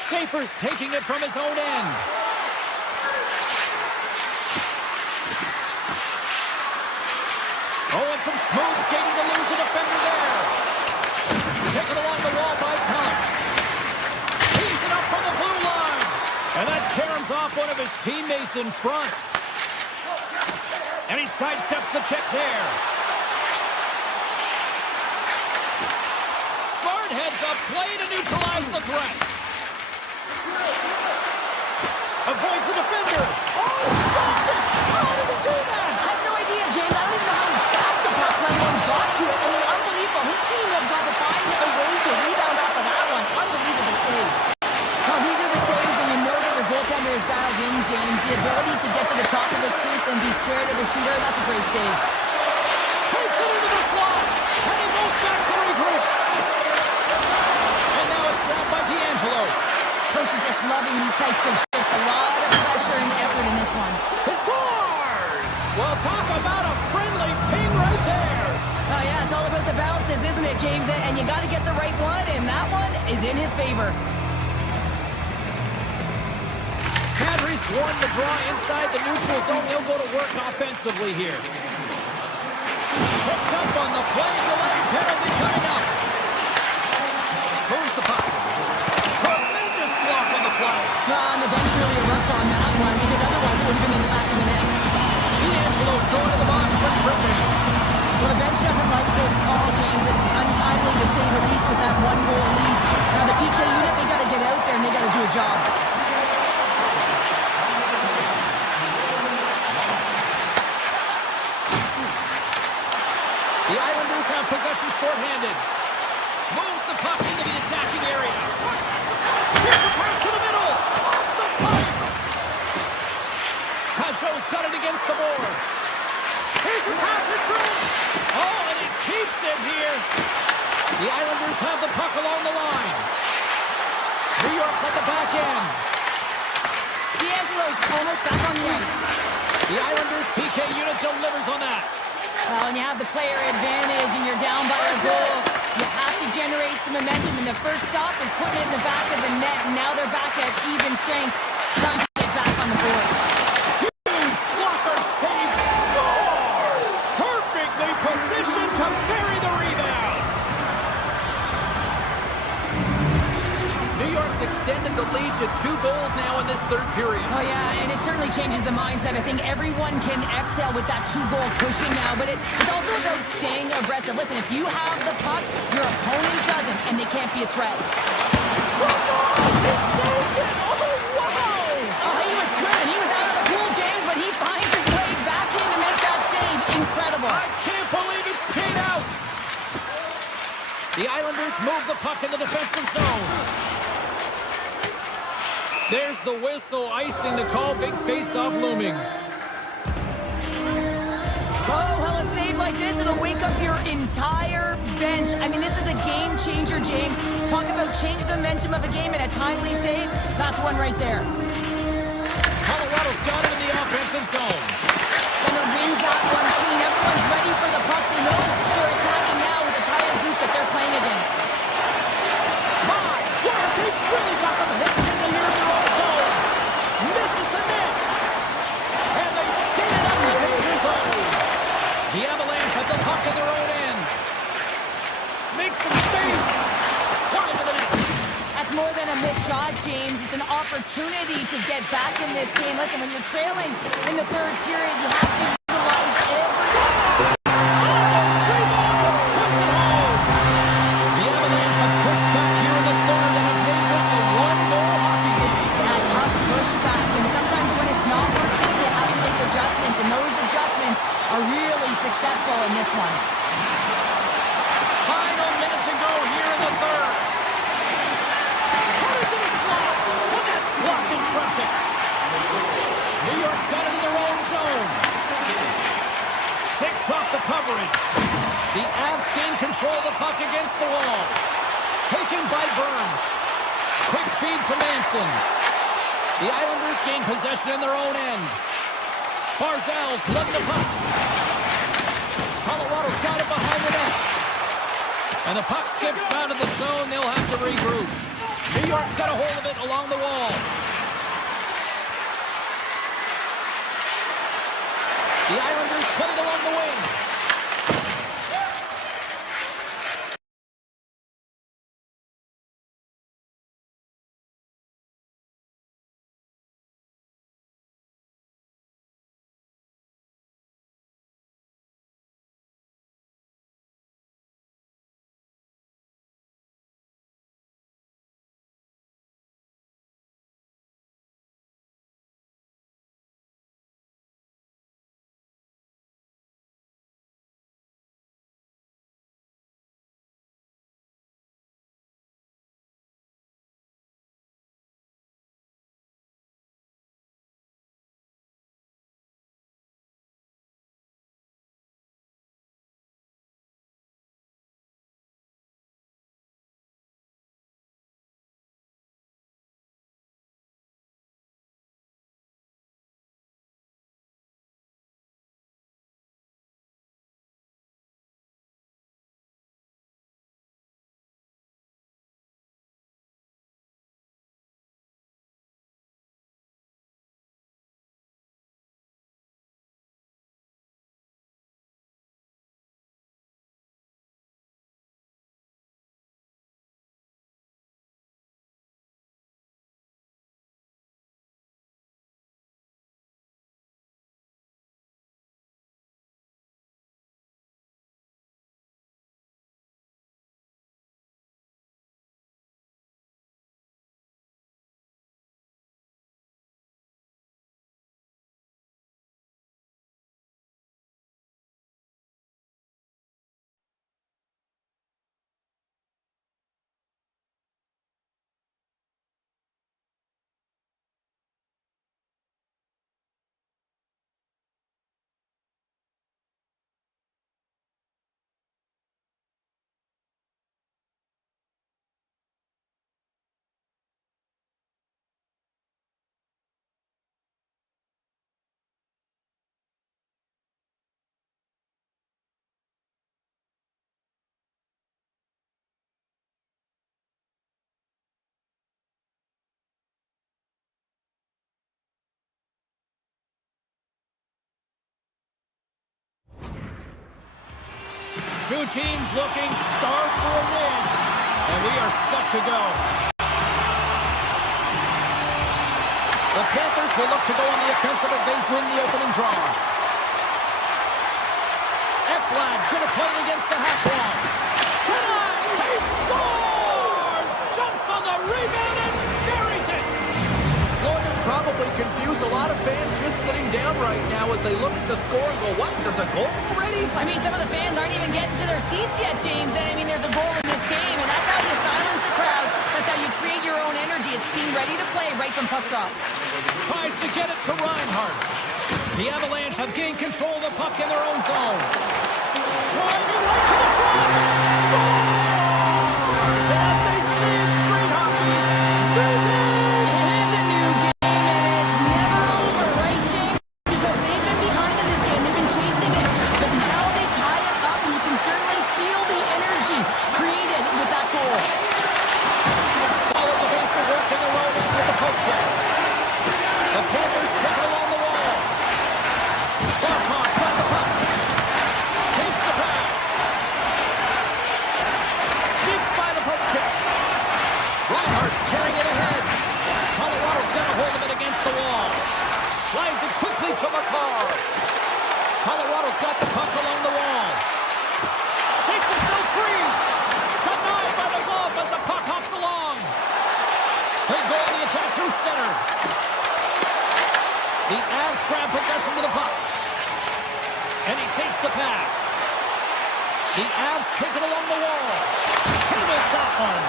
Schaefer's taking it from his own end. Oh, and some smooth skating to lose the defender there. Taken along the wall by Pellick. He's it up from the blue line. And that caroms off one of his teammates in front. And he sidesteps the check there. Smart heads up play to neutralize the threat. Avoids the defender. Oh, stopped it! How did he do that? I have no idea, James. I don't even know how he tracked the puck, let alone got to it. I mean, unbelievable. His team have got to find a way to rebound off of that one. Unbelievable save. Well, these are the saves when you know that the goaltender is dialed in, James. The ability to get to the top of the crease and be square to the shooter, that's a great save. Takes it into the slot. And he goes back to regroup. And now it's grabbed by D'Angelo. Coach is just loving these types of shifts. A lot of pressure and effort in this one. He scores! Well, talk about a friendly ping right there. Oh, yeah, it's all about the bounces, isn't it, James? And you got to get the right one, and that one is in his favor. Kadri's won the draw inside the neutral zone. They'll go to work offensively here. Tripped up on the play. Delay penalty coming up. Moves the puck. Tremendous block on the play. And the bench really erupts on that one, because otherwise it would have been in the back of the net. D'Angelo's going to the box for tripping. Well, the bench doesn't like this call, James. It's untimely to say the least with that 1-goal lead. Now, the PK unit, they got to get out there and they got to do a job. The Islanders have possession shorthanded. Moves the puck into the attacking area. Here's a pass to the middle. Off the pipe. Pajot's got it against the boards. Here's the pass in front. Oh, and he keeps it here. The Islanders have the puck along the line. New York's at the back end. D'Angelo's almost back on the ice. The Islanders PK unit delivers on that. Well, when you have the player advantage and you're down by a goal, you have to generate some momentum, and the first stop is putting it in the back of the net, and now they're back at even strength, trying to get back on the board. Huge blocker save. Scores! Perfectly positioned to bury the rebound. New York's extended the lead to 2 goals now in this third period. Oh, yeah, and it certainly changes the mindset. I think everyone can exhale with that 2-goal pushing now, but it's also about staying aggressive. Listen, if you have the puck, your opponent doesn't, and they can't be a threat. He saved it! Oh, wow! Oh, he was swimming. He was out of the pool, James, but he finds his way back in to make that save. Incredible. I can't believe it stayed out. The Islanders move the puck in the defensive zone. There's the whistle, icing the call, big face-off looming. Oh, well, a save like this, it'll wake up your entire bench. I mean, this is a game changer, James. Talk about change the momentum of a game in a timely save. That's one right there. Colorado's got it in the offensive zone. Center wins that one clean. Everyone's ready for the puck. They know they're attacking now with the tired group that they're playing against. My word, they've really got them hooked into here in their own zone. Misses the net. And they skate it up the danger zone. The Avalanche have the puck in their own end. Make some space. Wide of the net. That's more than a missed shot, James. It's an opportunity to get back in this game. Listen, when you're trailing in the third period, you have to utilize every... The Avalanche have pushed back here in the third and have made this a one-goal hockey game. A tough pushback, and sometimes when it's not working, you have to make adjustments, and those adjustments are really successful in this one. Final minute to go here in the third. Headed to the slot, and that's blocked in traffic. New York's got it in their own zone. Takes off the coverage. The Avs gain control of the puck against the wall. Taken by Burns. Quick feed to Manson. The Islanders gain possession in their own end. Barzal's lugging the puck. Colorado's got it behind the net. And the puck skips out of the zone. They'll have to regroup. New York's got a hold of it along the wall. The Islanders play it along the wing. Two teams looking starved for a win, and we are set to go. The Panthers will look to go on the offensive as they win the opening draw. Ekblad's going to play it against the half wall. Tonight, he scores! Jumps on the rebound and buries it! Lord, this probably confused a lot of fans just sitting down right now as they look at the score and go, what? There's a goal already? I mean, some of the fans aren't even getting to their seats yet, James. And I mean, there's a goal in this game, and that's how you silence the crowd. That's how you create your own energy. It's being ready to play right from puck drop. Tries to get it to Reinhart. The Avalanche have gained control of the puck in their own zone. Driving right to the front. Scores! As they say in street hockey, they did! It is a new game, and it's never over, right, James? Because they've been behind in this game. They've been chasing it. But now they tie it up, and you can certainly feel the energy created with that goal. Some solid defensive work in the road with the poke check. The Panthers take it along the wall. Barkov's got the puck. Takes the pass. Sneaks by the poke check. Reinhart's carrying it ahead. Colorado's got a hold of it against the wall. Slides it quickly to McCarr. Colorado's got the puck along the wall. Shakes himself free. Denied by the glove as the puck hops along. They go on the attack through center. The Avs grab possession with the puck. And he takes the pass. The Avs take it along the wall. He missed that one.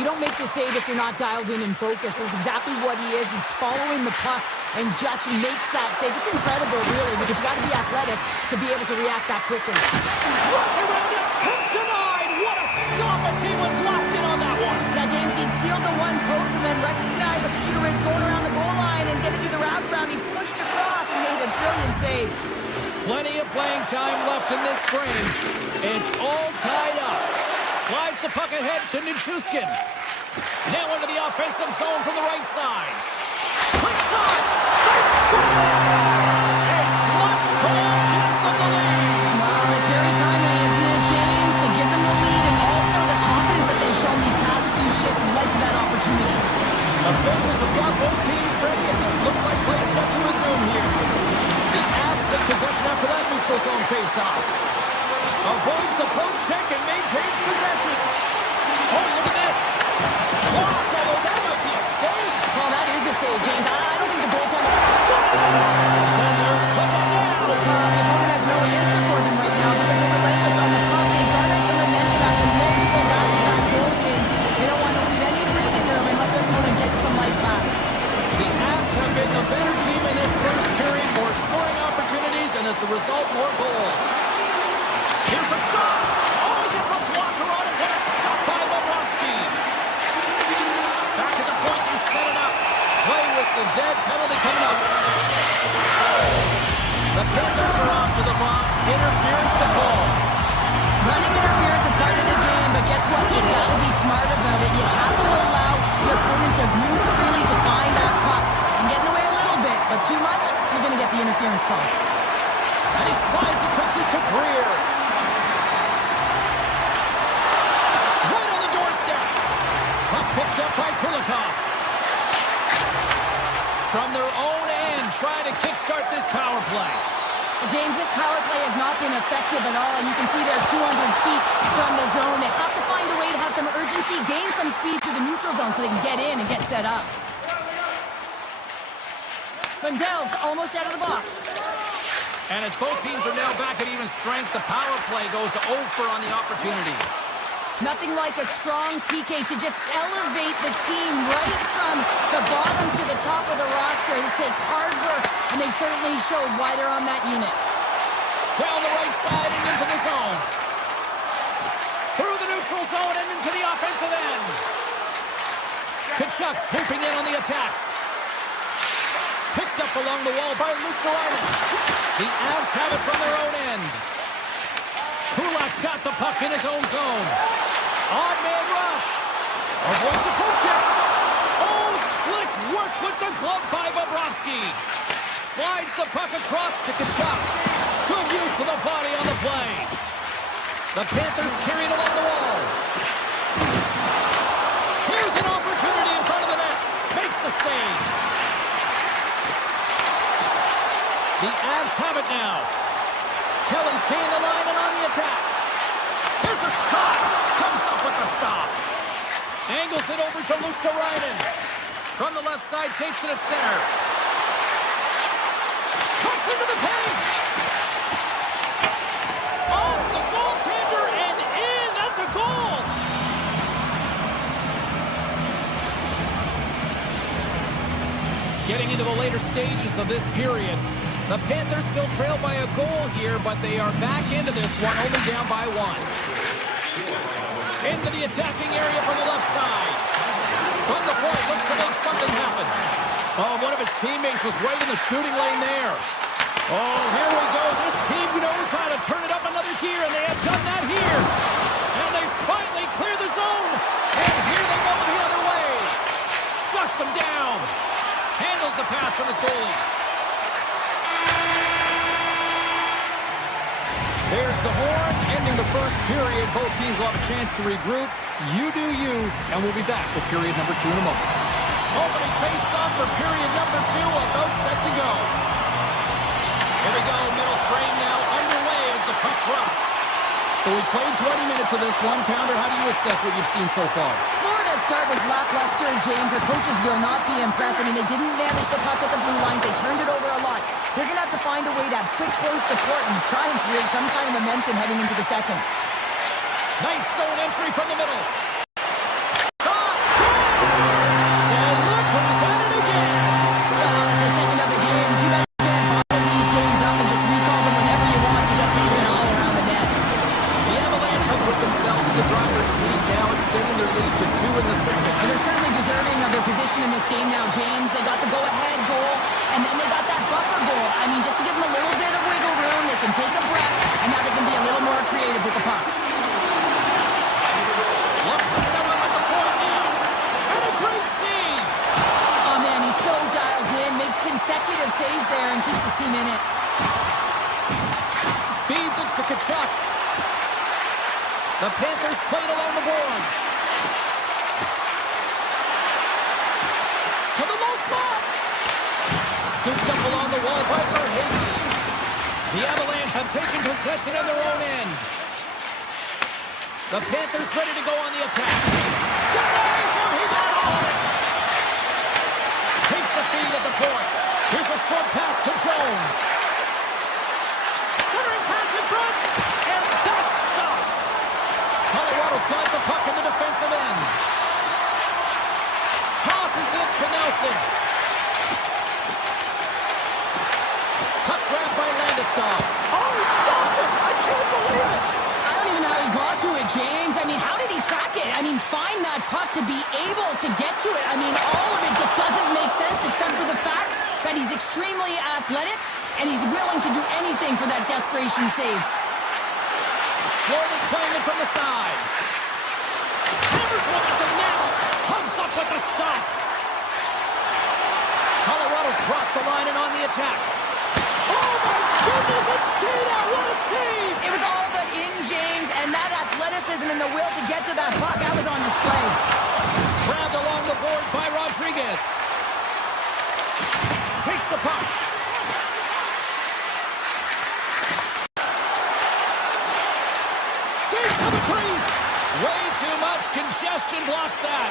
You don't make the save if you're not dialed in and focused. That's exactly what he is. He's following the puck and just makes that save. It's incredible, really, because you got to be athletic to be able to react that quickly. Wrap around it, tip denied. What a stop as he was locked in on that one. Yeah, James, he'd sealed the one post and then recognized that the shooter is going around the goal line and getting to the wraparound. He pushed across and made a brilliant save. Plenty of playing time left in this frame. It's all tied up. Slides the puck ahead to Nichushkin. Now into the offensive zone from the right side. Quick shot! They score! It's Lunch Cole gives them the lead. Well, it's very timely, isn't it, James? To give them the lead and also the confidence that they've shown these past few shifts led to that opportunity. Officials have got both teams ready, and it looks like play is set to resume here. The Avs take possession after that neutral zone face-off. Avoids the poke check and maintains possession. Oh, look at this. Blocked, although that might be a save. Well, that is a save, James. I don't think the goaltender... Scores! And they're clicking now. The opponent has no answer for them right now because they're relentless on the puck. They garnered some momentum after multiple back-to-back goals, James. They don't want to leave any breathing room and let their opponent get some life back. The Avs have been the better team in this first period. More scoring opportunities, and as a result, more goals. Here's a shot. Oh, he gets a blocker on it. What a stop by Bobrovsky. Back at the point, they set it up. Play whistle, dead penalty coming up. The Panthers are off to the box. Interference the call. Running interference is part of the game, but guess what? You gotta be smart about it. You have to allow the opponent to move freely to find that puck. And get in the way a little bit, but too much, you're gonna get the interference call. And he slides it quickly to Greer. Right on the doorstep. Puck picked up by Kulikov. From their own end, trying to kickstart this power play. James, this power play has not been effective at all, and you can see they're 200 feet from the zone. They have to find a way to have some urgency, gain some speed through the neutral zone so they can get in and get set up. Lundell's almost out of the box. And as both teams are now back at even strength, the power play goes 0 for on the opportunity. Nothing like a strong PK to just elevate the team right from the bottom to the top of the roster. This takes hard work, and they certainly showed why they're on that unit. Down the right side and into the zone. Through the neutral zone and into the offensive end. Kachuk's swooping in on the attack. Picked up along the wall by Luosterainen. The Avs have it from their own end. Kulak's got the puck in his own zone. Odd man rush. Avoids the poke check. Oh, slick work with the glove by Bobrovsky. Slides the puck across to Kachuk. Good use of the body on the play. The Panthers carried along the wall. Here's an opportunity in front of the net. Makes the save. The Avs have it now. Kelly's gained the line and on the attack. There's a shot. Comes up with the stop. Angles it over to Luosterainen. From the left side, takes it at center. Cuts into the paint. Off the goaltender and in. That's a goal. Getting into the later stages of this period, the Panthers still trail by a goal here, but they are back into this one, only down by one. Into the attacking area from the left side. From the point, looks to make something happen. Oh, one of his teammates was right in the shooting lane there. Oh, here we go. This team knows how to turn it up another gear, and they have done that here. And they finally clear the zone. And here they go the other way. Shuts them down. Handles the pass from his goalie. There's the horn, ending the first period. Both teams will have a chance to regroup. You do you, and we'll be back with period number 2 in a moment. Opening face-off for period number 2, about set to go. Here we go, middle frame now underway as the puck drops. So we've played 20 minutes of this one. Pounder, how do you assess what you've seen so far? Florida's start was lackluster, James. Their coaches will not be impressed. I mean, they didn't manage the puck at the blue line. They turned it over a lot. They're going to have to find a way to have quick, close support and try and create some kind of momentum heading into the second. Nice zone entry from the middle. Shot! Scores! And look who's at it again! It's the second of the game. Too bad you can't bottle these games up and just recall them whenever you want because he's been all around the net. The Avalanche have put themselves in the driver's seat now, extending their lead to 2 in the second. And they're certainly deserving of their position in this game now, James. They got the go-ahead goal, and then they got that buffer goal. I mean, just to give them a little bit of wiggle room, they can take a breath, and now they can be a little more creative with the puck. Looks to set up at the point now. And a great save! Oh, man, he's so dialed in, makes consecutive saves there, and keeps his team in it. Feeds it to Tkachuk. The Panthers played along the boards. To the low slot. Scooped up along the wall by Hasky. The Avalanche have taken possession in their own end. The Panthers ready to go on the attack. Denies him, he got all of it. Takes the feed at the point. Here's a short pass to Jones. Centering pass in front, and that's stopped. Colorado's got the puck in the defensive end. Tosses it to Nelson. Puck grabbed by Landeskog. Oh, he stopped it! I can't believe it! I don't even know how he got to it, James. I mean, how did he track it? I mean, find that puck to be able to get to it. I mean, all of it just doesn't make sense except for the fact that he's extremely athletic and he's willing to do anything for that desperation save. Florida's playing it from the side. Hammers one at the net. Comes up with the stop. Colorado's crossed the line and on the attack. Oh my goodness, it stayed out. What a save. It was all but in, James, and that athleticism and the will to get to that puck, that was on display. Grabbed along the boards by Rodriguez. Takes the puck. Skates to the crease. Way too much congestion blocks that.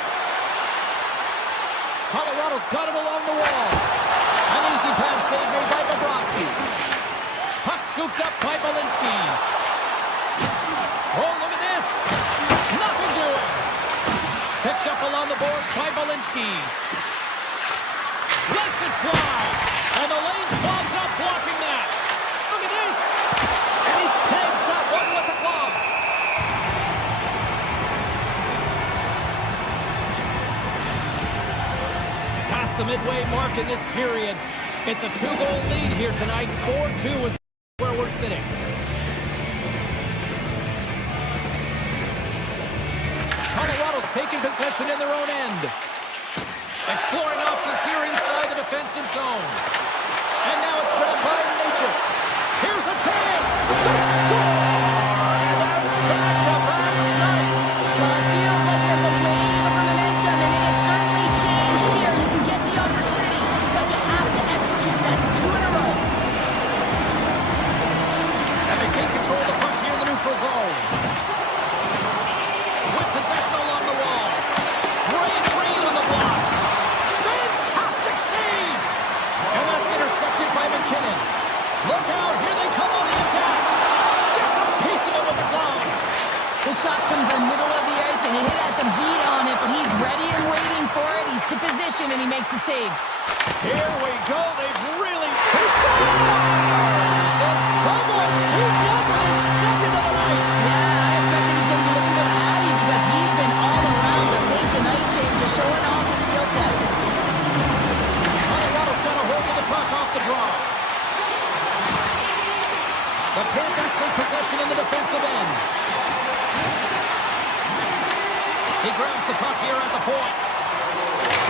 Colorado's got it along the wall. An easy pass save made by Bobrovsky. Puck scooped up by Balinskis. Oh, look at this. Nothing doing. Picked up along the boards by Balinskis. Lets it fly. And the lane's clogged up blocking that. Look at this. And he snags that one with the glove. Past the midway mark in this period. It's a 2-goal lead here tonight. 4-2 is where we're sitting. Colorado's taking possession in their own end. Exploring options here inside the defensive zone. And now it's grabbed by Natchez. Here's a chance. They score! That's position, and he makes the save. Here we go. They've really... He scores! And someone's heating up with his second of the night. Yeah, I expect that he's going to be looking for the Hattie because he's been all around the paint tonight, James, just showing off his skill set. Colorado's got a hold of the puck off the draw. The Panthers take possession in the defensive end. He grabs the puck here at the point.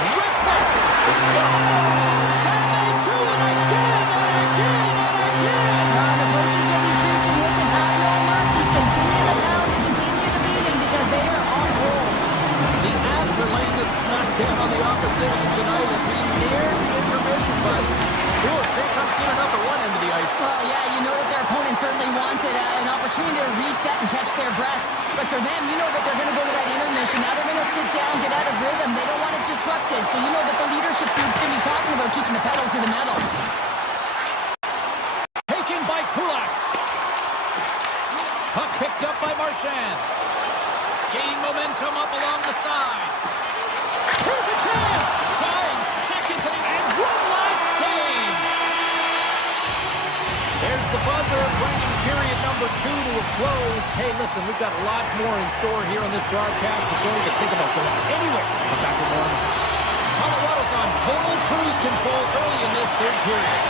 Rips it! Scores! And they do it again and again and again! The coach is going to be preaching, listen, have no mercy. Continue the pound and continue the beating because they are on roll. The Avs are laying the smackdown on the opposition tonight as we near the intermission, but they come soon enough at one end of the ice. Well, yeah, you know that their opponent certainly wants it, an opportunity to reset and catch their breath. But for them, you know that they're going to go to that intermission. Now they're going to sit down, get out of rhythm. They don't want it disrupted. So you know that the leadership group's going to be talking about keeping the pedal to the metal. Taken by Kulak. Puck picked up by Marchand. Gaining momentum up along the side. Here's a chance. Tying seconds and one last save. There's the buzzer, bringing period number 2 to a close. Hey, listen, we've got lots more in store here on this broadcast, so don't even think about going anywhere. I'm back with more. Colorado's on total cruise control early in this third period.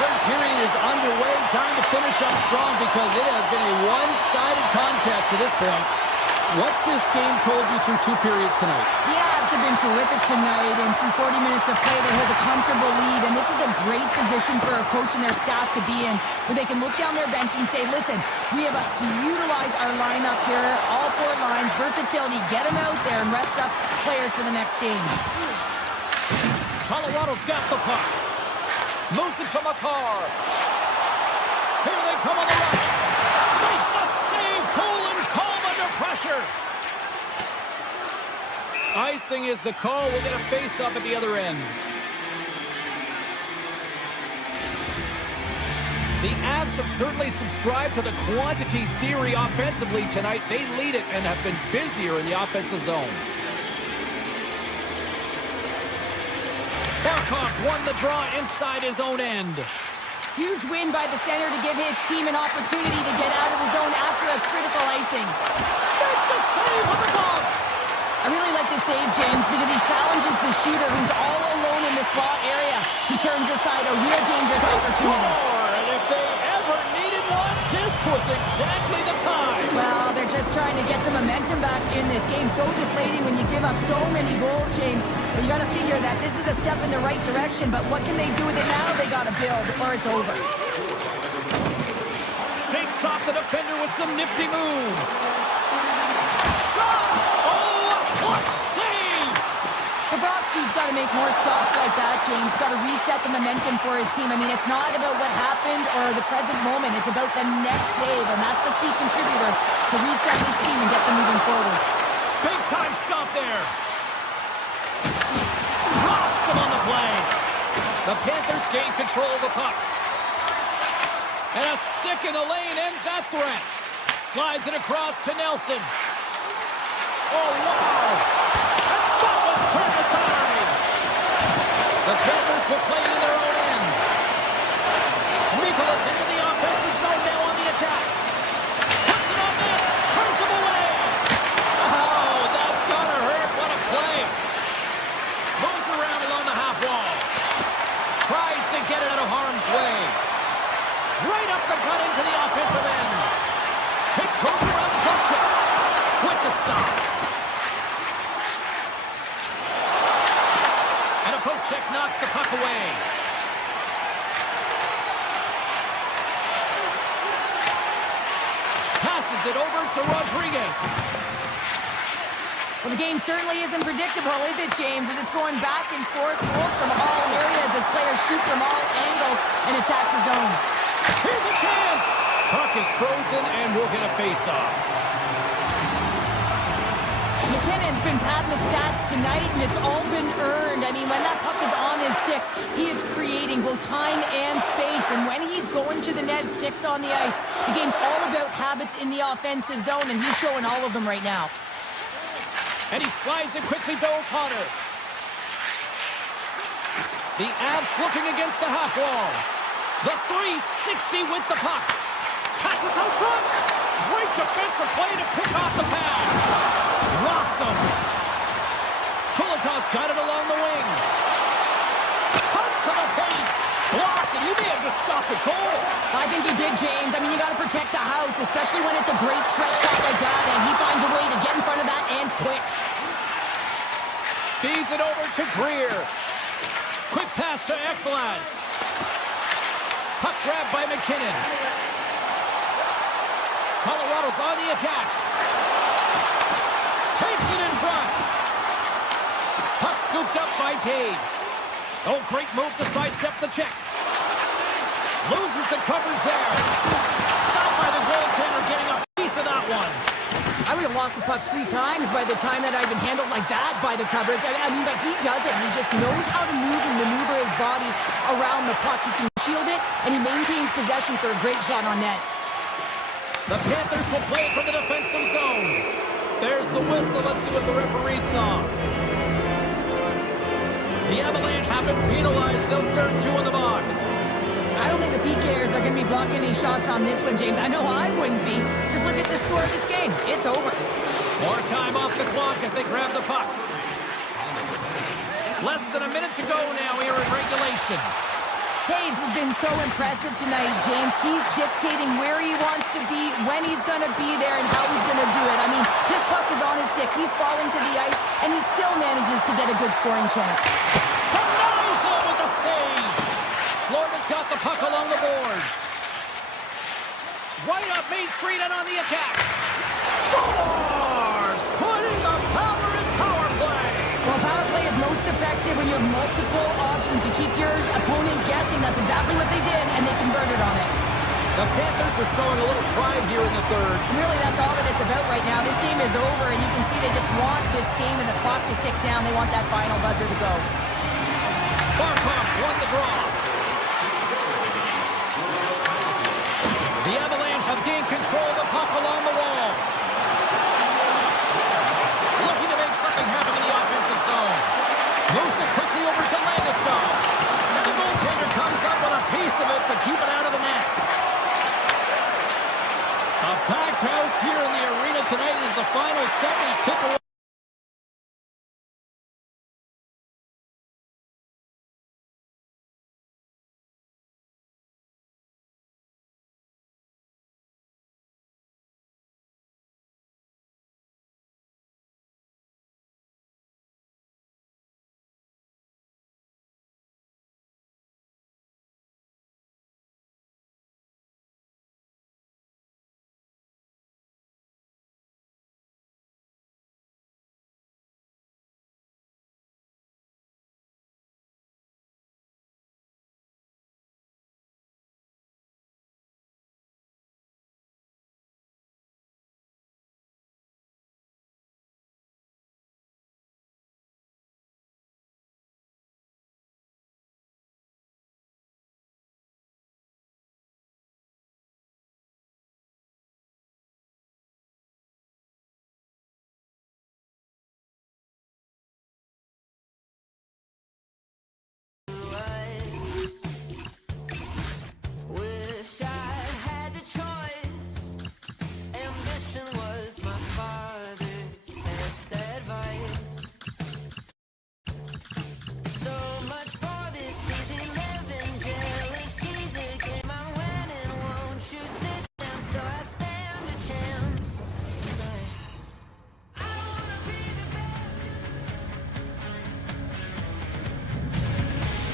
Third period is underway. Time to finish up strong because it has been a one-sided contest to this point. What's this game told you through 2 periods tonight? The Avs have been terrific tonight, and through 40 minutes of play, they hold a comfortable lead, and this is a great position for a coach and their staff to be in, where they can look down their bench and say, listen, we have to utilize our lineup here, all 4 lines, versatility, get them out there and rest up players for the next game. Colorado's got the puck. Moves it to McCarr. Here they come on the rush. Makes the save. Colin Colm under pressure. Icing is the call. We'll get a face-off at the other end. The Avs have certainly subscribed to the quantity theory offensively tonight. They lead it and have been busier in the offensive zone. Barkov's won the draw inside his own end. Huge win by the center to give his team an opportunity to get out of the zone after a critical icing. That's the save of the goal. I really like this save, James, because he challenges the shooter who's all alone in the slot area. He turns aside a real dangerous opportunity. Score, and if they ever needed one, this was exactly the time. Well, they're just trying to get some momentum back in this game. So deflating when you give up so many goals, James. But you got to figure that this is a step in the right direction. But what can they do with it now? They got to build, or it's over. Shakes off the defender with some nifty moves. Shot! Oh, a clutch save! Bobrovsky's got to make more stops like that, James. Got to reset the momentum for his team. I mean, it's not about what happened or the present moment. It's about the next save, and that's the key contributor to reset this team and get them moving forward. Big time stop there. Rocks him on the play. The Panthers gain control of the puck. And a stick in the lane ends that threat. Slides it across to Nelson. Oh, wow. And that one's turned aside. The Panthers will play it in their own end. Nicholas into the offensive zone now on the attack. Puts it on net. Turns him away. Oh, that's gotta hurt. What a play. Moves around along the half wall. Tries to get it out of harm's way. Right up the gut into the offensive end. Tiptoes around the puck check. With the stop. And a poke check knocks the puck away. Passes it over to Rodriguez. Well, the game certainly isn't predictable, is it, James? As it's going back and forth, goals from all areas as players shoot from all angles and attack the zone. Here's a chance. Puck is frozen and we'll get a face-off. McKinnon's been patting the stats tonight, and it's all been earned. I mean, when that puck is on his stick, he is creating both time and space. And when he's going to the net, sticks on the ice, the game's all about habits in the offensive zone, and he's showing all of them right now. And he slides it quickly to O'Connor. The Avs looking against the half wall. The 360 with the puck. Passes out front. Great defensive play to pick off the pass. Rocks him. Kulikov's got it along the wing. Cuts to the paint. Blocked, and you may have just stopped the goal. I think you did, James. I mean, you got to protect the house, especially when it's a great threat shot like that, and he finds a way to get in front of that and quick. Feeds it over to Greer. Quick pass to Ekblad. Puck grab by McKinnon. Colorado's on the attack. Takes it in front. Puck scooped up by Taves. Oh, great move to sidestep the check. Loses the coverage there. Stopped by the goaltender, getting a piece of that one. I would have lost the puck 3 times by the time that I've been handled like that by the coverage. I mean, but he does it. He just knows how to move and maneuver his body around the puck. He can shield it, and he maintains possession for a great shot on net. The Panthers will play from the defensive zone. There's the whistle. Let's see what the referee saw. The Avalanche have been penalized. They'll serve 2 in the box. I don't think the PKers are going to be blocking any shots on this one, James. I know I wouldn't be. Just look at the score of this game. It's over. More time off the clock as they grab the puck. Less than a minute to go now here in regulation. Taves has been so impressive tonight, James. He's dictating where he wants to be, when he's going to be there, and how he's going to do it. I mean, this puck is on his stick. He's falling to the ice, and he still manages to get a good scoring chance. Denies him with the save. Florida's got the puck along the boards. Right up Main Street and on the attack. Scores! Putting the power in power play. Well, power play is most effective when you have multiple options. You keep your opponent guessing. That's exactly what they did, and they converted on it. The Panthers are showing a little pride here in the third. Really, that's all that it's about right now. This game is over, and you can see they just want this game and the clock to tick down. They want that final buzzer to go. Barkov's won the draw. The Avalanche have gained control of the puck along the wall. Looking to make something happen in the offensive zone. Moves it quickly over to Landeskog. And the goaltender comes up with a piece of it to keep it out of the net. A packed house here in the arena tonight as the final seconds tick away.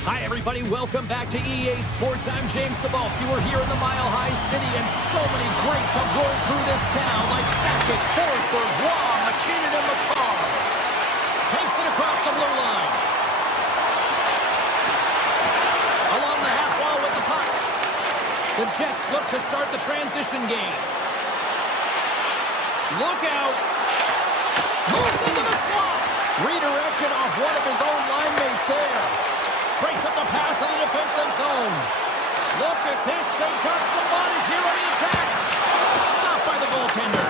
Hi, everybody. Welcome back to EA Sports. I'm James Cebulski. We're here in the Mile High City, and so many greats have rolled through this town, like Sakic, Forsberg, Waugh, McKinnon, and McCarr. Takes it across the blue line. Along the half wall with the puck. The Jets look to start the transition game. Look out. Moves into the slot. Redirected off one of his own line mates there. Breaks up the pass in the defensive zone. Look at this. They've got some bodies here on the attack. Stopped by the goaltender.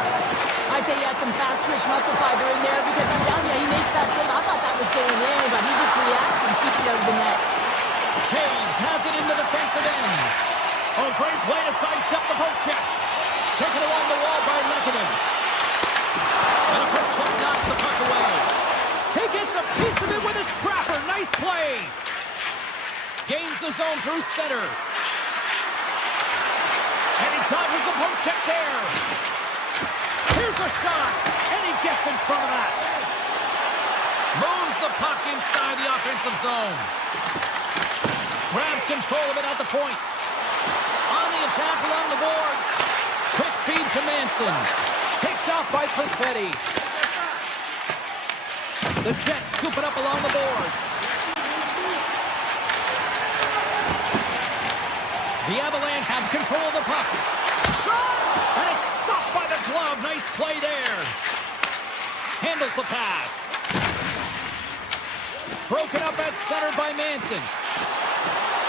I'd say he has some fast twitch muscle fiber in there because I'm telling you, he makes that save. I thought that was going in, but he just reacts and keeps it out of the net. Oh, great play to sidestep the poke check. Taken along the wall by Lehkonen. And a poke check knocks the puck away. He gets a piece of it with his trapper. Nice play. Gains the zone through center. And he dodges the poke check there. Here's a shot. And he gets in front of that. Moves the puck inside the offensive zone. Grabs control of it at the point. On the attack along the boards. Quick feed to Manson. Picked off by Perfetti. The Jets scoop it up along the boards. The Avalanche have control of the puck. Shot! And it's stopped by the glove. Nice play there. Handles the pass. Broken up at center by Manson.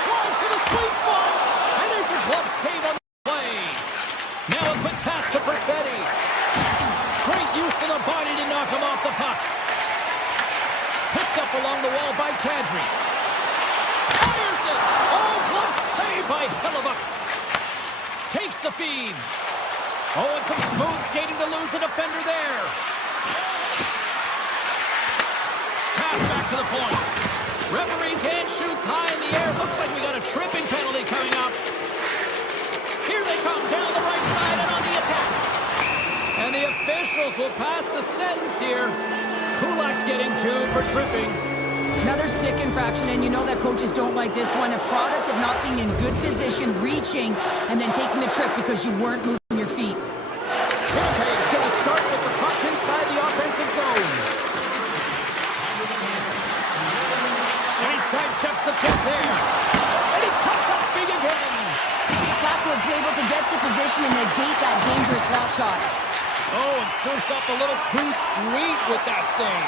Drives to the sweet spot. And there's a glove save on the play. Now a quick pass to Perfetti. Great use of the body to knock him off the puck. Picked up along the wall by Kadri. Fires it. Oh, glove save by Hellebuck. Takes the feed. Oh, and some smooth skating to lose the defender there. Pass back to the point. Referee's hand shoots high in the air. Looks like we got a tripping penalty coming up. Here they come down the right side and on the attack. And the officials will pass the sentence here. Kulak's getting 2 for tripping. Another stick infraction, and you know that coaches don't like this one. A product of not being in good position, reaching, and then taking the trip because you weren't moving your feet. Winnipeg's going to start with the puck inside the offensive zone. And he sidesteps the pick there. And he cuts up big again. Blackwood's able to get to position and negate that dangerous slap shot. Oh, and surfs up a little too sweet with that save.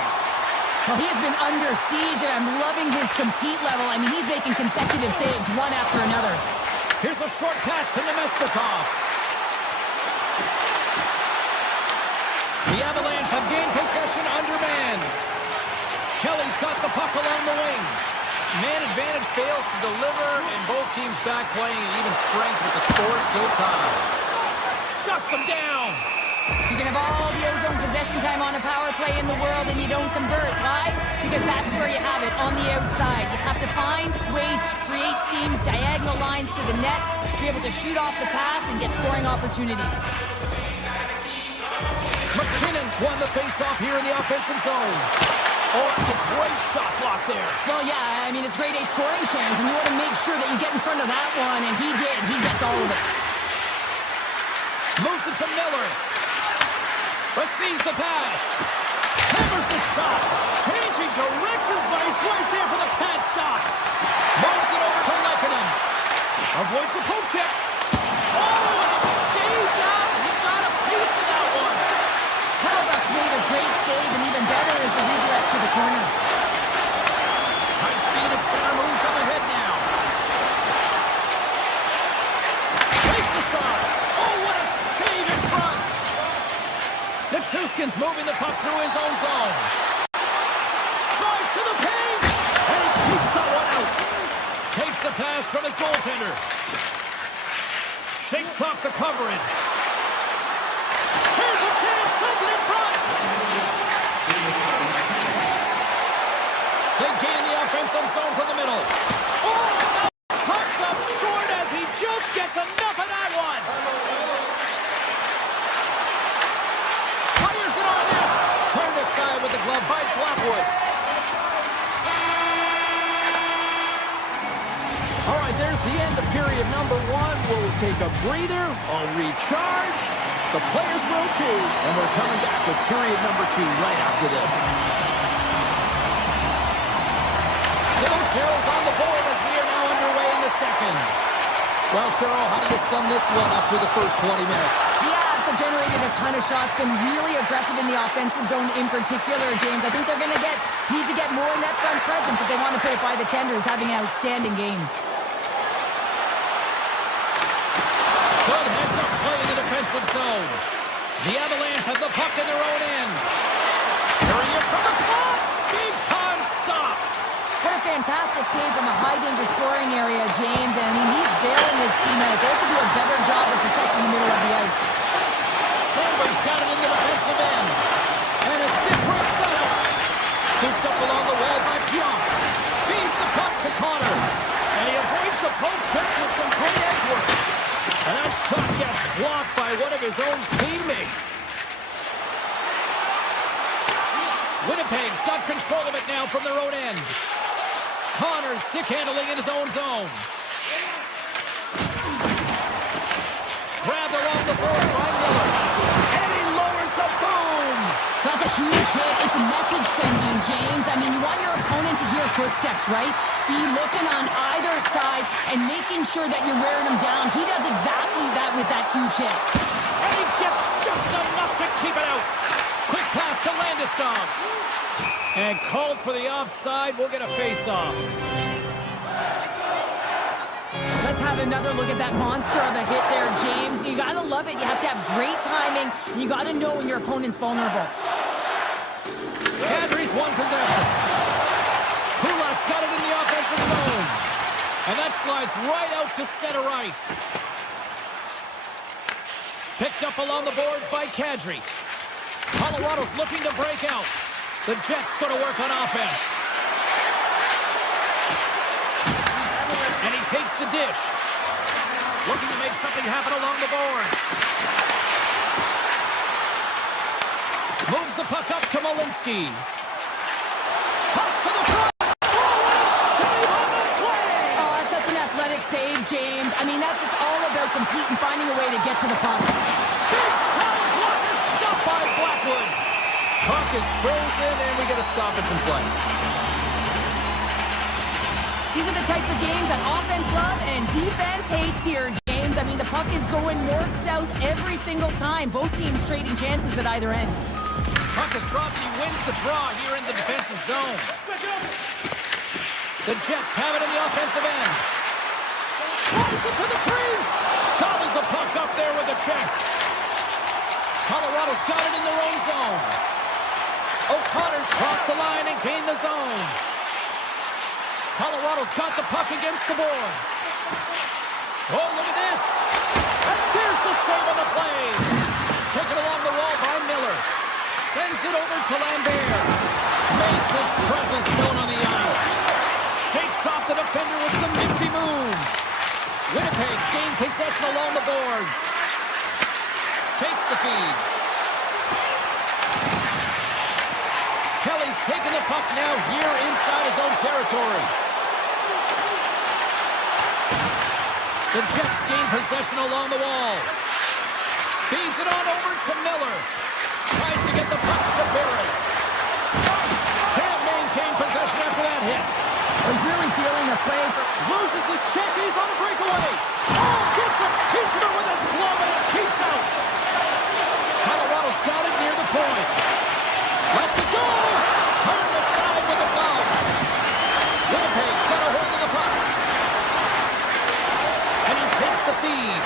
Well, he has been under siege, and I'm loving his compete level. I mean, he's making consecutive saves one after another. Here's a short pass to Nemestikov. The Avalanche have gained possession under man. Kelly's got the puck along the wings. Man advantage fails to deliver, and both teams back playing at even strength with the score still tied. Shuts them down. You can have all the ozone possession time on a power play in the world and you don't convert. Why? Because that's where you have it, on the outside. You have to find ways to create seams, diagonal lines to the net, be able to shoot off the pass and get scoring opportunities. McKinnon's won the face-off here in the offensive zone. Oh, it's a great shot block there. Well, yeah, I mean, it's grade A scoring chance, and you want to make sure that you get in front of that one, and he did. He gets all of it. Moves it to Miller. Receives the pass. Hammers the shot. Changing directions, but he's right there for the pad stop. Moves it over to Lehkonen. Avoids the poke check. Oh, and it stays out. He got a piece of that one. Hellebuck's made a great save, and even better is the redirect to the corner. High speed at center, moves up ahead now. Takes the shot. Oh, what a save in front. Nichushkin's moving the puck through his own zone. Drives to the paint, and he keeps that one out. Takes the pass from his goaltender. Shakes off the coverage. Here's a chance, sends it in front. They gain the offensive zone from the middle. Oh, pucks up short as he just gets enough of that one. Fires it on net. Turned aside with the glove by Blackwood. All right, there's the end of period number 1. We'll take a breather, a recharge. The players will too, and we're coming back with period number 2 right after this. Still zeros on the board as we are now underway in the second. Well, Cheryl, how do you sum this one up through the first 20 minutes? The Avs have generated a ton of shots, been really aggressive in the offensive zone in particular, James. I think they're going to need to get more net front presence if they want to put it by the Tenders, having an outstanding game. Good heads-up play in the defensive zone. The Avalanche have the puck in their own end. Here he is from the slot. Big time stop. What a fantastic save from a high-danger scoring area, James. And, I mean, he's bailing his team out. They have to do a better job of protecting the middle of the ice. Sandberg's got it in the defensive end. And a stick break setup. Scooped up along the wall by Pionk. Feeds the puck to Connor. And he avoids the poke check with some great edge work. And that shot gets blocked by one of his own teammates. Winnipeg's got control of it now from their own end. Connor stick handling in his own zone. Grabbed along the board by Miller. And he lowers the boom. That's a huge hit. It's a message sending, James. I mean, you want your opponent to hear footsteps, right? Be looking on either side and making sure that you're wearing him down. He does exactly that with that huge hit. And he gets just enough to keep it out. Quick pass to Landeskog. And called for the offside. We'll get a face-off. Let's have another look at that monster of a hit there, James. You gotta love it. You have to have great timing. And you gotta know when your opponent's vulnerable. Kadri's won possession. Kulak's got it in the offensive zone. And that slides right out to center ice. Picked up along the boards by Kadri. Colorado's looking to break out. The Jets going to work on offense. And he takes the dish. Looking to make something happen along the boards. Moves the puck up to Malinsky. Toss to the front. Oh, what a save on the play! Oh, that's such an athletic save, James. I mean, that's just all about competing, finding a way to get to the puck. Big time blocker stopped by Blackwood. Puck is frozen, and we get a stoppage in play. These are the types of games that offense love and defense hates here, James. I mean, the puck is going north-south every single time. Both teams trading chances at either end. Puck is dropped, and he wins the draw here in the defensive zone. The Jets have it in the offensive end. Drives it to the crease. Gobbles the puck up there with the chest. Colorado's got it in their own zone. O'Connor's crossed the line and gained the zone. Colorado's got the puck against the boards. Oh, look at this. And there's the save on the play. Taken along the wall by Miller. Sends it over to Lambert. Makes his presence known on the ice. Shakes off the defender with some nifty moves. Winnipeg's gained possession along the boards. Takes the feed. Kelly's taking the puck now here inside his own territory. The Jets gain possession along the wall. Feeds it on over to Miller. Tries to get the puck to Barrett. Can't maintain possession after that hit. He's really feeling the play. Loses his check. He's on a breakaway. Oh, gets it. He's in with his glove and it keeps out. Colorado's got it near the point. Lets it go. Turned aside with the glove. Winnipeg's got a hold of the puck. And he takes the feed.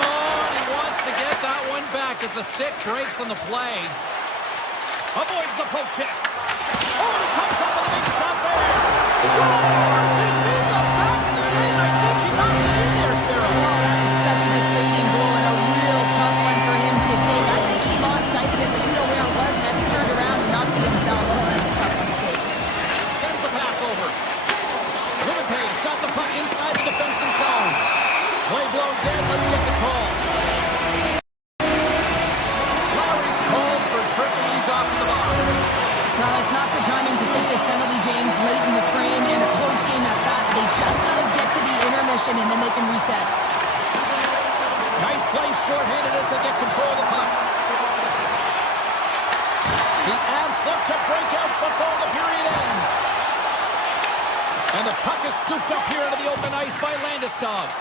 Oh, he wants to get that one back as the stick breaks on the play. Avoids the poke check. Oh, and he comes up with a big stop there. Scores! It's in the back of the ring. I think he knocked it in there, Cheryl. Oh, that is such a deflating goal and a real tough one for him to take. I think he lost sight of it, didn't know where it was, and as he turned around and knocked it himself, oh, that's a tough one to take. Sends the pass over. Winnipeg's got the puck inside the defensive zone. Play blown dead. Let's get the call. Lowry's called for tripping. He's off in the box. Well, it's not the timing to take this penalty, James, late in the frame and a close game at that. They just got to get to the intermission and then they can reset. Nice play shorthanded as they get control of the puck. The Avs look to break out before the period ends. And the puck is scooped up here into the open ice by Landeskog.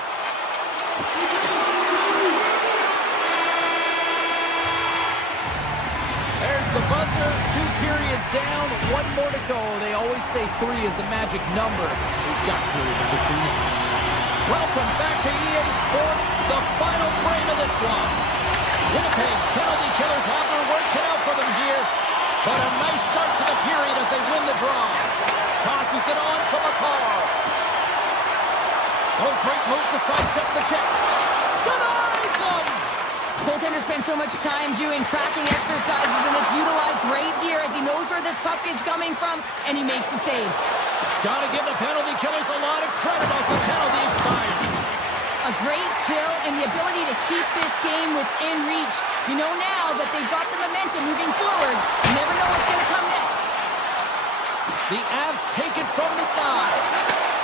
There's the buzzer. 2 periods down, 1 more to go. They always say 3 is the magic number. We've got period number 3 next. Welcome back to EA Sports, the final frame of this one. Winnipeg's penalty killers have their work cut out for them here, but a nice start to the period as they win the draw. Tosses moves it on to McCall. Oh, great move to sidestep the check. Denies him! Goaltender spends so much time doing tracking exercises, and it's utilized right here as he knows where this puck is coming from, and he makes the save. Gotta give the penalty killers a lot of credit as the penalty expires. A great kill and the ability to keep this game within reach. You know now that they've got the momentum moving forward. You never know what's going to come next. The Avs take it from the side.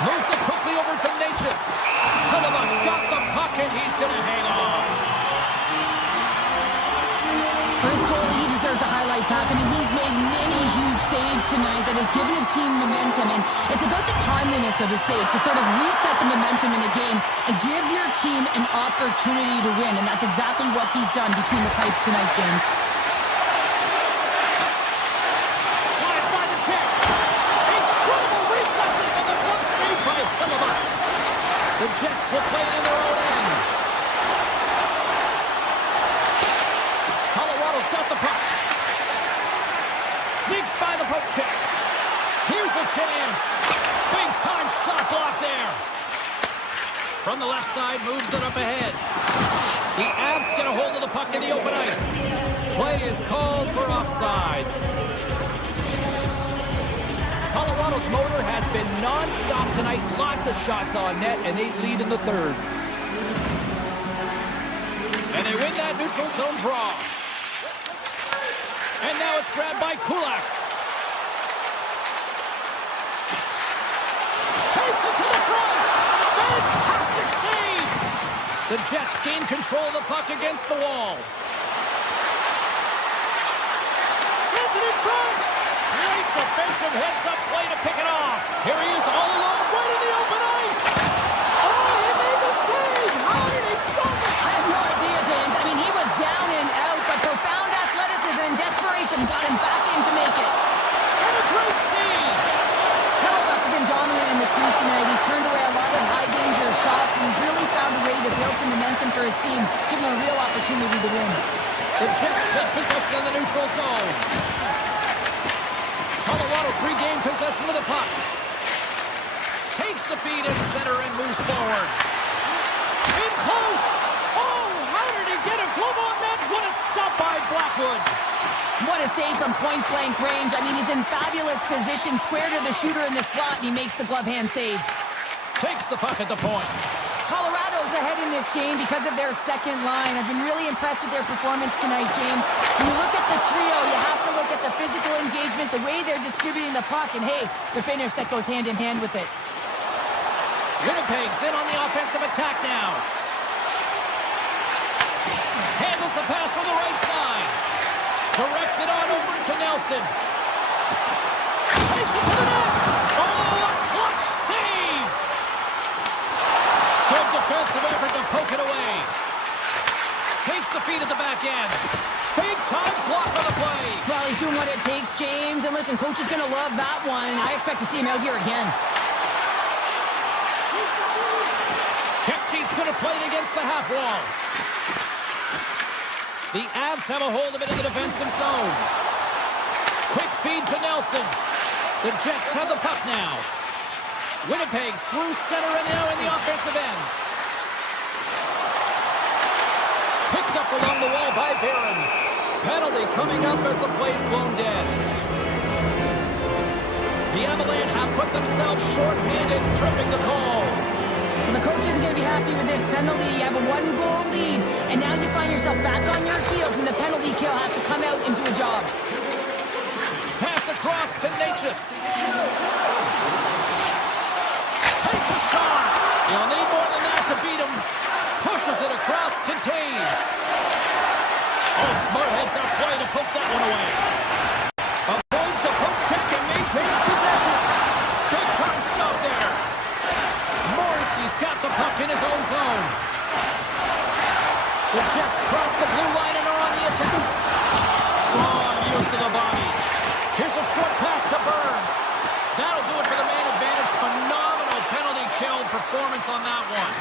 Moves it quickly over to Natchez. Hellebuyck's got the puck and he's going to hang on. For his goalie, he deserves a highlight pack. I mean, he's made many huge saves tonight that has given his team momentum, and it's about the timeliness of his save to sort of reset the momentum in a game and give your team an opportunity to win, and that's exactly what he's done between the pipes tonight, James. Slides by the check. Incredible reflexes on the glove save by Hellebuyck. The Jets will play it in their own end. Colorado's got the puck. Sneaks by the poke check. Here's a chance. Big time shot block there. From the left side, moves it up ahead. The Avs get a hold of the puck in the open ice. Play is called for offside. Colorado's motor has been non-stop tonight. Lots of shots on net, and they lead in the third. And they win that neutral zone draw. And now it's grabbed by Kulak. Takes it to the front. Fantastic save. The Jets gain control of the puck against the wall. Sends it in front. Great defensive heads-up play to pick it off. Here he is all alone right in the open ice. Oh, he made the save. How did he stop it? I have no idea, James. I mean, he was down and out, but profound athleticism and desperation got him back in to make it. And a great save. Hellebuyck's been dominant in the crease tonight. He's turned away a lot of high-danger shots, and he's really found a way to build some momentum for his team, giving him a real opportunity to win. The Jets take possession of the neutral zone. Colorado's regained possession of the puck. Takes the feed at center and moves forward. In close. Oh, how did he get a glove on that? What a stop by Blackwood. What a save from point-blank range. I mean, he's in fabulous position, square to the shooter in the slot, and he makes the glove hand save. Takes the puck at the point. Colorado's ahead in this game because of their second line. I've been really impressed with their performance tonight, James. When you look at the trio, you have to look at the physical engagement, the way they're distributing the puck, and hey, the finish that goes hand in hand with it. Winnipeg's in on the offensive attack now. Handles the pass from the right side. Directs it on over to Nelson. Takes it to the net. Oh, a clutch save. Good defensive effort to poke it away. Takes the feed at the back end. Big time block on the play. Well, he's doing what it takes, James. And listen, coach is going to love that one. And I expect to see him out here again. Kepke's going to play it against the half wall. The Avs have a hold of it in the defensive zone. Quick feed to Nelson. The Jets have the puck now. Winnipeg's through center and now in the offensive end. Picked up along the wall by Barron. Penalty coming up as the play's blown dead. The Avalanche have put themselves short-handed, tripping the call. Well, the coach isn't going to be happy with this penalty. You have a one-goal lead, and now you find yourself back on your heels, and the penalty kill has to come out and do a job. Pass across to Natchez. Takes a shot. He'll need more than that to beat him. Pushes it across to Taves. Oh, smart heads-up play to poke that one away. Avoids the poke check and maintains possession. Big time stop there. Morrissey's got the puck in his own zone. The Jets cross the blue line and are on the attack. Strong use of the body. Here's a short pass to Burns. That'll do it for the man advantage. Phenomenal penalty kill performance on that one.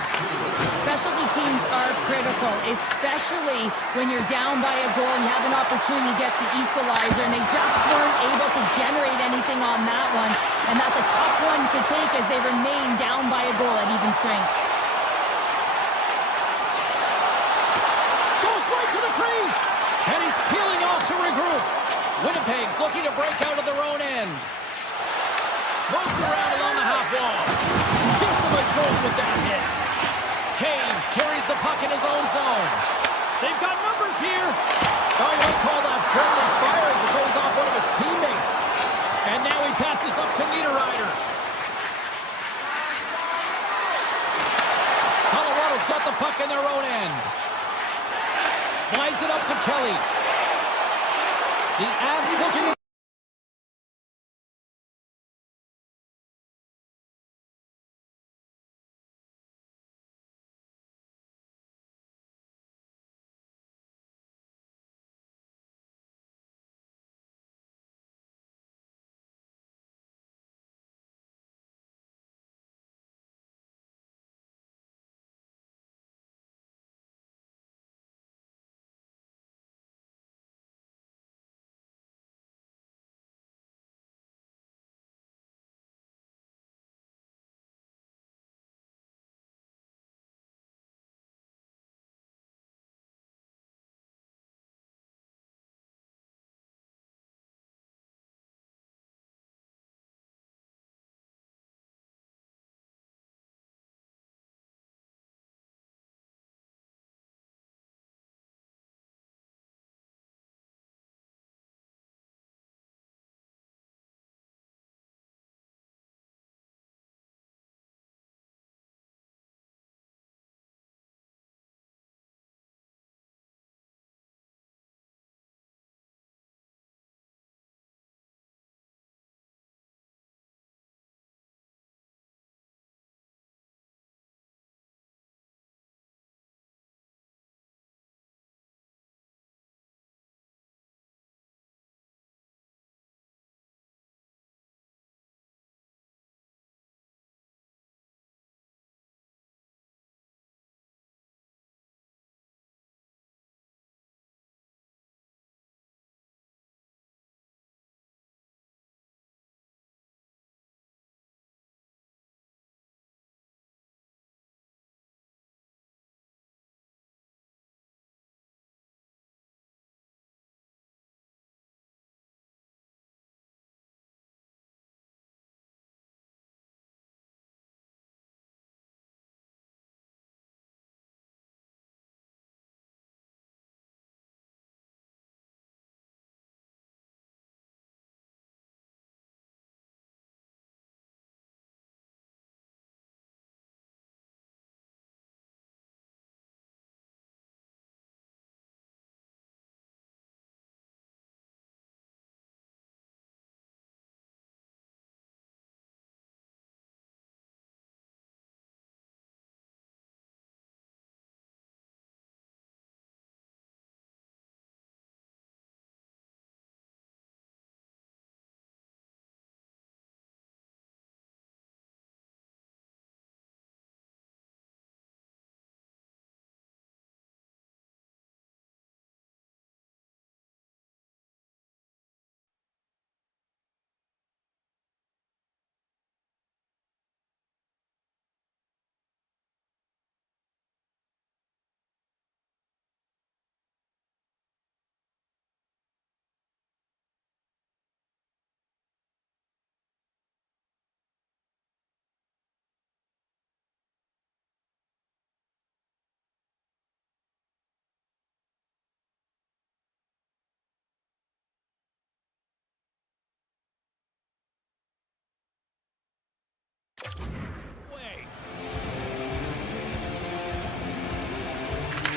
Specialty teams are critical, especially when you're down by a goal and you have an opportunity to get the equalizer, and they just weren't able to generate anything on that one. And that's a tough one to take as they remain down by a goal at even strength. Goes right to the crease, and he's peeling off to regroup. Winnipeg's looking to break out of their own end. Moves around along the half wall. Gives them a jolt with that hit. Taves carries the puck in his own zone. They've got numbers here. Oh, you might call that friendly fire as it goes off one of his teammates. And now he passes up to Niederreiter. Colorado's got the puck in their own end. Slides it up to Kelly. The Avs looking.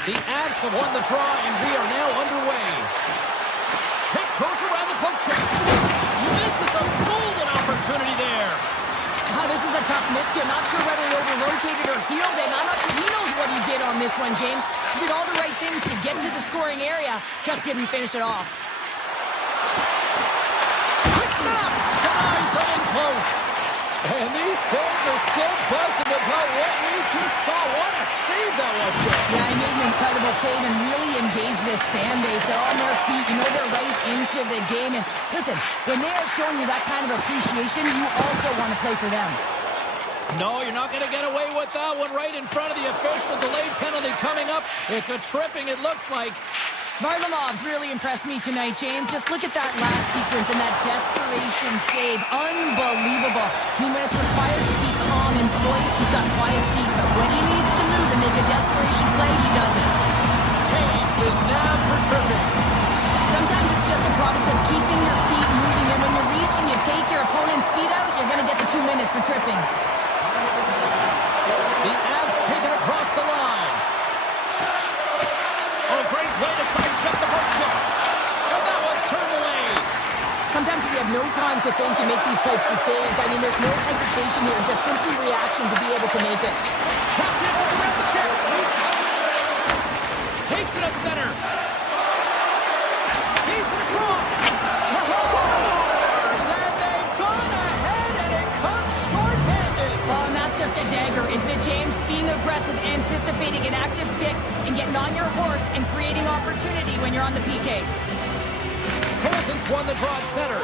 The Avs have won the draw, and we are now underway. Kick goes around the poke check. Misses a golden opportunity there. This is a tough miss. I'm not sure whether he over-rotated or heeled it. I'm not sure he knows what he did on this one, James. He did all the right things to get to the scoring area, just didn't finish it off. Quick stop! Denies something close. And these fans are still buzzing about what we just saw. What a save that was, Sean. Yeah, he made an incredible save and really engage this fan base. They're on their feet. You know they're right into the game. And listen, when they are showing you that kind of appreciation, you also want to play for them. No, you're not going to get away with that one right in front of the official. Delayed penalty coming up. It's a tripping, it looks like. Varlamov's really impressed me tonight, James. Just look at that last sequence and that desperation save. Unbelievable. I mean, when it's required to be calm and poised, he's got quiet feet. But when he needs to move and make a desperation play, he does it. Taves is nabbed for tripping. Sometimes it's just a product of keeping your feet moving. And when you reach and you take your opponent's feet out, you're going to get the 2 minutes for tripping. The Avs take it across the line. Oh, great play to sidestep the hook check. And that one's turned away. Sometimes we have no time to think and make these types of saves. I mean, there's no hesitation here, just simply reaction to be able to make it. Tap dances around the check. Takes it at center. Feeds it across. Scores! And they've gone ahead, and it comes short-handed. Well, and that's just a dagger, isn't it, James? Being aggressive, anticipating an active stick, and getting on your horse and creating opportunity when you're on the PK. Colton's won the draw at center.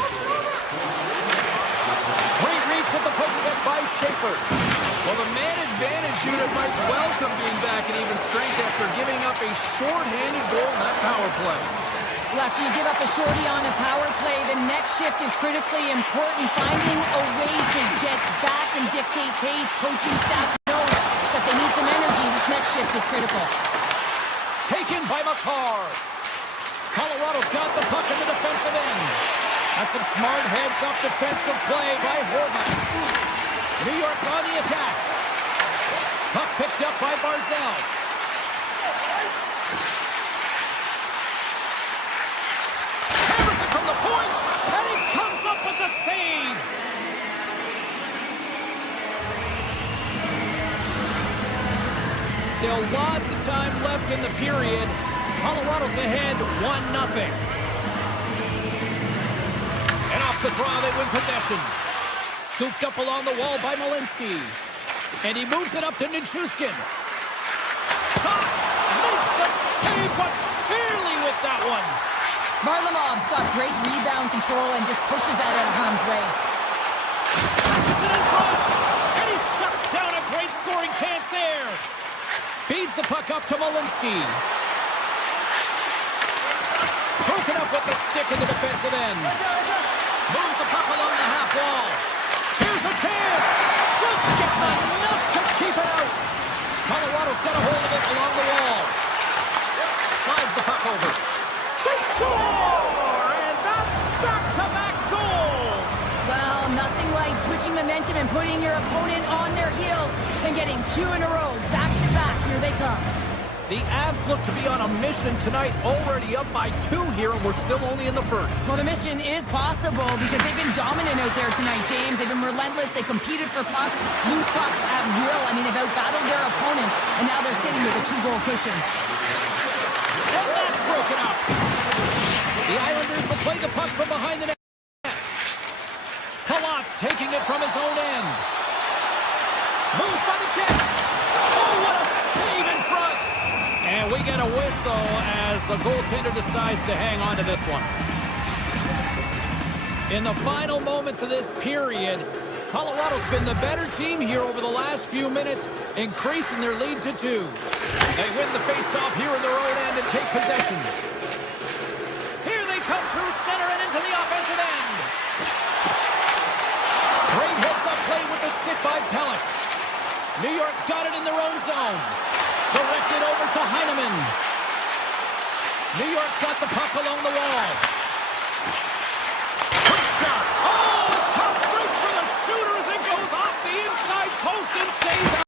Great reach with the poke check by Schaefer. Well, the man advantage unit might welcome being back at even strength after giving up a short-handed goal in that power play. Well, after you give up a shorty on a power play, the next shift is critically important. Finding a way to get back and dictate pace. Coaching staff knows that they need some energy. This next shift is critical. Taken by McCarr. Colorado's got the puck in the defensive end. That's some smart heads-up defensive play by Horvat. New York's on the attack. Puck picked up by Barzal. Hammers it from the point, and he comes up with the save. Still lots of time left in the period. Colorado's ahead 1-0. And off the draw, they win possession. Scooped up along the wall by Malinsky. And he moves it up to Nichushkin. Shot! Makes the save, but barely with that one. Varlamov's got great rebound control and just pushes that out of harm's way. Passes it in front, and he shuts down a great scoring chance there. Feeds the puck up to Malinsky. Broken up with the stick in the defensive end. Moves the puck along the half wall. Here's a chance. Just gets enough to keep it out. Colorado's got a hold of it along the wall. Slides the puck over. They score! And that's back-to-back goals. Well, nothing like switching momentum and putting your opponent on their heels and getting 2 in a row. Back-to-back. Here they come. The Avs look to be on a mission tonight, already up by 2 here, and we're still only in the first. Well, the mission is possible because they've been dominant out there tonight, James. They've been relentless. They competed for pucks, loose pucks at will. I mean, they've out-battled their opponent, and now they're sitting with a 2-goal cushion. And that's broken up. The Islanders will play the puck from behind the net. Palat's taking it from his own end. Moves by the check. Oh, what a save in front. And we get a whistle as the goaltender decides to hang on to this one. In the final moments of this period, Colorado's been the better team here over the last few minutes, increasing their lead to 2. They win the faceoff here in their own end and take possession. Here they come through center and into the offensive end. Great heads-up play with the stick by Pelech. New York's got it in their own zone. Directed over to Heineman. New York's got the puck along the wall. Quick shot. Oh, tough break for the shooter as it goes off the inside post and stays out.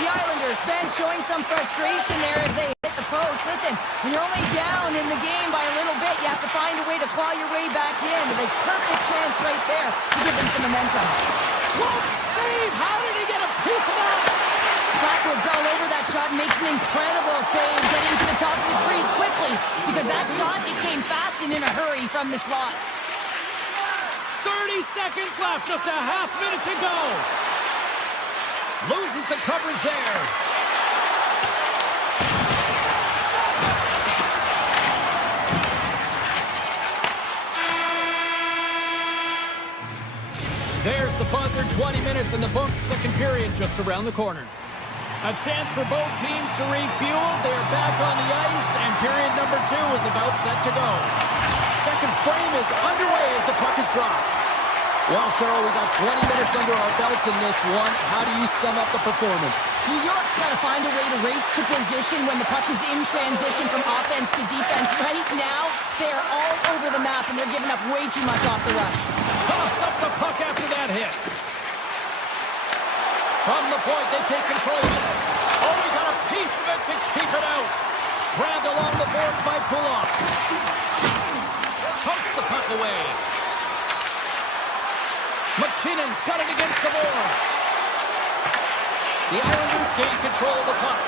The Islanders, Ben, showing some frustration there as they hit the post. Listen, when you're only down in the game by a little bit, you have to find a way to claw your way back in. With a perfect chance right there to give them some momentum. Close save. How did he get a piece of that? Blackwood's all over that shot, makes an incredible save, getting to the top of his crease quickly, because that shot, it came fast and in a hurry from the slot. 30 seconds left, just a half minute to go. Loses the coverage there. Buzzer 20 minutes in the books. Second period just around the corner. A chance for both teams to refuel. They're back on the ice, and period number 2 is about set to go. Second frame is underway as the puck is dropped. Well, Cheryl, we got 20 minutes under our belts in this one. How do you sum up the performance? New York's got to find a way to race to position when the puck is in transition from offense to defense. Right now, they're all over the map, and they're giving up way too much off the rush. Toss up the puck after that hit. From the point, they take control of it. Oh, we got a piece of it to keep it out. Grabbed along the boards by Pulock. Pokes the puck away. McKinnon's got it against the boards. The Islanders gain control of the puck.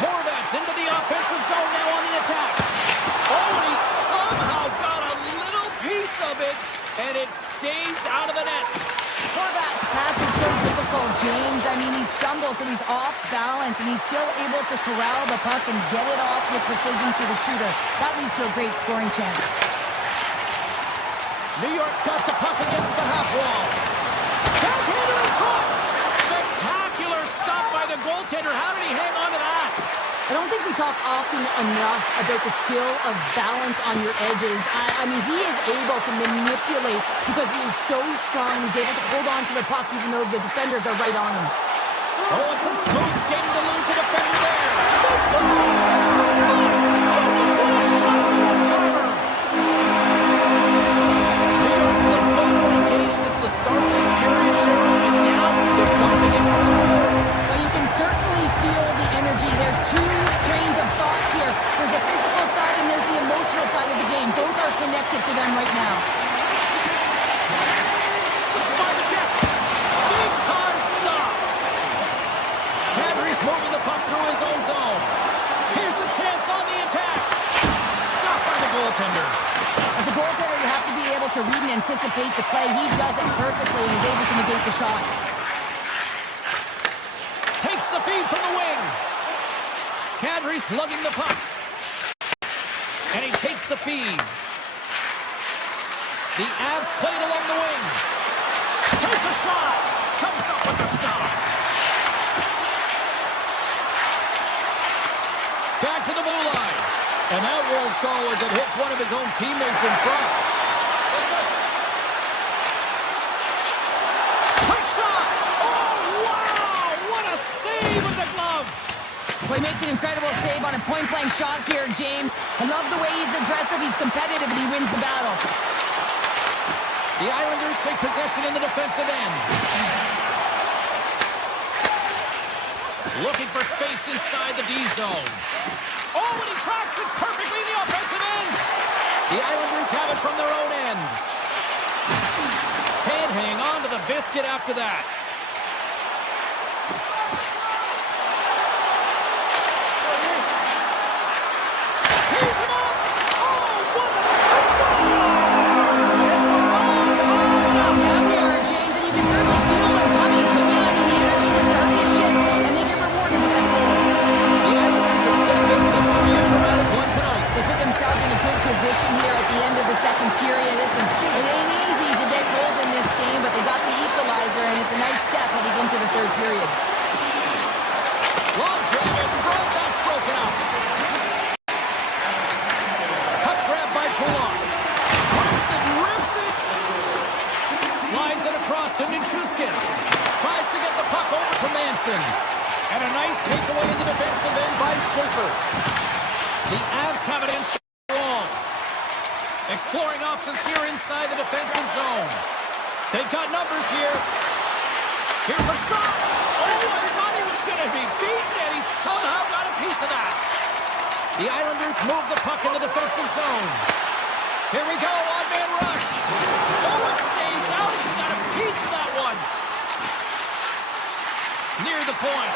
Horvat's into the offensive zone now on the attack. Oh, and he somehow got a little piece of it, and it stays out of the net. Horvat's pass is so difficult, James. I mean, he stumbles and he's off balance, and he's still able to corral the puck and get it off with precision to the shooter. That leads to a great scoring chance. New York's got the puck against the half wall. Backhander in front. Spectacular stop by the goaltender. How did he hang on to that? I don't think we talk often enough about the skill of balance on your edges. I mean, he is able to manipulate because he is so strong. He's able to hold on to the puck even though the defenders are right on him. Oh, and some smooth skating to lose the defender there. They score! Oh, goodness, what a shot on the return! New York's looked way more engaged since the start of this period, Cheryl, and now they're starting to get some of the rewards. Well, you can certainly feel the energy. There's two trains of thought here. There's the physical side and there's the emotional side of the game. Both are connected to them right now. Slips by the check. Big time stop. Henry's moving the puck through his own zone. Here's a chance on the attack. Stopped by the goaltender. As a goaltender, you have to be able to read and anticipate the play. He does it perfectly and is able to negate the shot. Takes the feed from the wing. Kadri's lugging the puck. And he takes the feed. The Avs played along the wing. Takes a shot. Comes up with the stop. Back to the blue line. And that won't go as it hits one of his own teammates in front. Quick shot. Oh, wow. What a save with the glove. Well, he makes an incredible save on a point-blank shot here, James. I love the way he's aggressive, he's competitive, and he wins the battle. The Islanders take possession in the defensive end. Looking for space inside the D zone. Oh, and he tracks it perfectly in the offensive end. The Islanders have it from their own end. Can't hang on to the biscuit after that. Tees him up. Oh, what a score! And we're all tied up. Yeah, we are, James, and you can certainly feel them coming. I mean, the energy to start this shit, and they get rewarded with that goal. The Islanders have set this up to be a dramatic one tonight. They put themselves in a good position here at the end of the second period. Listen, it ain't easy to get goals in this game, but they got the equalizer, and it's a nice step heading into the third period. Long jump in front, that's broken up. Puck grab by Pulock. Rips it. Slides it across to Nichushkin. Tries to get the puck over to Manson. And a nice takeaway in the defensive end by Schaefer. The Avs have it in strong. Exploring options here inside the defensive zone. They've got numbers here. Here's a shot. Oh, I thought he was going to be beaten, and he somehow got a piece of that. The Islanders move the puck in the defensive zone. Here we go, one-man rush. Oh, it stays out. He got a piece of that one. Near the point.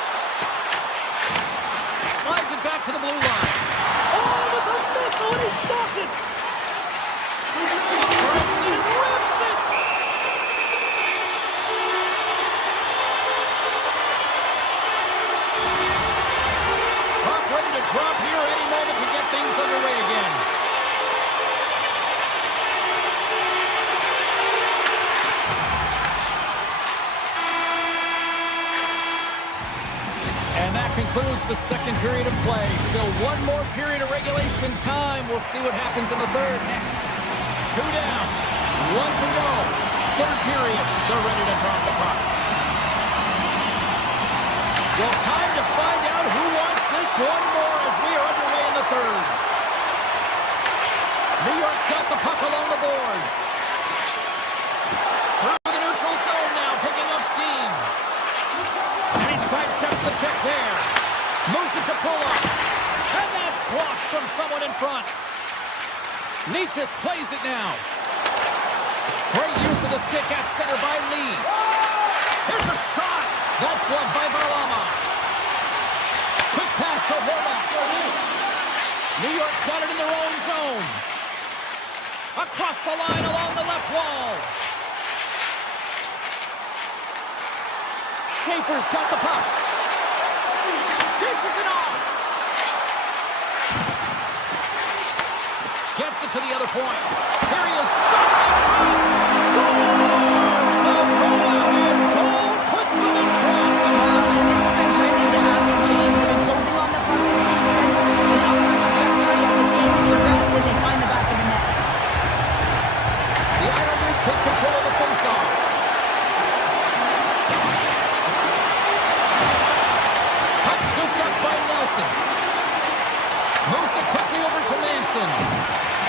Slides it back to the blue line. Oh, it was a missile, and he stopped it. Rips it and rips it. Puck ready to drop here any moment to get things underway again. concludes the second period of play. Still one more period of regulation time. We'll see what happens in the third next. 2 down, 1 to go. Third period, they're ready to drop the puck. Well, time to find out who wants this one more as we are underway in the third. New York's got the puck along the boards. Through the neutral zone now, picking up steam. And he sidesteps the check there. Moves it to pull up. And that's blocked from someone in front. Nietzsche plays it now. Great use of the stick at center by Lee. Here's a shot. That's blocked by Varlamov. Quick pass to Horvath. New York's got it in their own zone. Across the line along the left wall. Schaefer's got the puck. Dishes it off. Gets it to the other point. Here he is. Shot inside. Scores! The go-ahead goal puts them in front. And this has been trending to happen, James. They've been closing on the puck in the league since an upward trajectory as this game's progressed, and they find the back of the net. The Islanders take control of the faceoff. Puck scooped up by Nelson. Moves it quickly over to Manson.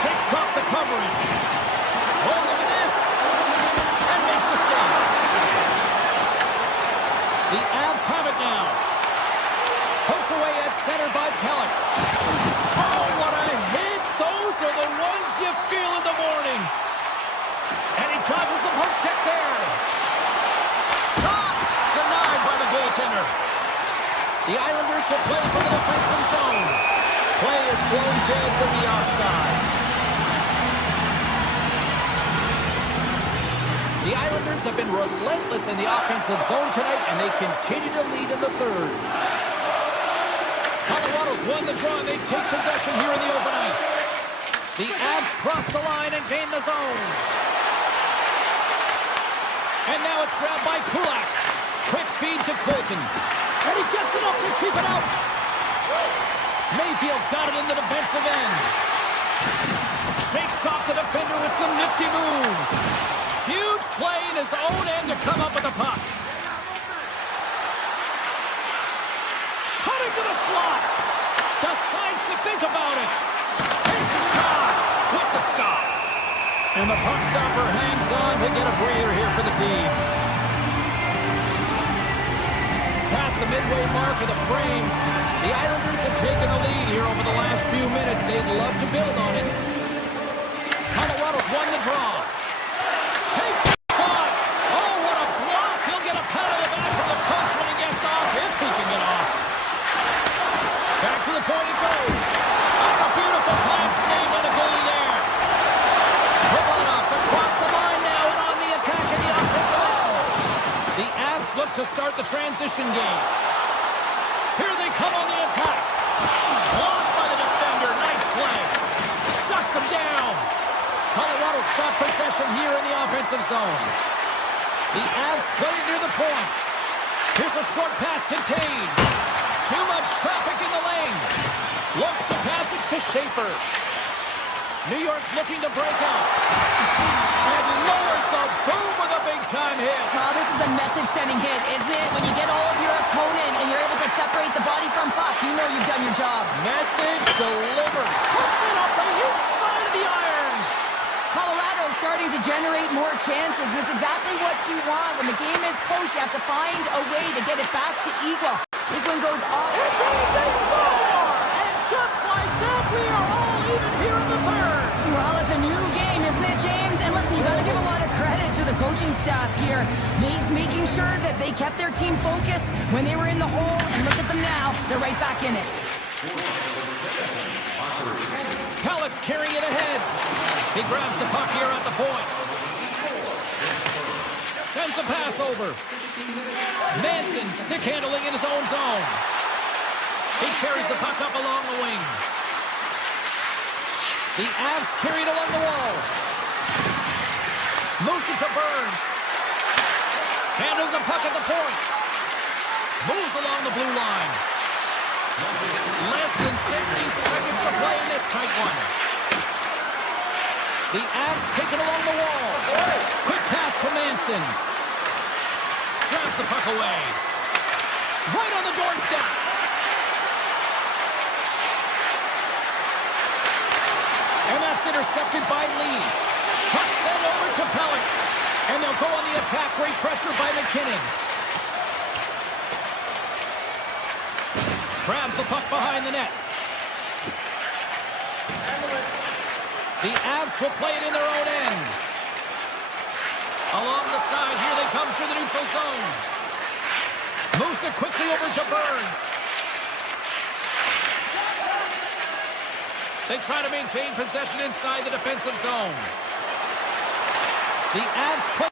Takes off the coverage. Oh, look at this. And makes the save. The Avs have it now. Poked away at center by Pellick. Oh, what a hit. Those are the ones you feel in the morning. And he dodges the poke check there. Shot! Denied by the goaltender. The Islanders will play from the defensive zone. Play is blown dead with the offside. The Islanders have been relentless in the offensive zone tonight, and they continue to lead in the third. Colorado's won the draw, and they take possession here in the open ice. The Avs cross the line and gain the zone. And now it's grabbed by Kulak. Quick feed to Colton. And he gets it up to keep it out. Mayfield's got it in the defensive end. Shakes off the defender with some nifty moves. Huge play in his own end to come up with the puck. Cutting to the slot. Decides to think about it. Takes a shot with the stop. And the puck stopper hangs on to get a breather here for the team. Past the midway mark of the frame, the Islanders have taken the lead here over the last few minutes. They'd love to build on it. Colorado's won the draw. Takes a shot. Oh, what a block. He'll get a pat on the back from the coach when he gets off, if he can get off. Back to the point it goes. That's a beautiful pass save by the goalie there. Romanov's across the line now and on the attack in the offensive zone. The Avs look to start the transition game. Here they come on the attack. Blocked by the defender. Nice play. Shuts them down. Colorado's got possession here in the offensive zone. The Avs play near the point. Here's a short pass to Taves. Too much traffic in the lane. Looks to pass it to Schaefer. New York's looking to break out. And lowers the boom with a big-time hit. Well, this is a message-sending hit, isn't it? When you get all of your opponent and you're able to separate the body from puck, you know you've done your job. Message delivered. Puts it up the inside of the iron. Colorado's starting to generate more chances, and this is exactly what you want. When the game is close, you have to find a way to get it back to equal. This one goes off. It's in, they score! And just like that, we are all even here in the third. Well, it's a new game, isn't it, James? And listen, you got to give a lot of credit to the coaching staff here, making sure that they kept their team focused when they were in the hole. And look at them now; they're right back in it. Pellick's carrying it ahead. He grabs the puck here at the point. Sends a pass over. Manson stick handling in his own zone. He carries the puck up along the wing. The Avs carried along the wall. Moves it to Burns. Handles the puck at the point. Moves along the blue line. tight one. The Avs take it along the wall. Quick pass to Manson. Drives the puck away. Right on the doorstep. And that's intercepted by Lee. Puck sent over to Pellick. And they'll go on the attack. Great pressure by McKinnon. Grabs the puck behind the net. The Avs will play it in their own end. Along the side, here they come through the neutral zone. Moves it quickly over to Burns. They try to maintain possession inside the defensive zone. The Avs play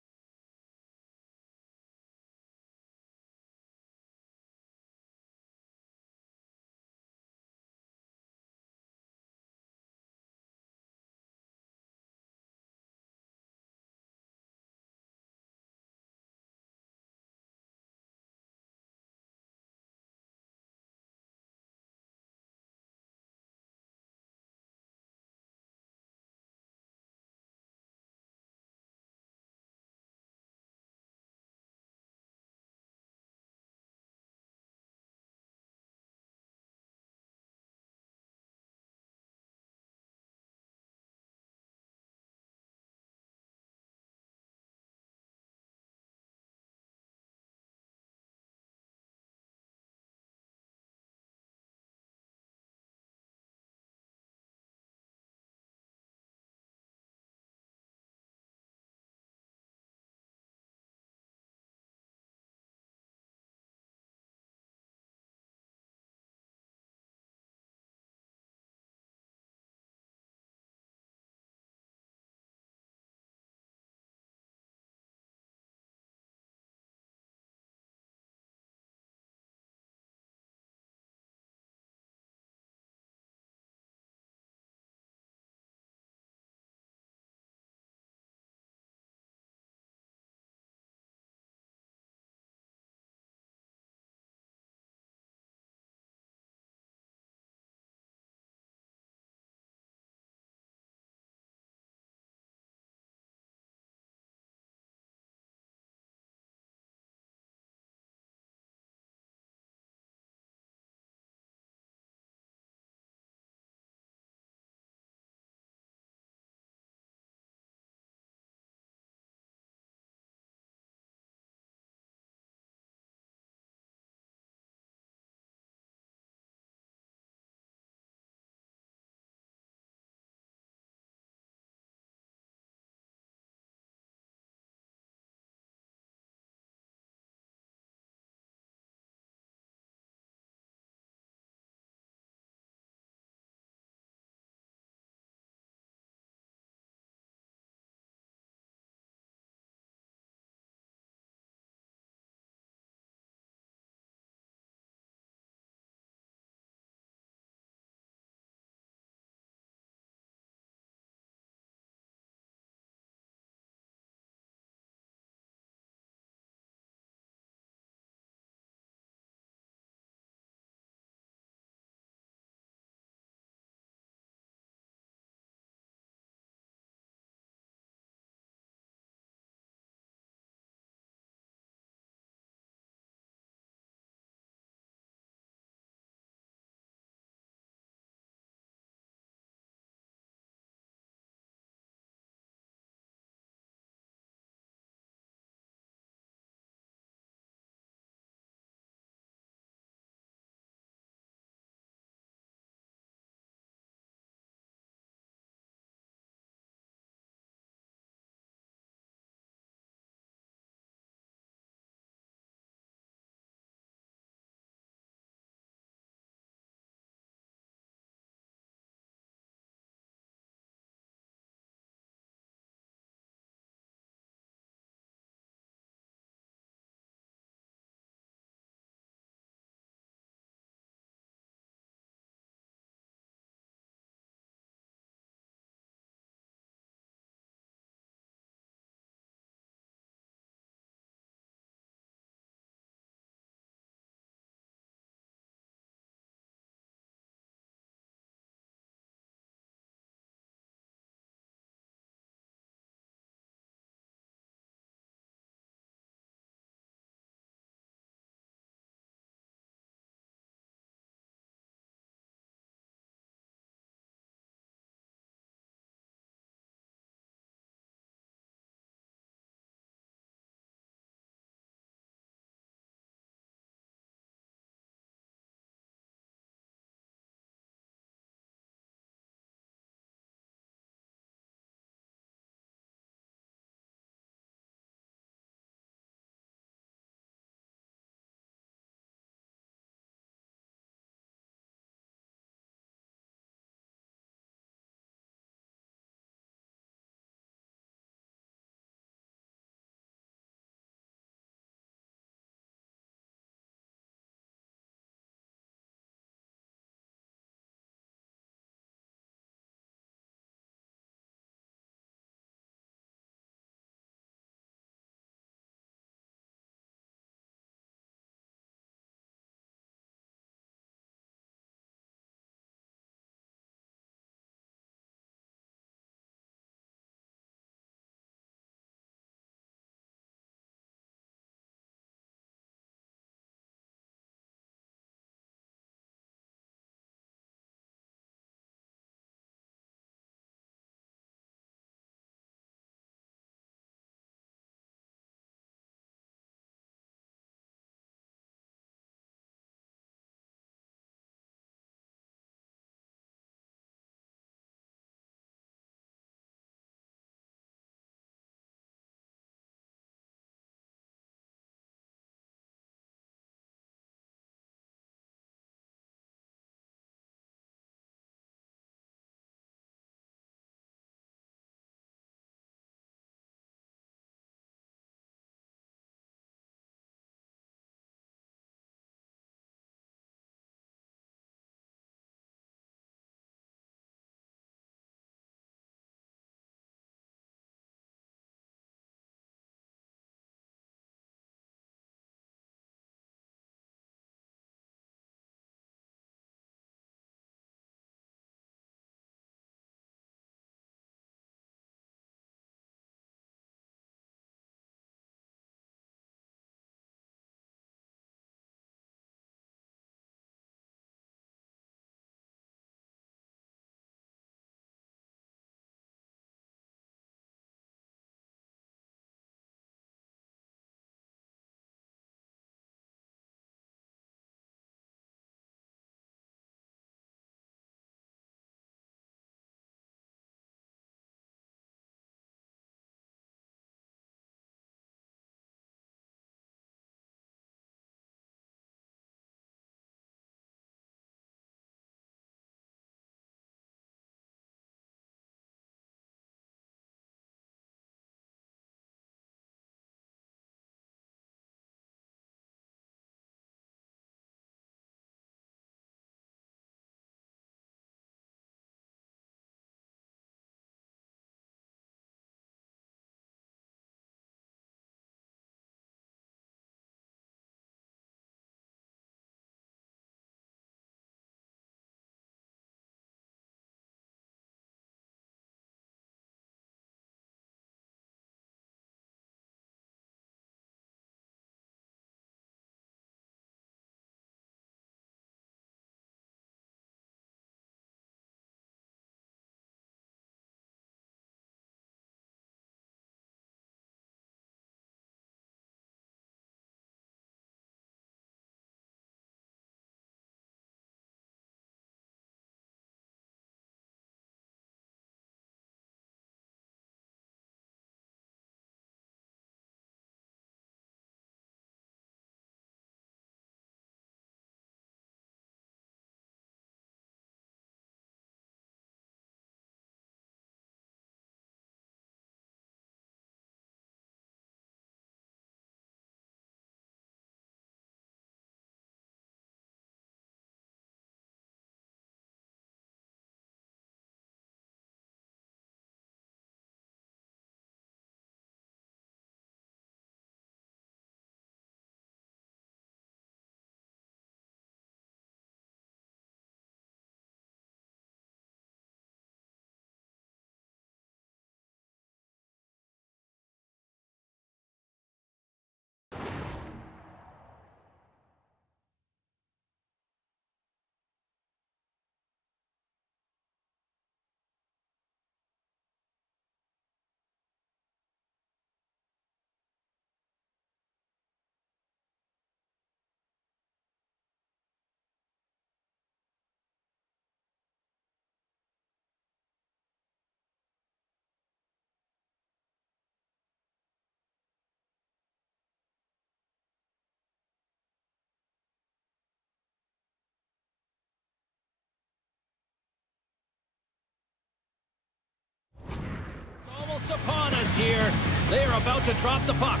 here. They are about to drop the puck.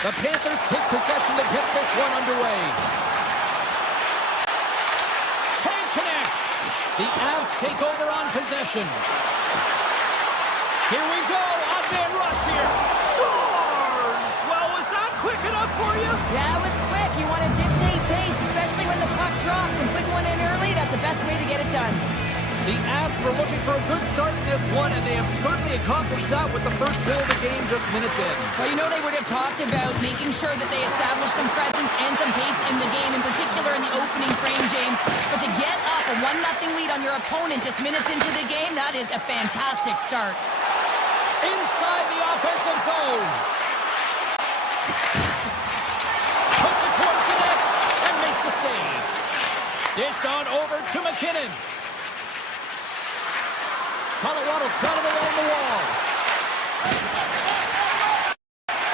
The Panthers take possession to get this one underway. Can't connect. The Avs take over on possession. Here we go. Odd-man rush here. Scores! Well, was that quick enough for you? Yeah, it was quick. You want to dictate pace, especially when the puck drops, and put one in early. That's the best way to get it done. The Avs were looking for a good start in this one, and they have certainly accomplished that with the first goal of the game just minutes in. Well, you know they would have talked about making sure that they establish some presence and some pace in the game, in particular in the opening frame, James. But to get up a 1-0 lead on your opponent just minutes into the game, that is a fantastic start. Inside the offensive zone. Puts it towards the net and makes the save. Dished on over to McKinnon. Colorado's got it along the wall.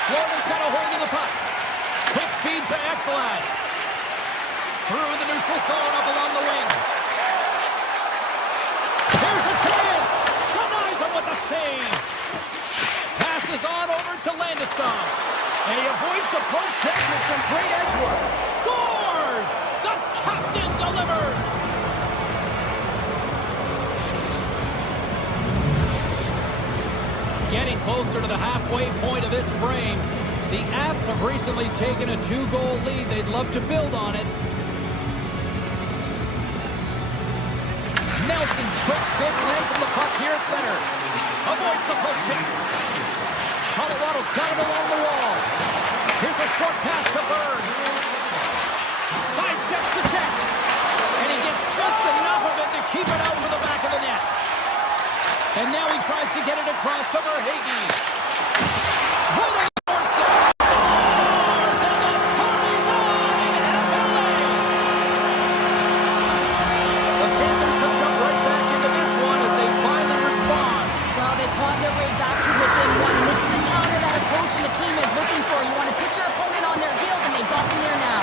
Florida's got a hold of the puck. Quick feed to Ekblad. Through the neutral zone up along the wing. Here's a chance. Denies him with the save. Passes on over to Landeskog. And he avoids the poke check with some great edge work. Scores! The captain delivers! Getting closer to the halfway point of this frame. The Avs have recently taken a 2-goal lead. They'd love to build on it. Nelson's quick stick lands him the puck here at center. Avoids the poke check. Colorado's got it along the wall. Here's a short pass to Burns. Sidesteps the check. And he gets just enough of it to keep it out to the back of the net. And now he tries to get it across to Verhaeghe. Right on the doorstep. Scores! And the party's on in FLA. The Panthers have jumped right back into this one as they finally respond. Well, they clawed their way back to within one, and this is the counter that a coach and the team is looking for. You want to put your opponent on their heels, and they've got them there now.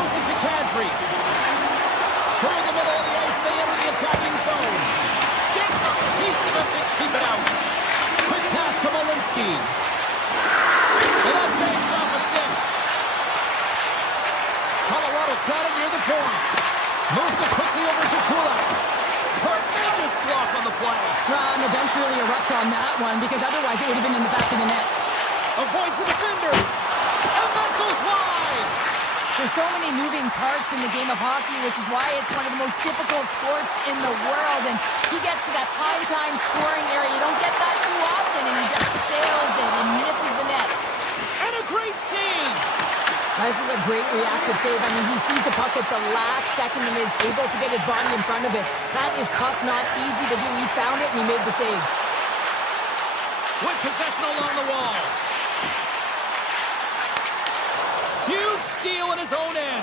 Moves it to Kadri. Through the middle of the ice, they enter the attacking zone. Gets a piece of it to keep it out. Quick pass to Malinsky. And that banks off a stick. Colorado's got it near the point. Moves it quickly over to Kulak. Tremendous block on the play. Well, and the bench really erupts on that one, because otherwise it would have been in the back of the net. Avoids the defender. And that goes wide. There's so many moving parts in the game of hockey, which is why it's one of the most difficult sports in the world. And he gets to that prime time scoring area. You don't get that too often, and he just sails it and misses the net. And a great save. This is a great reactive save. I mean, he sees the puck at the last second and is able to get his body in front of it. That is tough, not easy to do. He found it, and he made the save. With possession along the wall. Huge steal in his own end.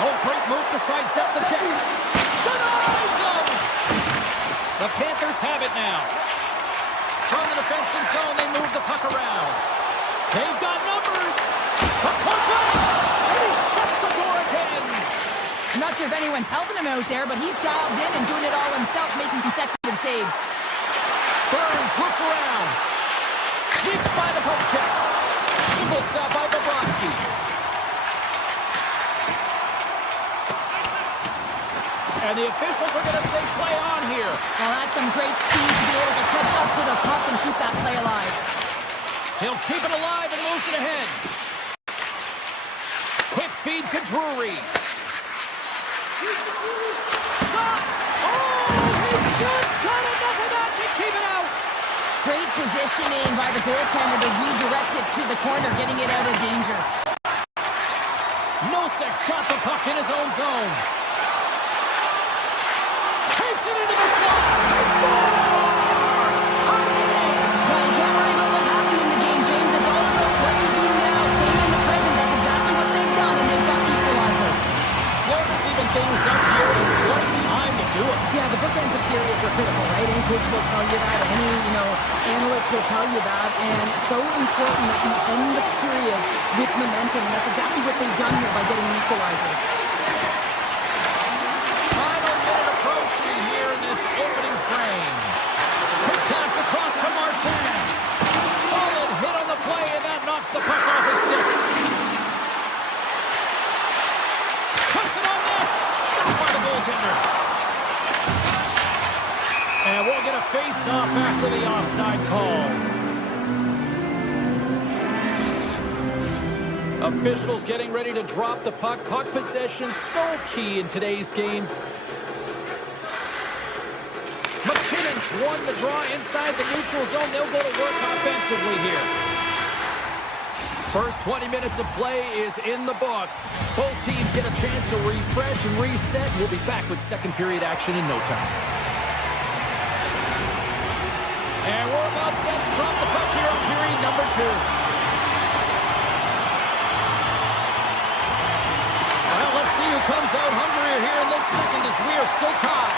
Oh, great move to sidestep the check. Denies him! The Panthers have it now. From the defensive zone, they move the puck around. They've got numbers. The puck blank, and he shuts the door again. I'm not sure if anyone's helping him out there, but he's dialed in and doing it all himself, making consecutive saves. Burns looks around. Sneaks by the poke check. Simple stop by Bobrovsky. And the officials are going to say play on here. Well, that's some great speed to be able to catch up to the puck and keep that play alive. He'll keep it alive and moves it ahead. Quick feed to Drury. Shot! Oh, he just got enough of that to keep it out. Great positioning by the goaltender to redirect it to the corner, getting it out of danger. Nosek's got the puck in his own zone. Takes it into the slot. He scores! Tie game. Well, you can't worry about what happened in the game, James. It's all about what you do now. Staying in the present. That's exactly what they've done, and they've got the equalizer. Florida's even things up here, and what a time to do it. Yeah, the bookends of periods are critical, right? Any coach will tell you that. Any, analyst will tell you that. And so important that you end the period with momentum, and that's exactly what they've done here by getting an equalizer. Final minute approaching here in this a face-off after the offside call. Officials getting ready to drop the puck. Puck possession so key in today's game. McKinnon's won the draw inside the neutral zone. They'll go to work offensively here. First 20 minutes of play is in the books. Both teams get a chance to refresh and reset. We'll be back with second period action in no time. And we're about set to drop the puck here on period number 2. Well, let's see who comes out hungrier here in this second as we are still tied.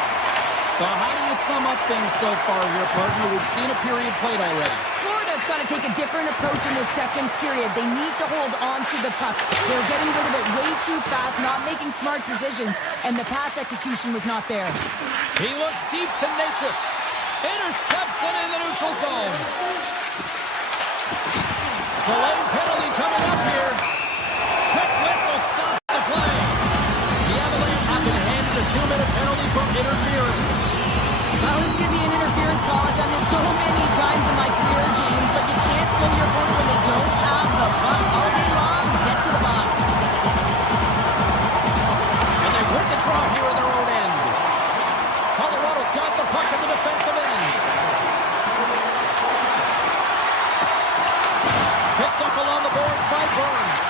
Well, how do you sum up things so far here, partner? We've seen a period played already. Florida's got to take a different approach in the second period. They need to hold on to the puck. They're getting rid of it way too fast, not making smart decisions, and the pass execution was not there. He looks deep to Natchez. Intercepts it in the neutral zone. Delayed penalty coming up here. Quick whistle stops the play. The Avalanche have been handed a 2-minute penalty for interference. Well, this is going to be an interference call. I've done this so many times in my career, James, but you can't slow your opponent when they don't have the puck all day long. Get to the box. And they win the draw here in their own end. Colorado's got the puck in the defensive end. Picked up along the boards by Burns.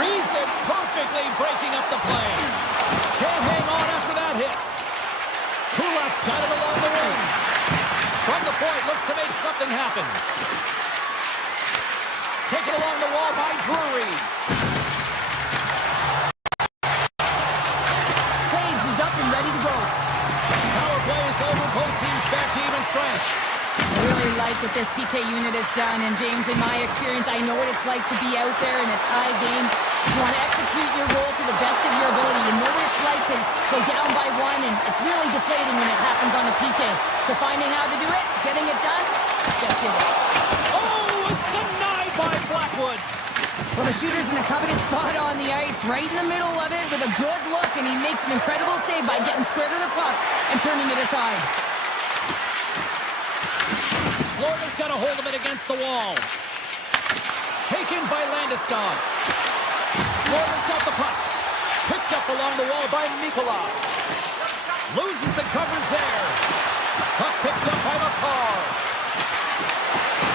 Reads it perfectly, breaking up the play. Can't hang on after that hit. Kulak's got it along the wing. From the point, looks to make something happen. Taken along the wall by Drury. Taves is up and ready to go. Power play is over. Both teams back to even strength. I really like what this PK unit has done, and James, in my experience, I know what it's like to be out there in a tie game. You want to execute your role to the best of your ability. You know what it's like to go down by one, and it's really deflating when it happens on a PK. So finding how to do it, getting it done, just did it. Oh, it's denied by Blackwood. Well, the shooter's in a coveted spot on the ice, right in the middle of it with a good look, and he makes an incredible save by getting square to the puck and turning it aside. Florida's got a hold of it against the wall. Taken by Landeskog. Florida's got the puck. Picked up along the wall by Mikula. Loses the coverage there. Puck picked up by McCarr.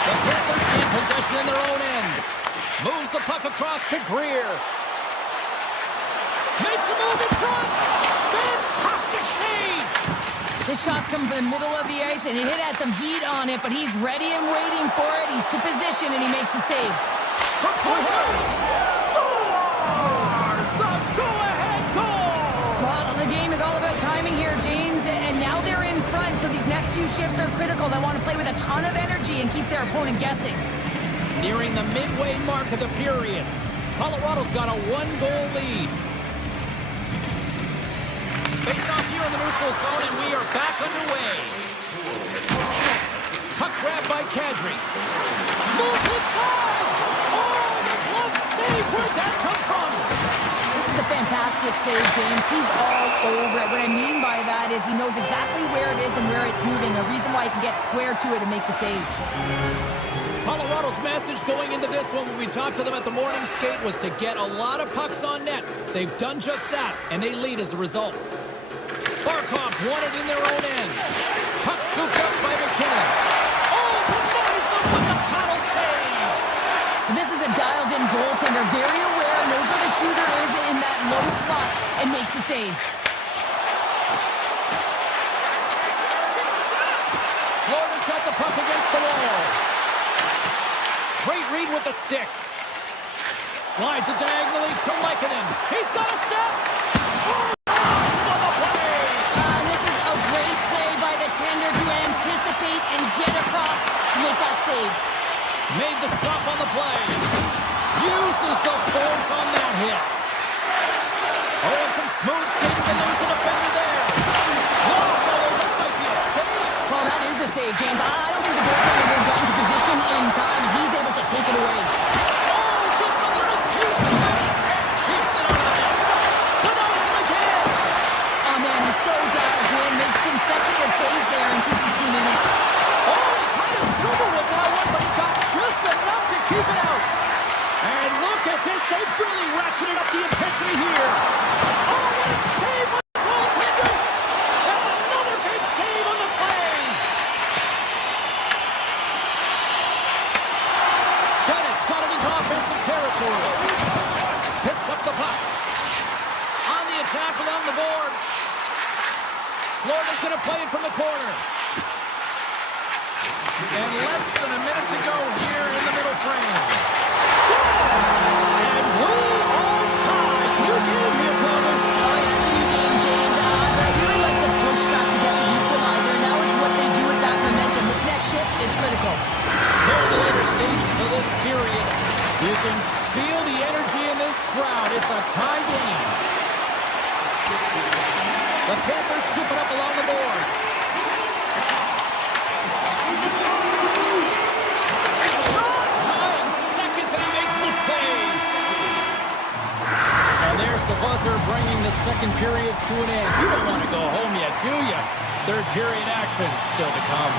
The Panthers in possession in their own end. Moves the puck across to Greer. Makes a move in front. Fantastic save. This shot's coming from the middle of the ice, and it has some heat on it, but he's ready and waiting for it. He's to position, and he makes the save. For Panthers, scores the go-ahead goal! Well, the game is all about timing here, James, and now they're in front, so these next few shifts are critical. They want to play with a ton of energy and keep their opponent guessing. Nearing the midway mark of the period, Colorado's got a 1-goal lead. Face-off here in the neutral zone, and we are back underway. Puck grabbed by Kadri. Moves inside! Oh, the glove save! Where'd that come from? This is a fantastic save, James. He's all over it. What I mean by that is he knows exactly where it is and where it's moving, a reason why he can get square to it and make the save. Colorado's message going into this one when we talked to them at the morning skate was to get a lot of pucks on net. They've done just that, and they lead as a result. Barkov's won it in their own end. Puck scooped up by McKinnon. Oh, denies them with the paddle save. This is a dialed-in goaltender, very aware, knows where the shooter is in that low slot, and makes the save. Florida's got the puck against the wall. Great read with the stick. Slides it diagonally to Lehkonen. He's got a step. Oh! Anticipate and get across to make that save. Made the stop on the play. Uses the force on that hit. Oh, and some smooth skating to lose the defender there. Oh, that might be a save. Well, that is a save, James. I don't think the goaltender will get into position in time, and he's able to take it away. Oh, gets a little piece of it and keeps it on the net. Denies him again. Oh, man, he's so dialed in, makes consecutive saves there and keeps his team in it. Oh, he kind of struggled with that one, but he got just enough to keep it out. And look at this. They've really ratcheted up the intensity here. Oh, what a save by the goaltender. And another big save on the play. Bennett's got it into offensive territory. Picks up the puck. On the attack along the boards. Florida's going to play it from the corner. And less than a minute to go here in the middle frame. And we are tied. New game here, Coleman. Oh, yeah, it's a new game, James. I really like the pushback to get the equalizer. Now it's what they do with that momentum. This next shift is critical. Here in the later stages of this period, you can feel the energy in this crowd. It's a tie game. The Panthers scoop it up along the boards. The buzzer bringing the second period to an end. You don't want to go home yet, do you? Third period action still to come.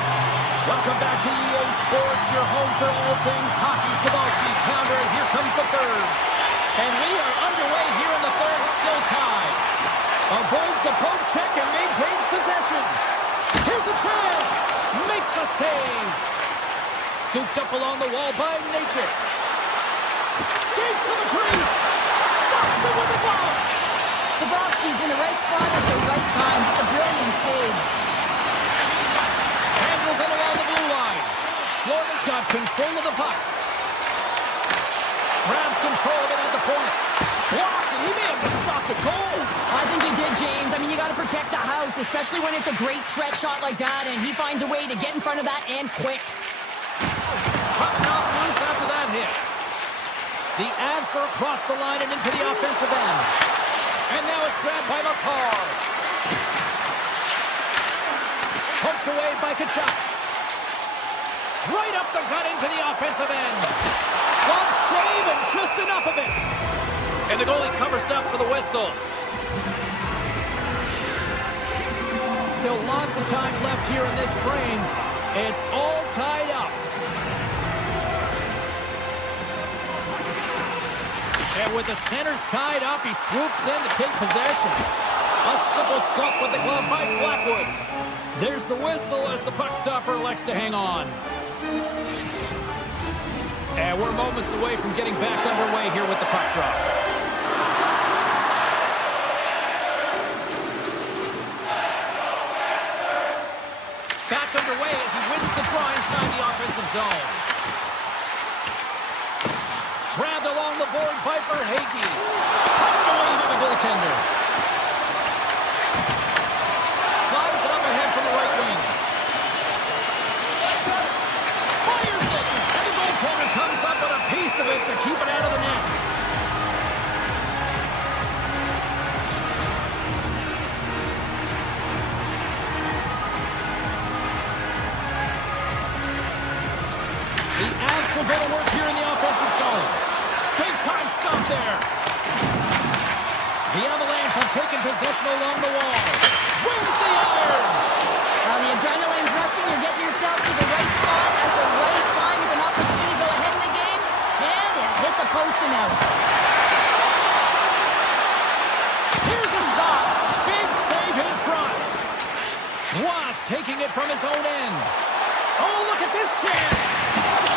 Welcome back to EA Sports, your home for all things hockey. Sabalski, pounder, and here comes the third. And we are underway here in the third, still tied. Avoids the poke check and maintains possession. Here's a chance. Makes a save. Scooped up along the wall by Natchez. Skates to the crease. Stops it with a glove. Bobrovsky's in the right spot at the right time. Just a brilliant save. Handles it along the blue line. Florida's got control of the puck. Grabs control of it at the point. Blocked, and he may have stopped the goal. I think he did, James. I mean, you got to protect the house, especially when it's a great threat shot like that, and he finds a way to get in front of that and quick. Puck knocked loose after that hit. The Avs are across the line and into the offensive end. And now it's grabbed by McCarr. Poked away by Kachuk. Right up the gut into the offensive end. One save and just enough of it. And the goalie covers up for the whistle. Still lots of time left here in this frame. It's all tied up. And with the centers tied up, he swoops in to take possession. A simple stop with the glove by Blackwood. There's the whistle as the puck stopper elects to hang on. And we're moments away from getting back underway here with the puck drop. Back underway as he wins the draw inside the offensive zone. Grabbed along the board by Hasky. Pucked away by the goaltender. Slides it up ahead from the right wing. Fires it. And the goaltender comes up with a piece of it to keep it out of the net. The Avs will go to work here in the offensive zone. Big time stop there. The Avalanche have taken possession along the wall. Wins the iron. Now the adrenaline's rushing. You're getting yourself to the right spot at the right time with an opportunity to go ahead in the game. And it hit the post and out. Here's a shot. Big save in front. Wasp taking it from his own end. Oh, look at this chance.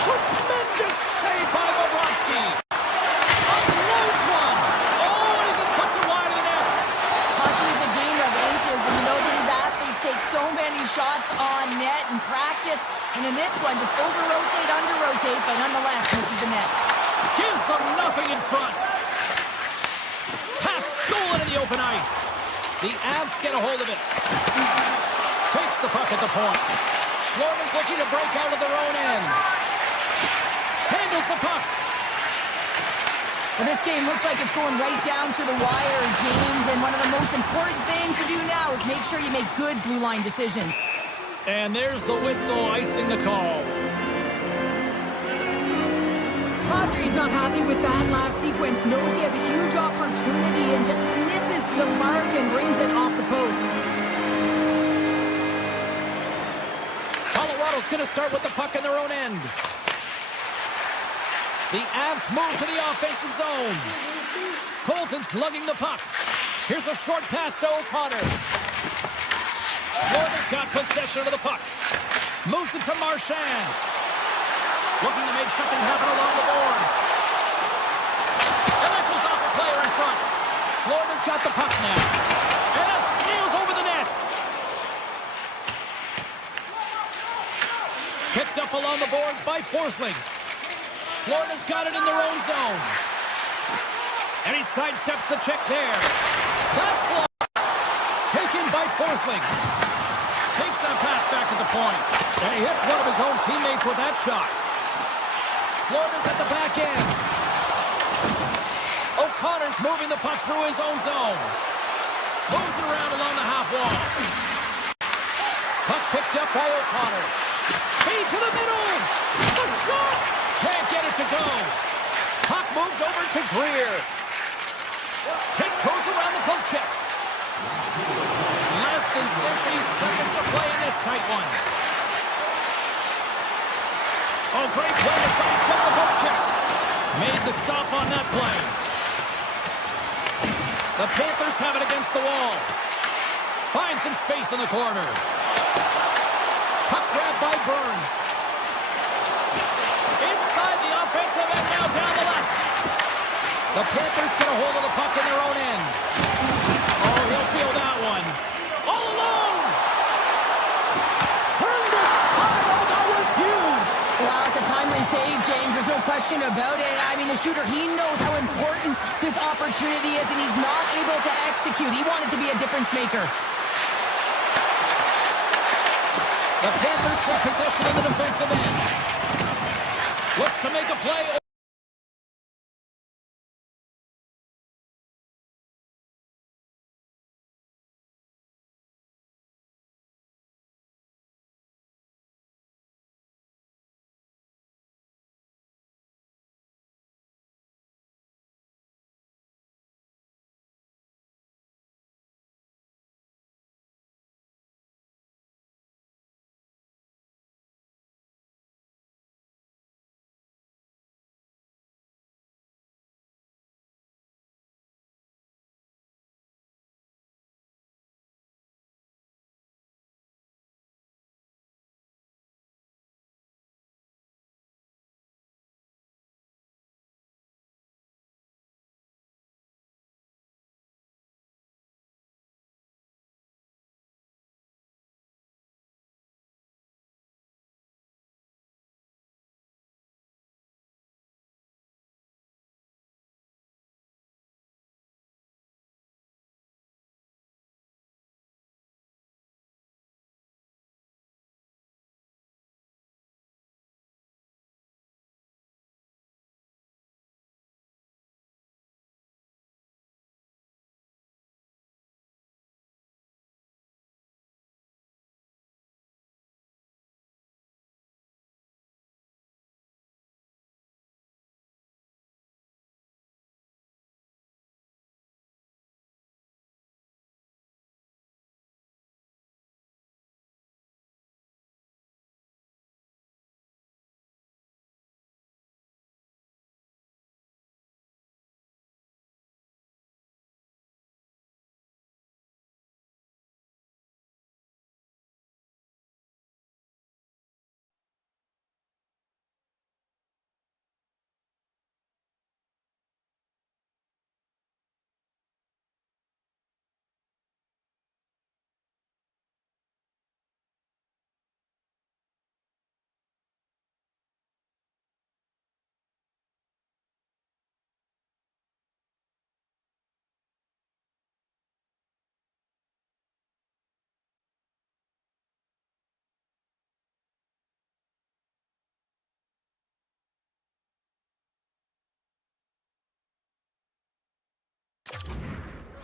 Tremendous save by Bobrovsky. Unloads one. Oh, and he just puts it wide of the net. Hockey is a game of inches, and you know these athletes take so many shots on net in practice. And in this one, just over-rotate, under-rotate, but nonetheless, misses the net. Gives them nothing in front. Pass stolen in the open ice. The Avs get a hold of it. Takes the puck at the point. Florida's looking to break out of their own end. Handles the puck. Well, this game looks like it's going right down to the wire, James. And one of the most important things to do now is make sure you make good blue line decisions. And there's the whistle icing the call. Kadri's not happy with that last sequence. Knows he has a huge opportunity and just misses the mark and brings it off the post. Montreal's going to start with the puck in their own end. The Avs move to the offensive zone. Colton's lugging the puck. Here's a short pass to O'Connor. Florida's got possession of the puck. Moves it to Marchand. Looking to make something happen along the boards. And that goes off a player in front. Florida's got the puck now. And that sails over the net. Picked up along the boards by Forsling. Florida's got it in their own zone. And he sidesteps the check there. That's blocked. Taken by Forsling. Takes that pass back at the point. And he hits one of his own teammates with that shot. Florida's at the back end. O'Connor's moving the puck through his own zone. Moves it around along the half wall. Puck picked up by O'Connor. Feed to the middle. The shot. Can't get it to go. Puck moved over to Greer. Tiptoes around the poke check. Less than 60 seconds to play in this tight one. Oh, great play to sidestep the poke check. Made the stop on that play. The Panthers have it against the wall. Find some space in the corner. Puck grab by Burns. Inside the offensive end, now down the left. The Panthers get a hold of the puck in their own end. Oh, he'll feel that one. All alone! Turned aside. Oh, that was huge. Well, it's a timely save, James. There's no question about it. I mean, the shooter, he knows how important this opportunity is, and he's not able to execute. He wanted to be a difference maker. The Panthers take possession in the defensive end. Looks to make a play.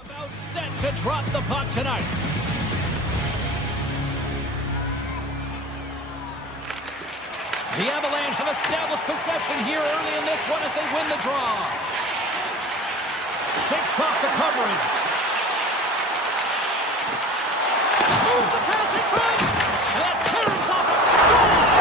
About set to drop the puck tonight. The Avalanche have established possession here early in this one as they win the draw. Shakes off the coverage. Moves the pass in front. And that clearance off it. Score!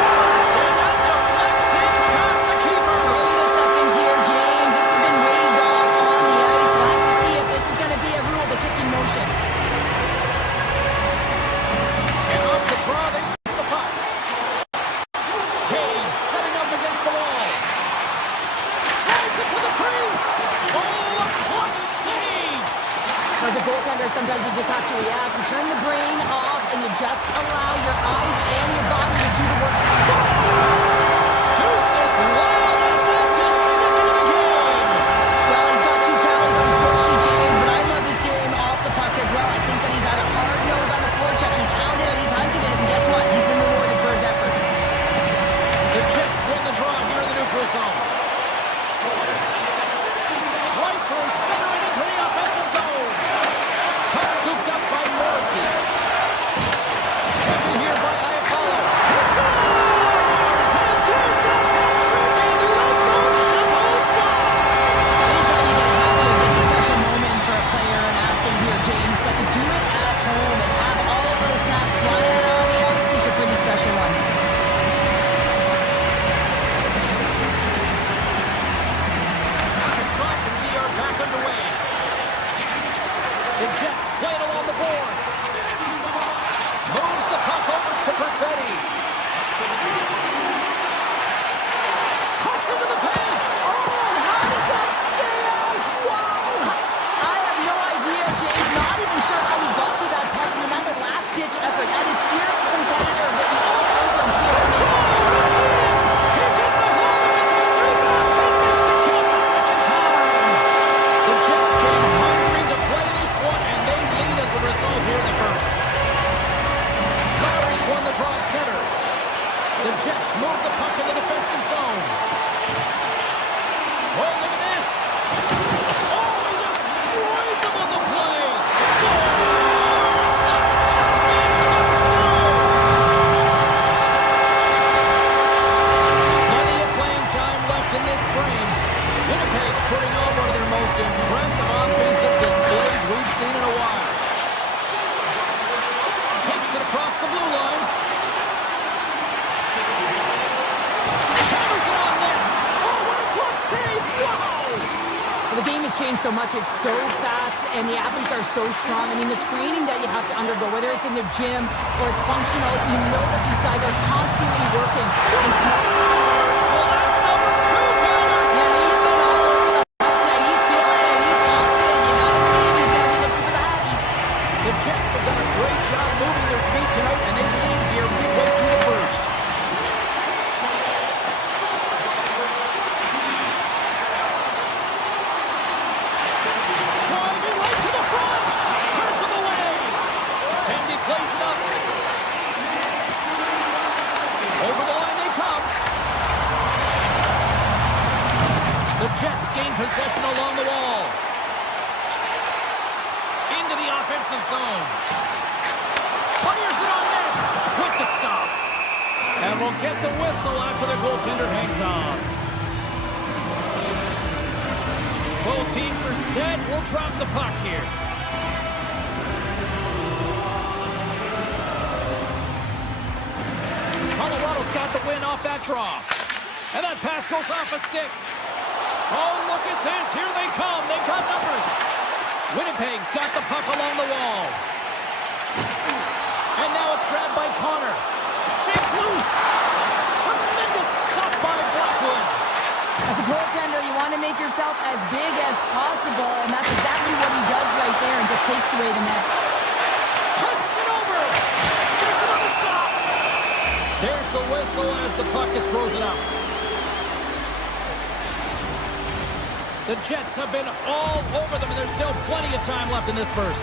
Takes it across the blue line. Hammers it on net. Oh, what a glove save. Wow! The game has changed so much. It's so fast, and the athletes are so strong. I mean, the training that you have to undergo, whether it's in the gym or it's functional, you know that these guys are constantly working. Well, that's number 2, Connor. Yeah, he's been all over the puck tonight. He's feeling it, and he's confident. You gotta believe he's gonna be looking for the hockey. The Jets have done a great job moving their feet tonight, and they lead here midway through the first. Driving right to the front. Turns him away. Tandy plays it up. Over the line they come. The Jets gain possession along the wall. Into the offensive zone. Fires it on net with the stop. And we'll get the whistle after the goaltender hangs on. Both teams are set. We'll drop the puck here. Colorado's got the win off that draw. And that pass goes off a stick. Oh, look at this. Here they come. They've got numbers. Winnipeg's got the puck along the wall. And now it's grabbed by Connor. Shakes loose. Tremendous stop by Blackwood. As a goaltender, you want to make yourself as big as possible, and that's exactly what he does right there and just takes away the net. Presses it over. There's another stop. There's the whistle as the puck is frozen up. The Jets have been all over them, and there's still plenty of time left in this first.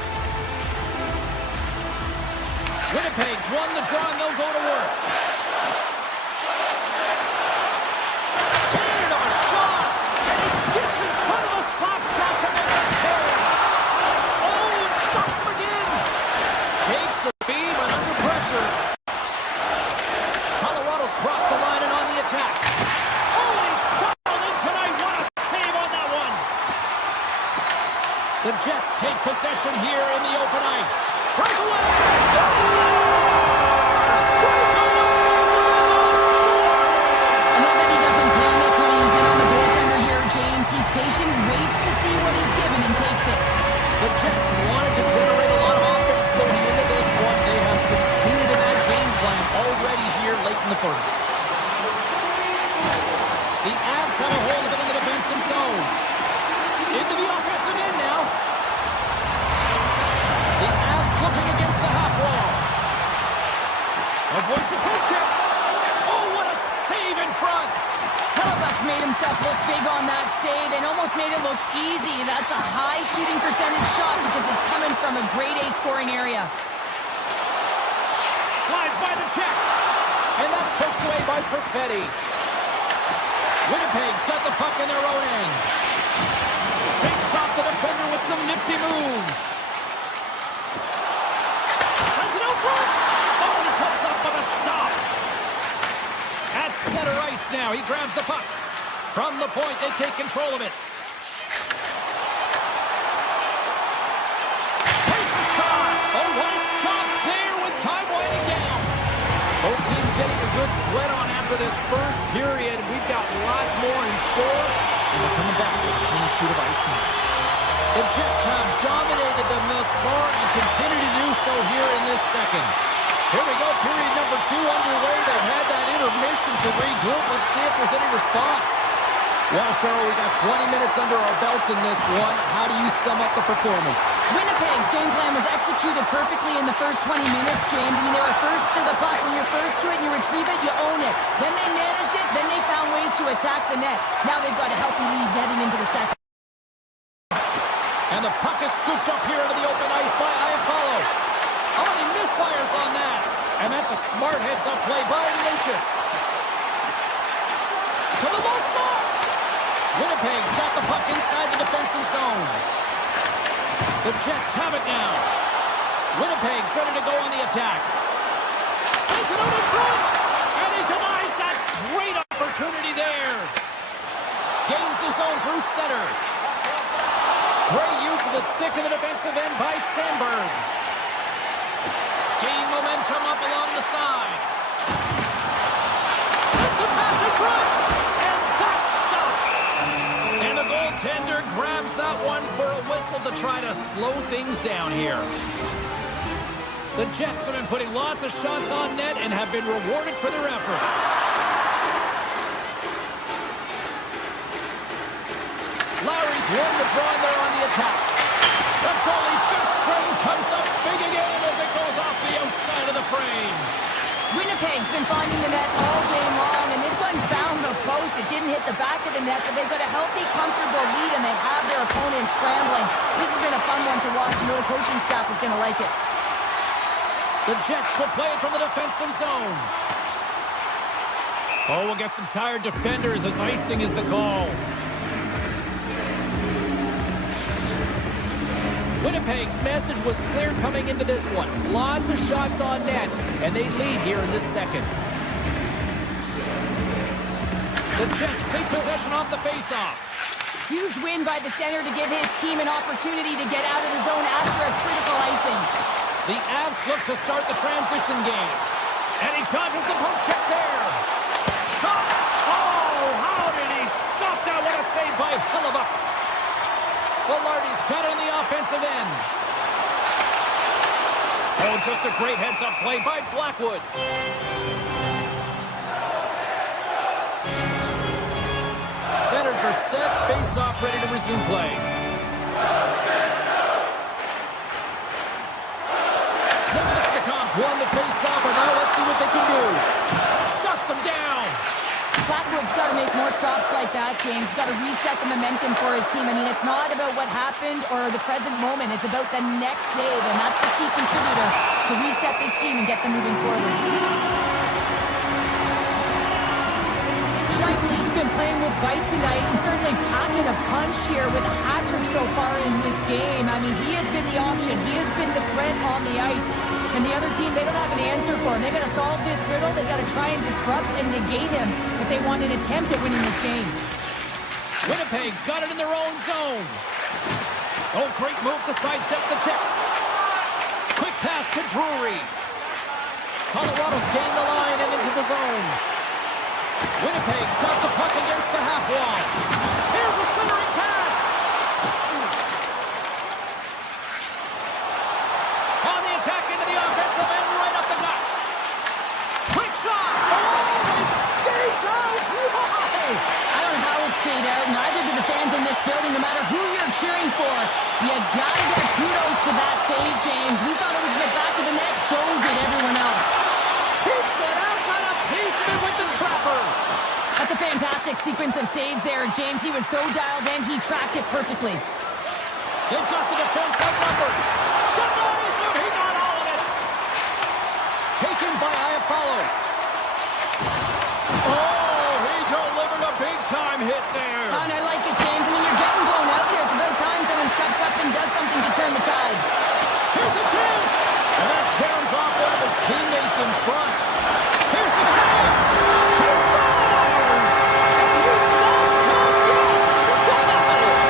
Winnipeg's won the draw, and they'll go to work. Canada a shot, and he gets in front of the slap shot to make the save. Oh, and stops him again. Takes the feed, but under pressure. Colorado's crossed the line and on the attack. Oh, he's dialed in tonight. What a save on that one. The Jets take possession here in the open ice. Breakaway! Stars! Breakaway with a score! I love that he doesn't panic when he's in on the goaltender here, James. He's patient, waits to see what he's given, and takes it. The Jets wanted to generate a lot of offense going into this one. They have succeeded in that game plan already here late in the first. The Avs have a hold of it in the defensive zone. Into the offensive end now. The Avs looking against the half wall. Avoids a poke check. Oh, what a save in front. Hellebuyck's made himself look big on that save and almost made it look easy. That's a high shooting percentage shot because it's coming from a grade A scoring area. Slides by the check. And that's poked away by Perfetti. Winnipeg's got the puck in their own end. Shakes off the defender with some nifty moves. Sends it out front. Oh, and he comes up with a stop. At center ice now, he grabs the puck. From the point, they take control of it. Takes a shot. Oh, what a stop there with time winding down. Both teams getting a good sweat on after this first period. We've got lots more in store. And we're coming back with a clean sheet of ice next. The Jets have dominated them thus far and continue to do so here in this second. Here we go, period number 2 underway. They've had that intermission to regroup. Let's see if there's any response. Well, Cheryl, we got 20 minutes under our belts in this one. How do you sum up the performance? Winnipeg's game plan was executed perfectly in the first 20 minutes, James. I mean, they were first to the puck. When you're first to it and you retrieve it, you own it. Then they managed it. Then they found ways to attack the net. Now they've got a healthy lead heading into the second. And the puck is scooped up here into the open ice by Iafallo. Oh, and he misfires on that. And that's a smart heads-up play by Leachus. To the low slot. Winnipeg's got the puck inside the defensive zone. The Jets have it now. Winnipeg's ready to go on the attack. Sends it out in front. And he denies that great opportunity there. Gains the zone through center. Great use of the stick in the defensive end by Sandberg. Gain the momentum up along the side. Sends a pass in front, and that's stopped. And the goaltender grabs that one for a whistle to try to slow things down here. The Jets have been putting lots of shots on net and have been rewarded for their efforts. Lowry's won the draw there on the attack. The goalie's best friend comes up big again as it goes off the outside of the frame. Winnipeg's been finding the net all game long, and this one found the post. It didn't hit the back of the net, but they've got a healthy, comfortable lead, and they have their opponent scrambling. This has been a fun one to watch, and the coaching staff is going to like it. The Jets will play it from the defensive zone. Oh, we'll get some tired defenders as icing is the call. Winnipeg's message was clear coming into this one. Lots of shots on net, and they lead here in this second. The Jets take possession off the faceoff. Huge win by the center to give his team an opportunity to get out of the zone after a critical icing. The Avs look to start the transition game. And he dodges the poke check there. Shot! Oh, how did he stop that? What a save by Hellebuyck. Velarde's got it on the offensive end. Oh, just a great heads-up play by Blackwood. Centers are set, face-off ready to resume play. Won the face-off, and now let's see what they can do. Shuts them down. Blackwood's got to make more stops like that, James. He's got to reset the momentum for his team. I mean, it's not about what happened or the present moment. It's about the next save, and that's the key contributor to reset this team and get them moving forward. Shifley's been playing with bite tonight and certainly packing a punch here with a hat-trick so far in this game. I mean, he has been the option. He has been the threat on the ice. And the other team, they don't have an answer for him. They got to solve this riddle. They got to try and disrupt and negate him if they want an attempt at winning this game. Winnipeg's got it in their own zone. Oh, great move to sidestep the check. Quick pass to Drury. Colorado's gained the line and into the zone. Winnipeg's got the puck against the half wall. Here's a centering pass. On the attack into the offensive end, right up the gut. Quick shot. Oh, it stays out. Why? I don't know how it stayed out. Neither do the fans in this building, no matter who you're cheering for. You got to give kudos to that save, James. We thought it was in the back of the net, so did everyone else. Keeps it out, got a piece of it with the trapper. That's a fantastic sequence of saves there, James. He was so dialed in, he tracked it perfectly. They've got the defense outnumbered. Denies him, he got all of it. Taken by Iafallo. Oh, he delivered a big-time hit there. And I like it, James. I mean, you're getting blown out here. It's about time someone steps up and does something to turn the tide. Here's a chance. And that carries off one of his teammates in front. Here's a chance. He scores! And he's not done yet.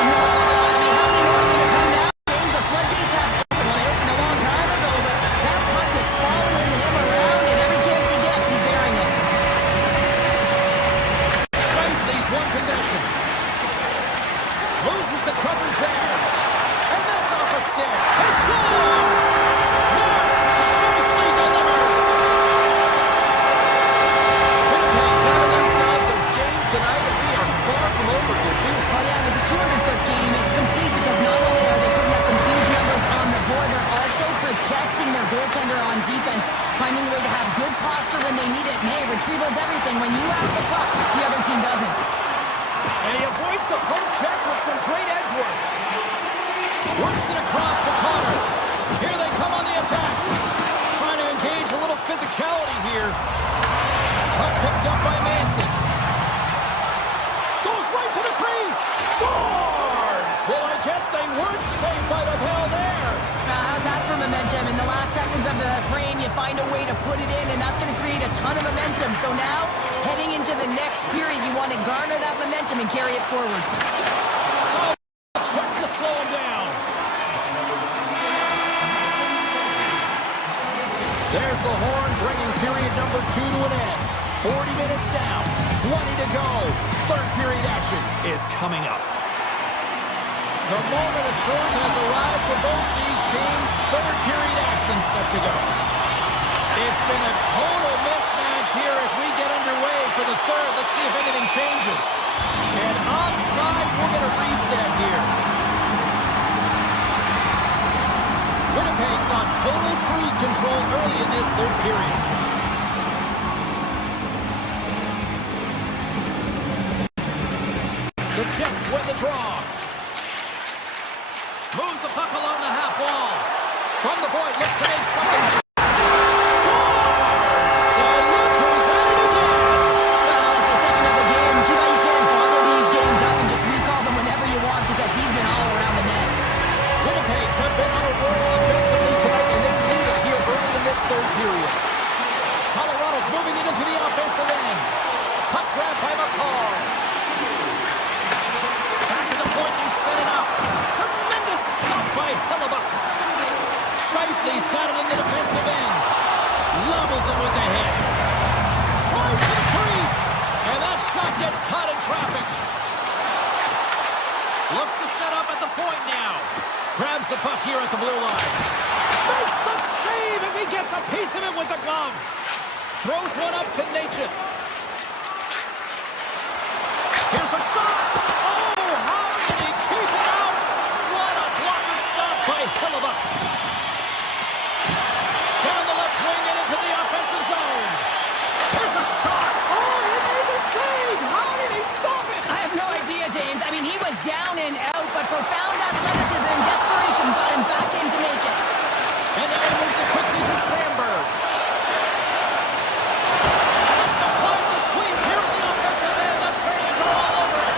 No, I mean, how many more are going to come now? James, the floodgates have opened. Well, they opened a long time ago, but that puck is following him around, and every chance he gets, he's bearing it. Shifley's won possession. Loses the coverage there. And that's off a stick. He scores! Mark Shifley delivers. Winnipeg's having themselves a game tonight, and we are far from over here, too. Well, yeah, it's a 200-foot game. It's complete because not only are they putting up some huge numbers on the board, they're also protecting their goaltender on defense, finding a way to have good posture when they need it. And hey, retrieval's everything. When you have the puck, the other team doesn't. And he avoids the poke check with some great edge work. Works it across to Connor. Here they come on the attack. Trying to engage a little physicality here. Puck picked up by Manson. Goes right to the crease. Scores! Well, I guess they weren't saved by the bell there. How's that for momentum? In the last seconds of the frame, you find a way to put it in, and that's going to create a ton of momentum. So now, heading into the next period, you want to garner that momentum and carry it forward. So, check to slow him down. There's the horn, bringing period number 2 to an end. 40 minutes down, 20 to go. Third period action is coming up. The moment of truth has arrived for both these teams. Third period action set to go. It's been a total mismatch here as we get underway for the third. Let's see if anything changes. And offside, we'll get a reset here. Winnipeg's on total cruise control early in this third period. The Jets win the draw. Moves the puck along the half wall. From the point, looks to make something. Scores! So look who's at it again. Well, it's the second of the game. Too bad you can't bottle these games up and just recall them whenever you want because he's been all around the net. Winnipeg's have been on a roll offensively tonight, and they're leading here early in this third period. Colorado's moving it into the offensive end. Puck grab by McCall. Back to the point, they set it up. Tremendous stop by Hellebuck. Scheifele's got it in the defensive end. Levels it with the hit. Tries to the crease. And that shot gets caught in traffic. Looks to set up at the point now. Grabs the puck here at the blue line. Makes the save as he gets a piece of it with the glove. Throws one up to Natchez. Here's a shot. Oh, how did he keep it out? What a blocker stop by Hellebuck. Down the left wing and into the offensive zone. Here's a shot. Oh, he made the save. How did he stop it? I have no idea, James. I mean, he was down and out, but profound athleticism and desperation got him back in to make it. And now he moves it quickly to Sandberg. Just applying the squeeze here on the offensive end. The fans are all over it.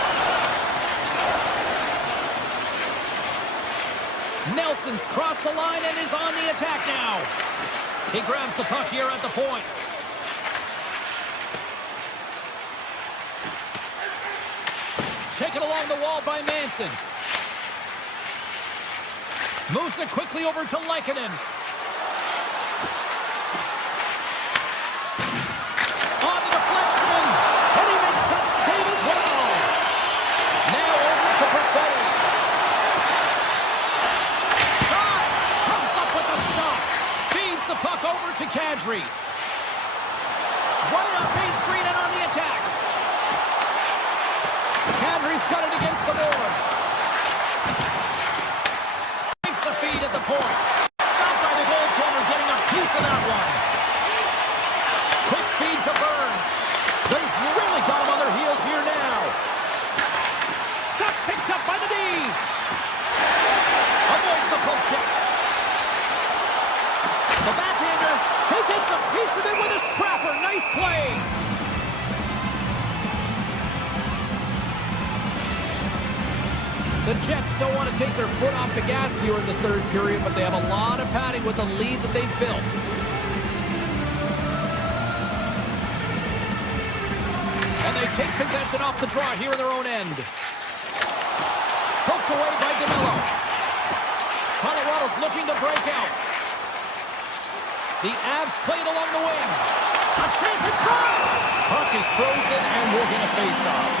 Nelson's crossed the line and is on the attack now. He grabs the puck here at the point. Taken along the wall by Manson. Moves it quickly over to Lehkonen. On the deflection. And he makes that save as well. Now over to Perfetti. Shot. Comes up with the stop. Feeds the puck over to Kadri. Right on Main Street and on the attack. Kadri's got it against the boards. Makes the feed at the point. Stopped by the goaltender, getting a piece of that one. Quick feed to Burns. They've really got him on their heels here now. That's picked up by the D. Avoids the poke check. The backhander. He gets a piece of it with his trapper. Nice play. The Jets don't want to take their foot off the gas here in the third period, but they have a lot of padding with the lead that they've built. And they take possession off the draw here in their own end. Poked away by DeMello. Colorado's looking to break out. The Avs played along the wing. A chance in front! Puck is frozen, and we're going to face off.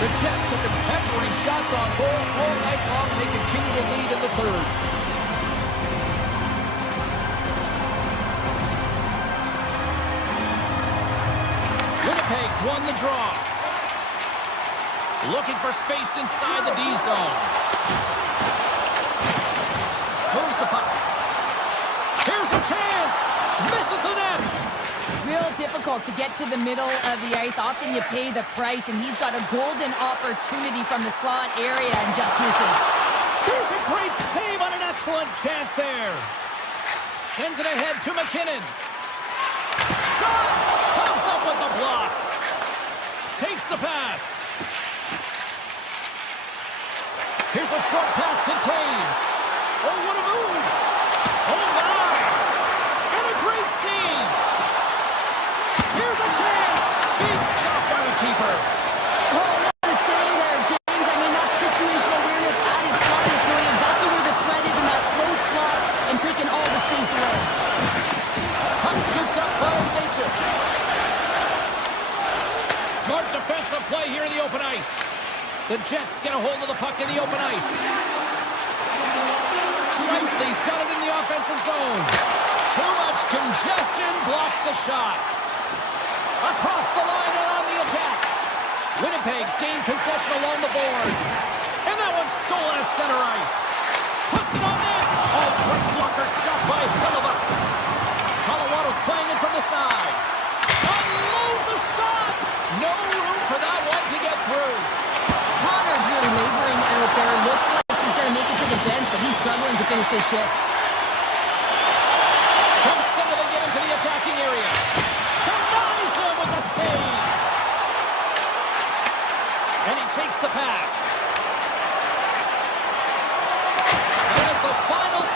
The Jets have been peppering shots on goal all night long, and they continue to lead in the third. Winnipeg's won the draw. Looking for space inside the D zone. Moves the puck. Here's a chance. Misses the net. Real difficult to get to the middle of the ice. Often you pay the price, and he's got a golden opportunity from the slot area and just misses. Here's a great save on an excellent chance there. Sends it ahead to McKinnon. Shot! Comes up with the block. Takes the pass. Here's a short pass to Taves. Oh, what a move! Oh, my! And a great save! Here's a chance! Big stop by the keeper. Oh, what a save there, James. I mean, that situational awareness at its finest, knowing exactly where the threat is in that hold of the puck in the open ice. Shifley's got it in the offensive zone. Too much congestion, blocks the shot. Across the line and on the attack. Winnipeg's gained possession along the boards. And that one's stolen at center ice. Puts it on net. Oh, great blocker stop by Hellebuck. Colorado's playing it from the side. Unloads the shot. No room for that one to get through. Connor's really laboring out there. Looks like he's going to make it to the bench, but he's struggling to finish this shift. From center they get into the attacking area. Denies him with the save. And he takes the pass. And as the final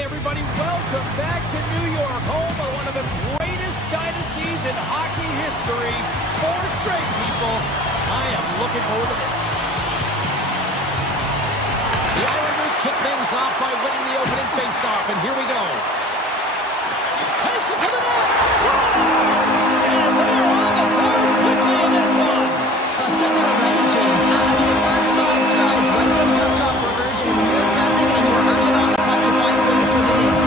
everybody, welcome back to New York, home of one of its greatest dynasties in hockey history. 4 straight, people. I am looking forward to this. The Islanders kick things off by winning the opening faceoff, and here we go. Takes it to the net. Scores! And they're on the board quickly in this one. Because they were ready, James. The first 5 strides, right from your top were urgent, and when you're aggressive and you're urgent on the puck, you find a way to put it in.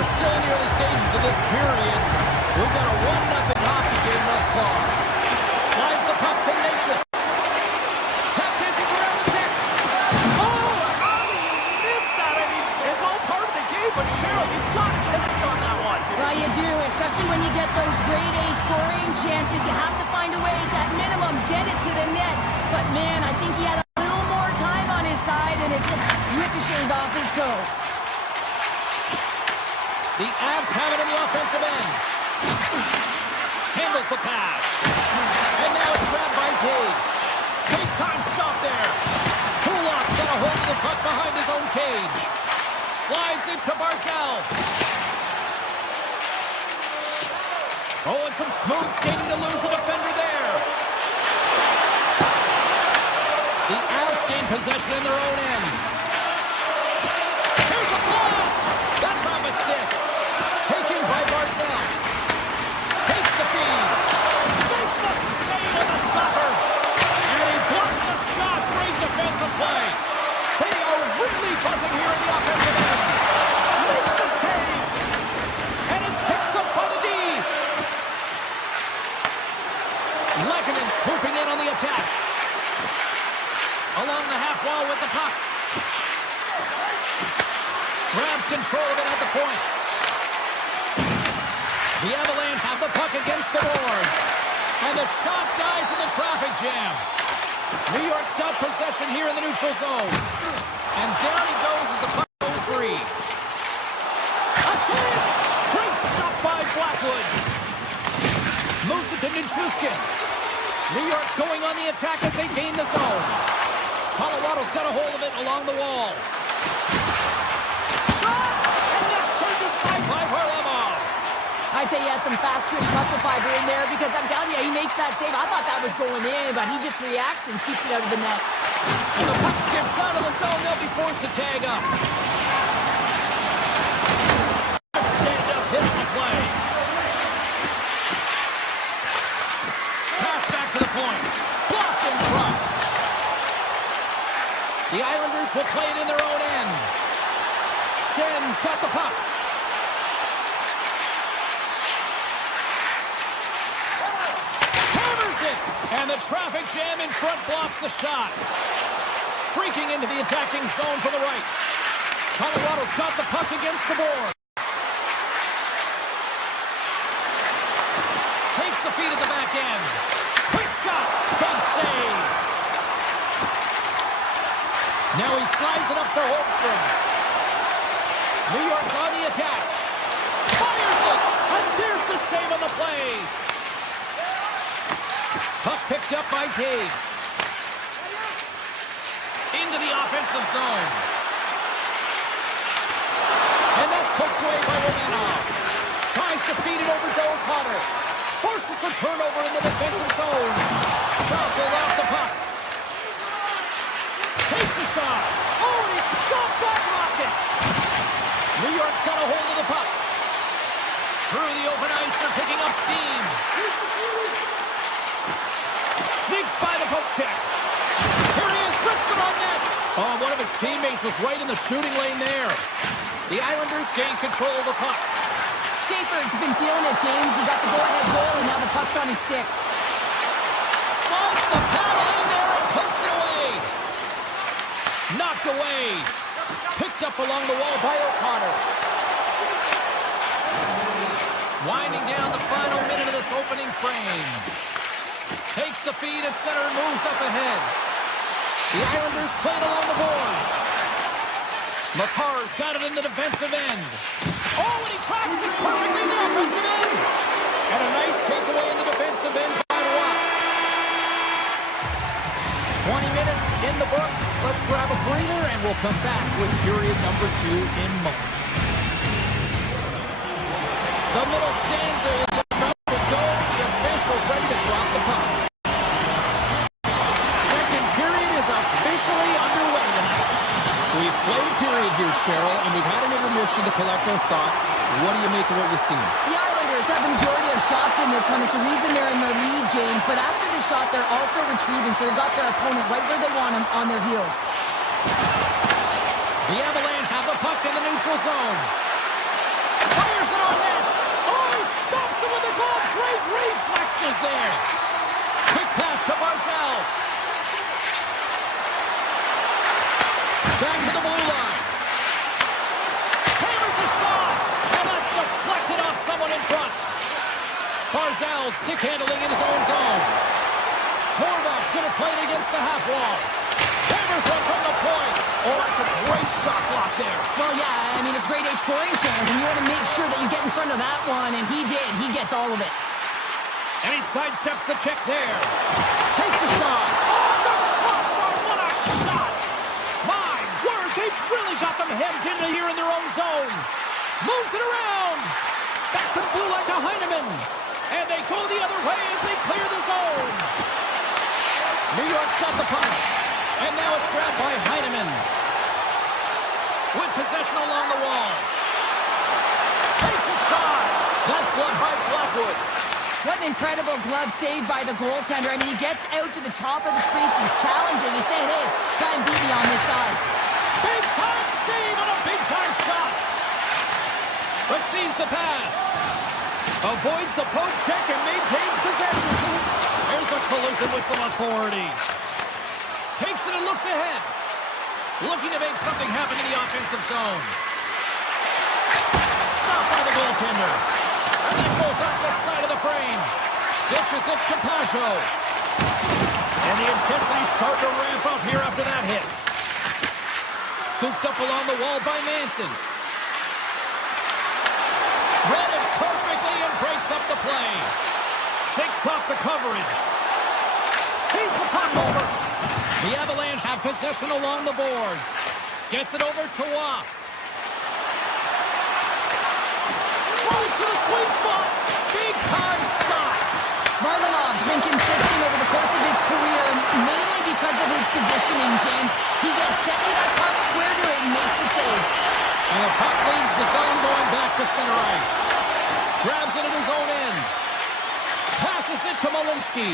We're still in the early stages of this period. We've got a 1-0 hockey game thus far. Slides the puck to Natchez. Tap dances around the check. Oh, how do you miss that? I mean, it's all part of the game, but Cheryl, you've got to connect on that one. Well, you do, especially when you get those grade A scoring chances. You have to find a way to, at minimum, get it to the net. But, man, I think he had a little more time on his side, and it just ricochets off his toe. The Avs have it in the offensive end. Handles the pass. And now it's grabbed by Taves. Big time stop there. Kulak's got a hold of the puck behind his own cage. Slides it to Barzal. Oh, and some smooth skating to lose the defender there. The Avs gain possession in their own end. Here's a blast. That's off a stick. Taken by Barzal. Takes the feed. Makes the save of the stopper. And he blocks the shot. Great defensive play. They are really buzzing here in the offensive end. Makes the save. And it's picked up by the D. Lehkonen swooping in on the attack. Along the half wall with the puck. Grabs control of it at the point. The Avalanche have the puck against the boards. And the shot dies in the traffic jam. New York's got possession here in the neutral zone. And down he goes as the puck goes free. A chance! Great stop by Blackwood. Moves it to Nichushkin. New York's going on the attack as they gain the zone. Colorado's got a hold of it along the wall. Shot! And that's turned aside by Varlamov. I'd say he has some fast twitch muscle fiber in there because I'm telling you, he makes that save. I thought that was going in, but he just reacts and shoots it out of the net. And the puck skips out of the zone. They'll be forced to tag up. Stand up, hit the play. Pass back to the point. Blocked in front. The Islanders will play it in their own end. Schen's got the puck. Hammers it. And the traffic jam in front blocks the shot. Streaking into the attacking zone from the right. Colorado's got the puck against the board. Takes the feed at the back end. Quick shot. Big save. Now he slides it up to Holmstrom. New York's on the attack. Fires it. And there's the save on the play. Puck picked up by Taves. Into the offensive zone. And that's poked away by Romanov. Tries to feed it over to O'Connor. Forces the turnover in the defensive zone. Jostled off the puck. Takes a shot. Oh, and he stopped that rocket. New York's got a hold of the puck. Through the open ice, they're picking up steam. Sneaks by the poke check. Here he is, wristed on net. Oh, one of his teammates was right in the shooting lane there. The Islanders gain control of the puck. Schaefer's been feeling it, James. He got the go-ahead goal, and now the puck's on his stick. Slides the paddle in there and pokes it away. Knocked away. Picked up along the wall by O'Connor. Winding down the final minute of this opening frame. Takes the feed at center and moves up ahead. The Islanders play it along the boards. Makar's got it in the defensive end. Oh, and he cracks it perfectly in the offensive end. And a nice takeaway in the defensive end by Watt. 20 minutes in the books. Let's grab a breather, and we'll come back with period number 2 in moments. The middle stanza is about to go. The officials ready to drop the puck. Second period is officially underway tonight. We've played period here, Cheryl, and we've had an intermission to collect our thoughts. What do you make of what you've seen? The Islanders have the majority of shots in this one. It's a reason they're in the lead, James. But after the shot, they're also retrieving, so they've got their opponent right where they want him, on their heels. The Avalanche have the puck in the neutral zone. Fires it on net. Oh, he stops him with the glove. Great reflexes there. Quick pass to Barzal. Back to the blue line. Hammers the shot. And that's deflected off someone in front. Barzal stick handling in his own zone. Horvat's going to play it against the half wall. Hammers one from the point. Oh, that's a great shot block there. Well, yeah, I mean, it's grade A scoring chance, and you want to make sure that you get in front of that one, and he did. He gets all of it. And he sidesteps the check there. Takes a shot. Oh, the crossbar. What a shot. My word, they've really got them hemmed into here in their own zone. Moves it around. Back to the blue line to Heineman. And they go the other way as they clear the zone. New York's got the puck. And now it's grabbed by Heineman. With possession along the wall. Takes a shot. That's blocked by Blackwood. What an incredible glove save by the goaltender. I mean, he gets out to the top of the crease. He's challenging. He's saying, hey, try and beat me on this side. Big-time save and a big-time shot. Receives the pass. Avoids the poke check and maintains possession. There's a collision with some authority. Takes it and looks ahead. Looking to make something happen in the offensive zone. Stopped by the goaltender. And that goes out the side of the frame. Dishes it to Pajot. And the intensity's starting to ramp up here after that hit. Scooped up along the wall by Manson. Read it perfectly and breaks up the play. Shakes off the coverage. Feeds the puck over. The Avalanche have possession along the boards. Gets it over to Watt. Throws to the sweet spot. Big time stop. Marlinov's been consistent over the course of his career, mainly because of his positioning, James. He gets set to that puck, square to it, and makes the save. And the puck leaves the zone going back to center ice. Grabs it at his own end. Passes it to Malinsky.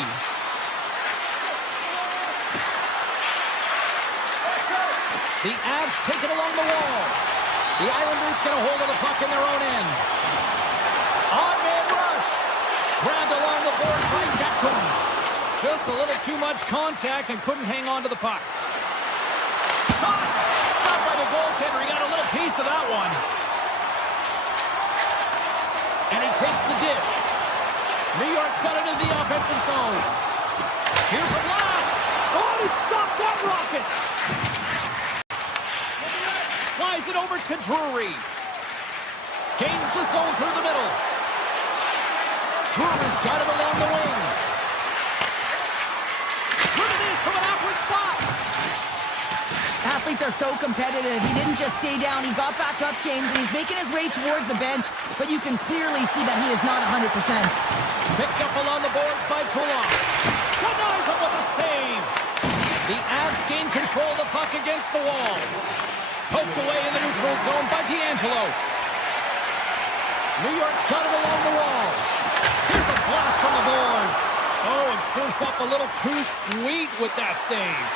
The Avs take it along the wall. The Islanders get a hold of the puck in their own end. On-man rush. Grabbed along the board by Declan. Just a little too much contact and couldn't hang on to the puck. Shot! Stopped by the goaltender. He got a little piece of that one. And he takes the dish. New York's got it into the offensive zone. Here's a blast. Oh, he stopped that rocket. Slides it over to Drury. Gains the zone through the middle. Drury's got it along the wing. Look at this from an awkward spot. Athletes are so competitive. He didn't just stay down. He got back up, James, and he's making his way towards the bench, but you can clearly see that he is not 100%. Picked up along the boards by Kulak. Denies him with a save. The Avs gain control of the puck against the wall. Poked away in the neutral zone by D'Angelo. New York's got it along the wall. Here's a blast from the boards. Oh, and serves up a little too sweet with that save.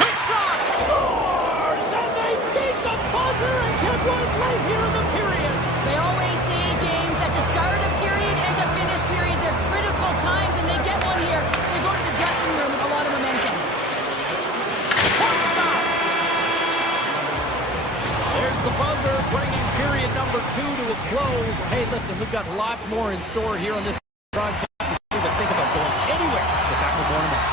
Quick shot! Scores! And they beat the buzzer and get one right here in the period. They always say, James, that to start a period and to finish periods are critical times, and they get one here. They go to the dressing room with a lot of momentum. Quick shot! There's the buzzer, bringing period number 2 to a close. Hey, listen, we've got lots more in store here on this broadcast. You don't even think about going anywhere. But that will warm up.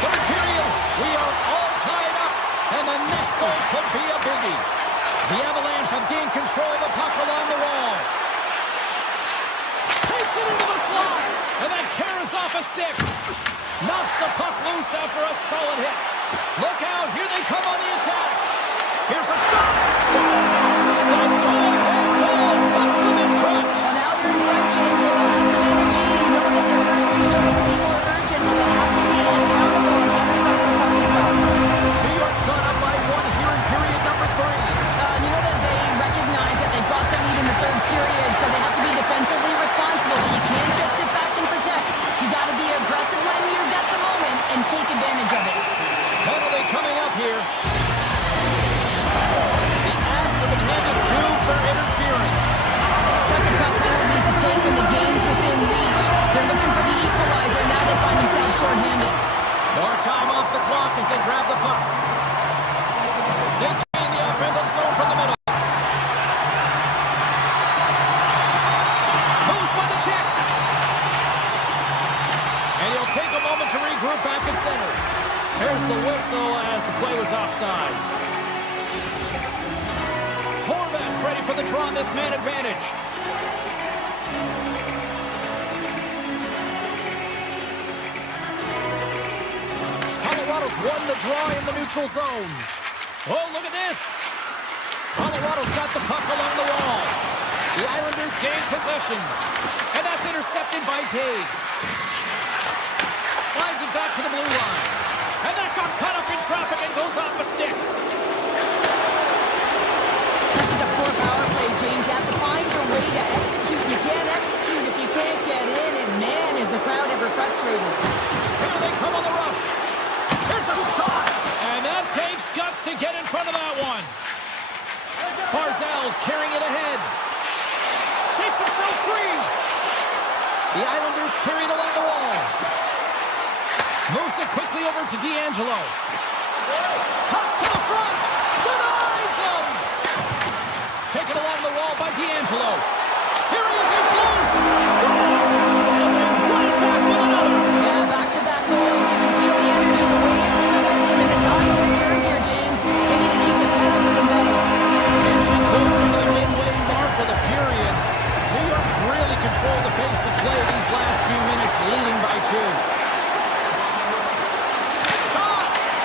Third period, we are all tied up, and the next goal could be a biggie. The Avalanche have gained control of the puck along the wall. Takes it into the slot, and that carries off a stick. Knocks the puck loose after a solid hit. Look out, here they come on the attack. Here's a shot. Scores! That goal puts them in front. Well, now they're in front, James, and they'll have some energy. You know that their first two strikes will be more urgent, but they'll have to be accountable on the other side of the puck as well. New York's gone up by 1 here in period number 3. You know that they recognize that they've got the lead in the third period, so they have to be defensively responsible, but you can't just sit back and protect. You got to be aggressive when you get the moment and take advantage of it. Penalty coming up here. The Avs have been handed 2 for interference. Such a tough penalty to take when the game's within reach. They're looking for the equalizer. Now they find themselves shorthanded. More time off the clock as they grab the puck. They gain the offensive zone from the middle. Moves by the check. And he'll take a moment to regroup back at center. Here's the whistle as the play was offside. Horvat's ready for the draw on this man advantage. Colorado's won the draw in the neutral zone. Oh, look at this. Colorado's got the puck along the wall. The Islanders gain possession. And that's intercepted by Taves. Slides it back to the blue line. And that got caught up in traffic and goes off a stick. This is a poor power play, James. You have to find your way to execute. You can't execute if you can't get in, and man, is the crowd ever frustrated. Here they come on the rush. Here's a shot. And that takes guts to get in front of that one. Barzal's carrying it ahead. Shakes himself free. The Islanders carry it along the wall. Moves it quickly over to D'Angelo. Cuts to the front. Denies him. Taken along the wall by D'Angelo. Here he is, it's loose. Scores. And then right back with another. Yeah, back-to-back goals. You can feel the energy, the way and the momentum, and the tides and turns here, James. They need to keep the pedal to the metal. Inching closer to the midway mark of the period. New York's really controlled the pace of play these last few minutes, leading by 2.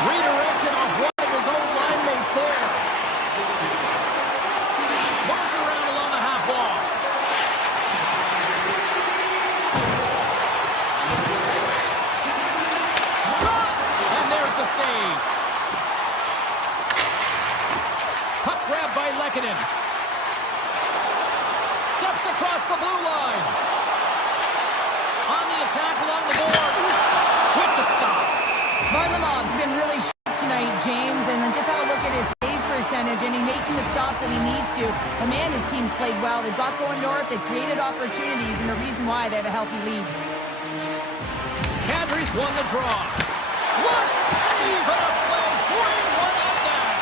Redirected off one of his own line mates there. Moves around along the half wall. Puck grab by Lehkonen. Steps across the blue line. On the attack along the boards. With the stop. Varlamov's been really sharp tonight, James, and then just have a look at his save percentage, and he's making the stops that he needs to. But man, his team's played well. They've got going north, they've created opportunities, and the reason why they have a healthy lead. Kadri's won the draw. Flush save and a flamboyant one at that.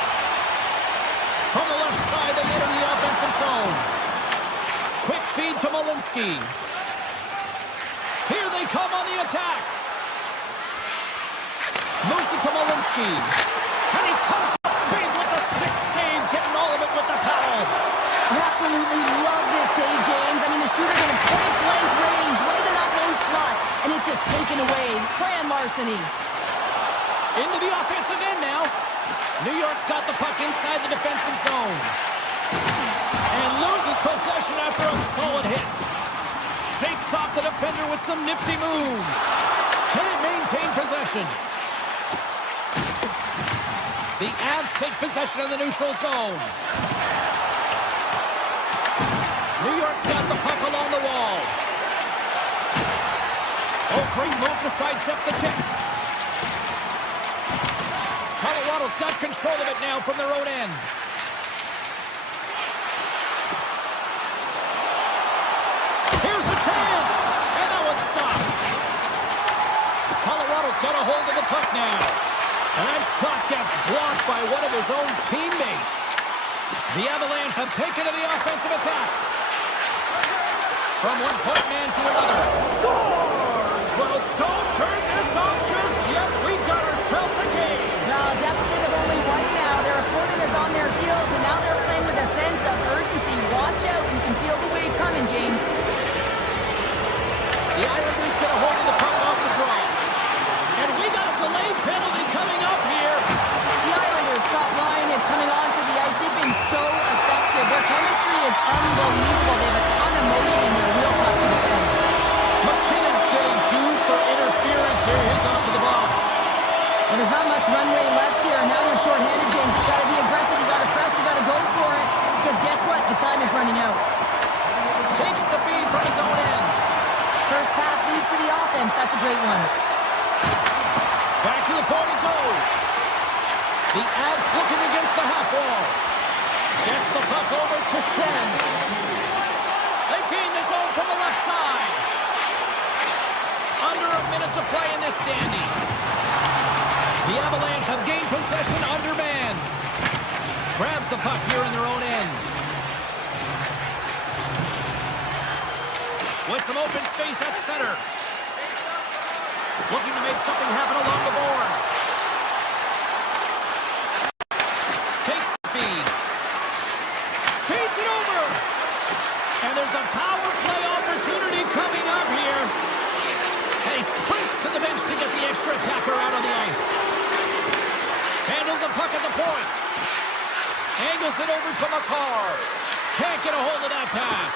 From the left side, they enter the offensive zone. Quick feed to Malinsky. Here they come on the attack. Moves it to Malinsky. And he comes up big with the stick save, getting all of it with the paddle. I absolutely love this save, James. I mean, the shooter's in a point-blank range, right in that low slot, and it's just taken away. Grand larceny. Into the offensive end now. New York's got the puck inside the defensive zone. And loses possession after a solid hit. Shakes off the defender with some nifty moves. Can it maintain possession? The Avs take possession of the neutral zone. New York's got the puck along the wall. Oh, great move to sidestep the check. Colorado's got control of it now from their own end. Here's a chance! And that one's stopped. Colorado's got a hold of the puck now. And that shot gets blocked by one of his own teammates. The Avalanche have taken to the offensive attack. From one point man to another. Scores! Well, don't turn this off just yet. We've got ourselves a game. Now, deficit of only one now. Their opponent is on their heels, and now they're playing with a sense of urgency. Watch out. You can feel the wave coming, James. The Islanders get a hold of the puck off the draw. And we got a delayed penalty coming up here. The Islanders' top line is coming onto the ice. They've been so effective. Their chemistry is unbelievable. They have a ton of motion, and they're real tough to defend. McKinnon's getting two for interference here. He's off to the box. Well, there's not much runway left here, and now you're shorthanded, James. You got to be aggressive. You got to press. You got to go for it. Because guess what? The time is running out. Takes the feed from his own end. First pass leads to the offense. That's a great one. Back to the point it goes. The Avs looking against the half wall. Gets the puck over to Shen. They gain the zone from the left side. Under a minute to play in this dandy. The Avalanche have gained possession under man. Grabs the puck here in their own end. With some open space at center. Looking to make something happen along the boards. Takes the feed. Feeds it over. And there's a power play opportunity coming up here. And he sprints to the bench to get the extra attacker out on the ice. Handles the puck at the point. Angles it over to McCarr. Can't get a hold of that pass.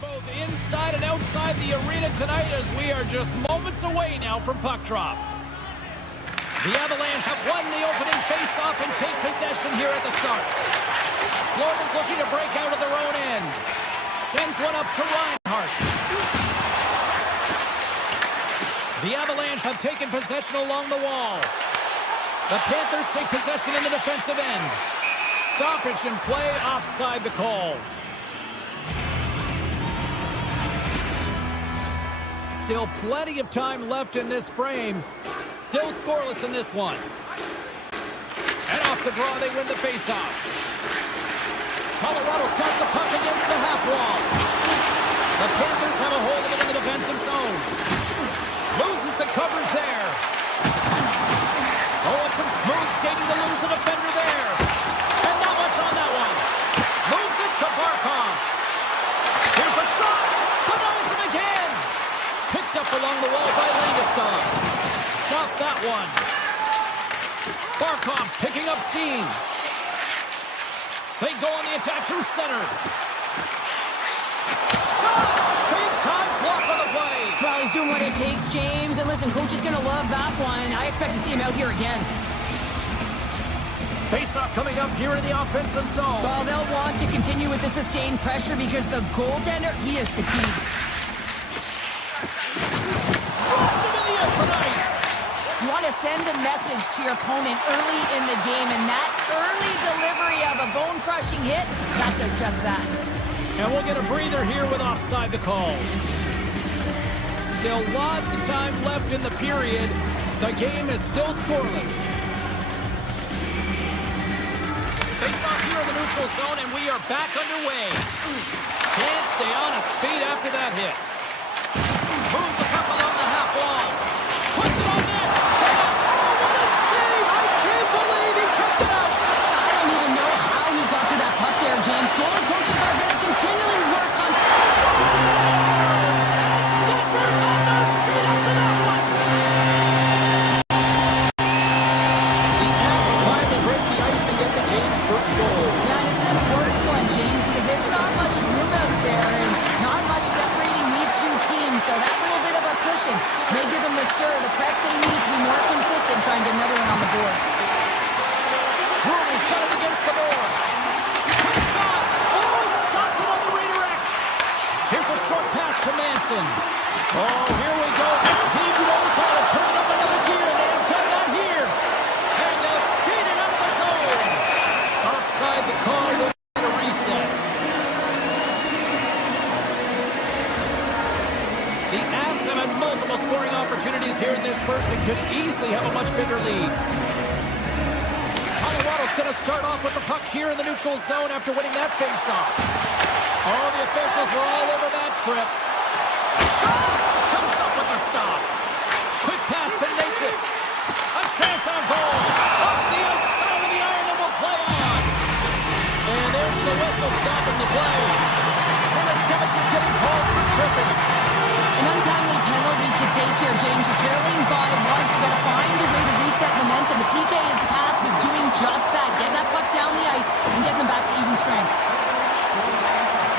Both inside and outside the arena tonight as we are just moments away now from puck drop. The Avalanche have won the opening face-off and take possession here at the start. Florida's looking to break out of their own end. Sends one up to Reinhart. The Avalanche have taken possession along the wall. The Panthers take possession in the defensive end. Stoppage in play, offside the call. Still plenty of time left in this frame. Still scoreless in this one. And off the draw, they win the faceoff. Colorado's got the puck against the half wall. The Panthers have a hold of it in the defensive zone. Loses the coverage there. Oh, it's some smooth skating to lose the defender there. And not much on that one. Moves it to Barkov. Here's a shot. Denies him again. Picked up along the wall by Landeskog. Stop that one. Barkov's picking up steam. They go on the attack through center. Shot! Big time block on the play. Well, he's doing what it takes, James. And listen, coach is going to love that one. I expect to see him out here again. Face-off coming up here in the offensive zone. Well, they'll want to continue with the sustained pressure because the goaltender, he is fatigued. You want to send a message to your opponent early in the game, and that early delivery of a bone-crushing hit, that does just that. And we'll get a breather here with offside the call. Still lots of time left in the period. The game is still scoreless. Face-off here in the neutral zone, and we are back underway. Can't stay on his feet after that hit. Moves the puck along the half wall. Puts it on net. What a save! I can't believe he kept it out. I don't even know how he got to that puck there, James. Goalie coaches are going to continually work on... Denver's on their feet after that one. The Avs finally break the ice and get the game's first goal. Yeah, and it's an important one, James, because there's not much room out there and not much separating these two teams, so that little bit of a cushion may give them the stir, the press they need to be more consistent, trying to get another one on the board. Drury's got it against the boards. Quick shot. Oh, stopped it on the redirect. Here's a short pass to Manson. Oh, here we go. This team knows how to turn it up another gear. They have done that here. And they're skating out of the zone. Offside the call. They'll get a reset. The Avs have had multiple scoring opportunities here in this first and could easily have a much bigger lead. Colorado's going to start off with the puck here in the neutral zone after winning that faceoff. Oh, the officials were all over that trip. Comes up with the stop. Quick pass to Natchez. A chance on goal. Off the outside of the iron and will play on. And there's the whistle stopping the play. Siniskevich is getting called for tripping. An untimely penalty to take here, James. You're trailing by once. You got to find a way to reset momentum. The PK is tasked with doing just that. Get that puck down the ice and get them back to even strength.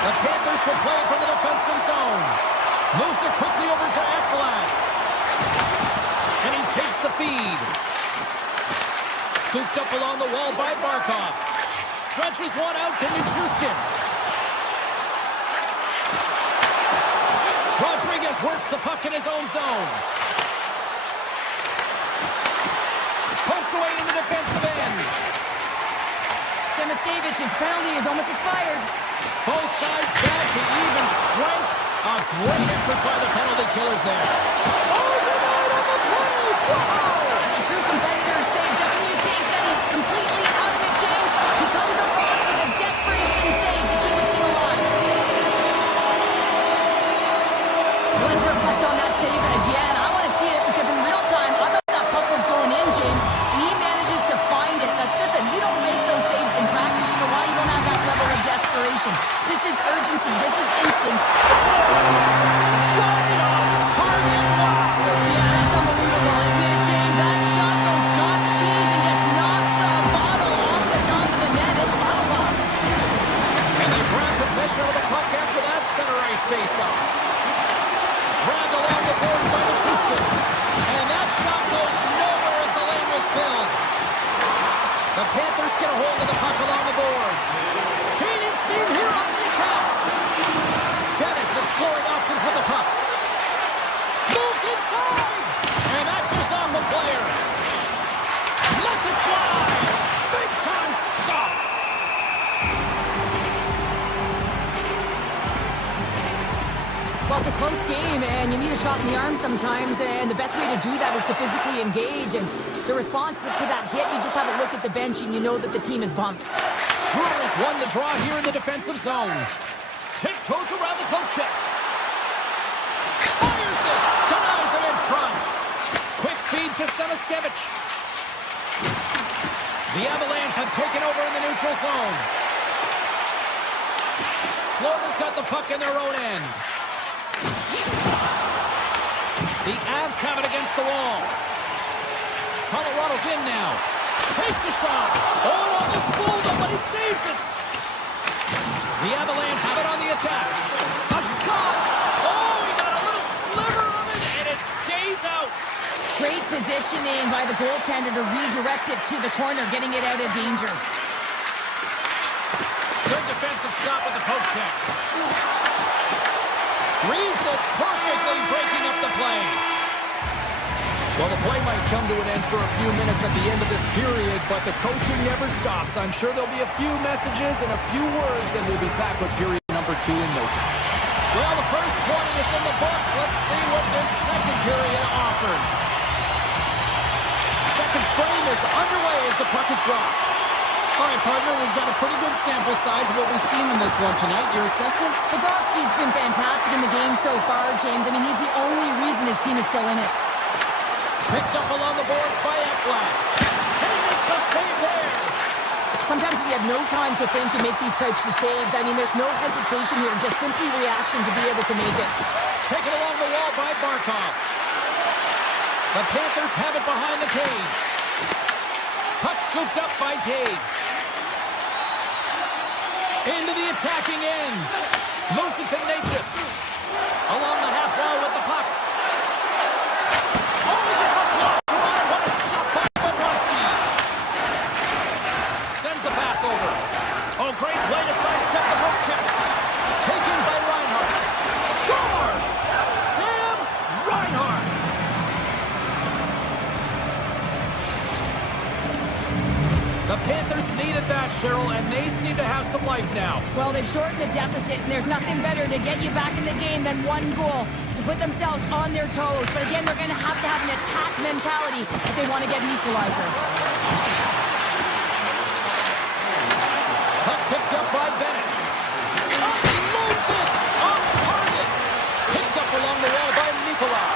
The Panthers will play from the defensive zone. Moves it quickly over to Ekblad. And he takes the feed. Scooped up along the wall by Barkov. Stretches one out to Nichushkin. Rodriguez works the puck in his own zone. Poked away in the defensive end. Siniskiewicz's penalty is almost expired. Both sides back to even strength. A great effort by the penalty killers there. Overnight on the play. Wow! That's a true competitor's save. Just when you think that he's completely out of it, James, he comes across with a desperation save to keep his team alive. Let's reflect on that save again. I want to see it because in real time, I thought that puck was going in, James. He manages to find it. Now, listen, you don't make those saves in practice. You know why? You don't have that level of desperation. This is urgency. This is instincts. Right on target. Wow! Yeah, that's unbelievable, isn't it, James? That shot goes top cheese and just knocks the bottle off the top of the net. It's bottle box. And they grab possession of the puck after that center ice player. Lets it fly. Big time stop. Well, it's a close game, and you need a shot in the arm sometimes, and the best way to do that is to physically engage. And the response to that hit, you just have a look at the bench, and you know that the team is bumped. Brewers won the draw here in the defensive zone. Tiptoes around the poke check. Fires it. Denies him in front. Quick feed to Samaskevich. The Avalanche have taken over in the neutral zone. Florida's got the puck in their own end. The Avs have it against the wall. Colorado's in now. Takes a shot. Oh, on the spool, but he saves it. The Avalanche have it on the attack. A shot. Oh, he got a little sliver of it, and it stays out. Great positioning by the goaltender to redirect it to the corner, getting it out of danger. Good defensive stop with the poke check. Reads it perfectly, breaking up the play. Well, the play might come to an end for a few minutes at the end of this period, but the coaching never stops. I'm sure there'll be a few messages and a few words, and we'll be back with period number 2 in no time. Well, the first 20 is in the books. Let's see what this second period offers. Second frame is underway as the puck is dropped. All right, partner, we've got a pretty good sample size of what we've seen in this one tonight. Your assessment? Bobrovsky's been fantastic in the game so far, James. I mean, he's the only reason his team is still in it. Picked up along the boards by Ekblad. And he makes a save there. Sometimes when you have no time to think, you make these types of saves. I mean, there's no hesitation here, just simply reaction to be able to make it. Taken along the wall by Barkov. The Panthers have it behind the cage. Puck scooped up by Taves. Into the attacking end. Moves it to Natchez. Along the half wall with the puck. Oh, he gets a block on it. What a stop by Bobrovsky. Sends the pass over. Oh, great play to sidestep the poke check. Taken by Reinhart. Scores! Sam Reinhart. The Panthers needed that, Cheryl, and they seem to have some life now. Well, they've shortened the deficit, and there's nothing better to get you back in the game than one goal to put themselves on their toes. But again, they're going to have an attack mentality if they want to get an equalizer. Puck picked up by Bennett. Unloads it off target. Picked up along the wall by Nikolai.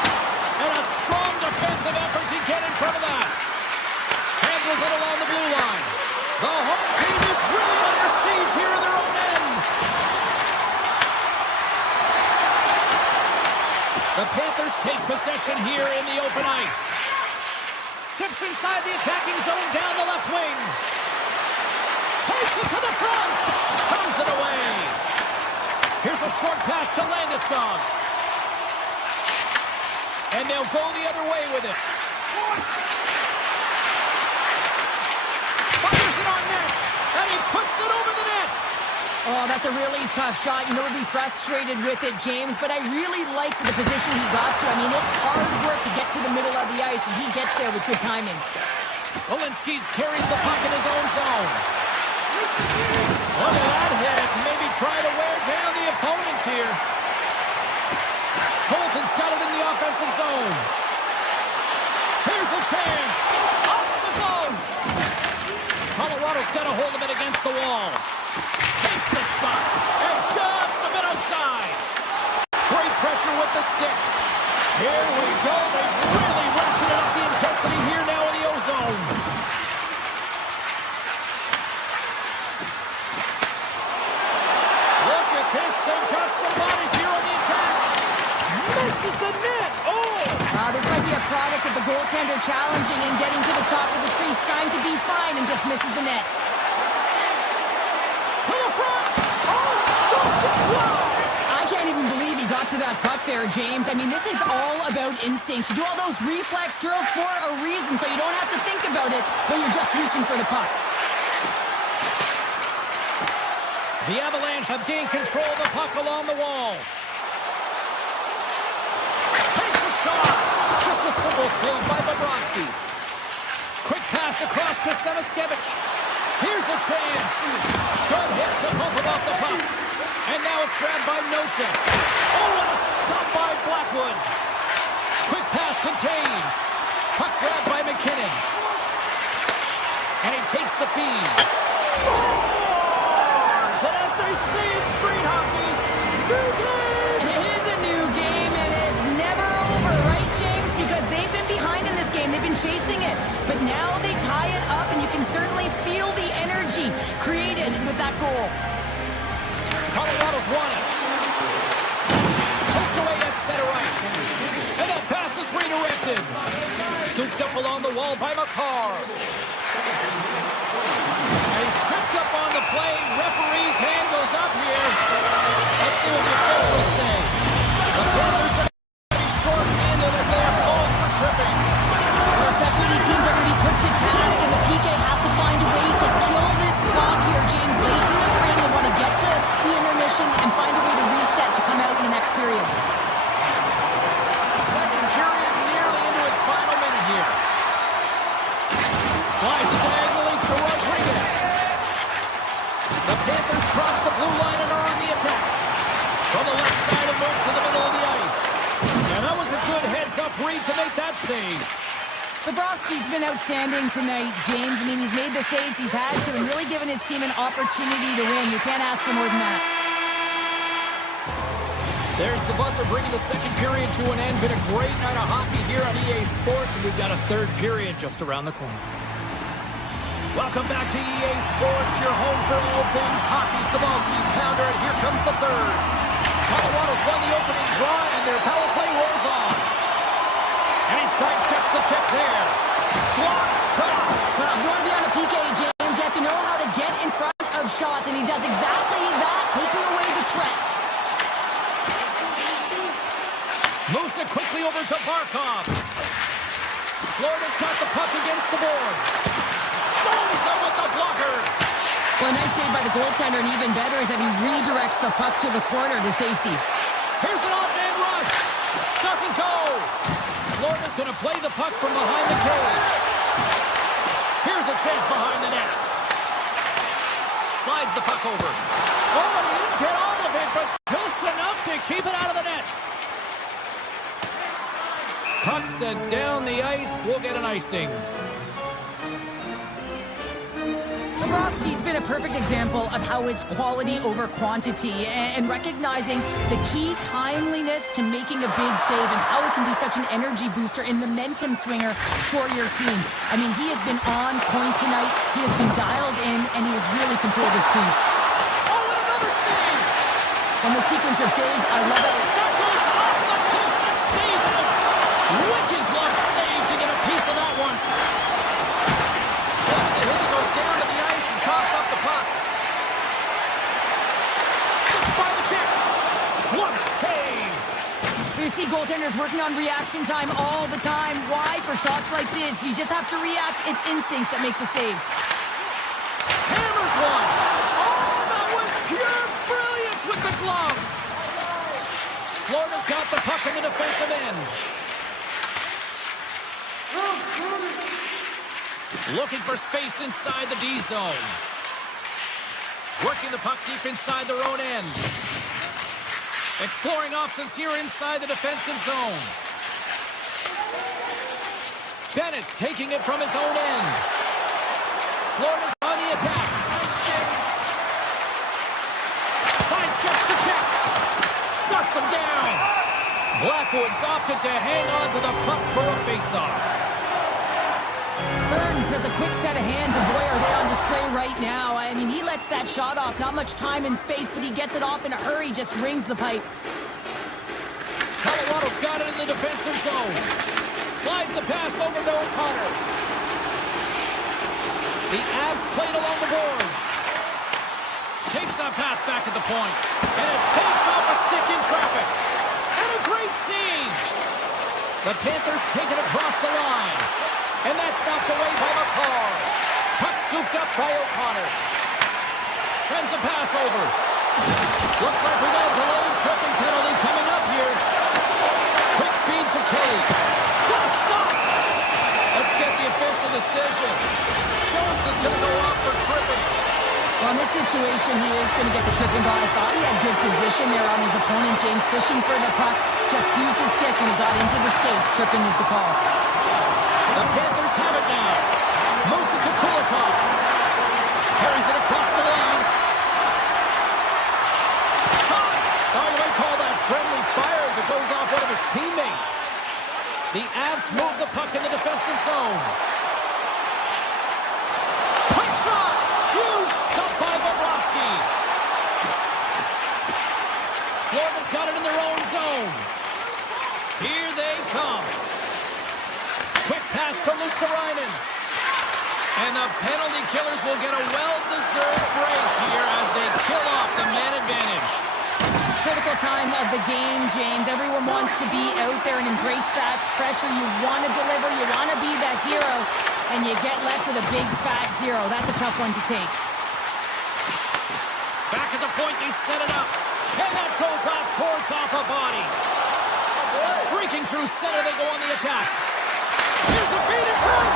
And a strong defensive effort to get in front of that. Handles it along the blue line. The home team is really under siege here in their own end. The Panthers take possession here in the open ice. Steps inside the attacking zone down the left wing. Takes it to the front. Turns it away. Here's a short pass to Landeskog. And they'll go the other way with it. Fires it on net. And he puts it over the net. Oh, that's a really tough shot. You know, we'd be frustrated with it, James, but I really like the position he got to. I mean, it's hard work to get to the middle of the ice, and he gets there with good timing. Walensky carries the puck in his own zone. Look at that hit. Maybe try to wear down the opponents here. Colton's got it in the offensive zone. Here's a chance. Off the goal. Colorado's got a hold of it against the wall. Takes the shot. And just a bit outside. Great pressure with the stick. Here we go. They've really ratcheted up the intensity here now in the O-zone. Look at this. They've got some bodies here on the attack. Misses the net. Oh! This might be a product of the goaltender challenging and getting to the top of the crease, trying to be fine, and just misses the net. To the front. Oh, stopped it. Wow. I can't even believe he got to that puck there, James. I mean, this is all about instinct. You do all those reflex drills for a reason, so you don't have to think about it when you're just reaching for the puck. The Avalanche have gained control of the puck along the wall. Takes a shot. Just a Simple save by Bobrovsky. Quick pass across to Semiskevich. Here's a chance. Good hit to bump him off the puck. And now it's grabbed by Nosek. Oh, and a stop by Blackwood. Quick pass to Taves. Puck grabbed by McKinnon. And he takes the feed. Scores! And as they say in street hockey, new game! It is a new game, and it's never over, right, James? Because they've been behind in this game. They've been chasing it. But now they tie it up, and you can certainly feel the energy created with that goal. Colorado's won it. Poked away at center ice. And that pass is redirected. Scooped up along the wall by Makar. And he's tripped up on the play. Referee's hand goes up here. Let's see what the officials say. The Panthers are going to be short-handed as they are called for tripping. Well, specialty teams are going to be put to task, and the PK has to find a way to kill this clock here, James. Late in the frame, they want to get to the intermission and find a way to reset to come out in the next period. Second period nearly into its final minute here. Slides it diagonally to Rodriguez. The Panthers cross the blue line and are on the attack. From the left side and moves to the middle of the ice. And that was a good heads-up read to make that save. Bobrovsky's been outstanding tonight, James. I mean, he's made the saves he's had to and really given his team an opportunity to win. You can't ask for more than that. There's the buzzer bringing the second period to an end. Been a great night of hockey here on EA Sports, and we've got a third period just around the corner. Welcome back to EA Sports, your home for all things hockey. Sabalski, Pounder, and here comes the third. Colorado's won the opening draw, and their power play rolls on. And he sidesteps the check there. Block shot. Well, if you want to be on a PK, James, you have to know how to get in front of shots, and he does exactly that, taking away the threat. Moves it quickly over to Barkov. Florida's got the puck against the boards. Stones him with the blocker. Well, a nice save by the goaltender, and even better is that he redirects the puck to the corner to safety. Here's an off-man rush. Doesn't go. Florida's going to play the puck from behind the cage. Here's a chance behind the net. Slides the puck over. Oh, he didn't get all of it, but just enough to keep it out of the net. Puck sent down the ice. We'll get an icing. Bobrovsky's been a perfect example of how it's quality over quantity and recognizing the key timeliness to making a big save and how it can be such an energy booster and momentum swinger for your team. I mean, he has been on point tonight. He has been dialed in, and he has really controlled his crease. Oh, and another save! And the sequence of saves, I love it. That goes off the post and stays out. Wicked glove save to get a piece of that one. Takes a hit, he goes down to the ice and coughs up the puck. Six by the check. What save! You see goaltenders working on reaction time all the time. Why? For shots like this, you just have to react. It's instincts that make the save. Hammers one. Oh, that was pure brilliance with the glove. Florida's got the puck in the defensive end. Looking for space inside the D zone. Working the puck deep inside their own end. Exploring options here inside the defensive zone. Bennett's taking it from his own end. Florida's on the attack. Sidesteps the check. Shuts him down. Blackwood's opted to hang on to the puck for a faceoff. Burns has a quick set of hands, and boy, are they on display right now. I mean, he lets that shot off. Not much time and space, but he gets it off in a hurry, just rings the pipe. Colorado's got it in the defensive zone. Slides the pass over to O'Connor. The Avs played along the boards. Takes that pass back at the point. And it takes off a stick in traffic. And a great save. The Panthers take it across the line. And that's knocked away by Makar. Puck scooped up by O'Connor. Sends a pass over. Looks like we got a delayed tripping penalty coming up here. Quick feed to Kelly. What a stop! decision. Jones is going to go off for tripping. Well, in this situation, he is going to get the tripping call. I thought he had good position there on his opponent. James fishing for the puck. Just used his stick and he got into the skates. Tripping is the call. The Panthers have it now. Moves it to Kulikov. Carries it across the line. Shot! Oh, you might call that friendly fire as it goes off one of his teammates. The Avs move the puck in the defensive zone. Quick shot! Huge stop by Bobrovsky. Florida's got it in their own zone. Here they come. Quick pass to Luskarainen. And the penalty killers will get a well-deserved break here as they kill off the man advantage. Critical time of the game, James. Everyone wants to be out there and embrace that pressure. You want to deliver. You want to be that hero. And you get left with a big, fat zero. That's a tough one to take. Back at the point, they set it up. And that goes off, course off a body. Streaking through center, they go on the attack. Here's a feed in front.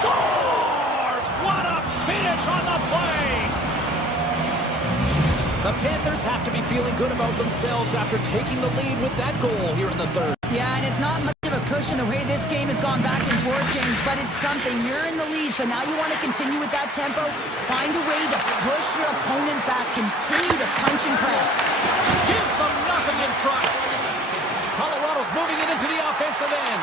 Scores! What a finish on the play! The Panthers have to be feeling good about themselves after taking the lead with that goal here in the third. Yeah, and it's not much of a cushion the way this game has gone back and forth, James, but it's something. You're in the lead, so now you want to continue with that tempo. Find a way to push your opponent back. Continue to punch and press. Gives them nothing in front. Colorado's moving it into the offensive end.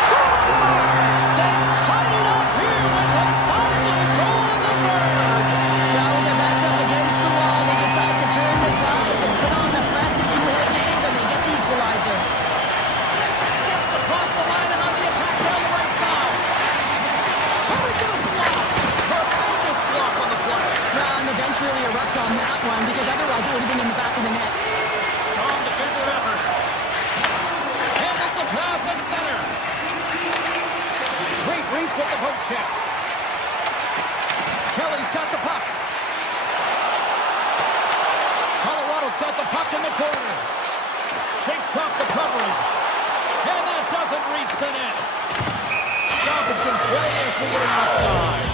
Scores! They've tied it up here with a timely goal in the third. Now with their backs up against the wall, they decide to turn the tides and put on the press, if you will, James, and they get the equalizer. Steps across the line and on the attack down the right side. Coming to the slot. Tremendous block on the play. Now, and the bench really erupts on that one, because otherwise it would have been in the back of the net. Strong defensive effort. Handles the pass at center. Great reach with the poke check. Kelly's got the puck. Colorado's got the puck in the corner. Shakes off the coverage. And that doesn't reach the net. Stoppage in play as we get an offside.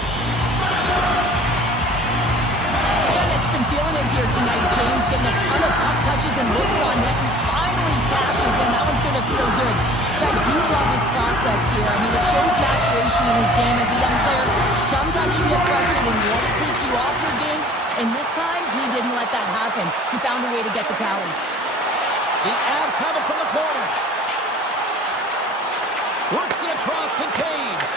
Bennett's been feeling it here tonight, James, getting a ton of puck touches and looks on net, and finally cashes in. That one's going to feel good. But I do love his process here. I mean, it shows maturation in his game as a young player. Sometimes you get frustrated and let it take you off your game, and this time, he didn't let that happen. He found a way to get the tally. The Avs have it from the corner. Works it across to Taves.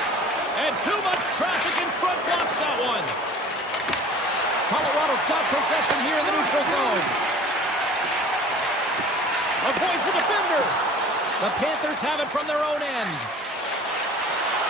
And too much traffic in front blocks that one. Colorado's got possession here in the neutral zone. Avoids the defender. The Panthers have it from their own end.